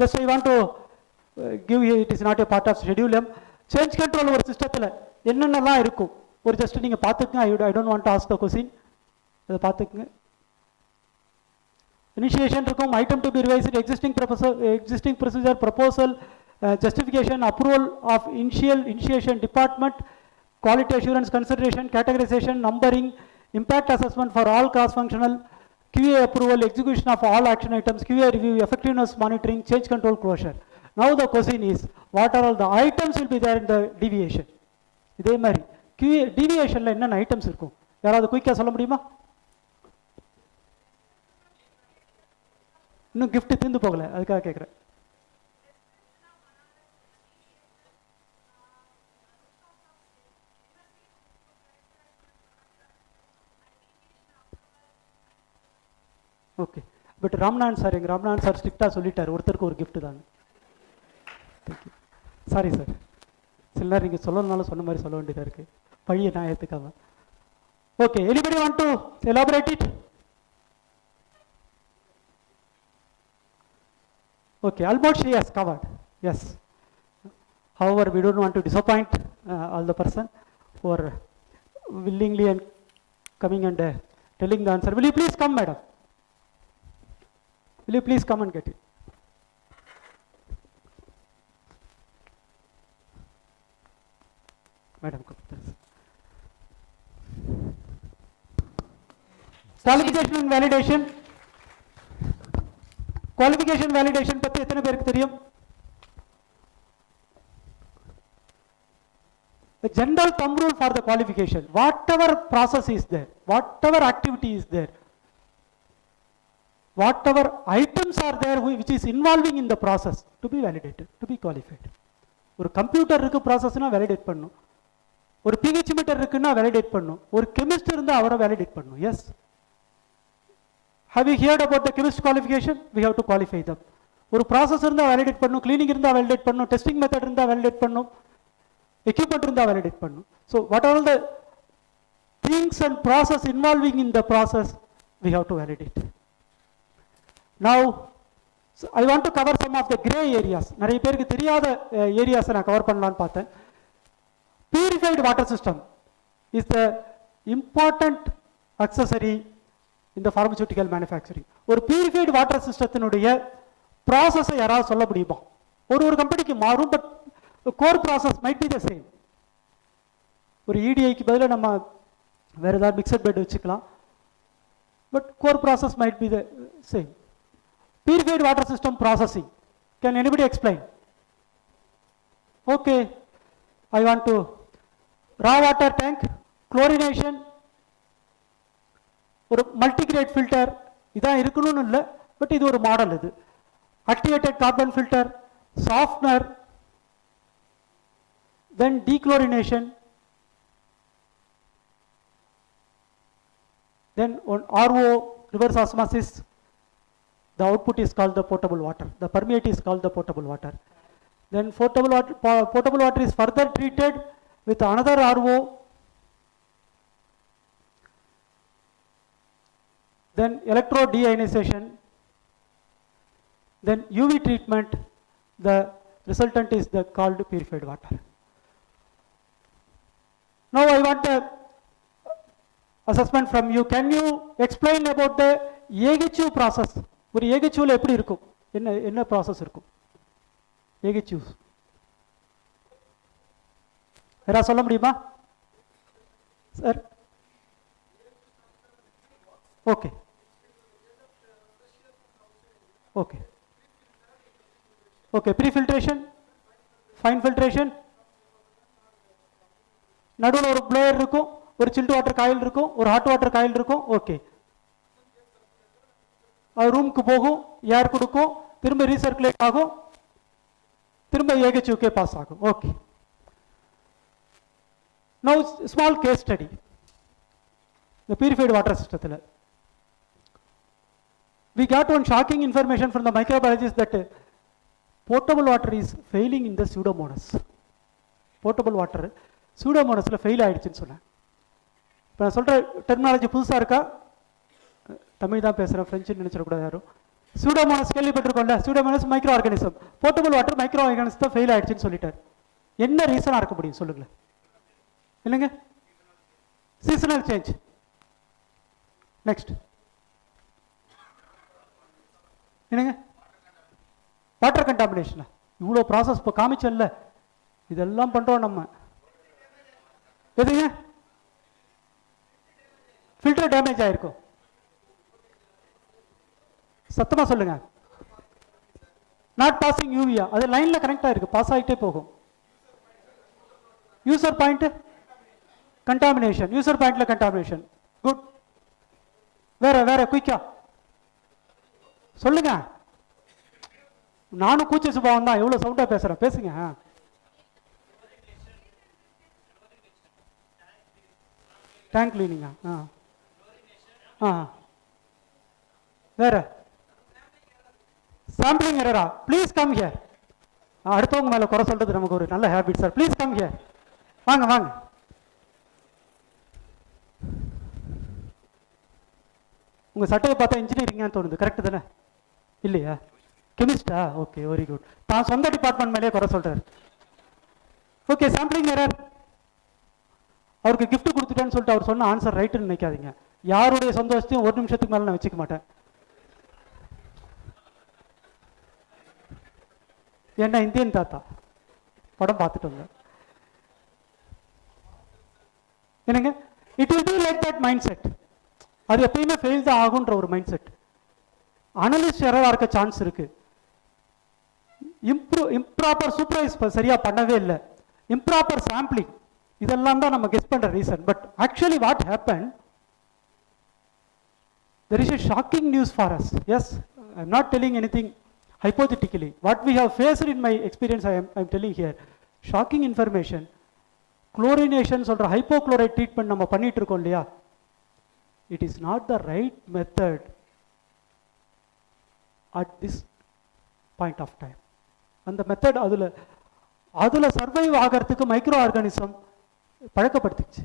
just I want to give you, it is not a part of schedule. Change control ஒரு சிஸ்டத்தில் என்னென்னலாம் இருக்கும் ஒரு ஜஸ்ட் நீங்கள் பார்த்துக்குங்க. I don't want to ask the question, அதை பார்த்துக்குங்க. இனிஷியேஷன் இருக்கும், item to be revised, existing procedure, proposal, justification, approval of initiation, department, quality assurance consideration, categorization, numbering, impact assessment for all cross-functional, QA approval, execution of all action items, QA review, effectiveness monitoring, change control, closure. Now the question is, what are all the items will be there in the deviation? இதே மாதிரி QA deviationல என்னென்ன ஐட்டம்ஸ் இருக்கும், யாராவது குயிக்காக சொல்ல முடியுமா? இன்னும் gift தீர்ந்து போகல, அதுக்காக கேட்குறேன். ஓகே, பட் ராம்நாதன் சார், எங்கள் ராம்நாதன் சார் ஸ்ட்ரிக்டாக சொல்லிட்டார், ஒருத்தருக்கு ஒரு கிஃப்ட் தான். தேங்க்யூ. சாரி சார், சில நேரம் நீங்கள் சொல்லணும்னாலும் சொன்ன மாதிரி சொல்ல வேண்டியதாக இருக்குது, பழியை நான் ஏற்றுக்காம. Okay, anybody want to elaborate it? Okay, almost she has covered, yes. However, we don't want to disappoint all the person who are willingly and coming and telling the answer. Will you please come, madam? Will you please come and get it? Madam, come. Qualification and validation. Qualification validation பத்தி எத்தனை பேருக்கு தெரியும்? The general thumb rule for the qualification, whatever process is there, whatever activity is there, whatever items are there which is involving in the process to be validated, to be qualified. ஒரு கம்ப்யூட்டர் இருக்கு ப்ராசஸ்னா வேலிடேட் பண்ணும், ஒரு pH metre இருக்குன்னா வேலிடேட் பண்ணும், ஒரு கெமிஸ்ட் இருந்தா அவரை வேலிடேட் பண்ணும். Yes, have you heard about the chemist qualification? We have to qualify them. ஒரு ப்ராசஸ் இருந்தா வேலிடேட் பண்ணும், கிளீனிங் இருந்தா வேலிடேட் பண்ணும், டெஸ்டிங் மெத்தட் இருந்தா வேலிடேட் பண்ணும், எக்யூப்மெண்ட் இருந்தா வேலிடேட் பண்ணும். So what are all the things and process involving in the process we have to validate. Now I want to cover some of the gray areas. நிறைய பேருக்கு தெரியாத ஏரியாஸை நான் கவர் பண்ணலான்னு பார்த்தேன். Purified water system is the important accessory in the pharmaceutical manufacturing. ஒரு purified water systemத்தினுடைய ப்ராசஸை யாராவது சொல்ல முடியுமா? ஒரு கம்பெனிக்கு மாறும், but core process might be the same. ஒரு EDIக்கு பதிலாக நம்ம வேற ஏதாவது மிக்சட் பெட் வச்சுக்கலாம், but core process might be the same. Purified water system processing, can anybody explain? Okay, I want to raw water tank, chlorination, ஒரு மல்டிகிரேட் ஃபில்டர் இதான் இருக்கணும்னு இல்லை, பட் இது ஒரு மாடல். இது activated carbon filter, softener, then dechlorination, then on RO, reverse osmosis, the output is called the potable water, the permeate is called the potable water. Then potable water is further treated with another RO, then electro deionization, then UV treatment, the resultant is the called purified water. Now I want a assessment from you. Can you explain about the AHU process? ஒரு AHUல எப்படி இருக்கும், என்ன ப்ராசஸ் இருக்கும் AHU? யாராவது சொல்ல முடியுமா sir? Okay okay okay, prefiltration, fine filtration, நடுவில் ஒரு ப்ளோயர் இருக்கும், ஒரு சில்ட் வாட்டர் காயில் இருக்கும், ஒரு ஹாட் வாட்டர் காயில் இருக்கும். ஓகே, அது ரூமுக்கு போகும், ஏர் கொடுக்கும், திரும்ப ரீசர்க்குலேட் ஆகும், திரும்ப ஏகச்சுக்கே பாஸ் ஆகும். Okay, now small case study இந்த பியூரிஃபைடு வாட்டர் சிஸ்டத்தில். We got one shocking information from the microbiologist that potable water is failing in the pseudomonas. Potable water pseudomonasல ஃபெயில் ஆயிடுச்சுன்னு சொன்னேன். இப்போ நான் சொல்கிற டெர்மினாலஜி புதுசாக இருக்கா? தமிழ் தான் பேசுகிறேன், ஃப்ரெஞ்சுன்னு நினச்சிடக்கூடாது யாரும். சூடோமோனஸ் கேள்விப்பட்டிருக்கோம்ல, pseudomonas micro organism. Potable water micro organism தான் ஃபெயில் ஆயிடுச்சுன்னு சொல்லிட்டார். என்ன ரீசனாக இருக்க முடியும் சொல்லுங்களேன்? இல்லைங்க, சீசனல் சேஞ்ச். நெக்ஸ்ட் என்னங்க, வாட்டர் கண்டாமினேஷனா? இவ்வளோ ப்ராசஸ் இப்போ காமிச்சல்ல, இதெல்லாம் பண்ணுறோம் நம்ம. எதுங்க, ஃபில்டர் டேமேஜ் ஆயிருக்கும். சத்தமா சொல்லுங்க. நாட் பாசிங் யூவியா, அது லைன்ல கனெக்ட் ஆயிருக்கு, பாஸ் ஆகிட்டே போகும். யூசர் பாயிண்ட் கண்டாமினேஷன், யூசர் பாயிண்ட்ல கண்டாமினேஷன். குட். வேற வேற குயிக்கா சொல்லுங்க. நானும் கூச்ச சுபாவம் தான், எவ்வளவு சவுண்டா பேசுறேன், பேசுங்க. டேங்க் கிளீனிங்கா? வேற சாம்பிளிங் எரரா? Please come here. அடுத்தவங்க மேல குறை சொல்றது நமக்கு ஒரு நல்ல habit sir. Please come here. வாங்க வாங்க. உங்க சட்டையை பார்த்தா இன்ஜினியரிங்கான்னு தோணுது, கரெக்ட் தானே? இல்லையா, கெமிஸ்டா? Okay, very good. தான் சொந்த டிபார்ட்மெண்ட் மேலேயே குறை சொல்றாரு. Okay, sampling error. அவருக்கு கிஃப்ட் கொடுத்துட்டேன்னு சொல்லிட்டு அவர் சொன்ன ஆன்சர் ரைட்டுன்னு நினைக்காதீங்க. யாருடைய சந்தோஷத்தையும் ஒரு நிமிஷத்துக்கு மேலே நான் வச்சுக்க மாட்டேன். என்ன இந்தியன் தாத்தா படம் பார்த்துட்டு வந்தேன். என்னங்க, it will be like that mind set. அது எப்பயுமே ஃபெயில் தான் ஆகுன்ற ஒரு மைண்ட் செட். அனலிஸ்ட் எரரா இருக்க சான்ஸ் இருக்கு. இம்ப்ராப்பர் சூப்பர்வைஸ் சரியா பண்ணவே இல்லை, இம்ப்ராப்பர் சாம்பிளிங், இதெல்லாம் தான் நம்ம கெஸ் பண்ற reason. But actually what happen, there is a shocking news for us. Yes, I am not telling anything hypothetically. What we have faced in my experience, I am telling here. Shocking information. Chlorination சொல்ற hypochlorite treatment நம்ம பண்ணிட்டு இருக்கோம் இல்லையா, it is not the right method at this point of time. அந்த மெத்தட் அதுல சர்வைவ் ஆகிறதுக்கு micro organism பழக்கப்படுத்திச்சு.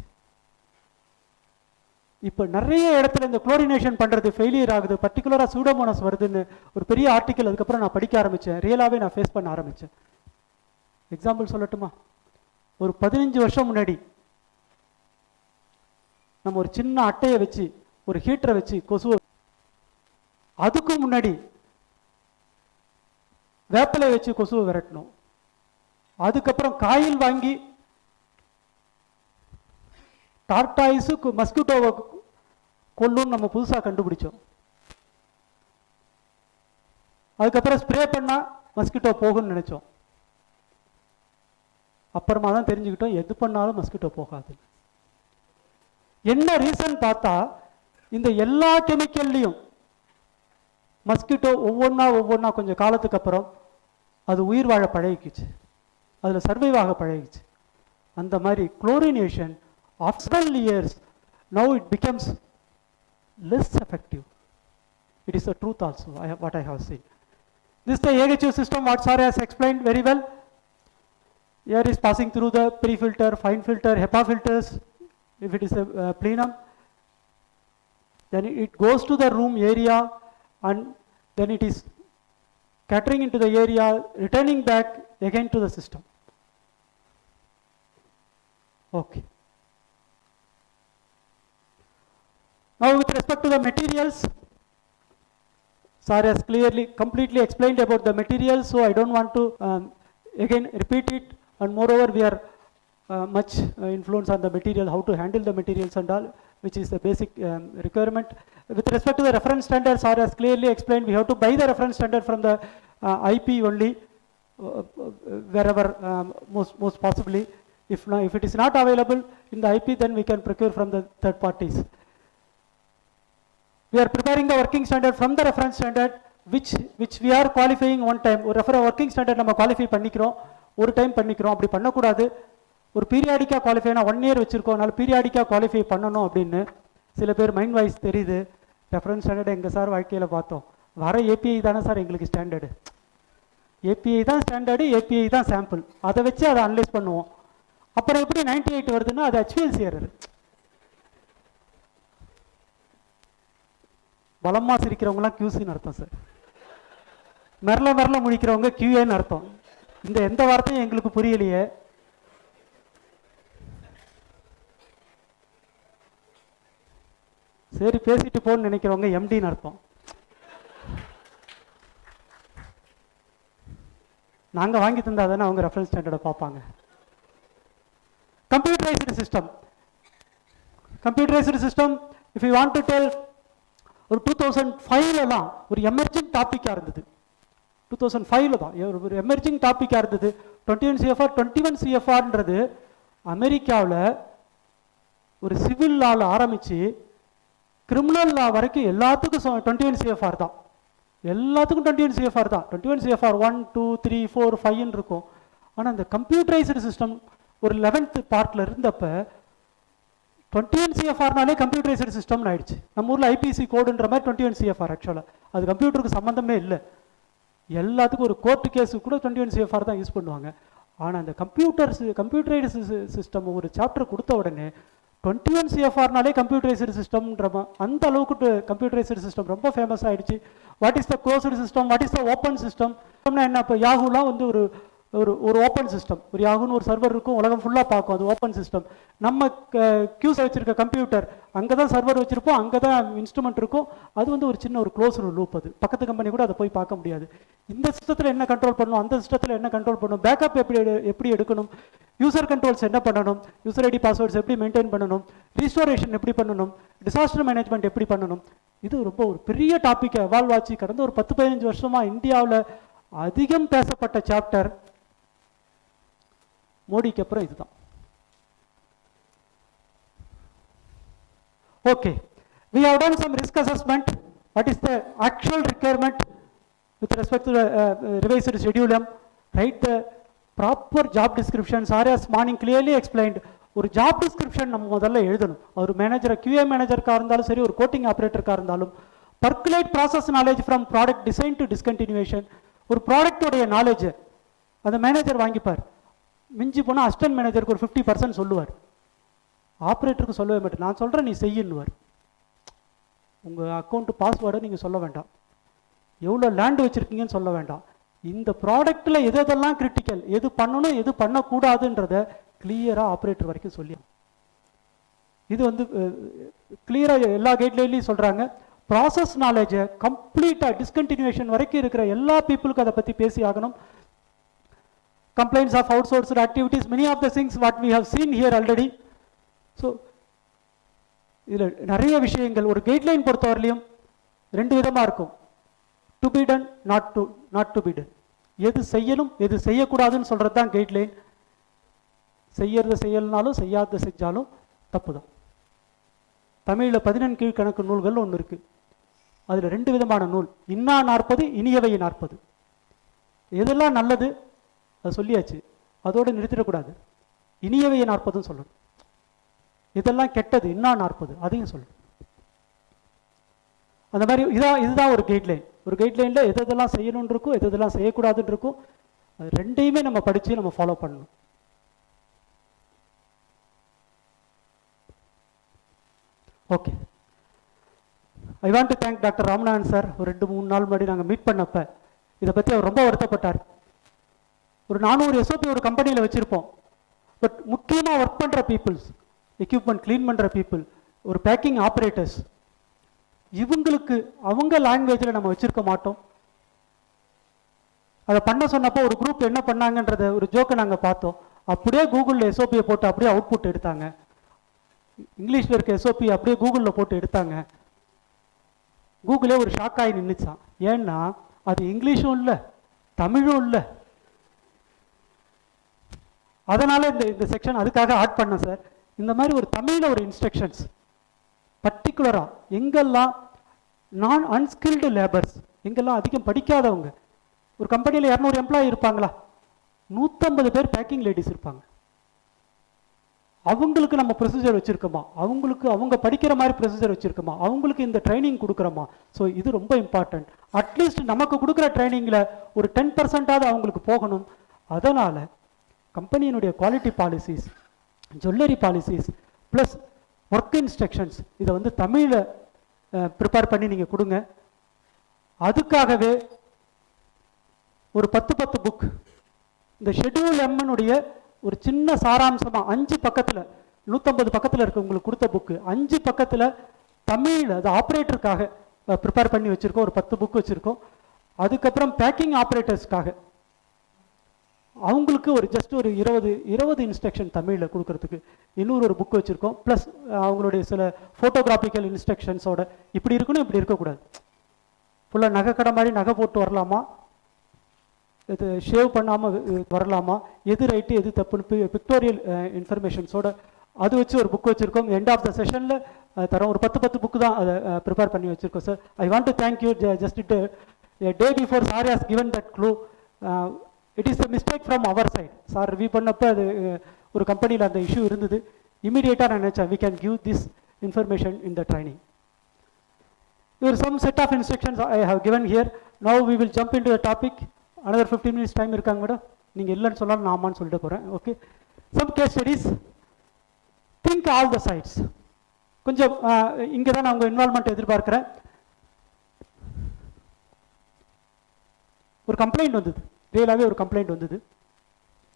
இப்போ நிறைய இடத்துல இந்த குளோரினேஷன் பண்றது ஃபெயிலியர் ஆகுது, பர்டிகுலரா சூடோமோனாஸ் வருதுன்னு ஒரு பெரிய ஆர்டிக்கல் அதுக்கப்புறம் நான் படிக்க ஆரம்பிச்சேன், ரியலாவே நான் ஃபேஸ் பண்ண ஆரம்பிச்சேன். எக்ஸாம்பிள் சொல்லட்டுமா? ஒரு 15 வருஷம் முன்னாடி நம்ம ஒரு சின்ன அட்டையை வச்சு ஒரு ஹீட்டரை வச்சு கொசுவை, அதுக்கு முன்னாடி வேப்பிலை வச்சு கொசுவை விரட்டணும், அதுக்கப்புறம் காயில் வாங்கி டார்டாய்ஸு மஸ்கிட்டோவை கொல்லுன்னு நம்ம புதுசாக கண்டுபிடிச்சோம். அதுக்கப்புறம் ஸ்ப்ரே பண்ணா மஸ்கிட்டோ போகும்னு நினைச்சோம். அப்புறமா தான் தெரிஞ்சுக்கிட்டோம் எது பண்ணாலும் மஸ்கிட்டோ போகாது. என்ன ரீசன் பார்த்தா, இந்த எல்லா கெமிக்கல்லையும் மஸ்கிட்டோ ஒவ்வொன்றா கொஞ்சம் காலத்துக்கு அப்புறம் அது உயிர் வாழ பழகிக்குச்சு, அதில் சர்வைவ் ஆக பழகிச்சு. அந்த மாதிரி chlorination after several years now it becomes less effective. It is the truth also, what I have seen. This is the AHU system what sir has explained very well. Air is passing through the pre-filter, fine filter, HEPA filters. If it is a plenum, then it goes to the room area and then it is catering into the area, returning back again to the system. Okay. Now with respect to the materials, sir has completely explained about the materials, so I don't want to again repeat it, and moreover we are much influence on the material, how to handle the materials and all, which is the basic requirement. With respect to the reference standard, sir has clearly explained we have to buy the reference standard from the IP only. wherever most possibly. If it is not available in the IP, then we can procure from the third parties. We are preparing the working standard from the reference standard, which we are qualifying one time. ஒரு working standard நம்ம qualify பண்ணிக்கிறோம், ஒரு டைம் பண்ணிக்கிறோம். அப்படி பண்ணக்கூடாது. ஒரு பீரியாடிக்காக குவாலிஃபைனா 1 year வச்சுருக்கோம், அதனால் பீரியாடிக்காக குவாலிஃபை பண்ணணும் அப்படின்னு சில பேர் மைண்ட் வாய்ஸ் தெரியுது. ரெஃபரன்ஸ் ஸ்டாண்டர்டு எங்கள் சார் வாழ்க்கையில் பார்த்தோம், வர ஏபிஐ தானே சார் எங்களுக்கு ஸ்டாண்டர்டு, ஏபிஐ தான் ஸ்டாண்டர்டு, ஏபிஐ தான் சாம்பிள், அதை வச்சு அதை அனலைஸ் பண்ணுவோம். அப்புறம் எப்படி 98 வருதுன்னா அது HVLC எரர். பலமாக சிரிக்கிறவங்களாம் QCன்னு அர்த்தம் சார், மெரல முடிக்கிறவங்க QAன்னு அர்த்தம். இந்த எந்த வார்த்தையும் எங்களுக்கு புரியலையே. சரி பேசிட்டு போன்னு நினைக்கிறவங்க MDன்னு அர்த்தம். நாங்கள் வாங்கி தந்தா தானே அவங்க ரெஃபரன்ஸ் ஸ்டாண்டர்டை பார்ப்பாங்க. Computerised system, computerised system if you want to del, ஒரு 2005லலாம் ஒரு எமர்ஜிங் டாப்பிக்காக இருந்தது. 2005 தான் ஒரு எமர்ஜிங் டாப்பிக்காக இருந்தது. 21 CFR 21 CFRன்றது அமெரிக்காவில் ஒரு சிவில் லாவில் ஆரம்பித்து கிரிமினல் லா வரைக்கும் எல்லாத்துக்கும் 21 CFR தான், எல்லாத்துக்கும் 21 CFR தான். 21 CFR 1, 2, 3, 4, 5 இருக்கும். ஆனால் இந்த கம்ப்யூட்டரைஸ்டு சிஸ்டம் ஒரு 11th பார்ட்டில் இருந்தப்போ 21 CFRனாலே கம்ப்யூட்டரைஸ்டு சிஸ்டம்னு ஆயிடுச்சு. நம்ம ஊரில் IPC கோடுன்ற மாதிரி 21 CFR. ஆக்சுவலாக அது கம்ப்யூட்டருக்கு சம்மந்தமே இல்லை. எல்லாத்துக்கும் ஒரு கோர்ட்டு கேஸு கூட 21 CFR தான் யூஸ் பண்ணுவாங்க. ஆனால் அந்த கம்ப்யூட்டரைஸ்டு சிஸ்டம் ஒரு சாப்டர் கொடுத்த உடனே 21 CFRனாலே கம்ப்யூட்டரைஸ்டு சிஸ்டம்ன்ற அந்த அளவுக்கு கம்ப்யூட்டரைஸ்டு சிஸ்டம் ரொம்ப ஃபேமஸ் ஆகிடுச்சு. What is the closed system, what is the open system என்ன? இப்போ யாஹூலாம் வந்து ஒரு ஒரு ஓப்பன் சிஸ்டம், ஒரு யாகுன்னு ஒரு சர்வர் இருக்கும், உலகம் ஃபுல்லாக பார்க்கும், அது ஓப்பன் சிஸ்டம். நம்ம கியூஸை வச்சுருக்க கம்ப்யூட்டர் அங்கே தான் சர்வர் வச்சுருப்போம், அங்கே தான் இன்ஸ்ட்ருமெண்ட் இருக்கும். அது வந்து ஒரு சின்ன ஒரு க்ளோஸ்டு லூப். அது பக்கத்து கம்பெனி கூட அதை போய் பார்க்க முடியாது. இந்த சிஸ்டத்தில் என்ன கண்ட்ரோல் பண்ணணும், அந்த சிஸ்டத்தில் என்ன கண்ட்ரோல் பண்ணணும், பேக்கப் எப்படி எடுக்கணும், யூசர் கண்ட்ரோல்ஸ் என்ன பண்ணணும், யூசர் ஐடி பாஸ்வேர்ட்ஸ் எப்படி மெயின்டைன் பண்ணணும், ரீஸ்டோரேஷன் எப்படி பண்ணணும், டிசாஸ்டர் மேனேஜ்மெண்ட் எப்படி பண்ணணும். இது ரொம்ப ஒரு பெரிய டாப்பிக்கை எவால்வ் ஆச்சு. கடந்த ஒரு 10-15 வருஷமாக இந்தியாவில் அதிகம் பேசப்பட்ட சாப்டர் மோடிக்கு அப்புறம் இதுதான். Okay, we have done some risk assessment. What is the actual requirement with respect to the revised schedule? Write the proper job descriptions. As morning clearly explained, ஒரு ஜாப் டிஸ்கிரிப்ஷன் நம்ம முதல்ல எழுதணும். ஒரு மேனேஜர், QA மேனேஜருக்காக இருந்தாலும் சரி, ஒரு கோட்டிங் ஆப்ரேட்டருக்காக இருந்தாலும், percolate process knowledge from product design to discontinuation. ஒரு ப்ராடக்டோடைய நாலேஜ் அந்த மேனேஜர் வாங்கிப்பார். மிஞ்சி போனால் அசிஸ்டன்ட் மேனேஜருக்கு ஒரு 50% சொல்லுவார், ஆப்ரேட்டருக்கு சொல்லவே மாட்டேன். நான் சொல்கிறேன் நீ செய்யணுவார். உங்கள் அக்கௌண்ட்டு பாஸ்வேர்டை நீங்கள் சொல்ல வேண்டாம், எவ்வளோ லேண்டு வச்சுருக்கீங்கன்னு சொல்ல வேண்டாம். இந்த ப்ராடக்டில் எதெல்லாம் கிரிட்டிக்கல், எது பண்ணணும் எது பண்ணக்கூடாதுன்றதை கிளியராக ஆப்ரேட்டர் வரைக்கும் சொல்லி. இது வந்து கிளியராக எல்லா கைட்லைன்லையும் சொல்கிறாங்க. ப்ராசஸ் நாலேஜை கம்ப்ளீட்டாக டிஸ்கண்டினியூஷன் வரைக்கும் இருக்கிற எல்லா பீப்புளுக்கும் அதை பற்றி பேசி ஆகணும். Complaints of outsourced activities, many of the things what we have seen here already. So இதில் நிறைய விஷயங்கள் ஒரு கைட்லைன் பொறுத்தவரையிலையும் 2 விதமாக இருக்கும். To be done, not to be done. எது செய்யணும் எது செய்யக்கூடாதுன்னு சொல்கிறது தான் கைட்லைன். செய்யறதை செய்யலனாலும் செய்யாத செஞ்சாலும் தப்பு தான். தமிழில் 14 கீழ்கணக்கு நூல்கள் ஒன்று இருக்குது. அதில் 2 விதமான நூல், இன்னா 40, இனியவை 40. எதெல்லாம் நல்லது அது சொல்லியாச்சு, அதோடு நிறுத்திடக்கூடாது. இனியவை 40 சொல்லணும். இதெல்லாம் கெட்டது, இன்னா 40 அதையும் சொல்லணும். அந்த மாதிரி இதுதான் ஒரு கைட்லைன். ஒரு கைட்லைனில் எதெல்லாம் செய்யணும்னு இருக்கும், எதெல்லாம் செய்யக்கூடாதுன்னு இருக்கும். அது 2யுமே நம்ம படித்து நம்ம ஃபாலோ பண்ணணும். ஓகே, ஐ want to thank doctor Ramanathan சார். ஒரு 2-3 நாள் முன்னாடி நாங்கள் மீட் பண்ணப்போ இதை பற்றி அவர் ரொம்ப வருத்தப்பட்டார். ஒரு 400 SOP ஒரு கம்பெனியில் வச்சுருப்போம். பட் முக்கியமாக ஒர்க் பண்ணுற பீப்புள்ஸ், எக்யூப்மெண்ட் க்ளீன் பண்ணுற பீப்புள், ஒரு பேக்கிங் ஆப்ரேட்டர்ஸ், இவங்களுக்கு அவங்க லாங்குவேஜில் நம்ம வச்சுருக்க மாட்டோம். அதை பண்ண சொன்னப்போ ஒரு குரூப் என்ன பண்ணாங்கன்றத ஒரு ஜோக்கை நாங்கள் பார்த்தோம். அப்படியே கூகுளில் SOPயை போட்டு அப்படியே அவுட்புட் எடுத்தாங்க. இங்கிலீஷில் இருக்க SOP அப்படியே கூகுளில் போட்டு எடுத்தாங்க. கூகுளே ஒரு ஷாக்காகி நின்றுச்சான். ஏன்னா அது இங்கிலீஷும் இல்லை, தமிழும் இல்லை. அதனால் இந்த செக்ஷன் அதுக்காக ஆட் பண்ணேன் சார். இந்த மாதிரி ஒரு தமிழில் ஒரு இன்ஸ்ட்ரக்ஷன்ஸ் பர்டிகுலராக எங்கெல்லாம் நான் அன்ஸ்கில்டு லேபர்ஸ், எங்கெல்லாம் அதிகம் படிக்காதவங்க, ஒரு கம்பெனியில் 200 எம்ப்ளாயி இருப்பாங்களா, 150 பேர் பேக்கிங் லேடிஸ் இருப்பாங்க. அவங்களுக்கு நம்ம ப்ரொசீஜர் வச்சுருக்கோமா, அவங்களுக்கு அவங்க படிக்கிற மாதிரி ப்ரொசீஜர் வச்சுருக்கோமா, அவங்களுக்கு இந்த ட்ரைனிங் கொடுக்குறோமா. ஸோ இது ரொம்ப இம்பார்ட்டன்ட். அட்லீஸ்ட் நமக்கு கொடுக்குற ட்ரைனிங்கில் ஒரு 10% அவங்களுக்கு போகணும். அதனால் கம்பெனியினுடைய quality policies, jewellery policies plus work instructions இதை வந்து தமிழில் ப்ரிப்பேர் பண்ணி நீங்கள் கொடுங்க. அதுக்காகவே ஒரு 10 புக், இந்த ஷெட்யூல் எம்னுடைய ஒரு சின்ன சாராம்சமாக 5 பக்கத்தில், 150 பக்கத்தில் இருக்க உங்களுக்கு கொடுத்த புக்கு 5 பக்கத்தில் தமிழில் அது ஆப்ரேட்டருக்காக ப்ரிப்பேர் பண்ணி வச்சுருக்கோம். ஒரு 10 புக் வச்சுருக்கோம். அதுக்கப்புறம் பேக்கிங் ஆப்ரேட்டர்ஸ்க்காக அவங்களுக்கு ஒரு ஜஸ்ட் ஒரு 20 இன்ஸ்ட்ரக்ஷன் தமிழில் கொடுக்கறதுக்கு இன்னொரு புக் வச்சுருக்கோம். ப்ளஸ் அவங்களுடைய சில ஃபோட்டோகிராஃபிக்கல் இன்ஸ்ட்ரக்ஷன்ஸோட இப்படி இருக்கணும், இப்படி இருக்கக்கூடாது, ஃபுல்லாக நகை கடை மாதிரி நகை போட்டு வரலாமா, இது ஷேவ் பண்ணாமல் வரலாமா, எது ரைட்டு எது தப்புன்னு பிக்டோரியல் இன்ஃபர்மேஷன்ஸோட அது வச்சு ஒரு புக் வச்சுருக்கோம். எண்ட் ஆஃப் த செஷனில் தரோம். ஒரு 10 புக்கு தான் அதை ப்ரிப்பேர் பண்ணி வச்சுருக்கோம் sir. I want to thank you. Just day before sir has given that clue. It is a mistake from our side. Sir review பண்ணப்போ அது ஒரு கம்பெனியில் அந்த இஷ்யூ இருந்தது. இமீடியட்டாக நான் நினச்சேன் we can give this information in the training. Here some set of instructions I have given here. Now we will jump into the topic. Another 15 minutes time இருக்காங்க மேடம். நீங்கள் இல்லைன்னு சொன்னாலும் நான் ஆமான்னு சொல்லிட்டு போகிறேன். Okay, some case studies. Think all the sides. கொஞ்சம் இங்கே தான் நான் உங்கள் இன்வால்மெண்ட் எதிர்பார்க்குறேன். ஒரு கம்ப்ளைண்ட் வந்தது, ரியலாகவே ஒரு கம்ப்ளைண்ட் வந்தது.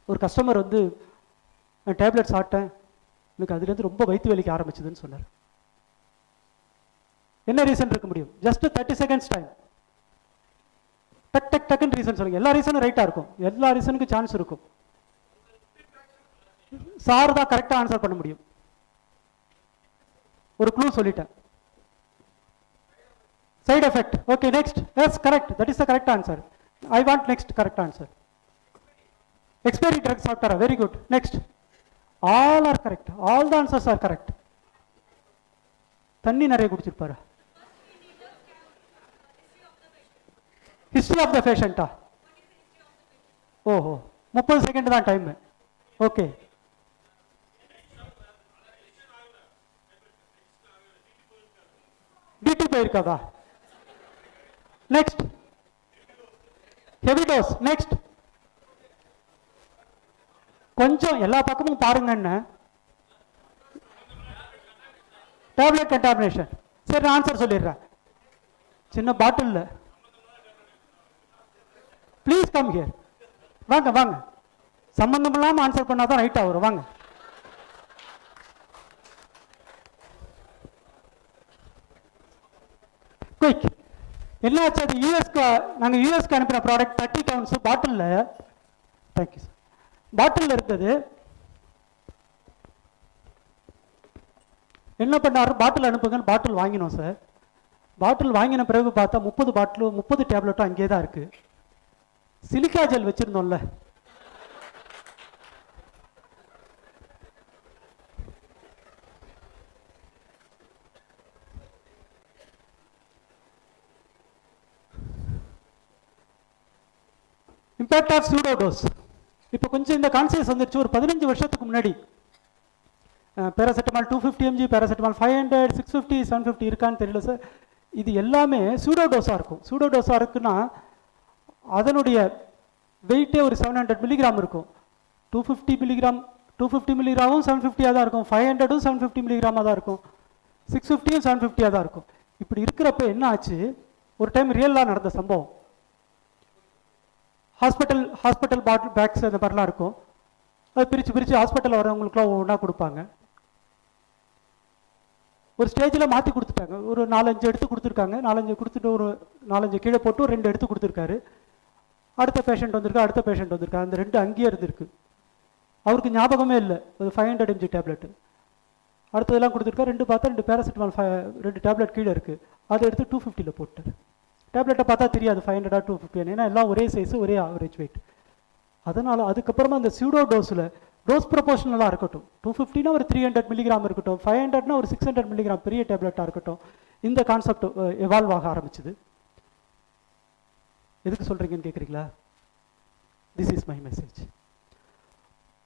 ஒரு கஸ்டமர் வந்து நான் டேப்லெட் சாப்பிட்டேன், எனக்கு அதுலேருந்து ரொம்ப வயிற்று வலிக்க ஆரம்பிச்சதுன்னு சொன்னார். என்ன ரீசன் இருக்க முடியும்? ஜஸ்ட் 30 செகண்ட்ஸ் டைம். டக்குன்னு ரீசன் சொல்லுங்க. எல்லா ரீசனும் ரைட்டாக இருக்கும், எல்லா ரீசனுக்கும் சான்ஸ் இருக்கும். சார் தான் கரெக்டாக ஆன்சர் பண்ண முடியும். ஒரு க்ளூ சொல்லிட்டேன். Side effect. Okay, next. Yes, correct. That is the correct answer. I want next correct answer. Expiry drug சாப்பிட்டாரா? Very good. Next. All are correct. All the answers are correct. தண்ணி நிறைய குடிச்சிருப்பாரு. ஹிஸ்டரி ஆஃப் த பேஷண்டா? ஓஹோ, 30 second தான் time. Okay, DD போயிருக்காதா? Next. Heavy dose. Next. கொஞ்சம் எல்லா பக்கமும் பாருங்கன்னு. Tablet contamination. சரி, நான் ஆன்சர் சொல்லிடுறேன். சின்ன பாட்டில். Please come here. வாங்க வாங்க, சம்பந்தம் இல்லாமல் ஆன்சர் பண்ணாதான் ரைட்டாக வரும். வாங்க. குயிக். என்ன ஆச்சு? அது யூஎஸ்க்கு நாங்கள் யூஎஸ்க்கு அனுப்பின ப்ராடக்ட் 30 pounds பாட்டிலில். Thank you sir. பாட்டிலில் இருக்குது. என்ன பண்ணாரு? பாட்டில் அனுப்புங்கன்னு பாட்டில் வாங்கினோம் சார். பாட்டில் வாங்கின பிறகு பார்த்தா 30 டேப்லெட்டும் அங்கேயே தான் இருக்குது. சிலிக்கா ஜெல் வச்சுருந்தோம்ல, இம்பேக்ட் ஆஃப் சூடோடோஸ். இப்போ கொஞ்சம் இந்த கான்சியஸ் வந்துருச்சு. ஒரு 15 வருஷத்துக்கு முன்னாடி பேராசிட்டமால் 250 mg, பேராசிட்டமால் 500, 650, 750 இருக்கான்னு தெரியல சார். இது எல்லாமே சூடோடோஸாக இருக்கும். சூடோடோஸாக இருக்குன்னா அதனுடைய வெயிட்டே ஒரு 700 மில்லிகிராம் இருக்கும். 250 மில்லிகிராமும் 750 தான் இருக்கும். 500ம் 750 மில்லிகிராமாக தான் இருக்கும். 650யும் 750 தான் இருக்கும். இப்படி இருக்கிறப்ப என்ன ஆச்சு? ஒரு டைம் ரியலாக நடந்த சம்பவம். ஹாஸ்பிட்டல் பாட்டில் பேக்ஸ் அந்த மாதிரிலாம் இருக்கும். அது பிரித்து ஹாஸ்பிட்டலில் வரவங்களுக்குலாம் ஒவ்வொன்றா கொடுப்பாங்க. ஒரு ஸ்டேஜில் மாற்றி கொடுத்துட்டாங்க. ஒரு 4-5 எடுத்து கொடுத்துருக்காங்க. 4-5 கொடுத்துட்டு ஒரு 4-5 கீழே போட்டு ஒரு 2 எடுத்து கொடுத்துருக்காரு. அடுத்த பேஷண்ட் வந்திருக்கா. அந்த 2 அங்கேயே இருந்திருக்கு. அவருக்கு ஞாபகமே இல்லை. அது 500 mg டேப்லெட்டு. அடுத்ததெல்லாம் கொடுத்துருக்கா. 2 பார்த்தா 2 பேராசிட்டமால் 2 டேப்லெட் கீழே இருக்குது. அதை எடுத்து 250 போட்டார். டேப்லெட்டை பார்த்தா தெரியாது 500 250, ஏன்னா எல்லாம் ஒரே சைஸு, ஒரே ஆவரேஜ் வெயிட். அதனால் அதுக்கப்புறமா அந்த சூடோ டோஸில் டோஸ் ப்ரொபோஷனலாக இருக்கட்டும். 250னா ஒரு 300 மில்லிகிராம் இருக்கட்டும், 500னா ஒரு 600 மில்லிகிராம் பெரிய டேப்லெட்டாக இருக்கட்டும். இந்த கான்செப்ட் எவால்வ் ஆக ஆரம்பிச்சுது. எதுக்கு சொல்கிறீங்கன்னு கேட்குறீங்களா? This is my message.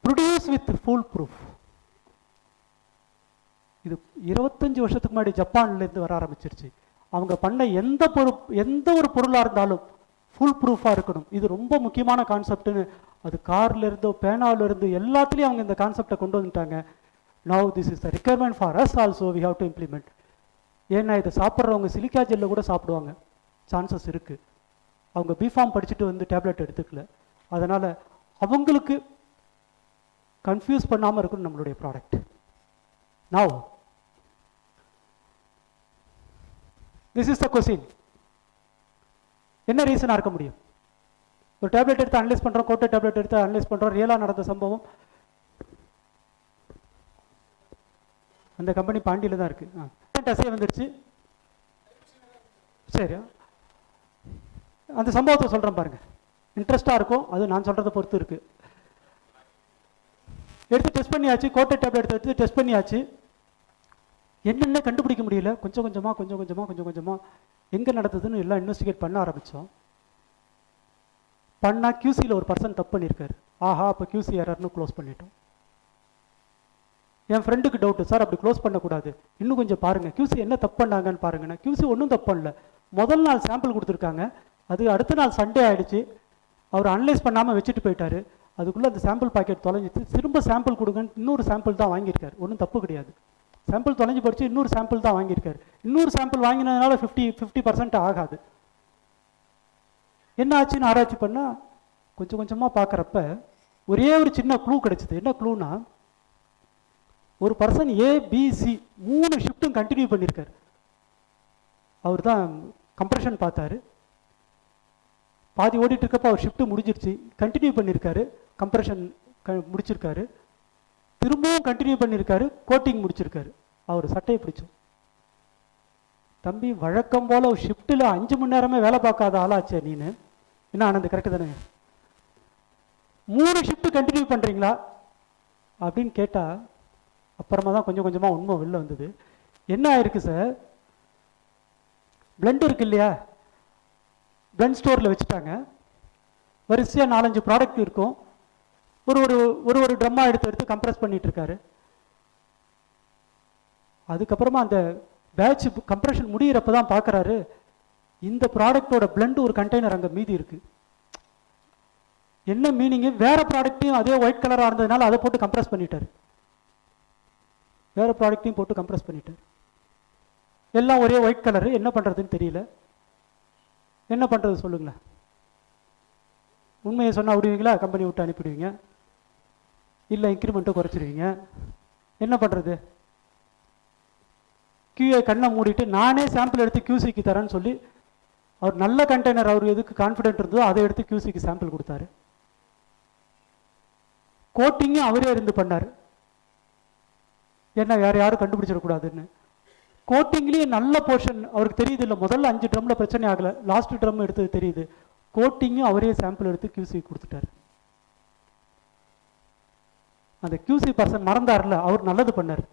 Produce with full proof. இது 25 வருஷத்துக்கு முன்னாடி ஜப்பான்லேருந்து வர ஆரம்பிச்சிருச்சு. அவங்க பண்ண எந்த ஒரு பொருளாக இருந்தாலும் ஃபுல் ப்ரூஃபாக இருக்கணும். இது ரொம்ப முக்கியமான கான்செப்ட்னு அது கார்லேருந்தோ பேனாவிலேருந்து எல்லாத்துலேயும் அவங்க இந்த கான்செப்டை கொண்டு வந்துட்டாங்க. Now this is the requirement for us also we have to implement. ஏன்னா இதை சாப்பிட்றவங்க சிலிக்கா ஜெல்ல கூட சாப்பிடுவாங்க, சான்சஸ் இருக்குது. அவங்க பிஃபார்ம் படிச்சுட்டு வந்து டேப்லெட் எடுத்துக்கல. அதனால் அவங்களுக்கு கன்ஃபியூஸ் பண்ணாமல் இருக்கணும் நம்மளுடைய product. Now this is the question. என்ன ரீசனாக இருக்க முடியும்? ஒரு டேப்லெட் எடுத்து அனலைஸ் பண்ணுறோம், கோட்டட் டேப்லெட் எடுத்து அனலைஸ் பண்ணுறோம், ரியலாக நடந்த சம்பவம். அந்த கம்பெனி பாண்டியில் தான் இருக்குது. அசைய வந்துருச்சு. சரி, அந்த சம்பவத்தை சொல்கிறேன் பாருங்கள், இன்ட்ரெஸ்டாக இருக்கும். அது நான் சொல்கிறத பொறுத்து இருக்குது. எடுத்து டெஸ்ட் பண்ணியாச்சு, கோட்டட் டேப்லெட் எடுத்து டெஸ்ட் பண்ணியாச்சு. என்னென்ன கண்டுபிடிக்க முடியல. கொஞ்சம் கொஞ்சமாக எங்கே நடந்ததுன்னு எல்லாம் இன்வெஸ்டிகேட் பண்ண ஆரம்பித்தோம். பண்ணால் QCயில் ஒரு பர்சன் தப்பு பண்ணியிருக்காரு. ஆஹா, அப்போ QC எரர்னு க்ளோஸ் பண்ணிட்டோம். என் ஃப்ரெண்டுக்கு டவுட்டு, சார் அப்படி க்ளோஸ் பண்ணக்கூடாது, இன்னும் கொஞ்சம் பாருங்கள், QC என்ன தப்பு பண்ணாங்கன்னு பாருங்கன்னா, QC ஒன்றும் தப்பு பண்ணல. முதல் நாள் சாம்பிள் கொடுத்துருக்காங்க, அது அடுத்த நாள் சண்டே ஆகிடுச்சு. அவர் அனலைஸ் பண்ணாமல் வச்சுட்டு போயிட்டார். அதுக்குள்ளே அந்த சாம்பிள் பாக்கெட் தொலைஞ்சிச்சு. திரும்ப சாம்பிள் கொடுங்கன்னு இன்னொரு சாம்பிள் தான் வாங்கியிருக்காரு. ஒன்றும் தப்பு கிடையாது. சாம்பிள் தொலைஞ்சு படிச்சு இன்னொரு சாம்பிள் தான் வாங்கியிருக்காரு. இன்னொரு சாம்பிள் வாங்கினதுனால 50% ஆகாது. என்ன ஆச்சுன்னு ஆராய்ச்சி பண்ணால் கொஞ்சமாக பார்க்குறப்ப ஒரே ஒரு சின்ன க்ளூ கிடைச்சிது. என்ன க்ளூனா, ஒரு பர்சன் ABC 3 ஷிஃப்ட்டும் கண்டினியூ பண்ணியிருக்காரு. அவர் தான் கம்ப்ரெஷன் பார்த்தாரு. பாதி ஓடிட்டு இருக்கப்போ அவர் ஷிஃப்ட்டு முடிஞ்சிருச்சு, கண்டினியூ பண்ணியிருக்காரு, கம்ப்ரெஷன் முடிச்சிருக்காரு, திரும்பவும் கண்டினியூ பண்ணியிருக்காரு, கோட்டிங் முடிச்சிருக்காரு. அவர் சட்டையை பிடிச்சோம், தம்பி வழக்கம் போல் ஒரு ஷிஃப்ட்டில் 5 மணி நேரமே வேலை பார்க்காத ஆளாச்சே நீனு, என்ன ஆனந்த் கரெக்டு தானே, 3 ஷிஃப்ட்டு கண்டினியூ பண்ணுறீங்களா அப்படின்னு கேட்டால் அப்புறமா தான் கொஞ்சமாக உண்மை வெளில வந்தது. என்ன ஆயிருக்கு சார், பிளண்ட் இருக்கு இல்லையா, பிளண்ட் ஸ்டோரில் வச்சுட்டாங்க. வரிசையாக 4-5 ப்ராடக்ட் இருக்கும். ஒரு ட்ரம்மா எடுத்து கம்ப்ரெஸ் பண்ணிட்டு இருக்காரு. அதுக்கப்புறமா அந்த பேட்ச் கம்ப்ரெஷன் முடிகிறப்ப தான் பார்க்குறாரு, இந்த ப்ராடக்டோட பிளண்ட் ஒரு கண்டெய்னர் அங்கே மீதி இருக்கு. என்ன மீனிங்கு, வேற ப்ராடக்ட்டையும் அதே ஒயிட் கலராக இருந்ததுனால அதை போட்டு கம்ப்ரெஸ் பண்ணிட்டார். வேற ப்ராடக்ட்டையும் போட்டு கம்ப்ரெஸ் பண்ணிட்டார். எல்லாம் ஒரே ஒயிட் கலரு, என்ன பண்ணுறதுன்னு தெரியல. என்ன பண்ணுறது சொல்லுங்களேன். உண்மையை சொன்னால் விடுவீங்களா, கம்பெனி விட்டு அனுப்பிடுவீங்க, இல்லை இன்க்ரிமெண்ட்டை குறைச்சிடுவீங்க, என்ன பண்ணுறது. QA கண்ணை மூடிட்டு நானே சாம்பிள் எடுத்து QCக்கு தரேன்னு சொல்லி அவர் நல்ல கண்டெய்னர், அவர் எதுக்கு கான்ஃபிடென்ட் இருந்ததோ அதை எடுத்து QCக்கு சாம்பிள் கொடுத்தாரு. கோட்டிங்கும் அவரே இருந்து பண்ணார், ஏன்னா வேற யாரும் கண்டுபிடிச்சிடக்கூடாதுன்னு. கோட்டிங்லேயும் நல்ல போர்ஷன் அவருக்கு தெரியுது இல்லை, முதல்ல 5 ட்ரம்ல பிரச்சனை ஆகலை, லாஸ்ட் ட்ரம் எடுத்தது தெரியுது. கோட்டிங்கும் அவரே சாம்பிள் எடுத்து QCக்கு கொடுத்துட்டாரு. அந்த QC பர்சன் மறந்தார்ல, அவர் நல்லது பண்ணார்.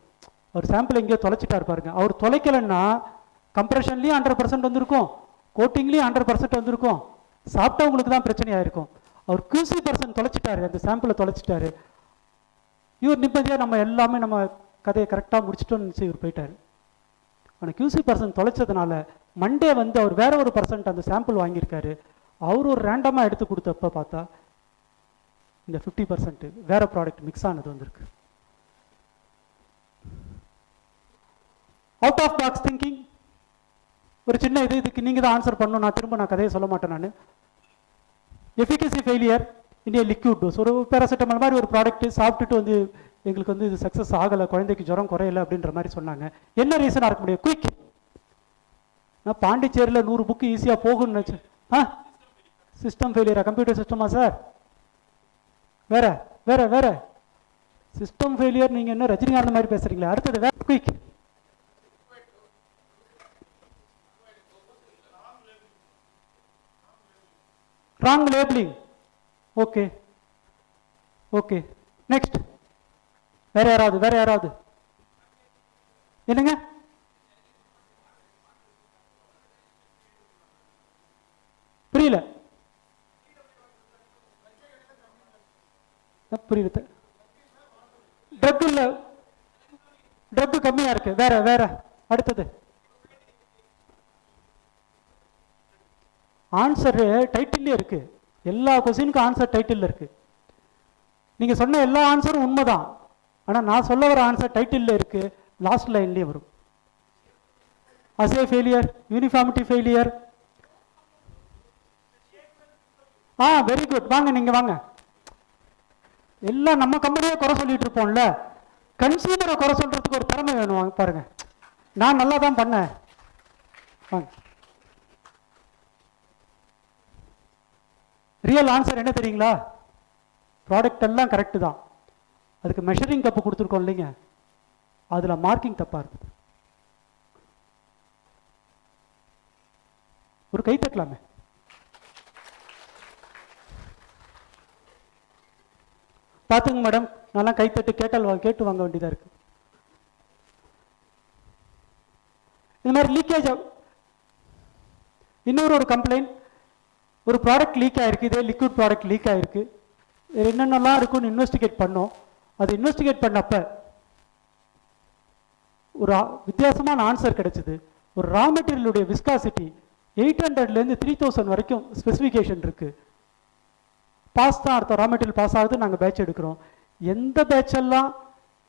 அவர் சாம்பிள் எங்கேயோ தொலைச்சிட்டார் பாருங்க. அவர் தொலைக்கலைன்னா கம்ப்ரெஷன்லேயும் 100% வந்திருக்கும், கோட்டிங்லேயும் 100% வந்திருக்கும், சாப்பிட்டவங்களுக்கு தான் பிரச்சனையாக இருக்கும். அவர் QC பர்சன் தொலைச்சிட்டாரு, அந்த சாம்பிளை தொலைச்சிட்டாரு. இவர் நிம்மதியாக நம்ம எல்லாமே நம்ம கதையை கரெக்டாக முடிச்சிட்டோம்னு நினச்சி இவர் போயிட்டார். ஆனால் QC பர்சன் தொலைச்சதுனால மண்டே வந்து அவர் வேற ஒரு பர்சன்ட் அந்த சாம்பிள் வாங்கியிருக்காரு. அவர் ஒரு ரேண்டமாக எடுத்து கொடுத்தப்ப பார்த்தா இந்த 50% வேற ப்ராடக்ட் மிக்ஸ் ஆனது வந்திருக்கு. அவுட் ஆஃப் பாக்ஸ் திங்கிங் ஒரு சின்ன இதுக்கு நீங்கள் தான் ஆன்சர் பண்ணணும், நான் திரும்ப கதையை சொல்ல மாட்டேன். நான் எஃபிகசி ஃபெயிலியர் இன் ஏ லிக்விட் டோஸ், ஒரு பேராசிட்டமால் மாதிரி ஒரு ப்ராடக்ட் சாப்பிட்டுட்டு வந்து எங்களுக்கு வந்து இது சக்ஸஸ் ஆகலை, குழந்தைக்கு ஜுரம் குறையலை அப்படின்ற மாதிரி சொன்னாங்க. என்ன ரீசனாக இருக்க முடியும்? குயிக், நான் பாண்டிச்சேரியில் 100 புக்கு ஈஸியாக போகும்னு நினச்சேன். சிஸ்டம் ஃபெயிலியரா, கம்ப்யூட்டர் சிஸ்டமா சார்? வேற வேற வேற சிஸ்டம் ஃபெயிலியர். நீங்கள் என்ன ரஜினிகாந்த் மாதிரி பேசுறீங்களா? அடுத்தது வேற quick. Wrong labelling. Okay okay, next வேற யாராவது என்னங்க? புரியல. புரியல. ட்ரக் இல்ல, ட்ரக் கம்மியா இருக்கு. வேற அடுத்தது. ஆன்சர் டைட்டில் இருக்கு. எல்லா கொஸ்டினுக்கும் ஆன்சர் டைட்டில் இருக்கு. நீங்க சொன்ன எல்லா ஆன்சரும் உண்மைதான். ஆனா நான் சொல்ல வர ஆன்சர் டைட்டில் இருக்கு, லாஸ்ட் லைன்லயே வரும். Assay failure, uniformity failure. Very good. வாங்க, நீங்க வாங்க. எல்லாம் நம்ம கம்பெனியே குறை சொல்லிட்டு இருப்போம்ல, கன்சியூமரை குறை சொல்றதுக்கு ஒரு திறமை வேணும். பாருங்க, நான் நல்லா தான் பண்ணேன். வாங்க. ரியல் ஆன்சர் என்ன தெரியுங்களா? ப்ராடக்ட் எல்லாம் கரெக்டு தான், அதுக்கு மெஷரிங் தப்பு கொடுத்துருக்கோம் இல்லைங்க, அதுல மார்க்கிங் தப்பா இருக்குது. ஒரு கை தட்டலாமே. பாத்துங்க மேடம், நல்லா கைத்தட்டு கேட்டு வாங்க வேண்டியதா இருக்கு. இந்த மாதிரி லீக்கேஜ். இன்னொரு கம்ப்ளைண்ட், ஒரு ப்ராடக்ட் லீக் ஆயிருக்கு, இதே லிக்விட் ப்ராடக்ட் லீக் ஆயிருக்கு. என்னென்னலாம் இருக்குன்னு இன்வெஸ்டிகேட் பண்ணோம். அது இன்வெஸ்டிகேட் பண்ணப்ப ஒரு வித்தியாசமான ஆன்சர் கிடைச்சது. ஒரு ரா மெட்டீரியலுடைய விஸ்காசிட்டி 800 3000 வரைக்கும் ஸ்பெசிஃபிகேஷன் இருக்கு. பாஸ் தான் அர்த்தம், ரா மெட்டீரியல் பாஸ் ஆகுது, நாங்கள் பேட்ச் எடுக்கிறோம். எந்த பேட்ச் எல்லாம்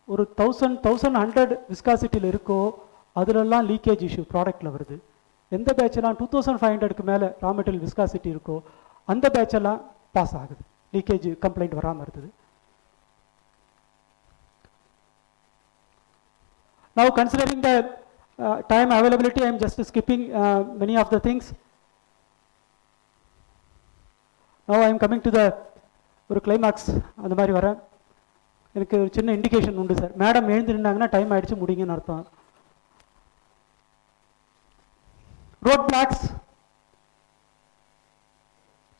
ஒரு 1100 விஸ்காசிட்டியில் இருக்கோ அதுலெல்லாம் லீக்கேஜ் இஷ்யூ ப்ராடக்டில் வருது. எந்த பேட்செல்லாம் 2500க்கு மேலே ரா மெட்டீரியல் விஸ்காசிட்டி இருக்கோ அந்த பேட்செல்லாம் பாஸ் ஆகுது, லீக்கேஜ் கம்ப்ளைண்ட் வராமல் இருந்தது. Now considering the time availability, I am just skipping many of the things. Now I am coming to the ஒரு கிளைமாக்ஸ். அந்த மாதிரி வரேன். எனக்கு ஒரு சின்ன இண்டிகேஷன் உண்டு சார். மேடம் எழுந்து நின்னாங்கன்னா டைம் ஆயிடுச்சு, முடிங்கன்னு அர்த்தம். Road blocks,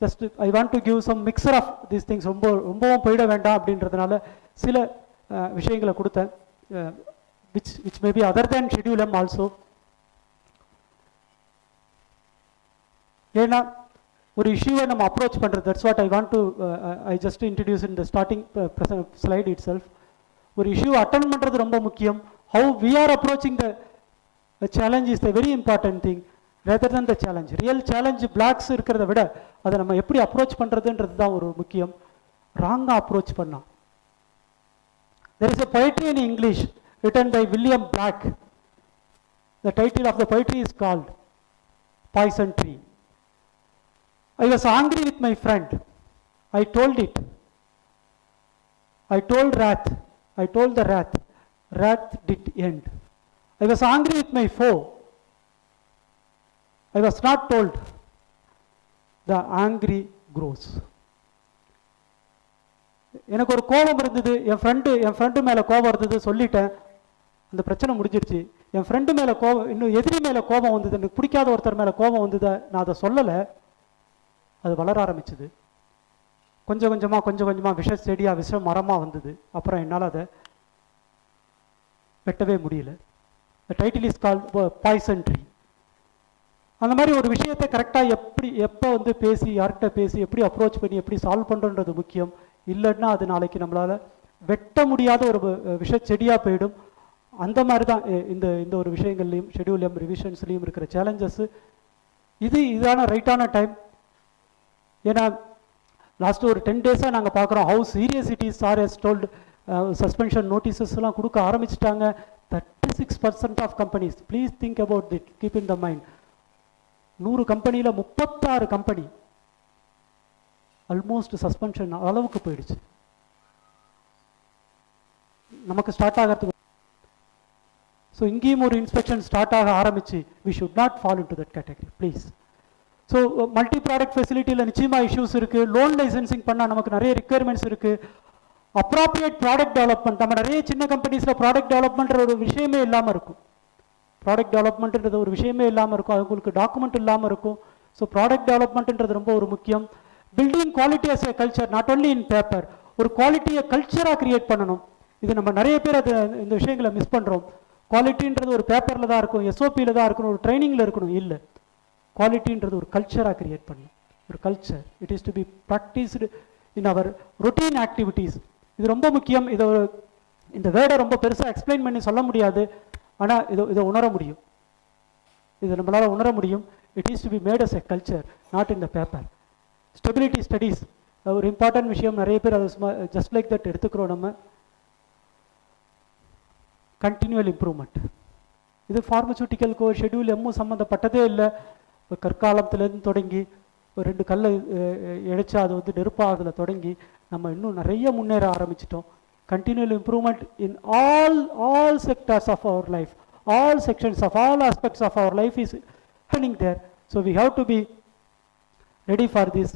just I want to give some mixture of these things. ரொம்பவும் போயிட வேண்டாம் அப்படின்றதுனால சில விஷயங்களை கொடுத்தேன், which may be other than schedule M also. ஏன்னா ஒரு இஷ்யூவை நம்ம அப்ரோச் பண்ணுறது, that's what I want to I just introduce in the starting slide itself. ஒரு இஷ்யூ அட்டன் பண்ணுறது ரொம்ப முக்கியம். How we are approaching the challenge is the very important thing rather than the challenge. Real challenge blocks இருக்கிறத விட அதை நம்ம எப்படி அப்ரோச் பண்ணுறதுன்றது தான் ஒரு முக்கியம். ராங்காக அப்ரோச் பண்ணால். There is a poetry in English written by William Black. The title of the poetry is called Poison Tree. I was angry with my friend. I told it. I told the wrath. Wrath did end. I was angry with my foe. I was not told. The angry grows. எனக்கு ஒரு கோபம் இருந்தது, என் ஃப்ரெண்டு மேலே கோபம் இருந்தது, சொல்லிட்டேன், அந்த பிரச்சனை முடிஞ்சிருச்சு. என் ஃப்ரெண்டு மேலே கோபம், இன்னும் எதிரி மேலே கோபம் வந்தது, எனக்கு பிடிக்காத ஒருத்தர் மேலே கோபம் வந்தது, நான் அதை சொல்லலை, அது வளர ஆரம்பிச்சுது. கொஞ்சம் கொஞ்சமாக விஷ செடியாக விஷ மரமாக வந்தது. அப்புறம் என்னால் அதை வெட்டவே முடியல. The title is called Poison Tree. அந்த மாதிரி ஒரு விஷயத்தை கரெக்டாக எப்போ வந்து பேசி, யார்கிட்ட பேசி, எப்படி அப்ரோச் பண்ணி எப்படி சால்வ் பண்ணுறன்றது முக்கியம். இல்லைன்னா அது நாளைக்கு நம்மளால் வெட்ட முடியாத ஒரு விஷ செடியாக போயிடும். அந்த மாதிரி தான் இந்த ஒரு விஷயங்கள்லையும் ஷெடியூல்லையும் ரிவிஷன்ஸ்லையும் இருக்கிற சேலஞ்சஸ். இதான ரைட்டான டைம். ஏன்னா லாஸ்ட்டு ஒரு 10 days நாங்கள் பார்க்குறோம் how serious it is. Are as told suspension நோட்டீசஸ்லாம் கொடுக்க ஆரம்பிச்சிட்டாங்க. 36% of companies. Please think about it, keep in the mind. 100 கம்பெனியில் 36 கம்பெனி ஆல்மோஸ்ட் சஸ்பென்ஷன் அளவுக்கு போயிடுச்சு. நமக்கு ஸ்டார்ட் ஆகிறதுக்கு. ஸோ இங்கேயும் ஒரு இன்ஸ்பெக்ஷன் ஸ்டார்ட் ஆக ஆரம்பிச்சு. We should not fall into that category please. So multi product ஃபெசிலிட்டியில் நிச்சயமாக இஷ்யூஸ் இருக்குது. லோன் லைசன்சிங் பண்ணால் நமக்கு நிறைய ரிக்குயர்மெண்ட்ஸ் இருக்குது. அப்ராப்ரியேட் ப்ராடக்ட் டெவலப்மெண்ட், நம்ம நிறைய சின்ன கம்பெனிஸில் ப்ராடக்ட் டெவலப்மெண்ட்ற ஒரு விஷயமே இல்லாமல் இருக்கும். ப்ராடக்ட் டெவலப்மெண்ட்ன்றது ஒரு விஷயமே இல்லாமல் இருக்கும். அவங்களுக்கு டாக்குமெண்ட் இல்லாமல் இருக்கும். ஸோ ப்ராடக்ட் டெவலப்மெண்ட்ன்றது ரொம்ப ஒரு முக்கியம். Building quality as a culture, not only in paper. ஒரு குவாலிட்டியை கல்ச்சராக கிரியேட் பண்ணணும். இது நம்ம நிறைய பேர் அது இந்த விஷயங்களை மிஸ் பண்ணுறோம். குவாலிட்டின்றது ஒரு பேப்பரில் தான் இருக்கும், எஸ்ஓபியில் தான் இருக்கணும், ஒரு ட்ரைனிங்கில் இருக்கணும். இல்லை, குவாலிட்டின்றது ஒரு கல்ச்சராக கிரியேட் பண்ணணும். ஒரு culture, it is to be practised in our routine activities. இது ரொம்ப முக்கியம். இதை ஒரு இந்த வேர்டை ரொம்ப பெருசாக எக்ஸ்பிளைன் பண்ணி சொல்ல முடியாது, ஆனால் இதை உணர முடியும். இதை நம்மளால் உணர முடியும். It is to be made as a culture, not in the paper. Stability studies ஒரு இம்பார்ட்டன்ட் விஷயம். நிறைய பேர் அதை சும்மா ஜஸ்ட் லைக் தட் எடுத்துக்கிறோம். நம்ம கண்டினியூவல் இம்ப்ரூவ்மெண்ட், இது ஃபார்மசூட்டிக்கல் ஷெட்யூல் எம்மும் சம்மந்தப்பட்டதே இல்லை. இப்போ கற்காலத்துலேருந்து தொடங்கி ஒரு 2 கல்லை இழைச்சா அது வந்து நெருப்பாகிறதுல தொடங்கி நம்ம இன்னும் நிறைய முன்னேற ஆரம்பிச்சிட்டோம். continual improvement in all sectors of our life, all sections of all aspects of our life is happening there. So we have to be ready for this.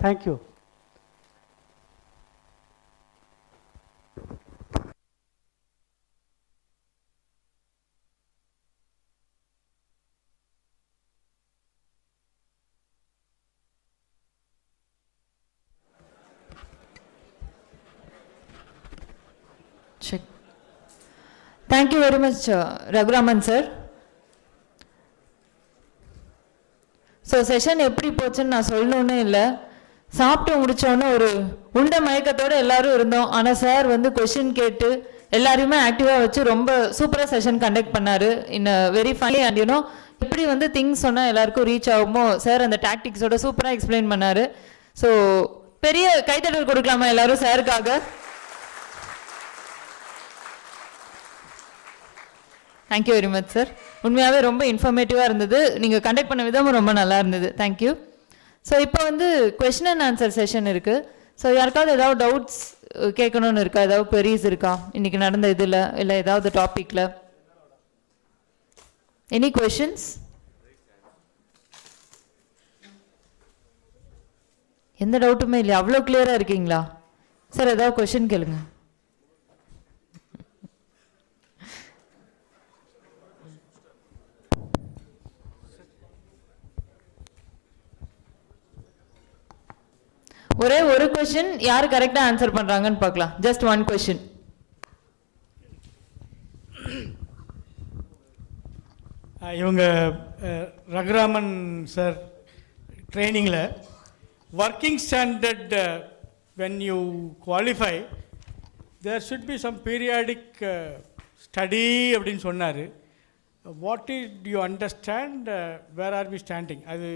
Thank you. Check. Thank you very much, Raguraman sir. So session எப்படி போச்சுன்னு நான் சொல்லணுன்னே இல்லை. சாப்பிட்டு முடித்தோன்னே ஒரு உண்ட மயக்கத்தோடு எல்லாரும் இருந்தோம். ஆனால் சார் வந்து கொஷின் கேட்டு எல்லாரையுமே ஆக்டிவாக வச்சு ரொம்ப சூப்பராக செஷன் கண்டக்ட் பண்ணார். In very funny and you know எப்படி வந்து திங்ஸ் சொன்னால் எல்லாருக்கும் ரீச் ஆகுமோ சார் அந்த டாக்டிக்ஸோட சூப்பராக எக்ஸ்பிளைன் பண்ணார். ஸோ பெரிய கைத்தட்டல் கொடுக்கலாமா எல்லாரும் சாருக்காக? Thank you very much sir. உண்மையாகவே ரொம்ப இன்ஃபர்மேட்டிவாக இருந்தது. நீங்கள் கண்டக்ட் பண்ண விதமும் ரொம்ப நல்லா இருந்தது. தேங்க்யூ. ஸோ இப்போ வந்து கொஷின் அண்ட் ஆன்சர் செஷன் இருக்குது. ஸோ யாருக்காவது ஏதாவது டவுட்ஸ் கேட்கணுன்னு இருக்கா? ஏதாவது queries இருக்கா இன்றைக்கி நடந்த இதில் இல்லை ஏதாவது டாப்பிக்கில்? Any questions? எந்த டவுட்டுமே இல்லை. அவ்வளோ கிளியராக இருக்கீங்களா சார்? ஏதாவது கொஷின் கேளுங்க. ஒரே ஒரு क्वेश्चन யார் கரெக்டாக ஆன்சர் பண்ணுறாங்கன்னு பார்க்கலாம். Just one question. இவங்க ரகுராமன் சார் ட்ரைனிங்கில் working standard when you qualify there should be some periodic study அப்படின்னு சொன்னார். What did you understand, where are we standing? அது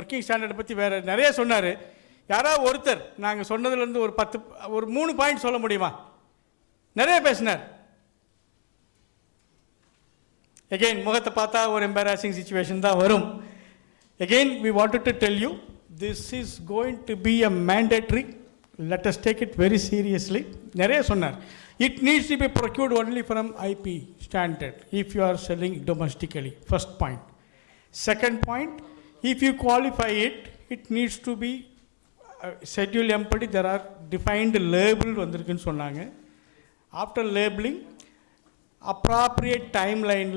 ஒர்க்கிங் ஸ்டாண்டர்டை பற்றி வேறு நிறைய சொன்னார். யாராவது ஒருத்தர் நாங்கள் சொன்னதுலேருந்து ஒரு 3 பாயிண்ட் சொல்ல முடியுமா? நிறைய பேசினார். எகெயின் முகத்தை பார்த்தா ஒரு எம்பாரசிங் சுச்சுவேஷன் தான் வரும். Again we wanted to tell you this is going to be a mandatory, let us take it very seriously. நிறைய சொன்னார். It needs to be procured only from IP standard if you are selling domestically. First point. Second point, if you qualify it, it needs to be schedule empty. There are defined label வந்திருக்குன்னு சொன்னாங்க. After labeling, appropriate timeline